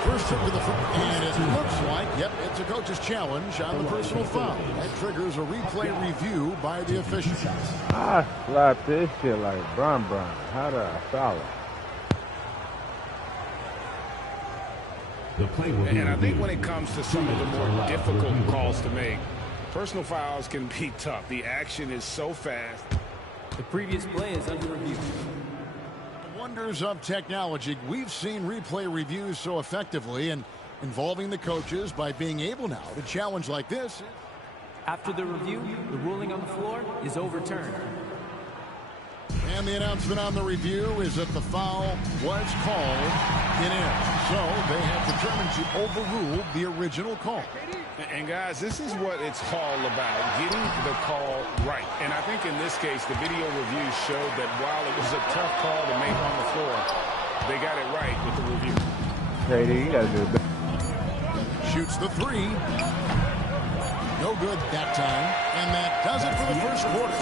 First trip to the front, and it looks like, yep, it's a coach's challenge on the personal foul. That triggers a replay review by the officials. I slapped this shit like Bron. How did I foul it? And I think when it comes to some of the more difficult calls to make, personal fouls can be tough. The action is so fast. The previous play is under review. Wonders of technology. We've seen replay reviews so effectively and involving the coaches by being able now to challenge like this. After the review, the ruling on the floor is overturned. And the announcement on the review is that the foul was called in. So they have determined to overrule the original call. And guys, this is what it's all about, getting the call right. And I think in this case, the video review showed that while it was a tough call to make on the floor, they got it right with the review. KD, you gotta do better. Shoots the three. No good that time. And that does it for the first quarter.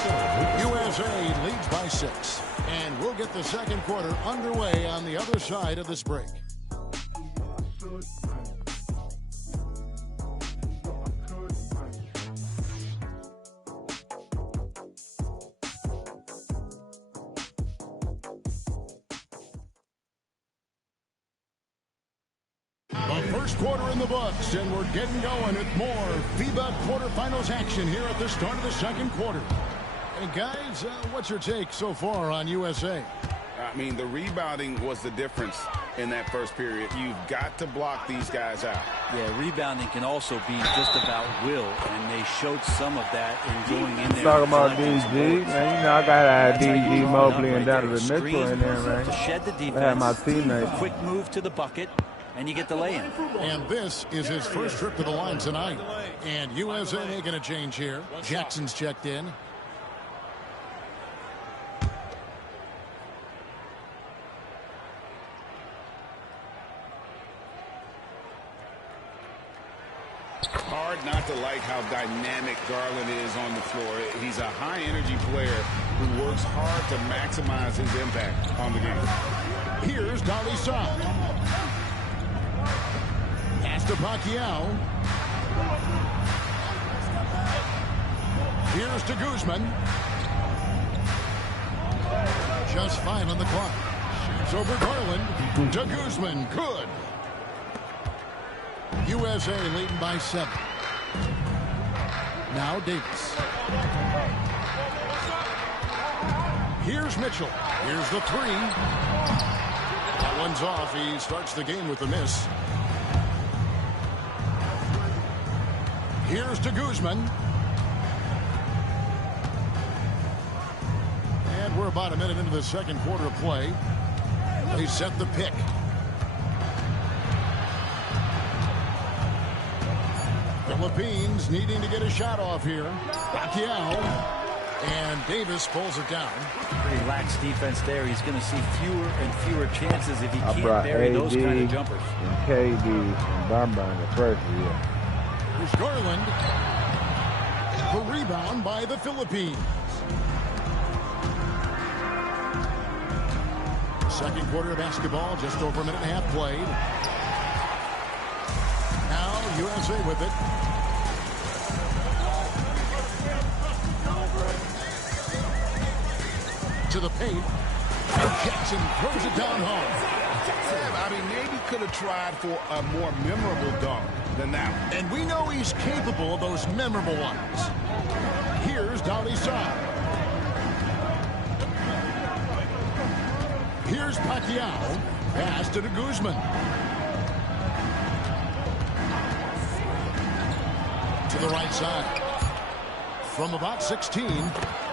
USA leads by 6. And we'll get the second quarter underway on the other side of this break. First quarter in the books, and we're getting going with more FIBA quarterfinals action here at the start of the second quarter. Hey guys, what's your take so far on USA? I mean, the rebounding was the difference in that first period. You've got to block these guys out. Yeah, rebounding can also be just about will, and they showed some of that in going in there. Talking about DG, man. You know I gotta have DG, Mobley, and Donovan Mitchell in there, man. To shed the defense. I have my teammates. Quick move to the bucket. And you get the lay-in. And this is his first trip to the line tonight. And USA making a change here. Jackson's checked in. Hard not to like how dynamic Garland is on the floor. He's a high-energy player who works hard to maximize his impact on the game. Here's Dolly Saad. Pass to Pacquiao. Here's to Guzman. Just fine on the clock. Shoots over Garland. To Guzman. Good. USA leading by 7. Now Davis. Here's Mitchell. Here's the 3. That one's off. He starts the game with a miss. Here's to Guzman. And we're about a minute into the second quarter of play. They set the pick. Philippines needing to get a shot off here. Pacquiao. And Davis pulls it down. Pretty lax defense there. He's going to see fewer and fewer chances if he I can't brought bury AD those kind of jumpers. And KD and Bamba in the first year. Here's Garland. The rebound by the Philippines. Second quarter of basketball, just over a minute and a half played. Now USA with it. To the paint. And Jackson throws it down home. I mean, maybe could have tried for a more memorable dunk than that one. And we know he's capable of those memorable ones. Here's Dolly Saad. Here's Pacquiao. Pass to the Guzman. To the right side. From about 16.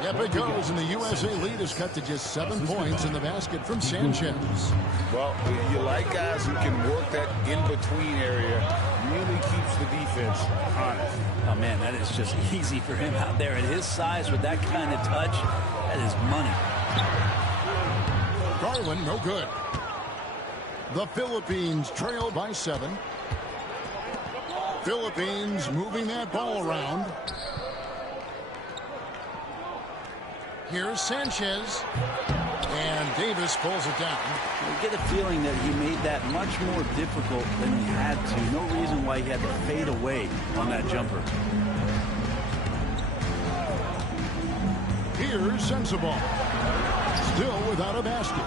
Yep, it goes, and the USA lead is cut to just 7 points in the basket from Sanchez. Well, you like guys who can work that in-between area. Really keeps the defense honest. Oh, man, that is just easy for him out there at his size with that kind of touch. That is money. Garland, no good. The Philippines trail by 7. Philippines moving that ball around. Here's Sanchez. And Davis pulls it down. You get a feeling that he made that much more difficult than he had to. No reason why he had to fade away on that jumper. Here's Sensabaugh. Still without a basket.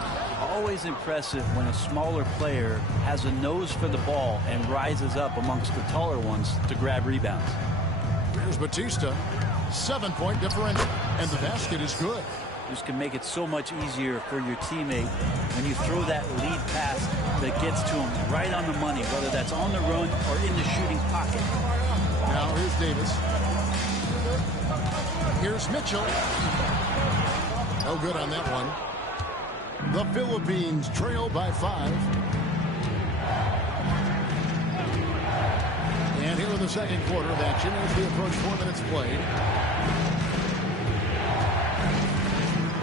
Always impressive when a smaller player has a nose for the ball and rises up amongst the taller ones to grab rebounds. Here's Batista. 7-point differential. And the basket is good. This can make it so much easier for your teammate when you throw that lead pass that gets to him right on the money, whether that's on the run or in the shooting pocket. Now here's Davis. Here's Mitchell. No good on that one. The Philippines trail by 5. And here are in the second quarter of action as we approach 4 minutes played.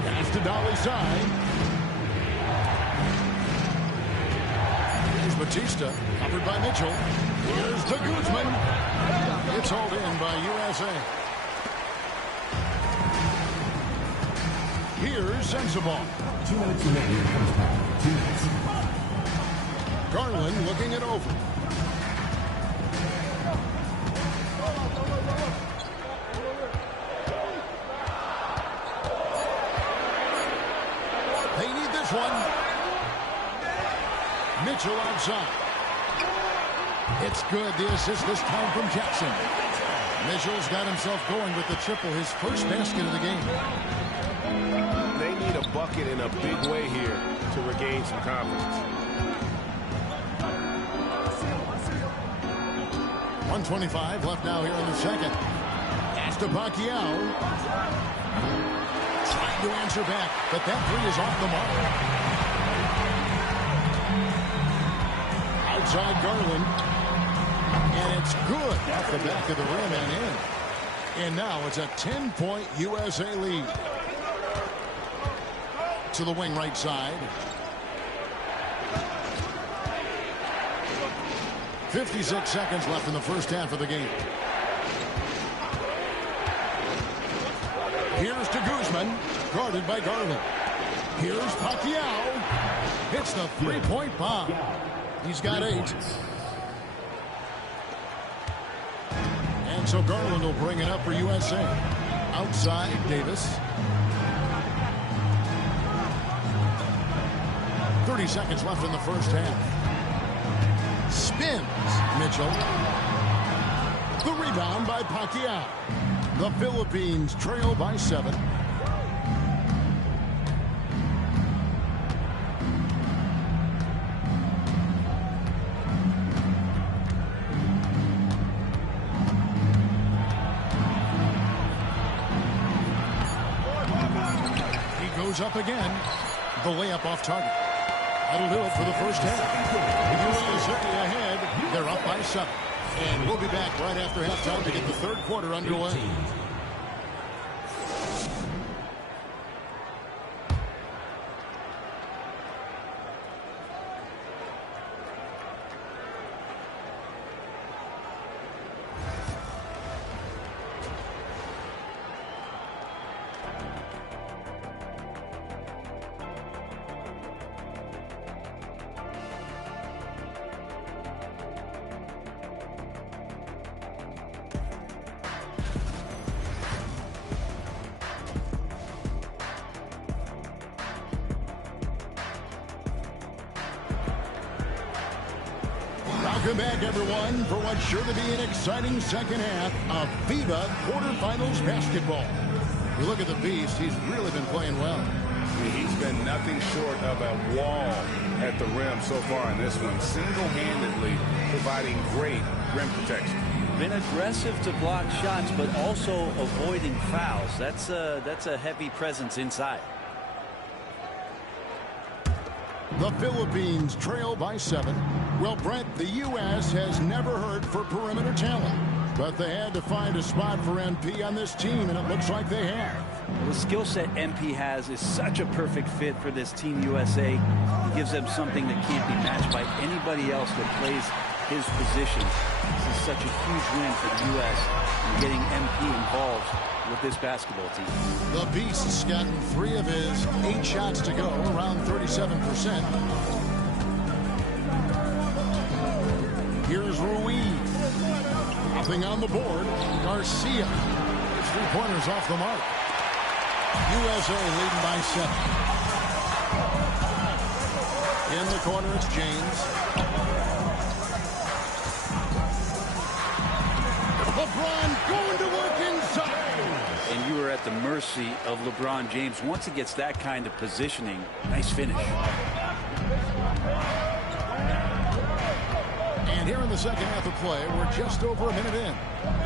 Pass to Dolly side. Here's Batista, covered by Mitchell. Here's to Guzman. It's hauled in by USA. Here's Sensabaugh. 2 minutes remaining. First half. 2 minutes. Garland looking it over. They need this one. Mitchell outside. It's good. The assist this time from Jackson. Mitchell's got himself going with the triple, his first basket of the game. They need a bucket in a big way here to regain some confidence. 1:25 left now here in the second. Pass to Pacquiao. Trying to answer back, but that three is off the mark. Outside Garland. And it's good off the back of the rim and in. And now it's a 10-point USA lead. To the wing right side. 56 seconds left in the first half of the game. Here's to Guzman, guarded by Garland. Here's Pacquiao. Hits the three-point bomb. He's got 8. And so Garland will bring it up for USA. Outside, Davis. 30 seconds left in the first half. Spins Mitchell. The rebound by Pacquiao. The Philippines trail by 7. He goes up again. The layup off target. That'll do it for the first half. USA ahead. They're up by 7. And we'll be back right after halftime to get the third quarter underway. Welcome back, everyone, for what's sure to be an exciting second half of FIBA quarterfinals basketball. You look at the Beast, he's really been playing well. He's been nothing short of a wall at the rim so far in this one, single-handedly providing great rim protection. Been aggressive to block shots, but also avoiding fouls. That's a heavy presence inside. The Philippines trail by 7. Well, Brent, the U.S. has never hurt for perimeter talent, but they had to find a spot for MP on this team, and it looks like they have. Well, the skill set MP has is such a perfect fit for this Team USA. He gives them something that can't be matched by anybody else that plays his position. This is such a huge win for the U.S. in getting MP involved with this basketball team. The Beast's gotten 3 of his 8 shots to go, around 37%. Here's Ruiz. Hopping on the board, Garcia. His 3-pointers off the mark. USA leading by 7. In the corner, it's James. LeBron going to work inside. And you are at the mercy of LeBron James. Once he gets that kind of positioning, nice finish. And here in the second half of play, we're just over a minute in.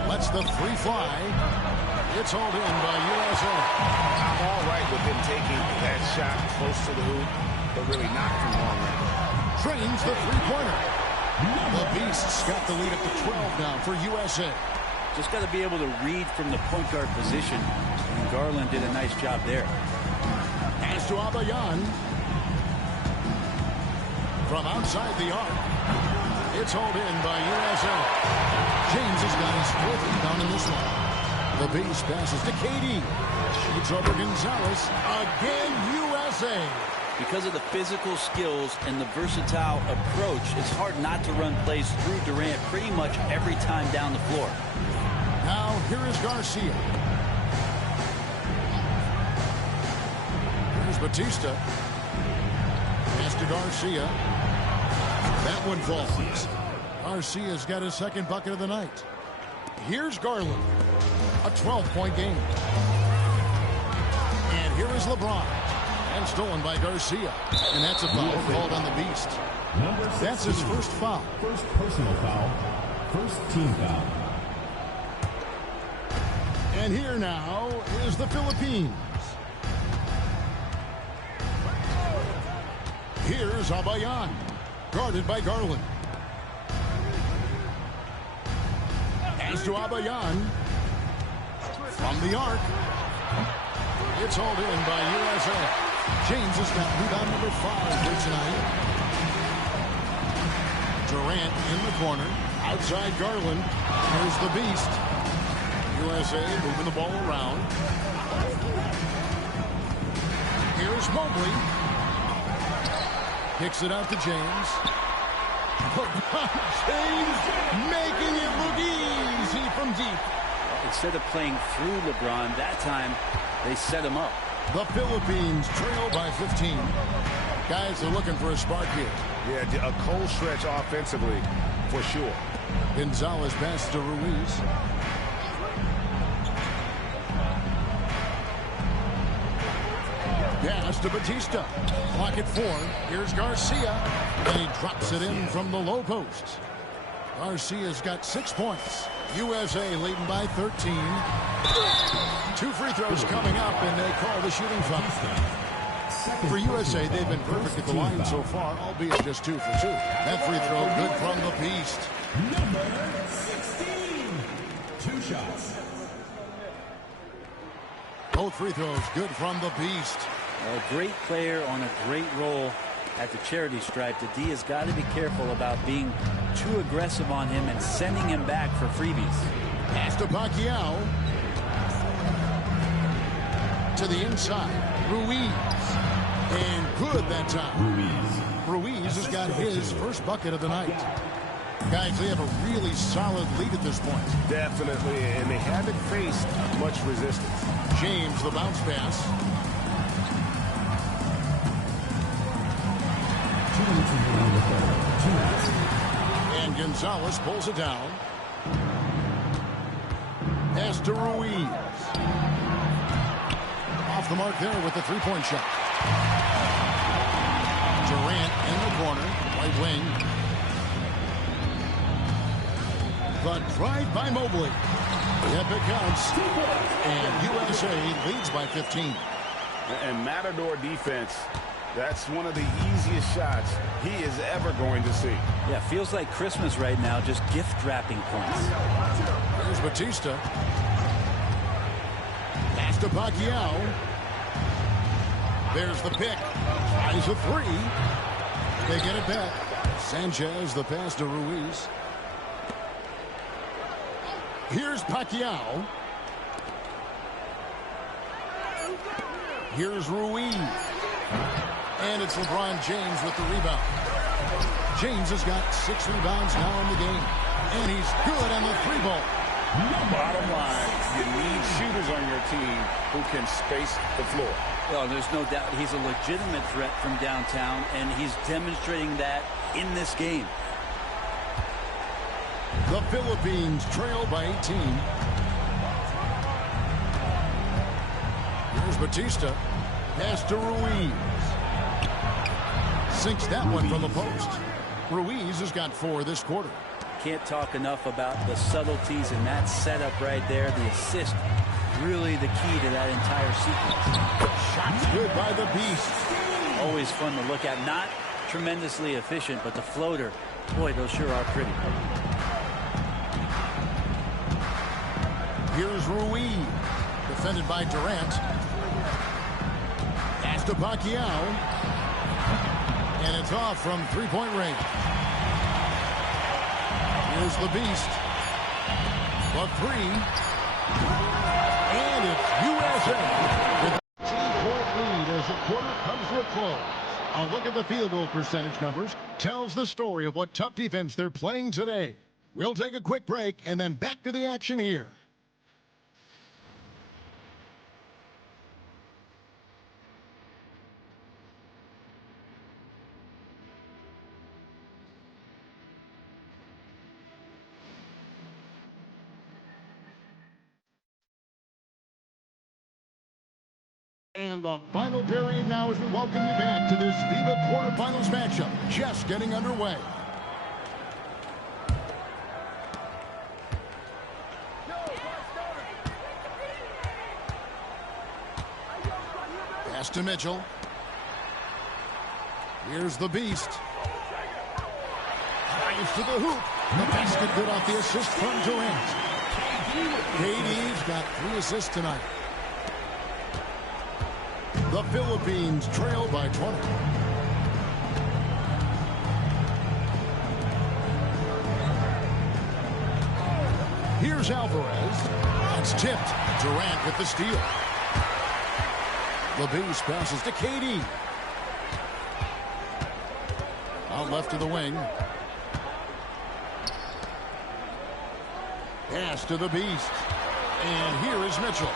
Lets the free fly. It's hauled in by USA. I'm all right with him taking that shot close to the hoop, but really not from long range. Trains the three-pointer. The Beasts got the lead up to 12 now for USA. Just got to be able to read from the point guard position, and Garland did a nice job there. As to Abayan. From outside the arc. It's hauled in by USA. James has got his 4th rebound in this one. The Beast passes to KD. Shoots over Gonzalez. Again, USA. Because of the physical skills and the versatile approach, it's hard not to run plays through Durant pretty much every time down the floor. Now, here is Garcia. Here's Batista. Pass to Garcia. That one falls. Garcia's got his 2nd bucket of the night. Here's Garland. A 12-point game. And here is LeBron. And stolen by Garcia. And that's a foul called on the Beast. That's his 1st foul. First personal foul. First team foul. And here now is the Philippines. Here's Abayan. Guarded by Garland. As to Abayan. From the arc. It's hauled in by USA. James has got rebound number 5 for tonight. Durant in the corner. Outside Garland. Here's the Beast. USA moving the ball around. Here's Mobley. Kicks it out to James. James making it look easy from deep. Instead of playing through LeBron, that time they set him up. The Philippines trail by 15. Guys are looking for a spark here. Yeah, a cold stretch offensively, for sure. Gonzalez passes to Ruiz. Pass to Batista. Clock at 4. Here's Garcia. And he drops it in from the low post. Garcia's got 6 points. USA leading by 13. 2 free throws coming up, and they call the shooting foul. For USA, they've been perfect at the line so far, albeit just 2 for 2. That free throw good from the Beast. Number 16. 2 shots. Both free throws good from the Beast. A great player on a great role at the charity stripe. The D has got to be careful about being too aggressive on him and sending him back for freebies. Pass to Pacquiao. To the inside. Ruiz. And good that time. Ruiz has got his 1st bucket of the night. Guys, they have a really solid lead at this point. Definitely, and they haven't faced much resistance. James, the bounce pass. 2 minutes remaining in the third. 2 minutes. And Gonzalez pulls it down. Pass to Ruiz. Off the mark there with the 3-point shot. Durant in the corner, right wing. The drive by Mobley. Epic counts. And USA leads by 15. And Matador defense, that's one of the easiest shots he is ever going to see. Yeah, feels like Christmas right now, just gift wrapping points. There's Batista. Pass to Pacquiao. There's the pick. Tries a 3. They get it back. Sanchez, the pass to Ruiz. Here's Pacquiao. Here's Ruiz. And it's LeBron James with the rebound. James has got 6 rebounds now in the game. And he's good on the 3-ball. Bottom line, you need shooters on your team who can space the floor. Well, there's no doubt he's a legitimate threat from downtown, and he's demonstrating that in this game. The Philippines trail by 18. Here's Batista. Pass to Ruiz. Sinks that one from the post. Ruiz has got 4 this quarter. Can't talk enough about the subtleties in that setup right there. The assist, really the key to that entire sequence. Shots good by the Beast. Always fun to look at. Not tremendously efficient, but the floater Boy, those sure are pretty. Here's Ruiz, defended by Durant. Pass to Pacquiao. And it's off from three-point range. Here's the Beast. The three. And it's USA with a 10-point lead as the quarter comes to a close. A look at the field goal percentage numbers tells the story of what tough defense they're playing today. We'll take a quick break and then back to the action here. And the final period now as we welcome you back to this FIBA quarterfinals matchup. Just getting underway. Pass to Mitchell. Here's the Beast. Drives to the hoop. The basket good off the assist from Durant. KD's got 3 assists tonight. The Philippines trail by 20. Here's Alvarez. That's tipped. Durant with the steal. The Beast passes to KD. Out left to the wing. Pass to the Beast. And here is Mitchell.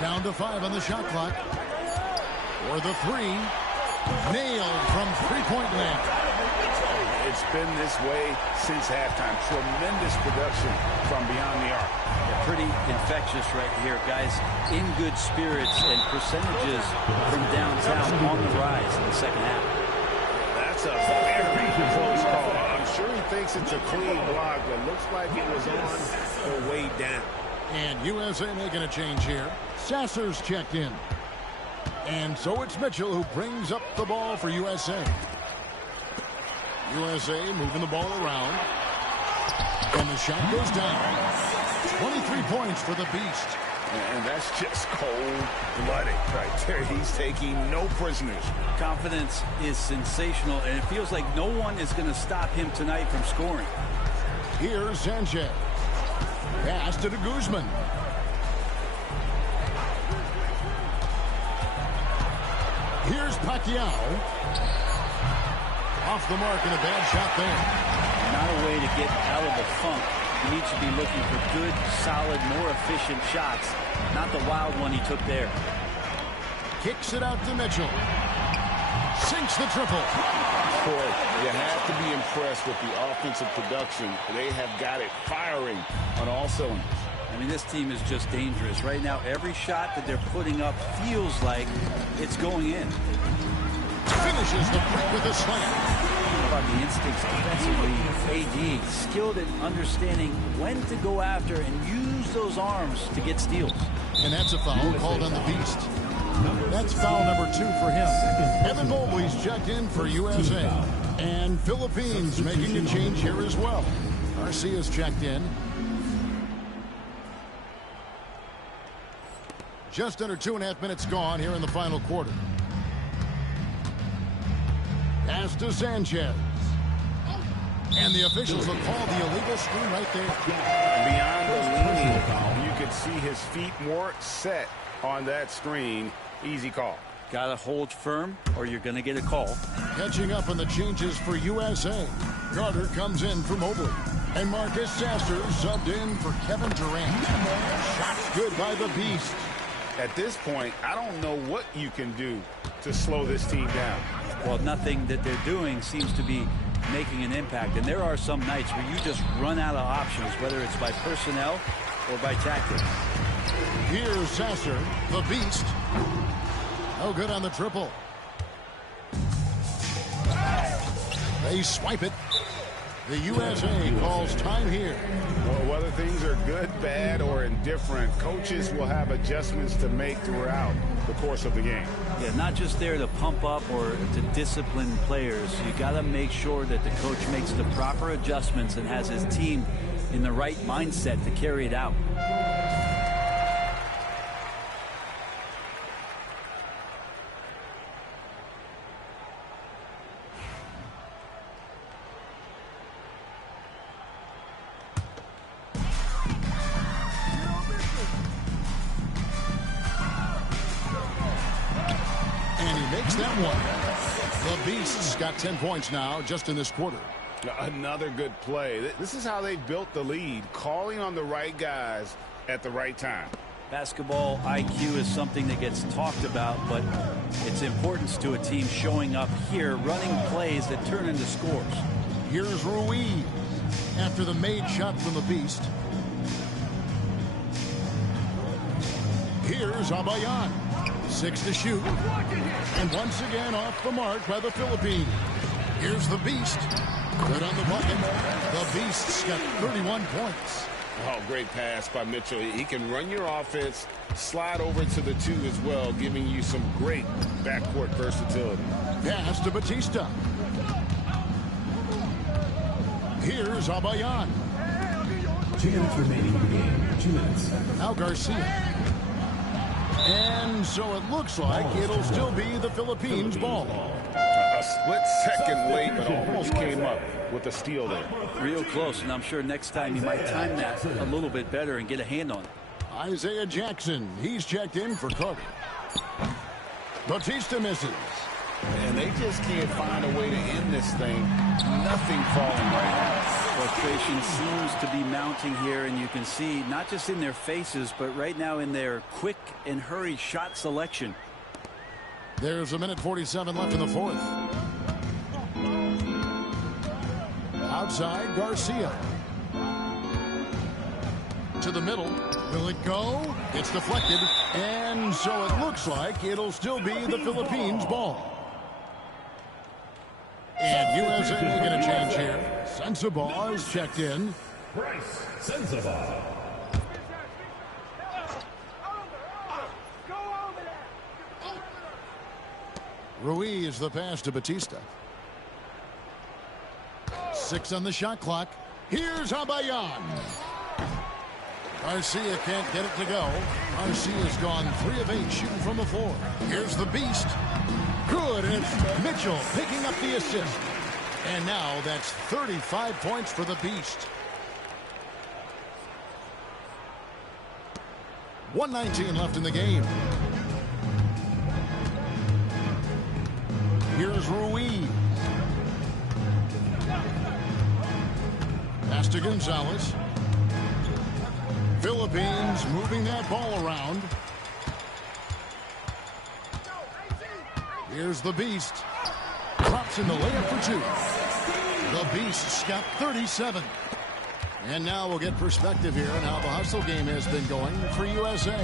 Down to 5 on the shot clock. For the 3. Nailed from three-point land. It's been this way since halftime. Tremendous production from beyond the arc. Yeah, pretty infectious right here, guys. In good spirits and percentages from downtown on the rise in the second half. That's a very close call. I'm sure he thinks it's a clean block, but looks like it was on the way down. And USA making a change here. Sasser's checked in. And so it's Mitchell who brings up the ball for USA. USA moving the ball around. And the shot goes down. 23 points for the Beast. And that's just cold-blooded right there. He's taking no prisoners. Confidence is sensational, and it feels like no one is going to stop him tonight from scoring. Here's Sanchez. Pass to Guzman. Here's Pacquiao. Off the mark and a bad shot there. Not a way to get out of the funk. He needs to be looking for good, solid, more efficient shots. Not the wild one he took there. Kicks it out to Mitchell. Sinks the triple. Boy, you have to be impressed with the offensive production. They have got it firing on all cylinders. I mean, this team is just dangerous. Right now, every shot that they're putting up feels like it's going in. Finishes the break with a slam. How about the instincts defensively? AD, skilled at understanding when to go after and use those arms to get steals. And that's a foul called on the Beast. That's foul number 2 for him. Evan Mobley's checked in for USA. And Philippines making a change here as well. Garcia's checked in. Just under 2.5 minutes gone here in the final quarter. Pass to Sanchez. And the officials will call the illegal screen right there. Beyond the leaning, you could see his feet more set on that screen. Easy call. Got to hold firm or you're going to get a call. Catching up on the changes for USA. Carter comes in for Mobley. And Marcus Sasser subbed in for Kevin Durant. Shots good by the Beast. At this point, I don't know what you can do to slow this team down. Well, nothing that they're doing seems to be making an impact. And there are some nights where you just run out of options, whether it's by personnel or by tactics. Here's Sasser, the Beast. No good on the triple. They swipe it. The USA calls time here. Well, whether things are good, bad, or indifferent, coaches will have adjustments to make throughout the course of the game. Yeah, not just there to pump up or to discipline players. You got to make sure that the coach makes the proper adjustments and has his team in the right mindset to carry it out. That one. The Beasts got 10 points now just in this quarter. Another good play. This is how they built the lead, calling on the right guys at the right time. Basketball IQ is something that gets talked about, but its importance to a team showing up here, running plays that turn into scores. Here's Ruiz after the made shot from the Beast. Here's Abayan. 6 to shoot. And once again off the mark by the Philippines. Here's the Beast. Good on the bucket. The Beast's got 31 points. Oh, great pass by Mitchell. He can run your offense, slide over to the 2 as well, giving you some great backcourt versatility. Pass to Batista. Here's Abayan. 2 minutes remaining in the game. 2 minutes. Now Garcia. And so it looks like it'll still be the Philippines ball. A split second late, but almost came up with a steal there. Real close, and I'm sure next time you might time that a little bit better and get a hand on it. Isaiah Jackson, he's checked in for Carter. Batista misses. And they just can't find a way to end this thing. Nothing falling right now. Frustration seems to be mounting here, and you can see not just in their faces, but right now in their quick and hurried shot selection. There's 1:47 left in the fourth. Outside, Garcia. To the middle. Will it go? It's deflected. And so it looks like it'll still be the Philippines ball. And USA making a change here. Sensabaugh is checked in. Bryce Sensabaugh. Ruiz the pass to Batista. 6 on the shot clock. Here's Abayan. Garcia can't get it to go. Garcia's gone 3 of 8 shooting from the floor. Here's the Beast. Good, and it's Mitchell picking up the assist. And now that's 35 points for the Beast. 1:19 left in the game. Here's Ruiz. Pass to Gonzalez. Philippines moving that ball around. Here's the Beast. Drops in the layup for 2. The Beast's got 37. And now we'll get perspective here on how the hustle game has been going for USA.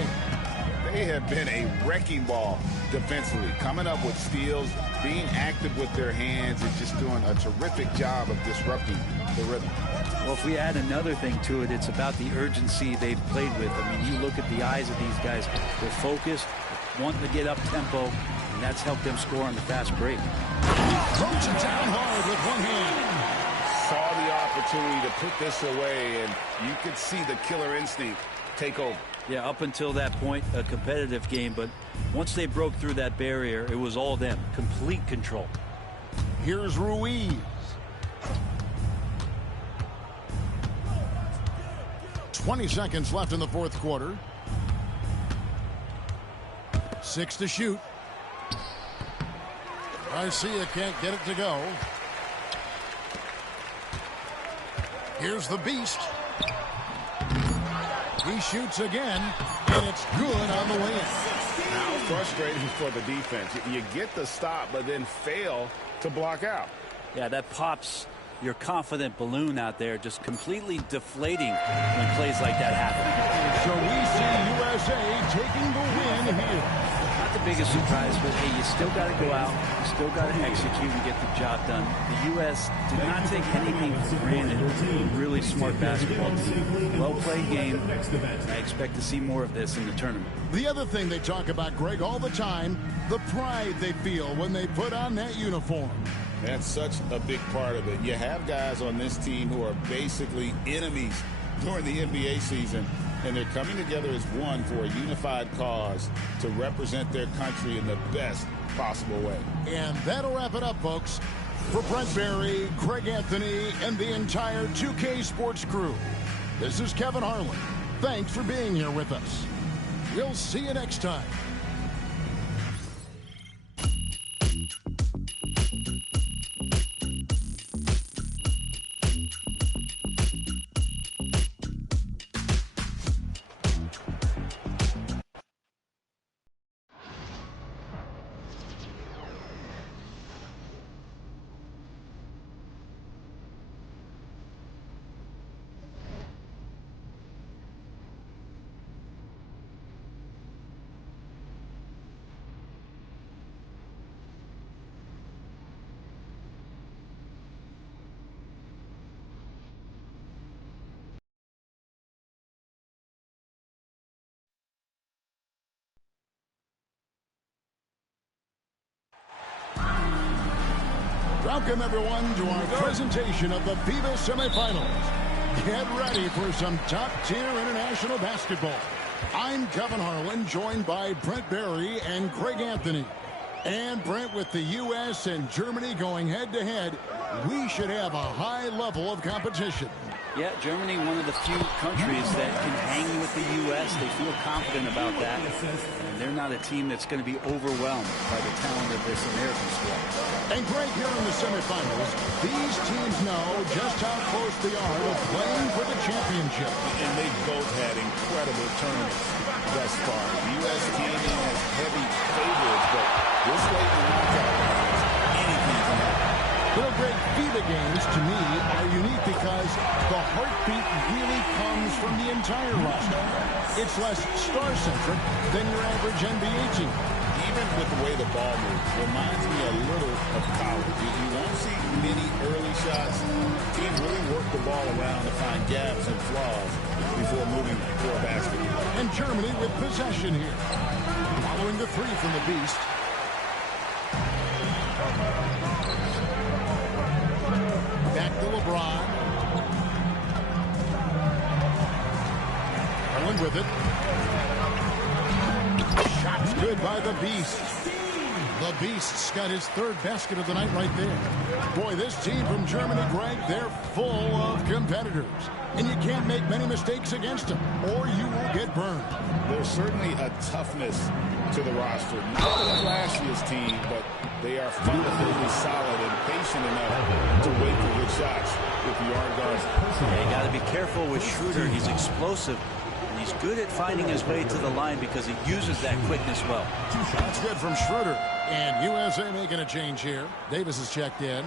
They have been a wrecking ball defensively, coming up with steals, being active with their hands, and just doing a terrific job of disrupting the rhythm. Well, if we add another thing to it, it's about the urgency they've played with. I mean, you look at the eyes of these guys. They're focused, wanting to get up tempo, and that's helped them score on the fast break. Throws it down hard with one hand. Saw the opportunity to put this away, and you could see the killer instinct take over. Yeah, up until that point, a competitive game, but once they broke through that barrier, it was all them. Complete control. Here's Ruiz. 20 seconds left in the fourth quarter. 6 to shoot. Garcia can't get it to go. Here's the Beast. He shoots again, and it's good on the way in. Now frustrating for the defense. You get the stop, but then fail to block out. Yeah, that pops your confident balloon out there, just completely deflating when plays like that happen. So we see USA taking the win here. not the biggest surprise, but hey, you still got to go out. You still got to execute and get the job done. The U.S. did not take anything for granted. Really smart basketball team. Well-played game. I expect to see more of this in the tournament. The other thing they talk about, Greg, all the time, the pride they feel when they put on that uniform. That's such a big part of it. You have guys on this team who are basically enemies during the NBA season, and they're coming together as one for a unified cause to represent their country in the best possible way. And that'll wrap it up, folks. For Brent Barry, Greg Anthony, and the entire 2K Sports crew, this is Kevin Harlan. Thanks for being here with us. We'll see you next time. Welcome, everyone, to our presentation of the FIBA semifinals. Get ready for some top-tier international basketball. I'm Kevin Harlan, joined by Brent Barry and Greg Anthony. And Brent, with the U.S. and Germany going head-to-head, we should have a high level of competition. Yeah, Germany, one of the few countries that can hang with the U.S. They feel confident about that. And they're not a team that's going to be overwhelmed by the talent of this American squad. And Greg, here in the semifinals, these teams know just how close they are to playing for the championship. And they've both had incredible tournaments thus far. The U.S. came in as heavy favorites, but this late in the knockout rounds, anything can happen. Well, Greg, FIBA games, to me, are unique because the heartbeat really comes from the entire roster. It's less star-centric than your average NBA team. Even with the way the ball moves, reminds me a little of college. You won't see many early shots. Teams really work the ball around to find gaps and flaws before moving for a basket. And Germany with possession here. Following the three from the Beast. Back to LeBron. Harlan with it. Shots good by the Beast. The Beast's got his third basket of the night right there. Boy, this team from Germany, Greg, they're full of competitors. And you can't make many mistakes against them, or you will get burned. There's certainly a toughness to the roster. Not the flashiest team, but they are fundamentally solid and patient enough to wait for good shots if you aren't guarding. Yeah, you got to be careful with Schroeder. He's explosive. And he's good at finding his way to the line because he uses that quickness well. That's good from Schroeder. And USA making a change here. Davis is checked in.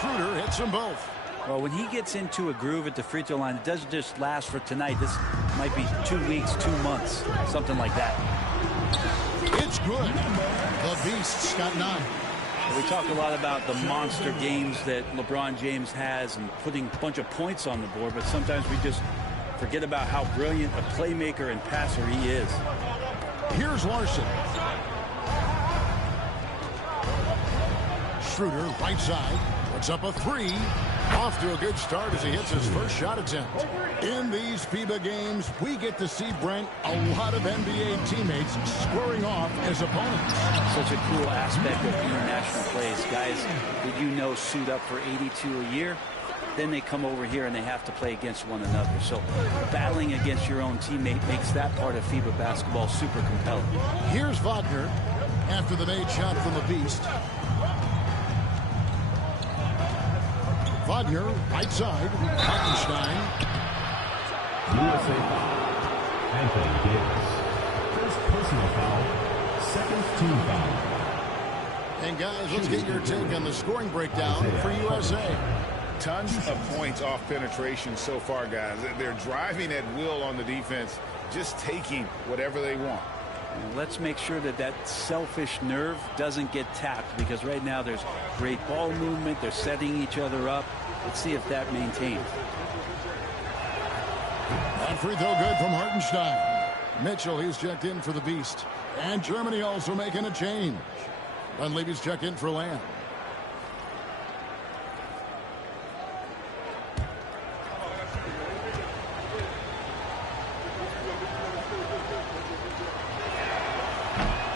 Schroeder hits them both. Well, when he gets into a groove at the free throw line, it doesn't just last for tonight. This might be 2 weeks, 2 months, something like that. It's good. The Beast's got 9. We talk a lot about the monster games that LeBron James has and putting a bunch of points on the board, but sometimes we just forget about how brilliant a playmaker and passer he is. Here's Larson. Schroeder, right side, puts up a 3. Off to a good start as he hits his first shot attempt. In these FIBA games, we get to see, Brent, a lot of NBA teammates squaring off as opponents. Such a cool aspect of international plays. Guys that you know suit up for 82 a year. Then they come over here and they have to play against one another. So battling against your own teammate makes that part of FIBA basketball super compelling. Here's Wagner after the made shot from the Beast. Wagner, right side. Hartenstein. USA foul. Anthony Davis. First personal foul. seconds to foul. And guys, let's get your take on the scoring breakdown for USA. Tons of points off penetration so far, guys. They're driving at will on the defense, just taking whatever they want. And let's make sure that that selfish nerve doesn't get tapped, because right now there's great ball movement. They're setting each other up. Let's see if that maintains. That free throw good from Hartenstein. Mitchell, he's checked in for the Beast. And Germany also making a change. Dunleavy's checked in for Lamb.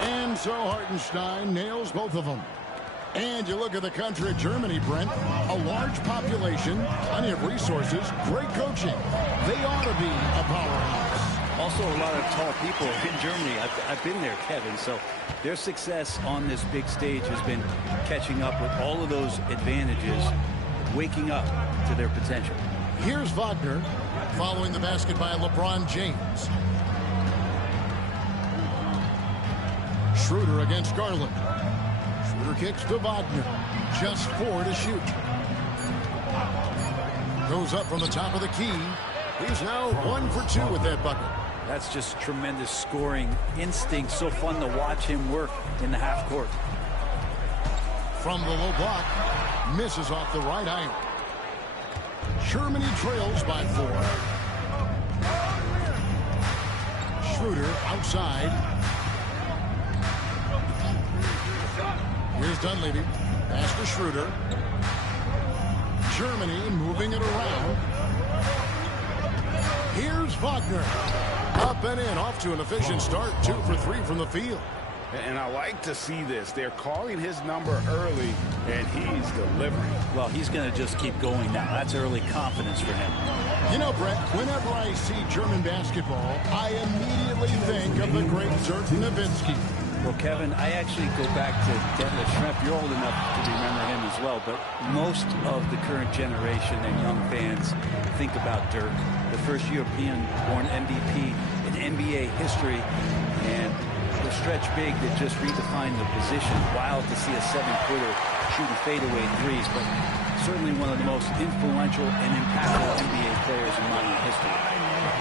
And so Hartenstein nails both of them. And you look at the country of Germany, Brent, a large population, plenty of resources, great coaching. They ought to be a powerhouse. Also a lot of tall people in Germany. I've been there, Kevin. So their success on this big stage has been catching up with all of those advantages, waking up to their potential. Here's Wagner following the basket by LeBron James. Schroeder against Garland. Schroeder kicks to Wagner. Just 4 to shoot. Goes up from the top of the key. He's now 1 for 2 with that bucket. That's just tremendous scoring instinct. So fun to watch him work in the half court. From the low block. Misses off the right iron. Germany trails by 4. Schroeder outside. Here's Dunleavy. Pass to Schroeder. Germany moving it around. Here's Wagner. Up and in. Off to an efficient start. 2 for 3 from the field. And I like to see this. They're calling his number early, and he's delivering. Well, he's going to just keep going now. That's early confidence for him. You know, Brett, whenever I see German basketball, I immediately think of the great Dirk Nowitzki. Well, Kevin, I actually go back to Detlef Schrempf. You're old enough to remember him as well, but most of the current generation and young fans think about Dirk, the first European-born MVP in NBA history, and the stretch big that just redefined the position. Wild to see a 7-footer shooting fadeaway threes, but certainly one of the most influential and impactful NBA players in modern history.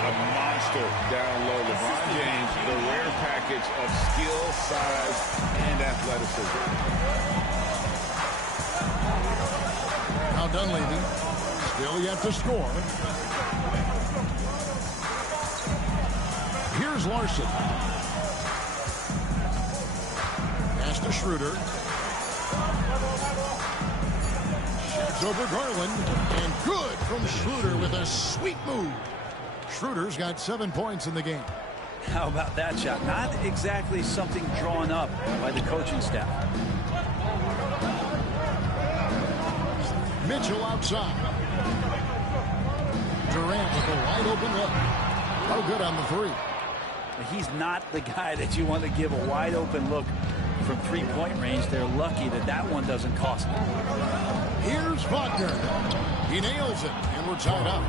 A monster down low. LeBron James, the rare package of skill, size, and athleticism. Now Dunleavy, still yet to score. Here's Larson. Pass to Schroeder. Shoots over Garland. And good from Schroeder with a sweet move. Schroeder's got 7 points in the game. How about that shot? Not exactly something drawn up by the coaching staff. Mitchell outside. Durant with a wide open look. Oh, good on the 3. He's not the guy that you want to give a wide open look from 3-point range. They're lucky that that one doesn't cost them. Here's Wagner. He nails it, and we're tied up.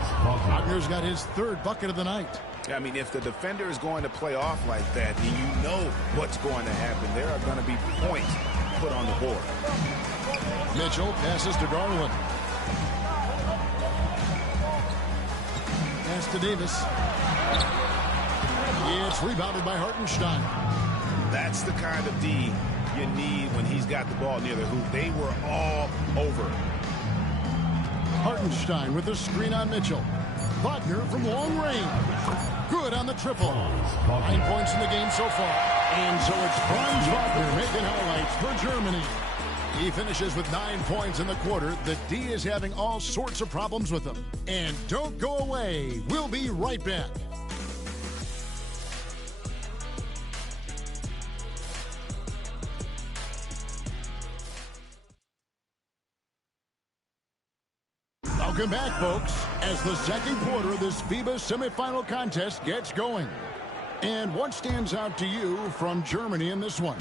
Wagner's got his 3rd bucket of the night. I mean, if the defender is going to play off like that, then you know what's going to happen. There are going to be points put on the board. Mitchell passes to Garland. Pass to Davis. It's rebounded by Hartenstein. That's the kind of D you need when he's got the ball near the hoop. They were all over. Hartenstein with the screen on Mitchell. Wagner from long range. Good on the triple. 9 points in the game so far. And so it's Franz Wagner making highlights for Germany. He finishes with 9 points in the quarter. The D is having all sorts of problems with him. And don't go away. We'll be right back. Welcome back, folks, as the second quarter of this FIBA semifinal contest gets going. And what stands out to you from Germany in this one?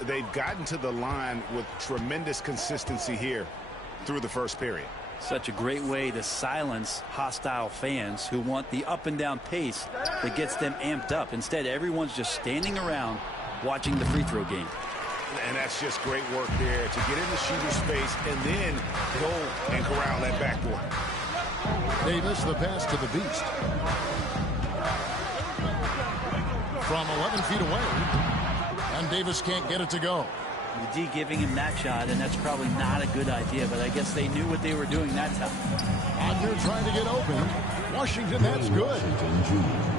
They've gotten to the line with tremendous consistency here through the first period. Such a great way to silence hostile fans who want the up and down pace that gets them amped up. Instead, everyone's just standing around watching the free throw game. And that's just great work there to get in the shooter's face and then go and corral that backboard. Davis, the pass to the Beast. From 11 feet away. And Davis can't get it to go. The D giving him that shot, and that's probably not a good idea, but I guess they knew what they were doing that time. Wagner trying to get open. Washington, that's good.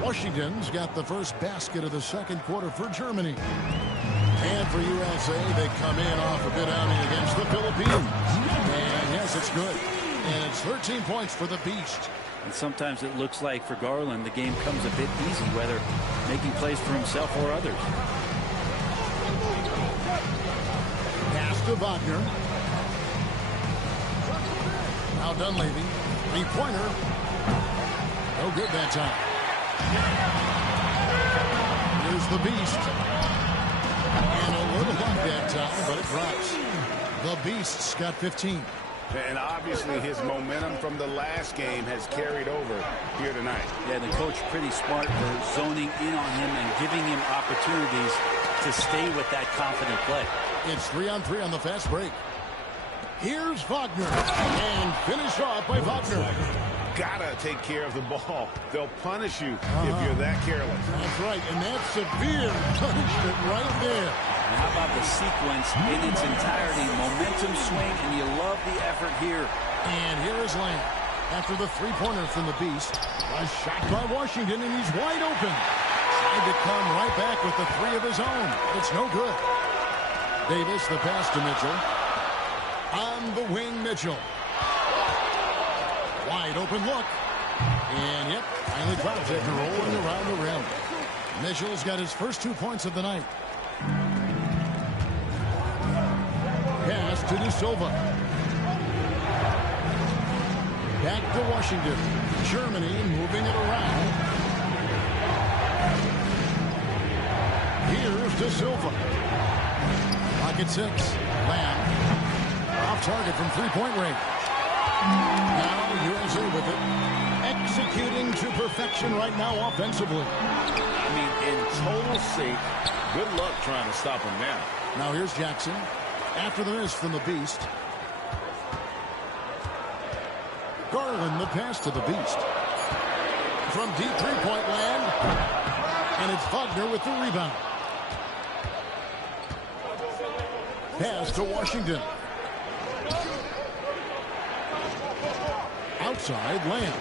Washington's got the first basket of the second quarter for Germany. And for USA, they come in off a good outing against the Philippines. And yes, it's good. And it's 13 points for the Beast. And sometimes it looks like for Garland, the game comes a bit easy, whether making plays for himself or others. Pass to Wagner. Now Dunleavy. Three-pointer. No good that time. Here's the Beast. And a little luck that time, but it drops. The Beast's got 15. And obviously his momentum from the last game has carried over here tonight. Yeah, the coach pretty smart for zoning in on him and giving him opportunities to stay with that confident play. It's 3-on-3 on the fast break. Here's Wagner. And finish off by Wagner. Gotta take care of the ball. They'll punish you if you're that careless. That's right, and that's severe punishment right there. And how about the sequence in its entirety? Momentum swing, and you love the effort here. And here is Lamb. After the three-pointer from the Beast. A shot by Washington, and he's wide open. Trying to come right back with the three of his own. It's no good. Davis, the pass to Mitchell. On the wing, Mitchell. Wide open look. And, yep, finally drops after rolling around the rim. Mitchell's got his first 2 points of the night. Pass to De Silva. Back to Washington. Germany moving it around. Here's De Silva. Pocket six. Lamb. Off target from three-point range. Now USA with it. Executing to perfection right now offensively. I mean, in total sync. Good luck trying to stop him now. Now here's Jackson. After the miss from the Beast. Garland, the pass to the Beast. From deep three-point land. And it's Wagner with the rebound. Pass to Washington. Outside, Lamb.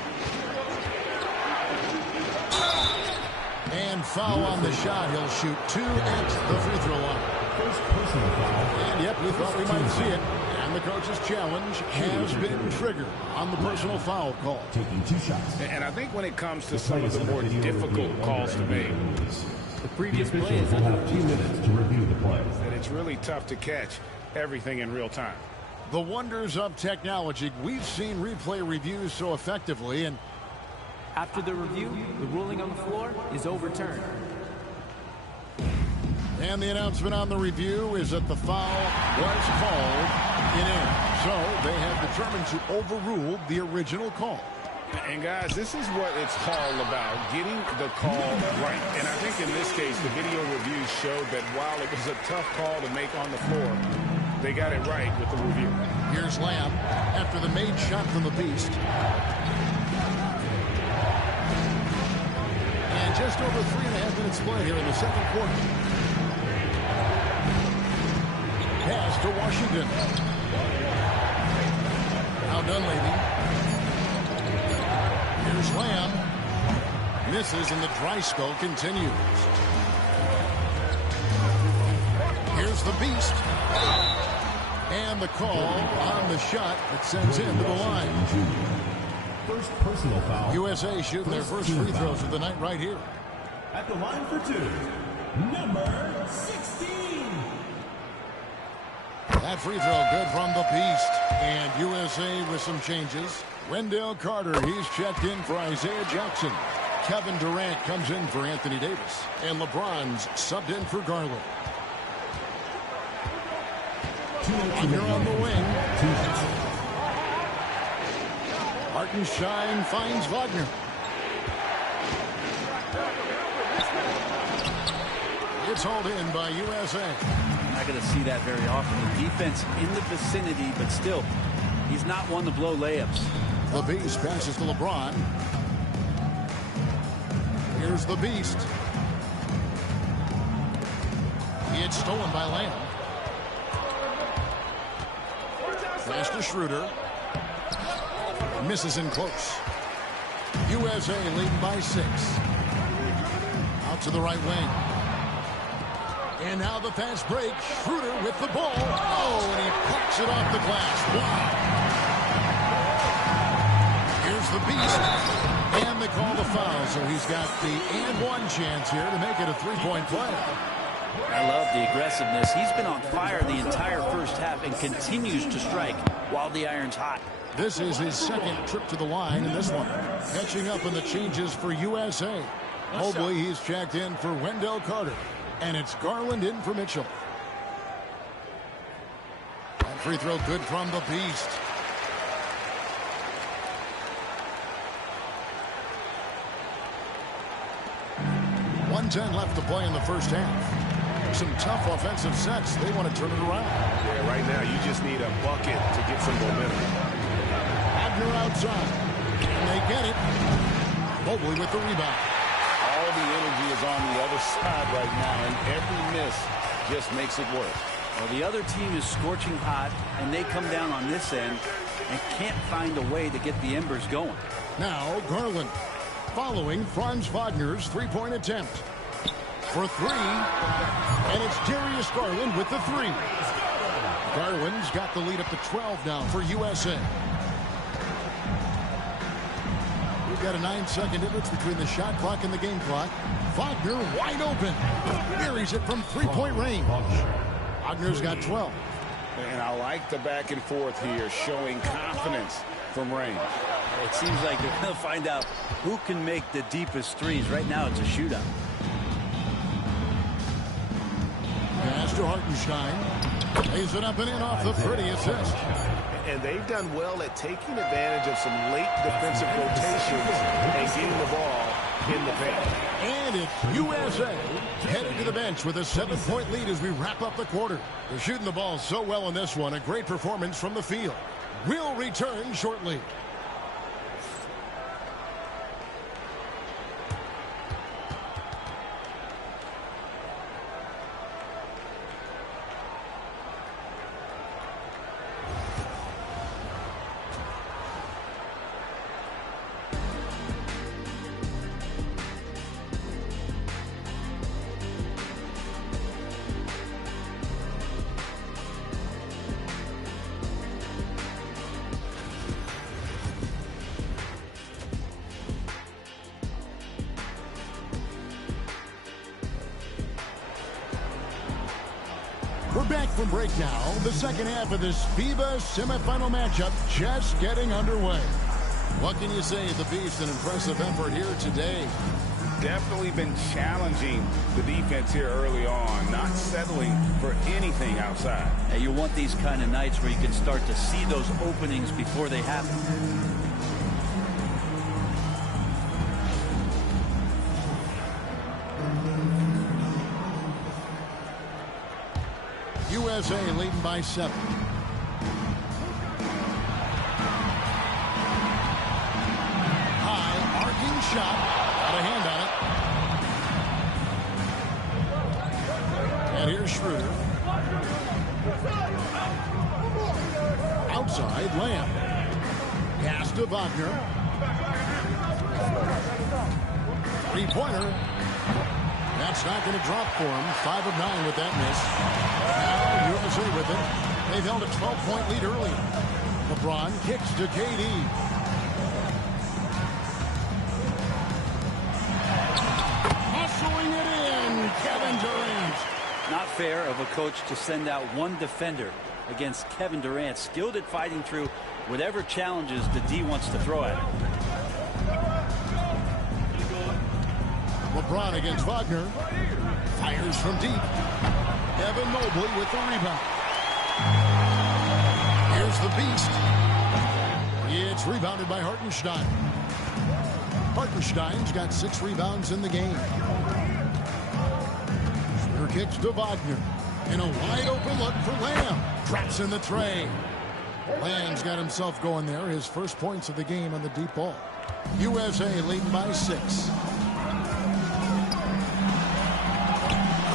And foul on the shot. He'll shoot two at the free throw line. First personal foul. And yep, we thought we might see it. And the coach's challenge has been triggered on the personal foul call. Taking 2 shots. And I think when it comes to some of the more difficult calls to make, the previous officials will have 2 minutes to review the play. And it's really tough to catch everything in real time. The wonders of technology. We've seen replay reviews so effectively, and after the review, the ruling on the floor is overturned. And the announcement on the review is that the foul was called in error. So they have determined to overrule the original call. And guys, this is what it's all about, getting the call right. And I think in this case, the video review showed that while it was a tough call to make on the floor, they got it right with the review. Here's Lamb after the made shot from the Beast. And just over 3.5 minutes play here in the second quarter. Pass to Washington. Now Dunleavy. Here's Lamb. Misses and the dry spell continues. Here's the Beast. And the call on the shot that sends him to the line. First personal foul. USA shooting their first free throws of the night right here. At the line for 2, number 16. That free throw good from the Beast. And USA with some changes. Wendell Carter, he's checked in for Isaiah Jackson. Kevin Durant comes in for Anthony Davis. And LeBron's subbed in for Garland. Wagner on the wing. Hartenstein finds Wagner. It's hauled in by USA. You're not going to see that very often. The defense in the vicinity, but still, he's not one to blow layups. The Beast passes to LeBron. Here's the Beast. It's stolen by Lamb. Pass to Schroeder. Misses in close. USA leading by 6. Out to the right wing. And now the fast break. Schroeder with the ball. Oh, and he pucks it off the glass. Wow. Here's the Beast. And they call the foul, so he's got the and one chance here to make it a three-point play. I love the aggressiveness. He's been on fire the entire first half and continues to strike while the iron's hot. This is his second trip to the line in this one. Catching up in the changes for USA. Mobley, he's checked in for Wendell Carter. And it's Garland in for Mitchell. That free throw good from the Beast. .110 left to play in the first half. Some tough offensive sets. They want to turn it around. Yeah, right now you just need a bucket to get some momentum. Wagner outside. And they get it. Mobley with the rebound. All the energy is on the other side right now, and every miss just makes it worse. Well, the other team is scorching hot, and they come down on this end and can't find a way to get the embers going. Now Garland following Franz Wagner's three-point attempt. For 3, and it's Darius Garland with the 3. Garland's got the lead up to 12 now for USA. We've got a 9-second difference between the shot clock and the game clock. Wagner wide open. Buries it from three-point range. Wagner's got 12. And I like the back and forth here, showing confidence from range. It seems like they're going to find out who can make the deepest threes. Right now it's a shootout. Pass to Hartenstein. Lays it up and in off the pretty assist. And they've done well at taking advantage of some late defensive rotations and getting the ball in the paint. And it's USA headed to the bench with a 7-point lead as we wrap up the quarter. They're shooting the ball so well in this one. A great performance from the field. We'll return shortly. We're back from break now. The second half of this FIBA semifinal matchup just getting underway. What can you say? The Beast, an impressive effort here today. Definitely been challenging the defense here early on, not settling for anything outside. And you want these kind of nights where you can start to see those openings before they happen. USA leading by 7. High arcing shot. Got a hand on it. And here's Schroeder. Outside, Lamb. Pass to Wagner. Three-pointer. That's not going to drop for him. 5 of 9 with that miss. Now USA with it. They've held a 12-point lead early. LeBron kicks to KD. Hustling it in. Kevin Durant. Not fair of a coach to send out one defender against Kevin Durant, skilled at fighting through whatever challenges the D wants to throw at him. LeBron against Wagner. Fires from deep. Evan Mobley with the rebound. Here's the Beast. It's rebounded by Hartenstein. Hartenstein's got 6 rebounds in the game. Schroeder kicks to Wagner. And a wide open look for Lamb. Drops in the tray. Lamb's got himself going there. His first points of the game on the deep ball. USA leading by 6.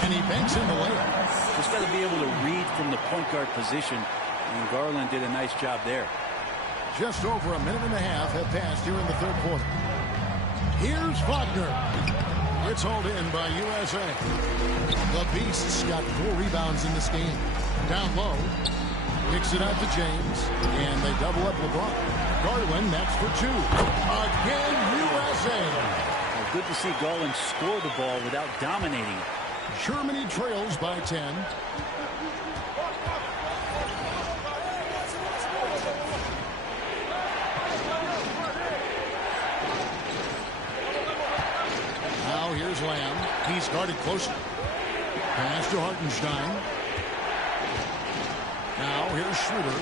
And he banks in the layup. Just got to be able to read from the point guard position. And Garland did a nice job there. Just over a minute and a half have passed here in the third quarter. Here's Wagner. It's hauled in by USA. The Beasts got 4 rebounds in this game. Down low. Kicks it out to James. And they double up LeBron. Garland next for 2. Again, USA. Well, good to see Garland score the ball without dominating. Germany trails by 10. Now here's Lamb. He's guarded closely. Pass to Hartenstein. Now here's Schroeder.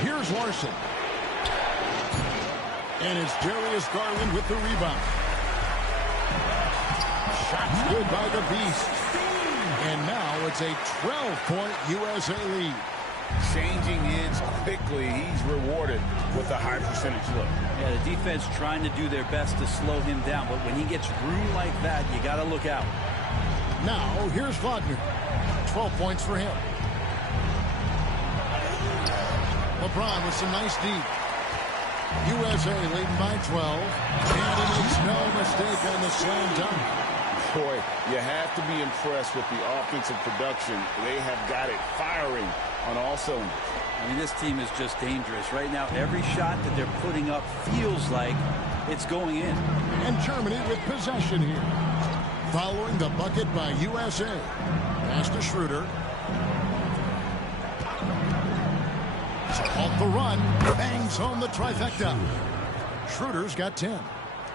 Here's Larson. And it's Darius Garland with the rebound. Shots good by the Beast. And now it's a 12-point USA lead. Changing ends quickly. He's rewarded with a high percentage look. Yeah, the defense trying to do their best to slow him down. But when he gets room like that, you got to look out. Now, here's Wagner. 12 points for him. LeBron with some nice deep. USA leading by 12. And he makes no mistake on the slam dunk. Boy, you have to be impressed with the offensive production. They have got it firing on all cylinders. I mean, this team is just dangerous. Right now, every shot that they're putting up feels like it's going in. And Germany with possession here. Following the bucket by USA. Pass to Schroeder. So off the run. Bangs home the trifecta. Schroeder's got 10.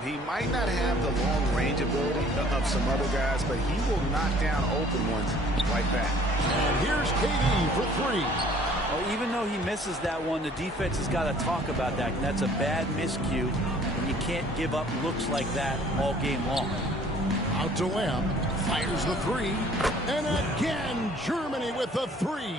He might not have the long range ability of some other guys, but he will knock down open ones like that. And here's KD for 3. Well, even though he misses that one, the defense has got to talk about that. And that's a bad miscue. And you can't give up looks like that all game long. Out to Lamb. Fires the 3. And again, Germany with the 3.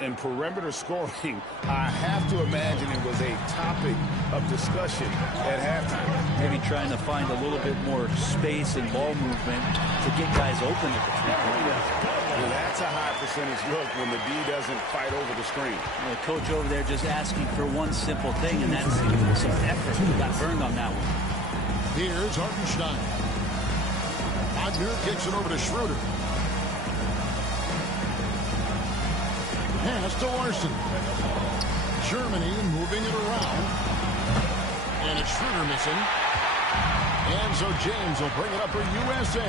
In perimeter scoring, I have to imagine it was a topic of discussion at halftime. Maybe trying to find a little bit more space and ball movement to get guys open at the 3-point line. Well, that's a high percentage look when the D doesn't fight over the screen. The coach over there just asking for one simple thing, and that's some effort. He got burned on that one. Here's Hartenstein. Wagner kicks it over to Schroeder. Pass to Larson. Germany moving it around. And it's Schroeder missing. And so James will bring it up for USA.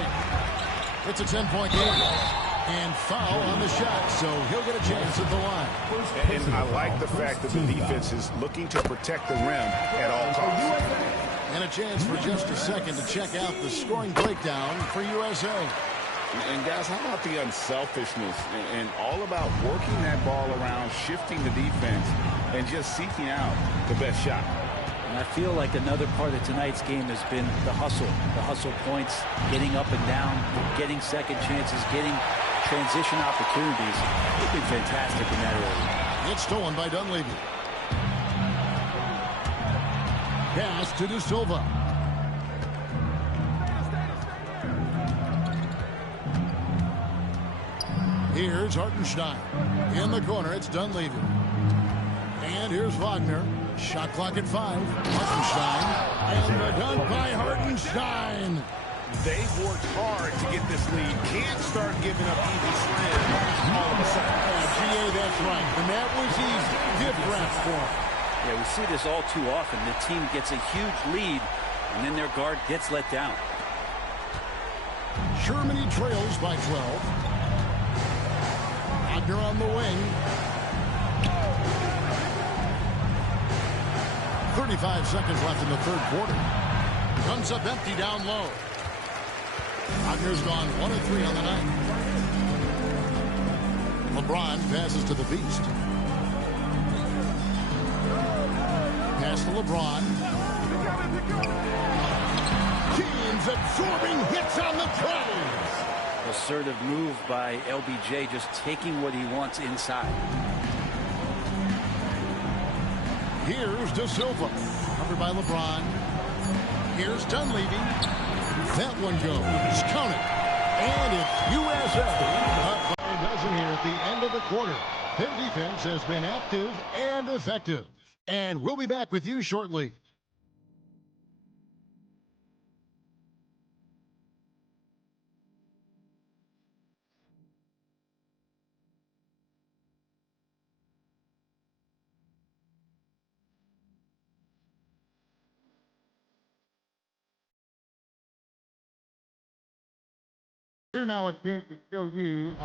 It's a 10-point game. And foul on the shot, so he'll get a chance at the line. And I like the fact that the defense is looking to protect the rim at all costs. And a chance for just a second to check out the scoring breakdown for USA. And guys, how about the unselfishness and all about working that ball around, shifting the defense, and just seeking out the best shot. And I feel like another part of tonight's game has been the hustle points, getting up and down, getting second chances, getting transition opportunities. They've been fantastic in that area. It's stolen by Dunleavy. Pass to De Silva. Here's Hartenstein. In the corner, it's Dunleavy. And here's Wagner. Shot clock at 5. Hartenstein. And the dunk by Hartenstein. They've worked hard to get this lead. Can't start giving up easy slams all of a sudden. GA, that's right. And that was easy. Give reps for him. Yeah, we see this all too often. The team gets a huge lead, and then their guard gets let down. Germany trails by 12. Wagner on the wing. 35 seconds left in the third quarter. Comes up empty down low. Wagner's gone 1 of 3 on the night. LeBron passes to the Beast. Pass to LeBron. Team Fans absorbing hits on the drive. Assertive move by LBJ, just taking what he wants inside. Here's De Silva, covered by LeBron. Here's Dunleavy. That one goes. Count it. And it's USA. Up by a dozen here at the end of the quarter. Their defense has been active and effective. And we'll be back with you shortly. Here now a chance to show you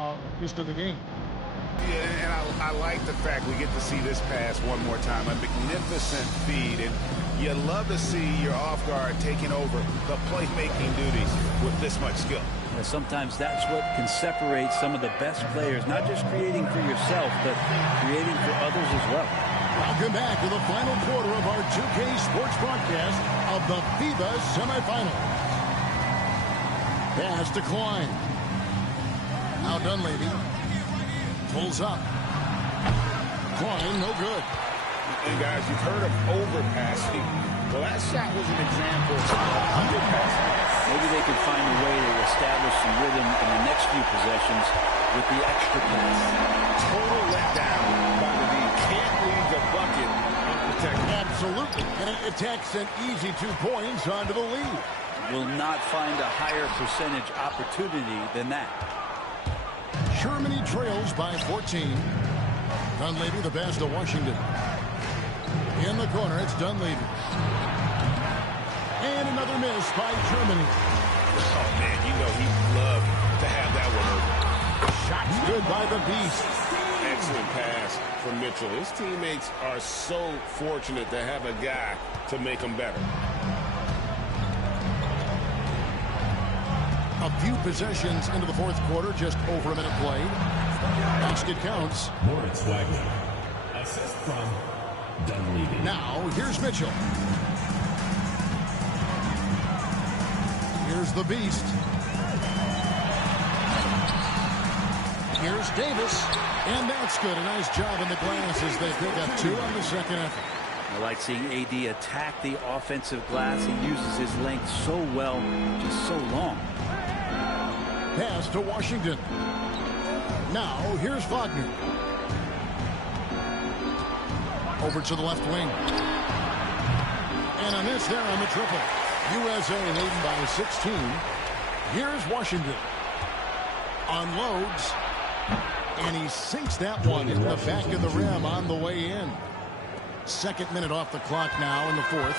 just of the game. Yeah, and I like the fact we get to see this pass one more time. A magnificent feed, and you love to see your off guard taking over the playmaking duties with this much skill. Yeah, sometimes that's what can separate some of the best players, not just creating for yourself, but creating for others as well. Welcome back to the final quarter of our 2K Sports broadcast of the FIBA semifinals. Pass to Klein. Now Dunleavy pulls up. Klein, no good. And guys, you've heard of overpassing. Well, that shot was an example of underpassing. Maybe they can find a way to establish some rhythm in the next few possessions with the extra pass. Total letdown by the D. Can't leave the bucket unprotected. Absolutely. And it takes an easy 2 points onto the lead. Will not find a higher percentage opportunity than that. Germany trails by 14. Dunleavy the pass to Washington. In the corner, it's Dunleavy. And another miss by Germany. Oh, man, you know he'd love to have that one over. Shot's good by the Beast. Excellent pass from Mitchell. His teammates are so fortunate to have a guy to make them better. A few possessions into the fourth quarter, just over a minute played. Basket counts. Moritz Wagner. Assist from Dunleavy. Now, here's Mitchell. Here's the Beast. Here's Davis. And that's good. A nice job in the glass as they pick up 2 on the second effort. I like seeing AD attack the offensive glass. He uses his length so well, just so long. Pass to Washington. Now, here's Wagner. Over to the left wing. And a miss there on the triple. USA leading by 16. Here's Washington. Unloads. And he sinks that one in the back of the rim on the way in. Second minute off the clock now in the fourth.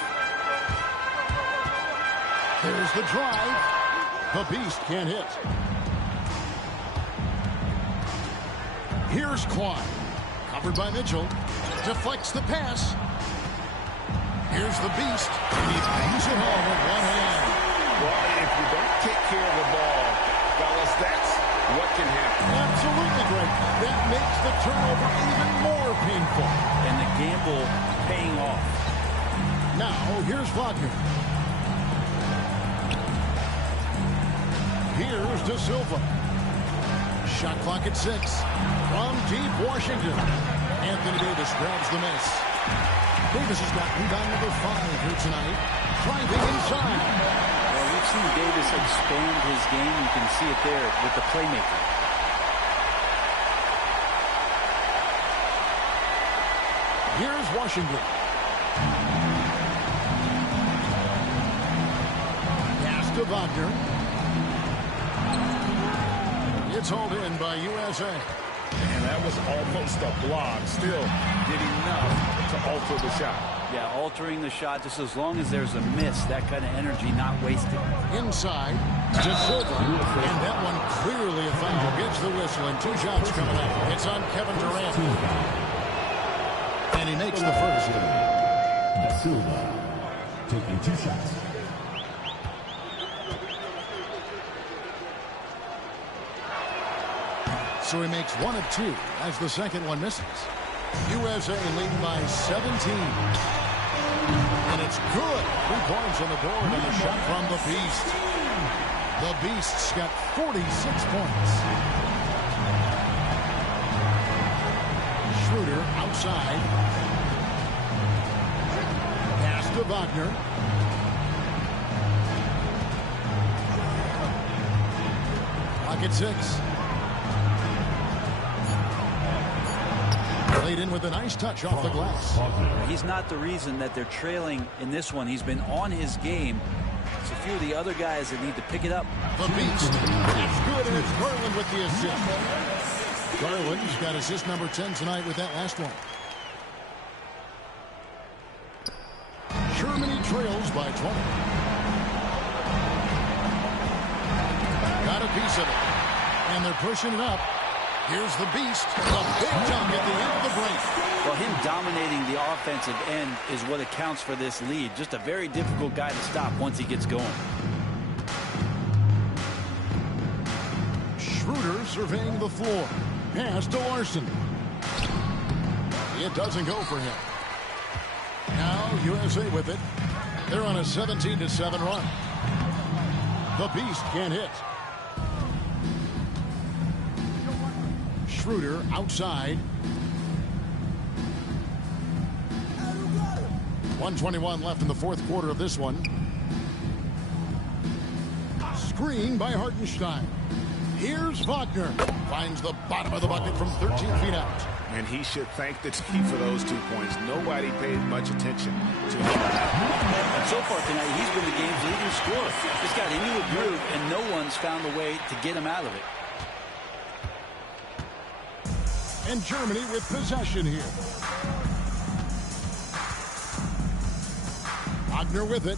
There's the drive. The Beast can't hit. Here's Klein. Covered by Mitchell. Deflects the pass. Here's the Beast. And he bangs it home with one hand. Well, if you don't take care of the ball, fellas, that's what can happen. Absolutely great. That makes the turnover even more painful. And the gamble paying off. Now, here's Wagner. Here's De Silva. Shot clock at 6. From deep Washington. Anthony Davis grabs the miss. Davis has got rebound number 5 here tonight. Driving inside. Well, we've seen Davis expand his game. You can see it there with the playmaking. Here's Washington. Pass to Wagner. It's hauled in by USA. And that was almost a block. Still did enough to alter the shot. Yeah, altering the shot just as long as there's a miss. That kind of energy not wasted. Inside to Silva. And that one clearly a foul. Gets the whistle and 2 shots coming up. It's on Kevin Durant. And he makes the first. Da Silva taking 2 shots. So he makes 1 of 2 as the second one misses. USA leading by 17. And it's good. 3 points on the board on the shot from the Beast. The Beast's got 46 points. Schroeder outside. Pass to Wagner. Pocket 6. Played in with a nice touch off the glass. He's not the reason that they're trailing in this one. He's been on his game. It's a few of the other guys that need to pick it up. The Beast. It's good, and it's Garland with the assist. Garland's got assist number 10 tonight with that last one. Germany trails by 20. Got a piece of it. And they're pushing it up. Here's the Beast. A big dunk at the end of the break. Well, him dominating the offensive end is what accounts for this lead. Just a very difficult guy to stop once he gets going. Schroeder surveying the floor. Pass to Larson. It doesn't go for him. Now USA with it. They're on a 17-7 run. The Beast can't hit. Schroeder outside. 1:21 left in the fourth quarter of this one. Screen by Hartenstein. Here's Wagner. Finds the bottom of the bucket from 13 feet out. And he should thank the team for those 2 points. Nobody paid much attention to him. And so far tonight, he's been the game's leading scorer. He's got into a groove, and no one's found a way to get him out of it. And Germany with possession here. Wagner with it.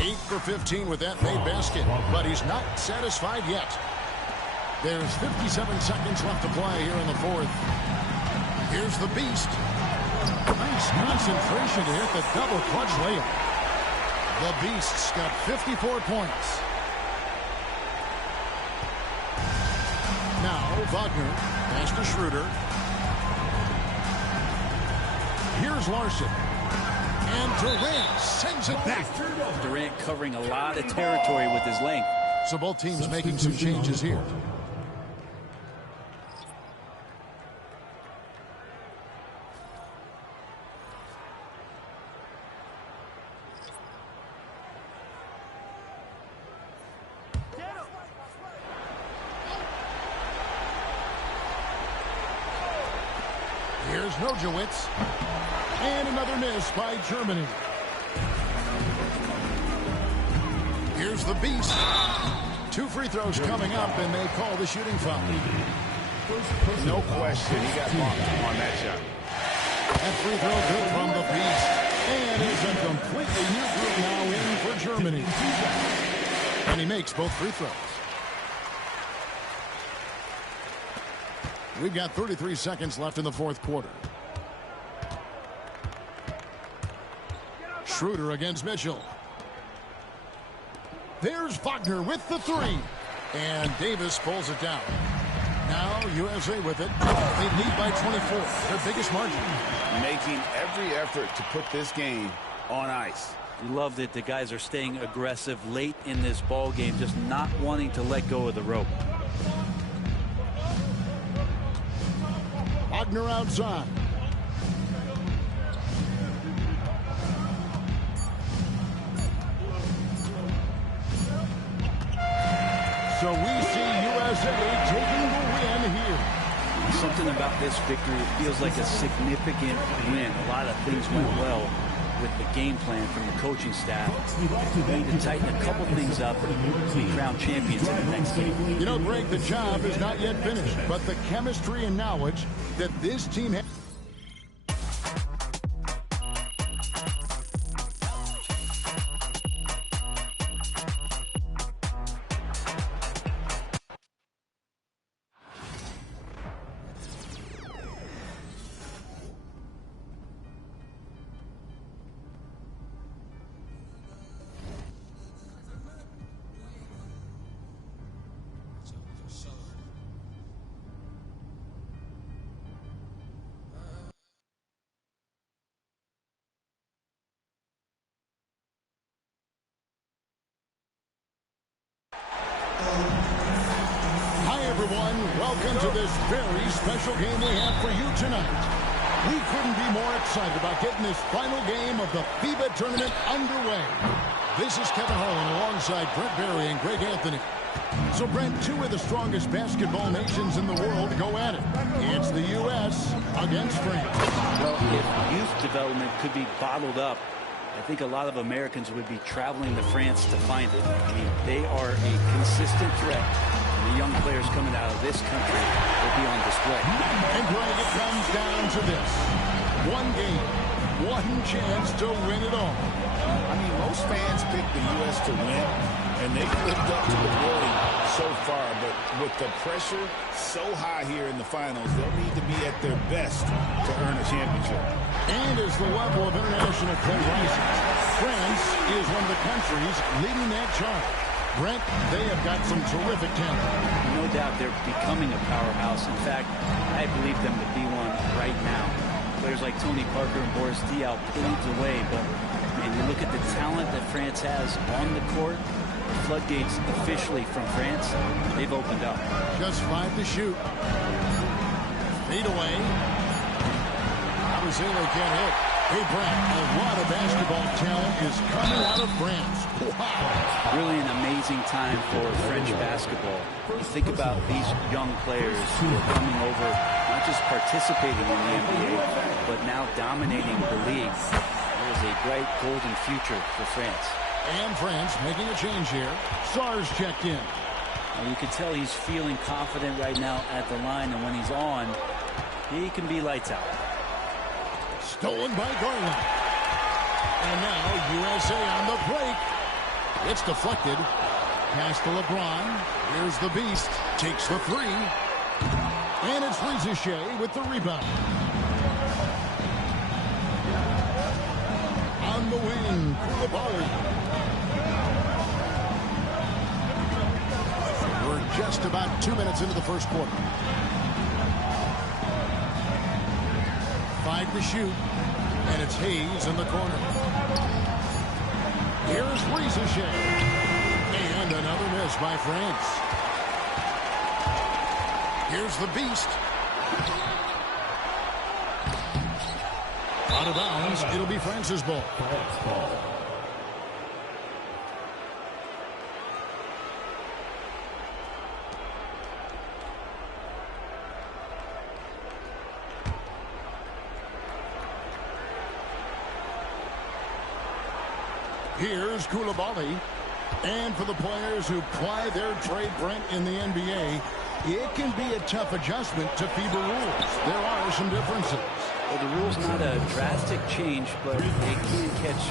8 for 15 with that made basket, but he's not satisfied yet. There's 57 seconds left to play here in the fourth. Here's the Beast. Nice concentration to hit the double clutch layup. The Beast's got 54 points. Now Wagner, pass to Schroeder. Here's Larson. And Durant sends it back. Durant covering a lot of territory with his length. So both teams making some changes here. Here's Nojewicz. And another miss by Germany. Here's the Beast. 2 free throws coming up, and they call the shooting foul. No question, he got bumped on that shot. That free throw good from the Beast. And it's a completely new group now in for Germany. And he makes both free throws. We've got 33 seconds left in the fourth quarter. Schroeder against Mitchell. There's Wagner with the 3. And Davis pulls it down. Now USA with it. They lead by 24. Their biggest margin. Making every effort to put this game on ice. You love that the guys are staying aggressive late in this ball game, just not wanting to let go of the rope. Wagner outside. So we see USA taking the win here. Something about this victory, it feels like a significant win. A lot of things went well with the game plan from the coaching staff. We need to tighten a couple things up and be crowned champions in the next game. You know, Greg, the job is not yet finished, but the chemistry and knowledge that this team has. Welcome to this very special game we have for you tonight. We couldn't be more excited about getting this final game of the FIBA tournament underway. This is Kevin Harlan alongside Brent Barry and Greg Anthony. So, Brent, two of the strongest basketball nations in the world go at it. It's the U.S. against France. Well, if youth development could be bottled up, I think a lot of Americans would be traveling to France to find it. I mean, they are a consistent threat. And the young players coming out of this country will be on display. And, Greg, it comes down to this. One game, one chance to win it all. I mean, most fans pick the U.S. to win, and they've lived up to the billing so far. But with the pressure so high here in the finals, they'll need to be at their best to earn a championship. And as the level of international play rises, France is one of the countries leading that charge. Brent, they have got some terrific talent. No doubt they're becoming a powerhouse. In fact, I believe them to be one right now. Players like Tony Parker and Boris Diaw paved the way, but man, you look at the talent that France has on the court, the floodgates officially from France, they've opened up. Just 5 to shoot. Fade away. Abusele can't hit. Hey, Brent, a lot of basketball talent is coming out of France. Wow. Really an amazing time for French basketball. You think about these young players who are coming over, not just participating in the NBA, but now dominating the league. There is a bright golden future for France. And France making a change here. Sar's checked in. Now you can tell he's feeling confident right now at the line, and when he's on, he can be lights out. Stolen by Garland. And now USA on the break. It's deflected. Pass to LeBron. Here's the Beast. Takes the three. And it's Rizichet with the rebound. On the wing, Koulibaly. We're just about 2 minutes into the first quarter. 5 to shoot. And it's Hayes in the corner. Here's Rizichet. And another miss by France. Here's the Beast. Out of bounds. It'll be France's ball. Here's Koulibaly. And for the players who ply their trade, Brent, in the NBA, it can be a tough adjustment to FIBA rules. There are some differences. Well, the rule's not a drastic change, but it can catch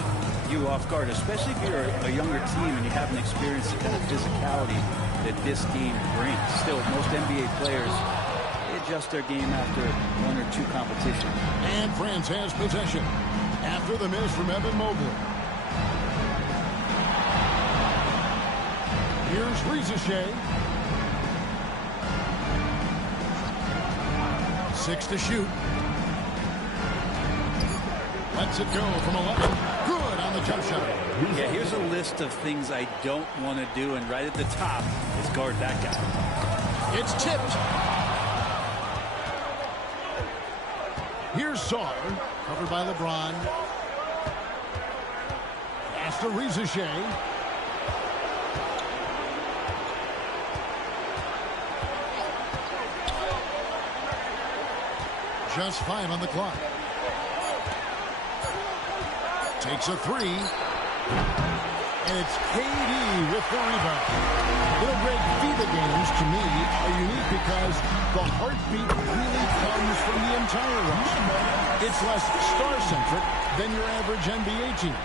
you off guard, especially if you're a younger team and you haven't experienced the kind of physicality that this game brings. Still, most NBA players, they adjust their game after 1 or 2 competitions. And France has possession after the miss from Evan Mobley. Here's Rizichet. 6 to shoot. Lets it go from 11. Good on the jump shot. Yeah, here's a list of things I don't want to do, and right at the top is guard that guy. It's tipped. Here's Sarr, covered by LeBron. Pass to Rizichet. Just 5 on the clock. Takes a three. And it's KD with the rebound. Greg, FIBA games, to me, are unique because the heartbeat really comes from the entire roster. It's less star-centric than your average NBA team.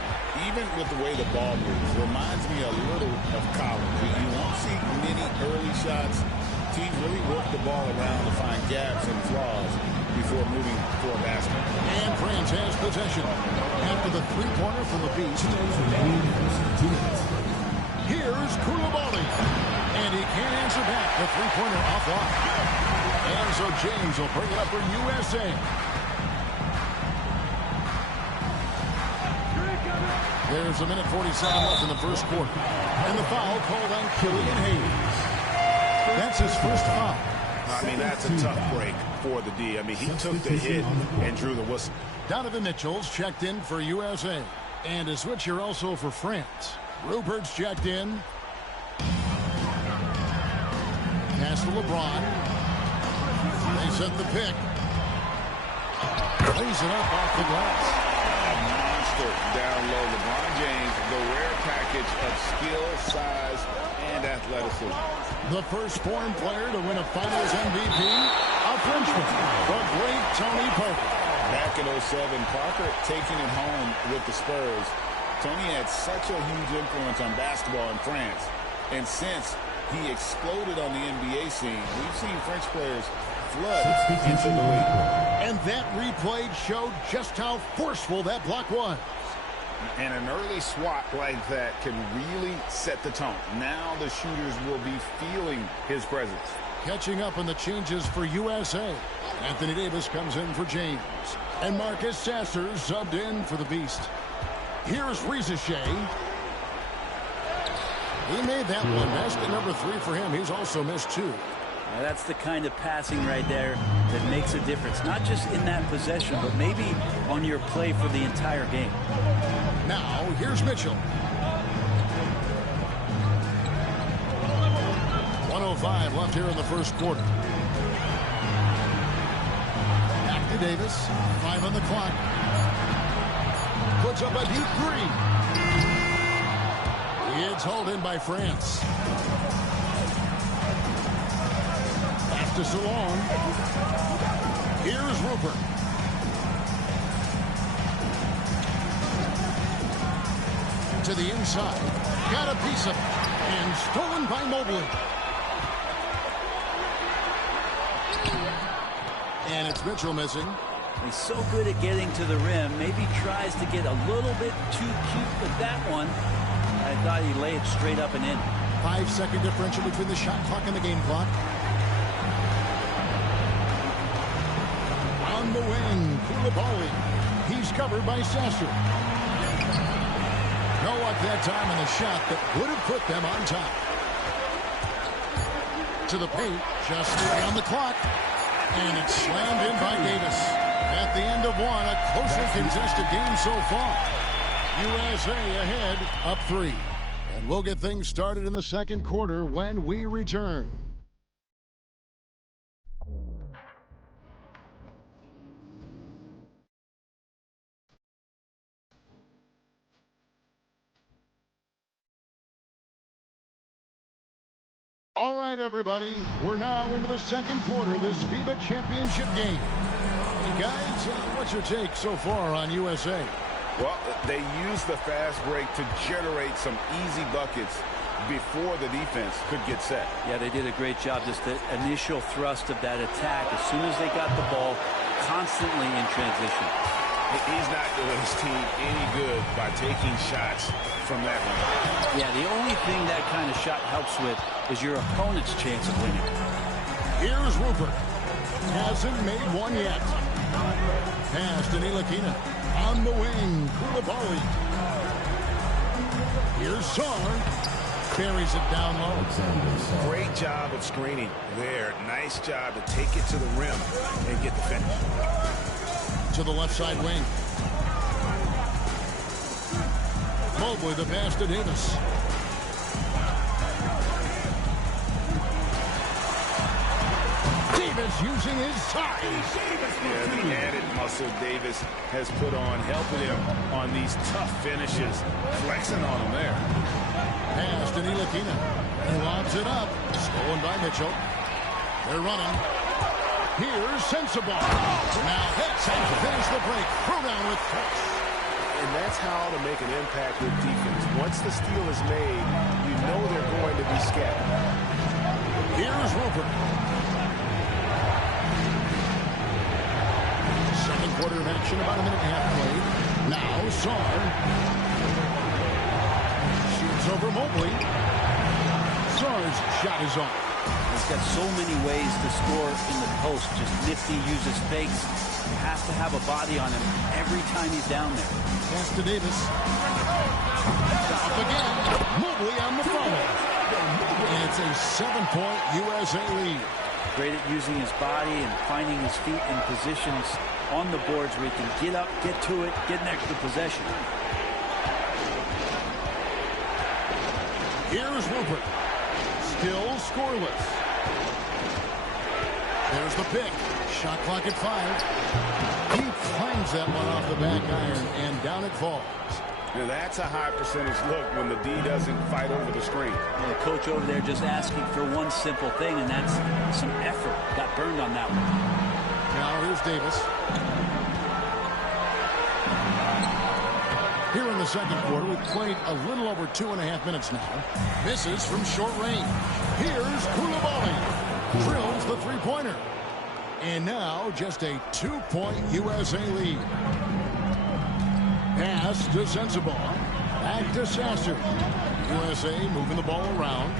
Even with the way the ball moves, reminds me a little of college. You won't see many early shots. Teams really work the ball around to find gaps and flaws before moving for a basket. And France has possession. After the three-pointer from the Beast. Here's Koulibaly. And he can't answer back. The three-pointer offline. And so James will bring it up for USA. There's a minute 47 left in the first quarter. And the foul called on Killian Hayes. That's his first foul. I mean, that's a tough break for the D. I mean, he took the hit and drew the whistle. Donovan Mitchell's checked in for USA. And a switch here also for France. Rupert's checked in. Pass to LeBron. They set the pick. Lays it up off the glass. A monster down low. LeBron James, the rare package of skill, size, and athleticism. The first foreign player to win a Finals MVP, a Frenchman, the great Tony Parker. Back in 07, Parker taking it home with the Spurs. Tony had such a huge influence on basketball in France. And since he exploded on the NBA scene, we've seen French players flood into the league. And that replay showed just how forceful that block was. And an early swat like that can really set the tone. Now the shooters will be feeling his presence. Catching up on the changes for USA. Anthony Davis comes in for James. And Marcus Sasser subbed in for the Beast. Here's Rizachet. He made that one. Basket number 3 for him. He's also missed 2. That's the kind of passing right there that makes a difference. Not just in that possession, but maybe on your play for the entire game. Now, here's Mitchell. 1:05 left here in the first quarter. Back to Davis. 5 on the clock. Puts up a deep 3. It's hauled in by France. Back to Salon. Here's Rupert. To the inside. Got a piece of it. And stolen by Mobley. And it's Mitchell missing. He's so good at getting to the rim. Maybe tries to get a little bit too cute with that one. I thought he laid it straight up and in. 5-second differential between the shot clock and the game clock. On the wing, Koulibaly. He's covered by Sasser. No luck that time in the shot that would have put them on top. To the paint, just on the clock. And it's slammed in by Davis. At the end of one, a closely contested game so far. USA ahead, up 3. And we'll get things started in the second quarter when we return. All right, everybody, we're now into the second quarter of this FIBA championship game. Hey, guys, what's your take so far on USA? Well, they used the fast break to generate some easy buckets before the defense could get set. Yeah, they did a great job. Just the initial thrust of that attack. As soon as they got the ball, constantly in transition. He's not doing his team any good by taking shots from that range. Yeah, the only thing that kind of shot helps with is your opponent's chance of winning. Here's Rupert. Hasn't made one yet. Pass to Ntilikina. On the wing, Koulibaly. Here's Sarr. Buries it down low. Great job of screening there. Nice job to take it to the rim and get the finish. To the left side wing. Mobley, the pass to Davis. Davis using his size. Yeah, the added muscle Davis has put on, helping him on these tough finishes. Flexing on him there. Pass to Ntilikina. He lobs it up. Stolen by Mitchell. They're running. Here's Sensabaugh. Now that's how to finish the break. Throw down with force. And that's how to make an impact with defense. Once the steal is made, you know they're going to be scattered. Here's Rupert. Second quarter of action, about a minute and a half played. Now Sarr. Shoots over Mobley. Sarr's shot is off. He's got so many ways to score in the post. Just nifty, uses fakes. Has to have a body on him every time he's down there. Pass to Davis. Stop again. Mobley on the follow. And it's a 7-point USA lead. Great at using his body and finding his feet in positions on the boards where he can get up, get to it, get an extra possession. Here's Rupert. Still scoreless. There's the pick. Shot clock at 5. He finds that one off the back iron, and down it falls. Now that's a high percentage look when the D doesn't fight over the screen. And the coach over there just asking for one simple thing, and that's some effort. Got burned on that one. Now here's Davis. Here in the second quarter, we've played a little over 2.5 minutes now. Misses from short range. Here's Koulibaly. Drills the three-pointer. And now just a 2-point USA lead. Pass to Sensabaugh. Back to Sasser. USA moving the ball around.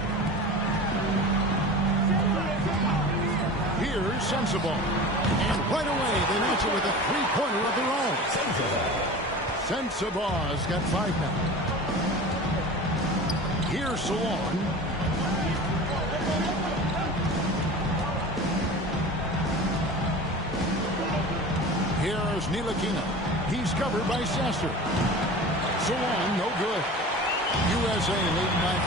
Here's Sensabaugh. And right away, they match it with a three-pointer of their own. Sensabaugh's got 5 now. Here's Salon. Here's Ntilikina. He's covered by Sasser. Salon, no good. USA leading by 5.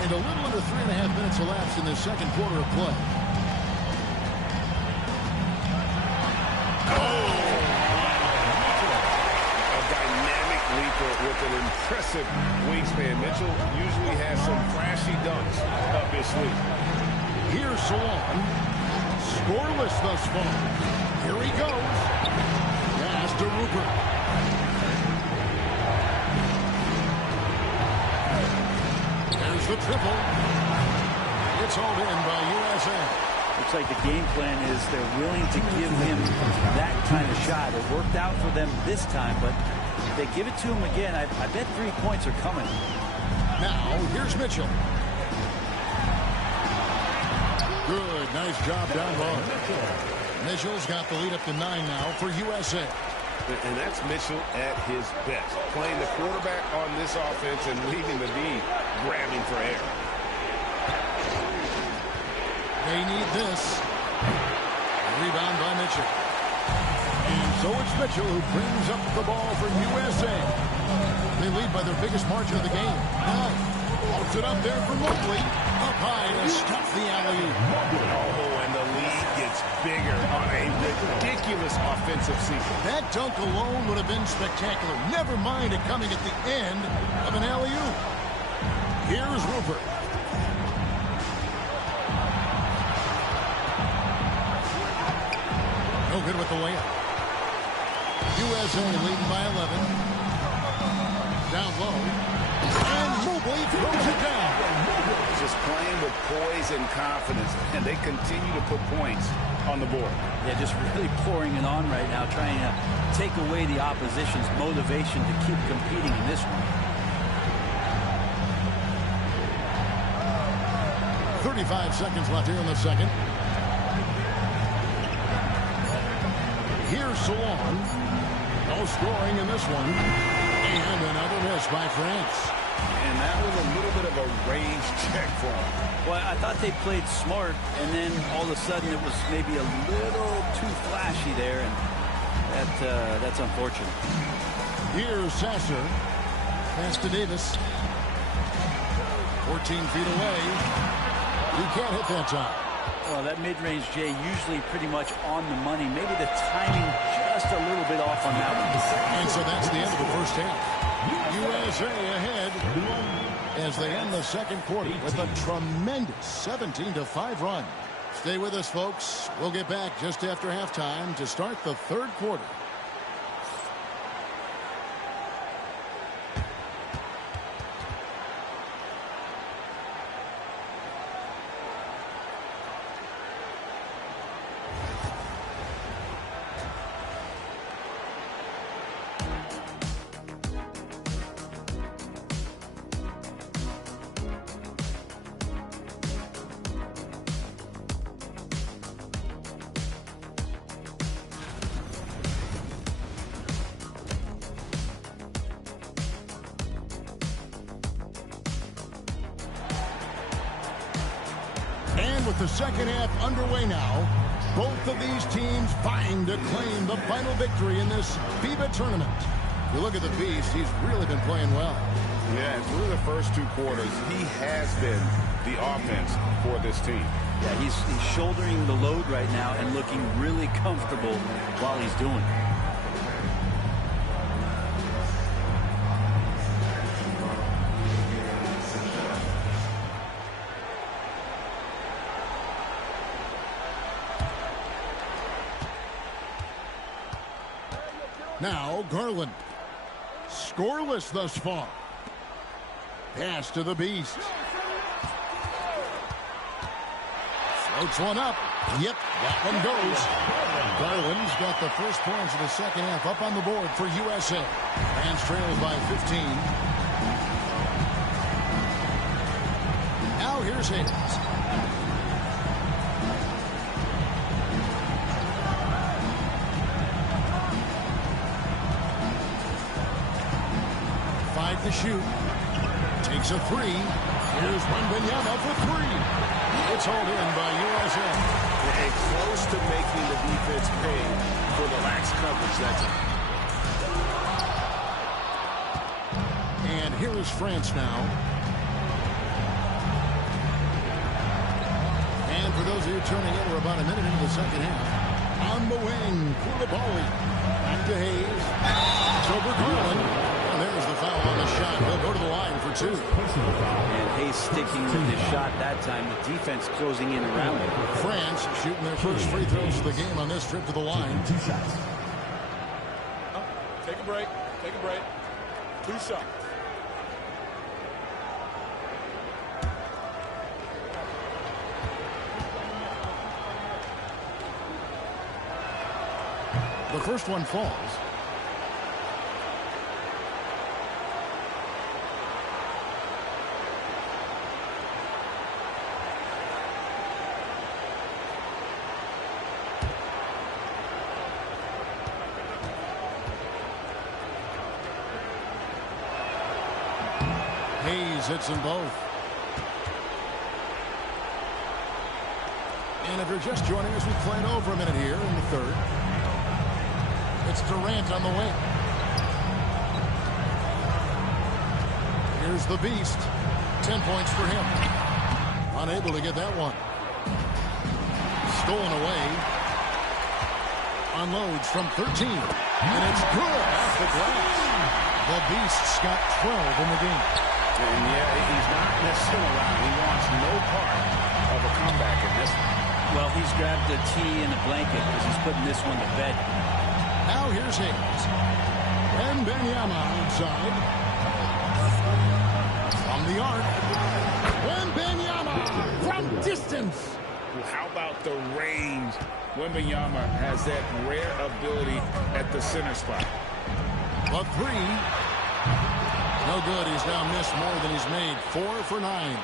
And a little under 3.5 minutes elapsed in the second quarter of play. With an impressive wingspan. Mitchell usually has some flashy dunks up his sleeve. Here's Salon. Scoreless thus far. Here he goes. Pass to Rupert. There's the triple. It's hauled in by USA. Looks like the game plan is they're willing to give him that kind of shot. It worked out for them this time, but if they give it to him again, I bet 3 points are coming. Now, here's Mitchell. Good, nice job down low. Mitchell's got the lead up to 9 now for USA. And that's Mitchell at his best. Playing the quarterback on this offense and leaving the D grabbing for air. They need this. Rebound by Mitchell. And so it's Mitchell who brings up the ball for USA. They lead by their biggest margin of the game. Now, holds it up there for Mobley. Up high to stop the alley-oop. Oh, and the lead gets bigger on a ridiculous offensive sequence. That dunk alone would have been spectacular. Never mind it coming at the end of an alley-oop. Here's Rupert. No good with the layup. USA leading by 11. Down low. And Mobley throws it down. Just playing with poise and confidence, and they continue to put points on the board. Yeah, just really pouring it on right now, trying to take away the opposition's motivation to keep competing in this one. 35 seconds left here in the second. Here's Salon. No scoring in this one. And another miss by France. And that was a little bit of a range check for him. Well, I thought they played smart, and then all of a sudden it was maybe a little too flashy there, and that's unfortunate. Here's Sasser. Pass to Davis. 14 feet away. You can't hit that time. Well, that mid-range, Jay, usually pretty much on the money. Maybe the timing just a little bit off on that one. And so that's the end of the first half. USA ahead as they end the second quarter with a tremendous 17-5 run. Stay with us, folks. We'll get back just after halftime to start the third quarter. And with the second half underway now, both of these teams vying to claim the final victory in this FIBA tournament. If you look at the Beast, he's really been playing well. Yeah, and through the first 2 quarters, he has been the offense for this team. Yeah, he's shouldering the load right now and looking really comfortable while he's doing it. Now Garland. Scoreless thus far. Pass to the Beast. Floats one up. Yep, that one goes. Garland's got the first points of the second half up on the board for USA. Rams trails by 15. Now here's Hayes. To shoot. Takes a three. Here's Wembanyama for three. It's hauled in by USA. And close to making the defense pay for the lax coverage that time. And here is France now. And for those of you turning in, we're about a minute into the second half. On the wing, Koulibaly. Back to Hayes. It's over Garland. There's the foul on the shot. They'll go to the line for 2. And Hayes sticking with his shot that time. The defense closing in around him. France shooting their first free throws of the game on this trip to the line. 2 shots. Take a break. Take a break. 2 shots. The first one falls. Hayes hits them both. And if you're just joining us, we've played over a minute here in the third. It's Durant on the wing. Here's the Beast. 10 points for him. Unable to get that one. Stolen away. Unloads from 13. And it's good off the glass. The Beast's got 12 in the game. And yeah, he's not messing around. He wants no part of a comeback in this one. Well, he's grabbed a tee and a blanket because he's putting this one to bed. Now here's Hayes. Wembanyama outside. From the arc. Wembanyama from distance. Well, how about the range? Wembanyama has that rare ability at the center spot. A three. No good. He's now missed more than he's made. 4 for 9.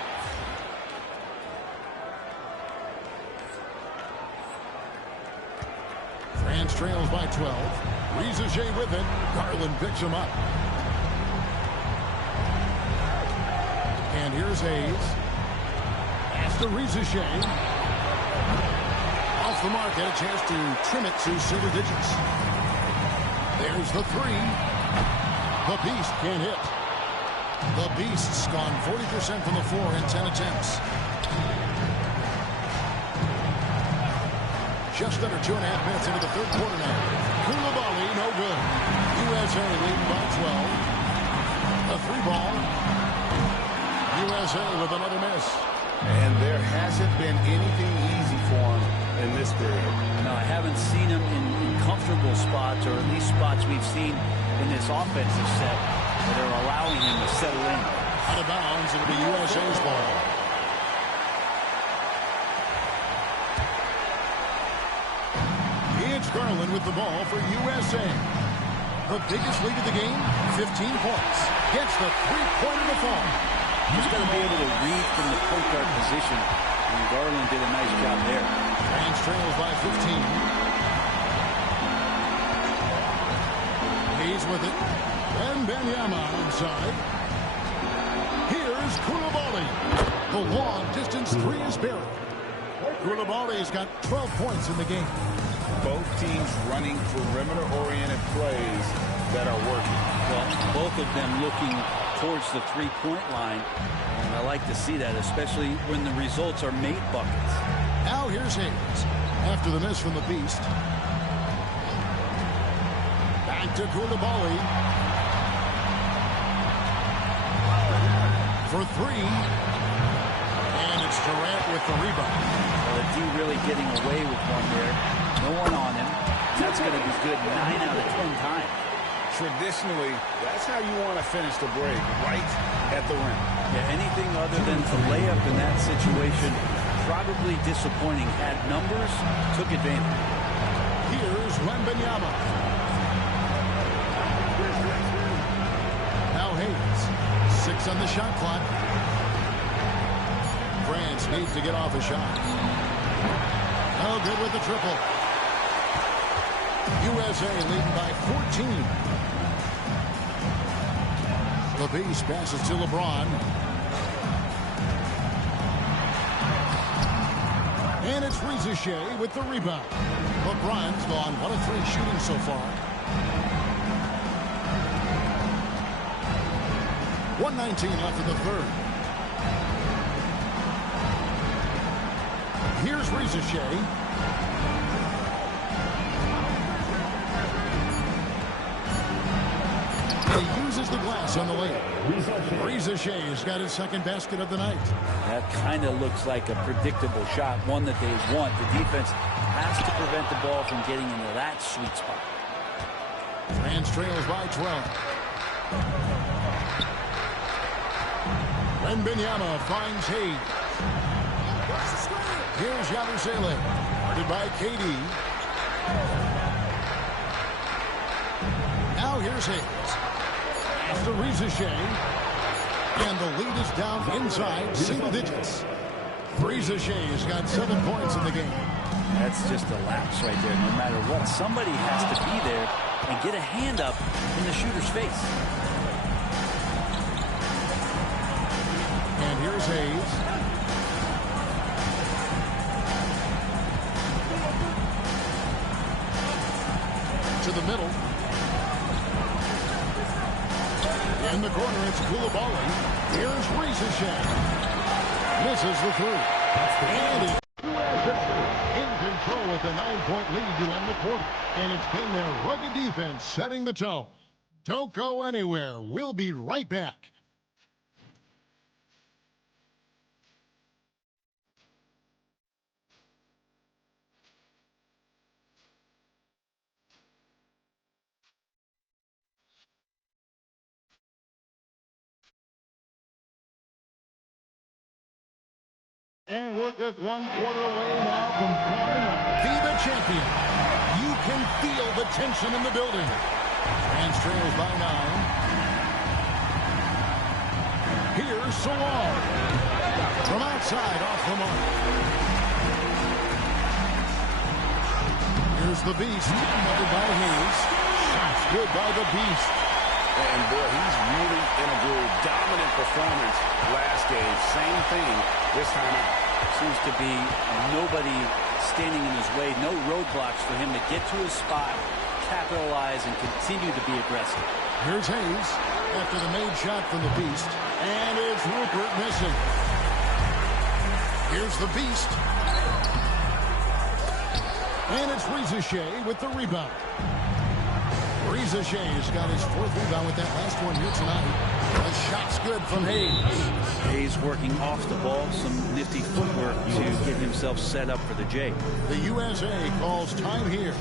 France trails by 12. Rizaje with it. Garland picks him up. And here's Hayes. Pass to Rizaje. Off the mark. Had a chance to trim it to single digits. There's the three. The Beast can't hit. The Beast's gone 40% from the floor in 10 attempts. Just under 2.5 minutes into the third quarter now. Koulibaly, no good. USA leading by 12. A three ball. USA with another miss. And there hasn't been anything easy for him in this period. No, I haven't seen him in comfortable spots, or at least spots we've seen in this offensive set that are allowing him to settle in. Out of bounds, it'll be USA's ball. It's Garland with the ball for USA. The biggest lead of the game, 15 points. Gets the three-pointer to fall. He's going to be able to read from the point guard position, and Garland did a nice job there. France trails by 15. Hayes with it. Wembanyama outside. Here's Koulibaly. The long distance three is buried. Koulibaly's got 12 points in the game. Both teams running perimeter-oriented plays that are working. Well, both of them looking towards the three-point line, and I like to see that, especially when the results are made buckets. Now here's Hayes. After the miss from the Beast. Back to Koulibaly. For three. And it's Durant with the rebound. Well, the D really getting away with one there. No one on him. That's going to be good 9 out of 10 times. Traditionally, that's how you want to finish the break, right at the rim. Yeah, anything other than a layup in that situation, probably disappointing. Had numbers, took advantage. Here's Wembanyama. Now Hayes. 6 on the shot clock. France needs to get off a shot. Oh, good with the triple. USA leading by 14. The Beast passes to LeBron. And it's Reza Shea with the rebound. LeBron's gone 1 of 3 shooting so far. 1:19 left in the third. Here's Reza Shea. He uses the glass on the layup. Reza Shea's got his second basket of the night. That kind of looks like a predictable shot, one that they want. The defense has to prevent the ball from getting into that sweet spot. France trails by 12. Wembanyama finds Hayes. Here's Yabusele. Guarded by KD. Now here's Hayes. After Reza Shea. And the lead is down inside single digits. Reza Shea's got 7 points in the game. That's just a lapse right there. No matter what, somebody has to be there and get a hand up in the shooter's face. And here's Hayes. To the middle. In the corner, it's Koulibaly. Here's Reza Shea. Misses the three. And he's in control with a 9-point lead to end the quarter. And it's been their rugged defense setting the tone. Don't go anywhere. We'll be right back. And we're just 1 quarter away now from be the champion. You can feel the tension in the building. France trails by 9. Here's Sawar. From outside, off the mark. Here's the Beast. Covered by Hayes. Shots good by the Beast. And boy, he's really in a groove. Dominant performance last game. Same thing this time out. Seems to be nobody standing in his way. No roadblocks for him to get to his spot, capitalize, and continue to be aggressive. Here's Hayes after the made shot from the Beast. And it's Rupert missing. Here's the Beast. And it's Reza Shea with the rebound. Reza Shea's got his 4th rebound with that last one here tonight. The shot's good from Hayes. Hayes working off the ball, some nifty footwork to get himself set up for the J. The USA calls time here.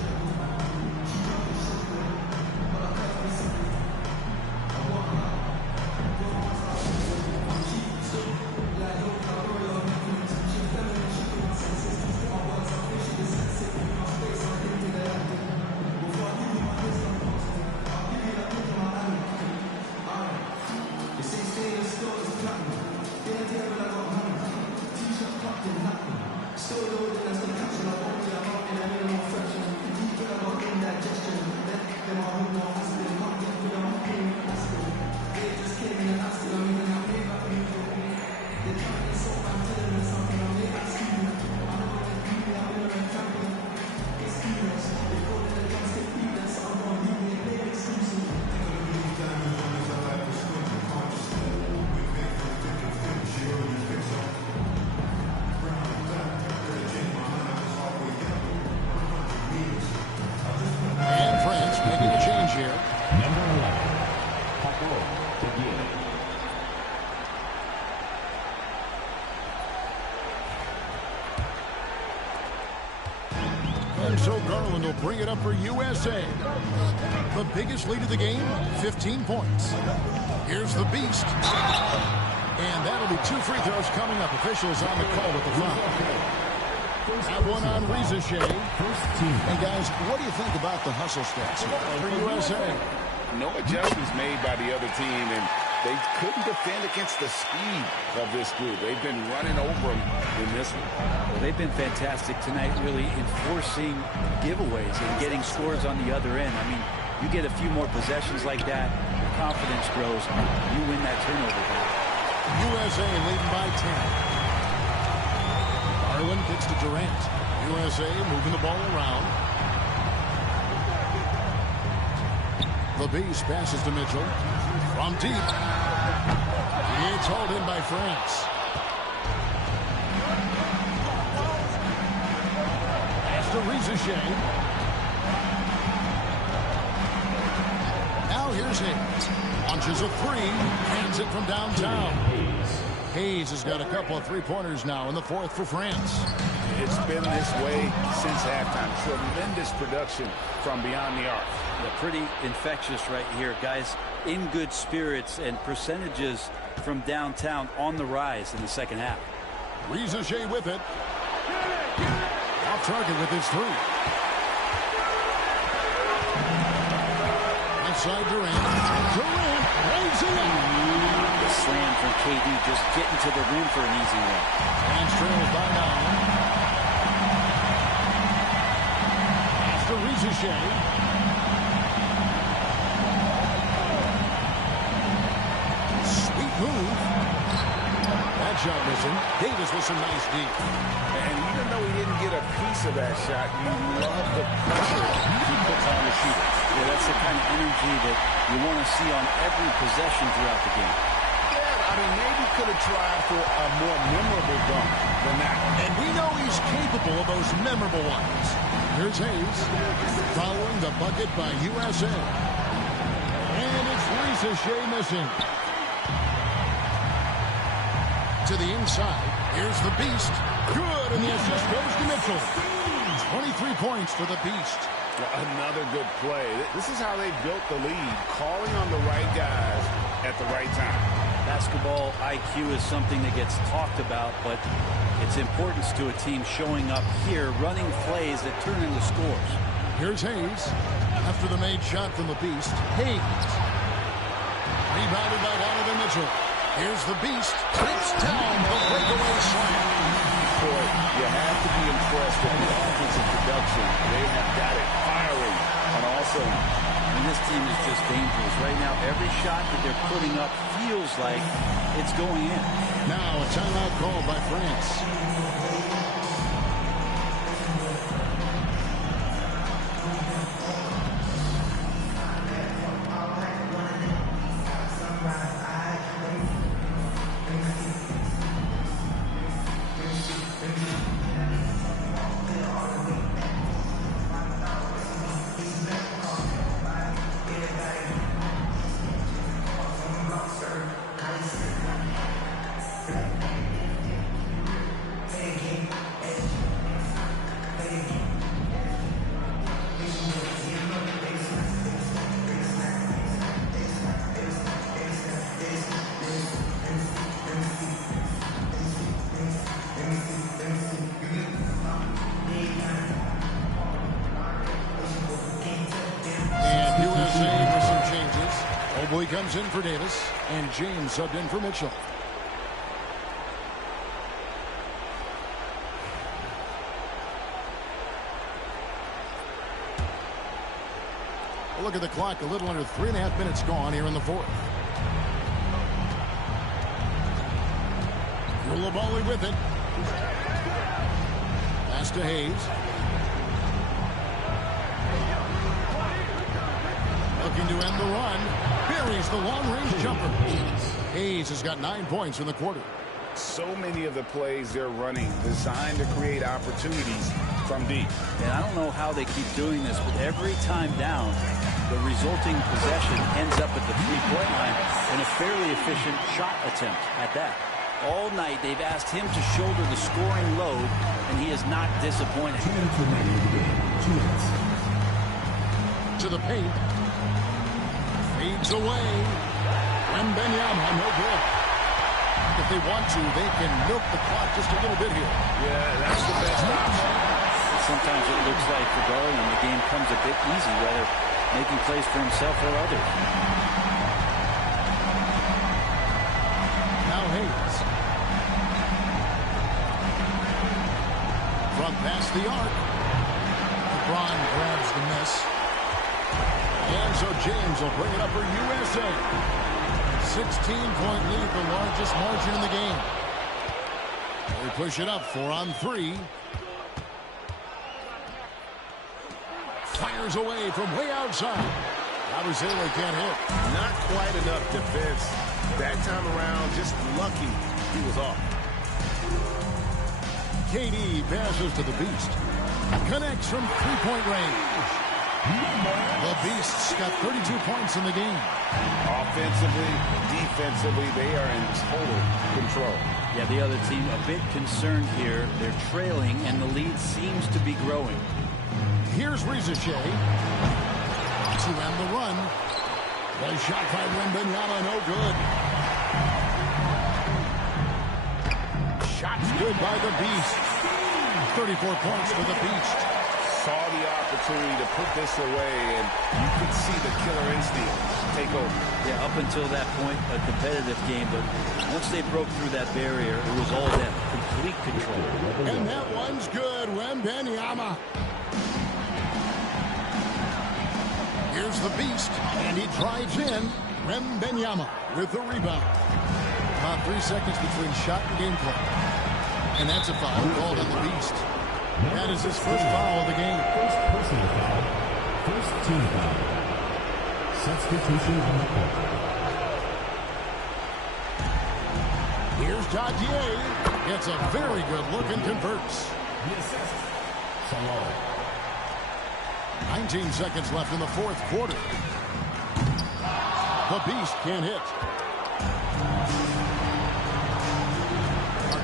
And so Garland will bring it up for USA. The biggest lead of the game, 15 points. Here's the Beast. And that'll be 2 free throws coming up. Officials on the call with the foul. That one on Reza Shea. Hey, guys, what do you think about the hustle stats for USA? No adjustments made by the other team, and they couldn't defend against the speed of this group. They've been running over them in this one. Well, they've been fantastic tonight, really enforcing giveaways and getting scores on the other end. I mean, you get a few more possessions like that, your confidence grows, you win that turnover battle. USA leading by 10. Garland kicks to Durant. USA moving the ball around. The Beast passes to Mitchell. From deep. It's hauled in by France. Pass to Reza Shea. Now here's Hayes. Launches a 3. Hands it from downtown. Hayes has got a couple of three-pointers now in the fourth for France. It's been this way since halftime. Tremendous production from beyond the arc. Yeah, pretty infectious right here. Guys in good spirits and percentages from downtown on the rise in the second half. Reza Shea with it. Off target with his 3. Outside Durant. Durant lays it in. The slam from KD just getting to the rim for an easy one. And trails by 9. After Reza Shea. Sweet move. That shot missing. Davis with some nice deep. And even though he didn't get a piece of that shot, you love the pressure he puts on the shooter. Yeah, that's the kind of energy that you want to see on every possession throughout the game. Yeah, I mean, maybe could have tried for a more memorable dunk than that. And we know he's capable of those memorable ones. Here's Hayes following the bucket by USA. And it's Reza Shea missing. To the inside. Here's the Beast. Good, and the assist goes to Mitchell. 23 points for the Beast. Another good play. This is how they built the lead, calling on the right guys at the right time. Basketball IQ is something that gets talked about, but its importance to a team showing up here, running plays that turn into scores. Here's Hayes. After the made shot from the Beast, Hayes. Rebounded by Donovan Mitchell. Here's the Beast. Trips down the breakaway slam. Boy, you have to be impressed with the offensive production. They have got it firing on all cylinders. And this team is just dangerous. Right now, every shot that they're putting up feels like it's going in. Now a timeout called by France. Mobley comes in for Davis, and James subbed in for Mitchell. Look at the clock, a little under 3.5 minutes gone here in the fourth. Coulibaly with it. Pass to Hayes. Looking to end the run. Buries the long-range jumper. Hayes has got 9 points in the quarter. So many of the plays they're running designed to create opportunities from deep. And I don't know how they keep doing this, but every time down, the resulting possession ends up at the three-point line in a fairly efficient shot attempt at that. All night, they've asked him to shoulder the scoring load, and he is not disappointed. 2 minutes remaining in the game. 2 minutes. To the paint. Fades away. Wembanyama, no good. If they want to, they can milk the clock just a little bit here. Yeah, that's the best option. Sometimes it looks like for Garland, the game comes a bit easy, whether making plays for himself or others. Now Hayes. From past the arc. LeBron grabs the miss. And so James will bring it up for USA. 16-point lead, the largest margin in the game. They push it up 4-on-3. Fires away from way outside. Abusele can't hit. Not quite enough defense. That time around, just lucky he was off. KD passes to the Beast. Connects from three-point range. The Beasts got 32 points in the game. Offensively, defensively, they are in total control. Yeah, the other team a bit concerned here. They're trailing, and the lead seems to be growing. Here's Rizichet to end the run. The shot by Wembanyama, no good. Shots good by the Beast. 34 points for the Beast. Saw the opportunity to put this away, and you could see the killer instinct take over. Yeah, up until that point, a competitive game, but once they broke through that barrier, it was all them. Complete control. And that one's good. Wembanyama. Here's the Beast, and he drives in. Wembanyama with the rebound. About 3 seconds between shot and game clock. And that's a foul called on the Beast. That is his first foul of the game. First personal foul. First team foul. Substitution on the court. Here's Dadier. Gets a very good look and converts. The assist. Salon. 19 seconds left in the fourth quarter. The Beast can't hit.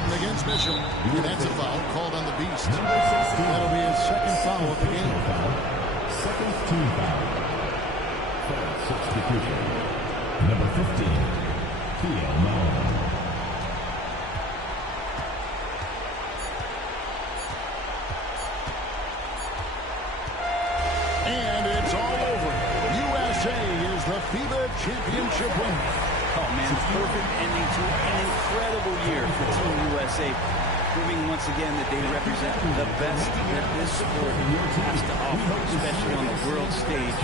Martin against Mitchell. And that's a foul called on the Beast. That'll be his second foul of the game. Second team foul. Third substitution. Number 15, Kia Malone. And it's all over. USA is the FIBA championship winner. Oh, man, perfect ending to an incredible year for Team USA, proving once again that they represent the best that this sport has to offer, especially on the world stage.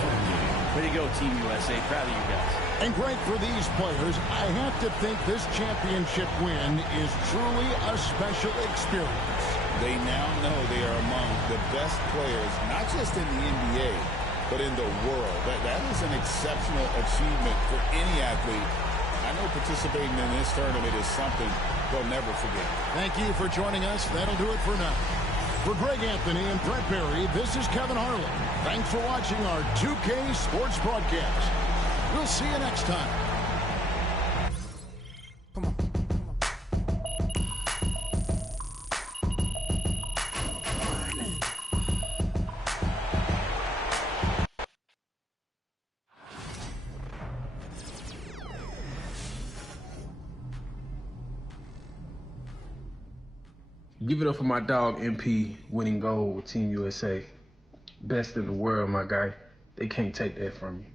Way to go, Team USA. Proud of you guys. And Greg, for these players, I have to think this championship win is truly a special experience. They now know they are among the best players, not just in the NBA, but in the world. That is an exceptional achievement for any athlete. I know participating in this tournament is something they'll never forget. Thank you for joining us. That'll do it for now. For Greg Anthony and Brett Berry, this is Kevin Harlan. Thanks for watching our 2K Sports broadcast. We'll see you next time. Come on. Give it up for my dog MP winning gold with Team USA. Best in the world, my guy. They can't take that from you.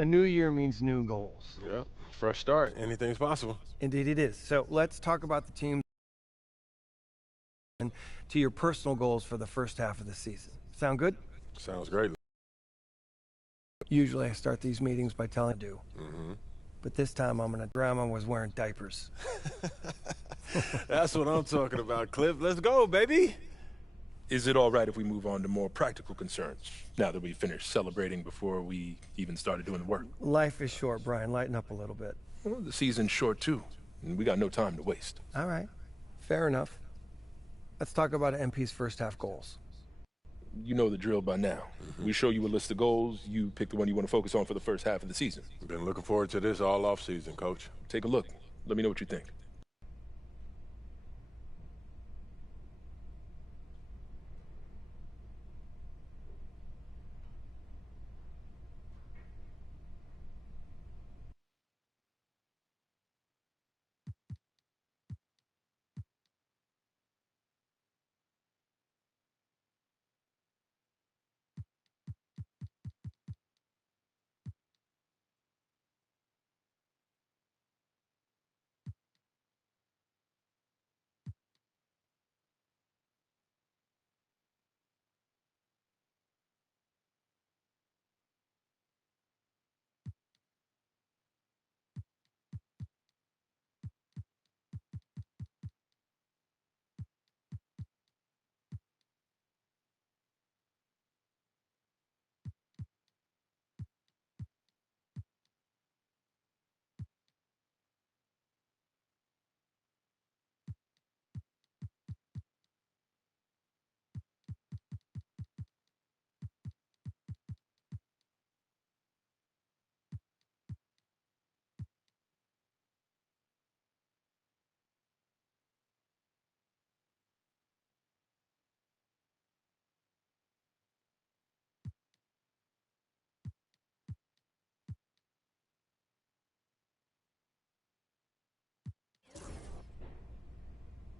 A new year means new goals. Yeah, fresh start. Anything's possible. Indeed it is. So let's talk about the team and to your personal goals for the first half of the season. Sound good? Sounds great. Usually I start these meetings by telling I do. Mm-hmm. But this time I'm going to grandma was wearing diapers. That's what I'm talking about, Cliff. Let's go, baby. Is it all right if we move on to more practical concerns now that we finished celebrating before we even started doing the work? Life is short, Brian. Lighten up a little bit. Well, the season's short, too, and we got no time to waste. All right. Fair enough. Let's talk about MP's first half goals. You know the drill by now. Mm-hmm. We show you a list of goals. You pick the one you want to focus on for the first half of the season. Been looking forward to this all off season, Coach. Take a look. Let me know what you think.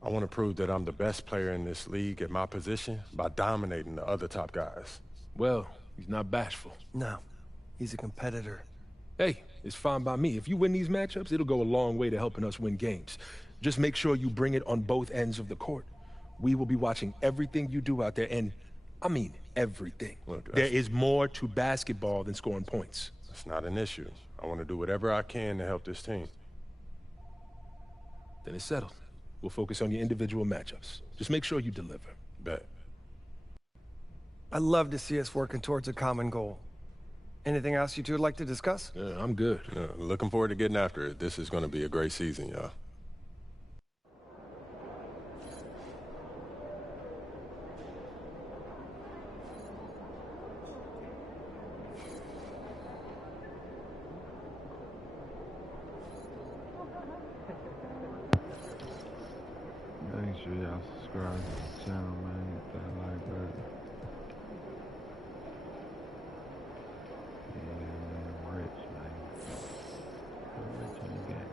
I want to prove that I'm the best player in this league at my position by dominating the other top guys. Well, he's not bashful. No, he's a competitor. Hey, it's fine by me. If you win these matchups, it'll go a long way to helping us win games. Just make sure you bring it on both ends of the court. We will be watching everything you do out there, and I mean everything. Look, there is more to basketball than scoring points. That's not an issue. I want to do whatever I can to help this team. Then it's settled. We'll focus on your individual matchups. Just make sure you deliver. Bet. I'd love to see us working towards a common goal. Anything else you two would like to discuss? Yeah, I'm good. Looking forward to getting after it. This is going to be a great season, y'all. Make sure y'all subscribe to the channel, man. Hit that like button. Yeah, man, I'm rich, man. I'm rich in the game.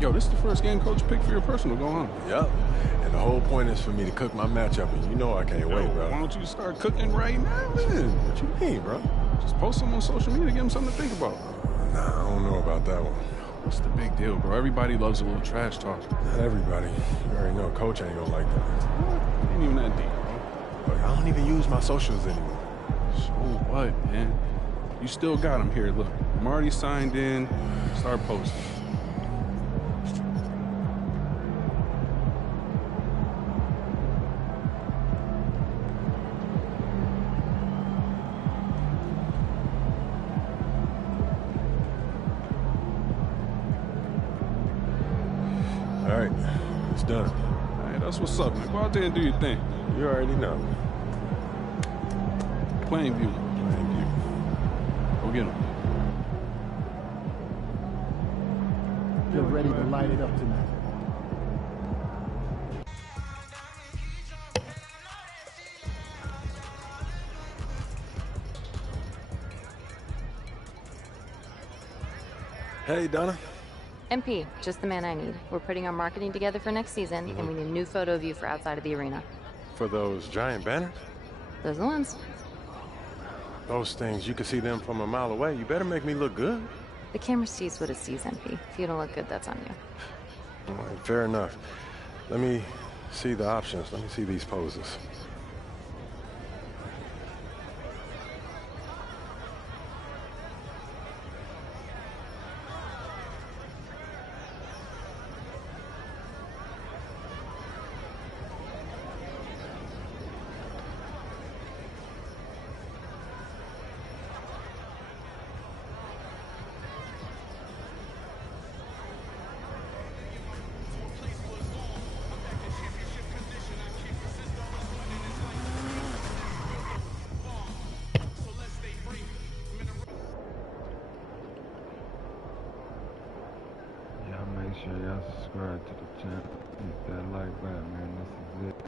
Yo, this is the first game coach picked for your personal. Go on. Yep. And the whole point is for me to cook my matchup, and you know I can't wait, bro. Why don't you start cooking right now, then? What you mean, bro? Just post them on social media, give them something to think about. Nah, I don't know about that one. What's the big deal, bro? Everybody loves a little trash talk. Not everybody. You already know Coach ain't gonna like that. What? Ain't even that deep, bro. Look, I don't even use my socials anymore. So what, man? You still got them here. Look, Marty signed in. Start posting. All right, it's done. Hey, that's what's up, man. Go out there and do your thing. You already know. Plain view. Plain view. Go get him. Get ready to light it up tonight. Hey, Donna. MP, just the man I need. We're putting our marketing together for next season, and we need a new photo of you for outside of the arena. For those giant banners? Those are the ones. Those things, you can see them from a mile away. You better make me look good. The camera sees what it sees, MP. If you don't look good, that's on you. All right, fair enough. Let me see the options. Let me see these poses. Make sure y'all subscribe to the channel. Hit that like button, man. This is it.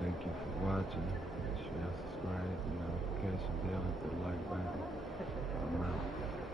Thank you for watching. Make sure y'all subscribe, hit the notification bell, hit the like button. I'm out.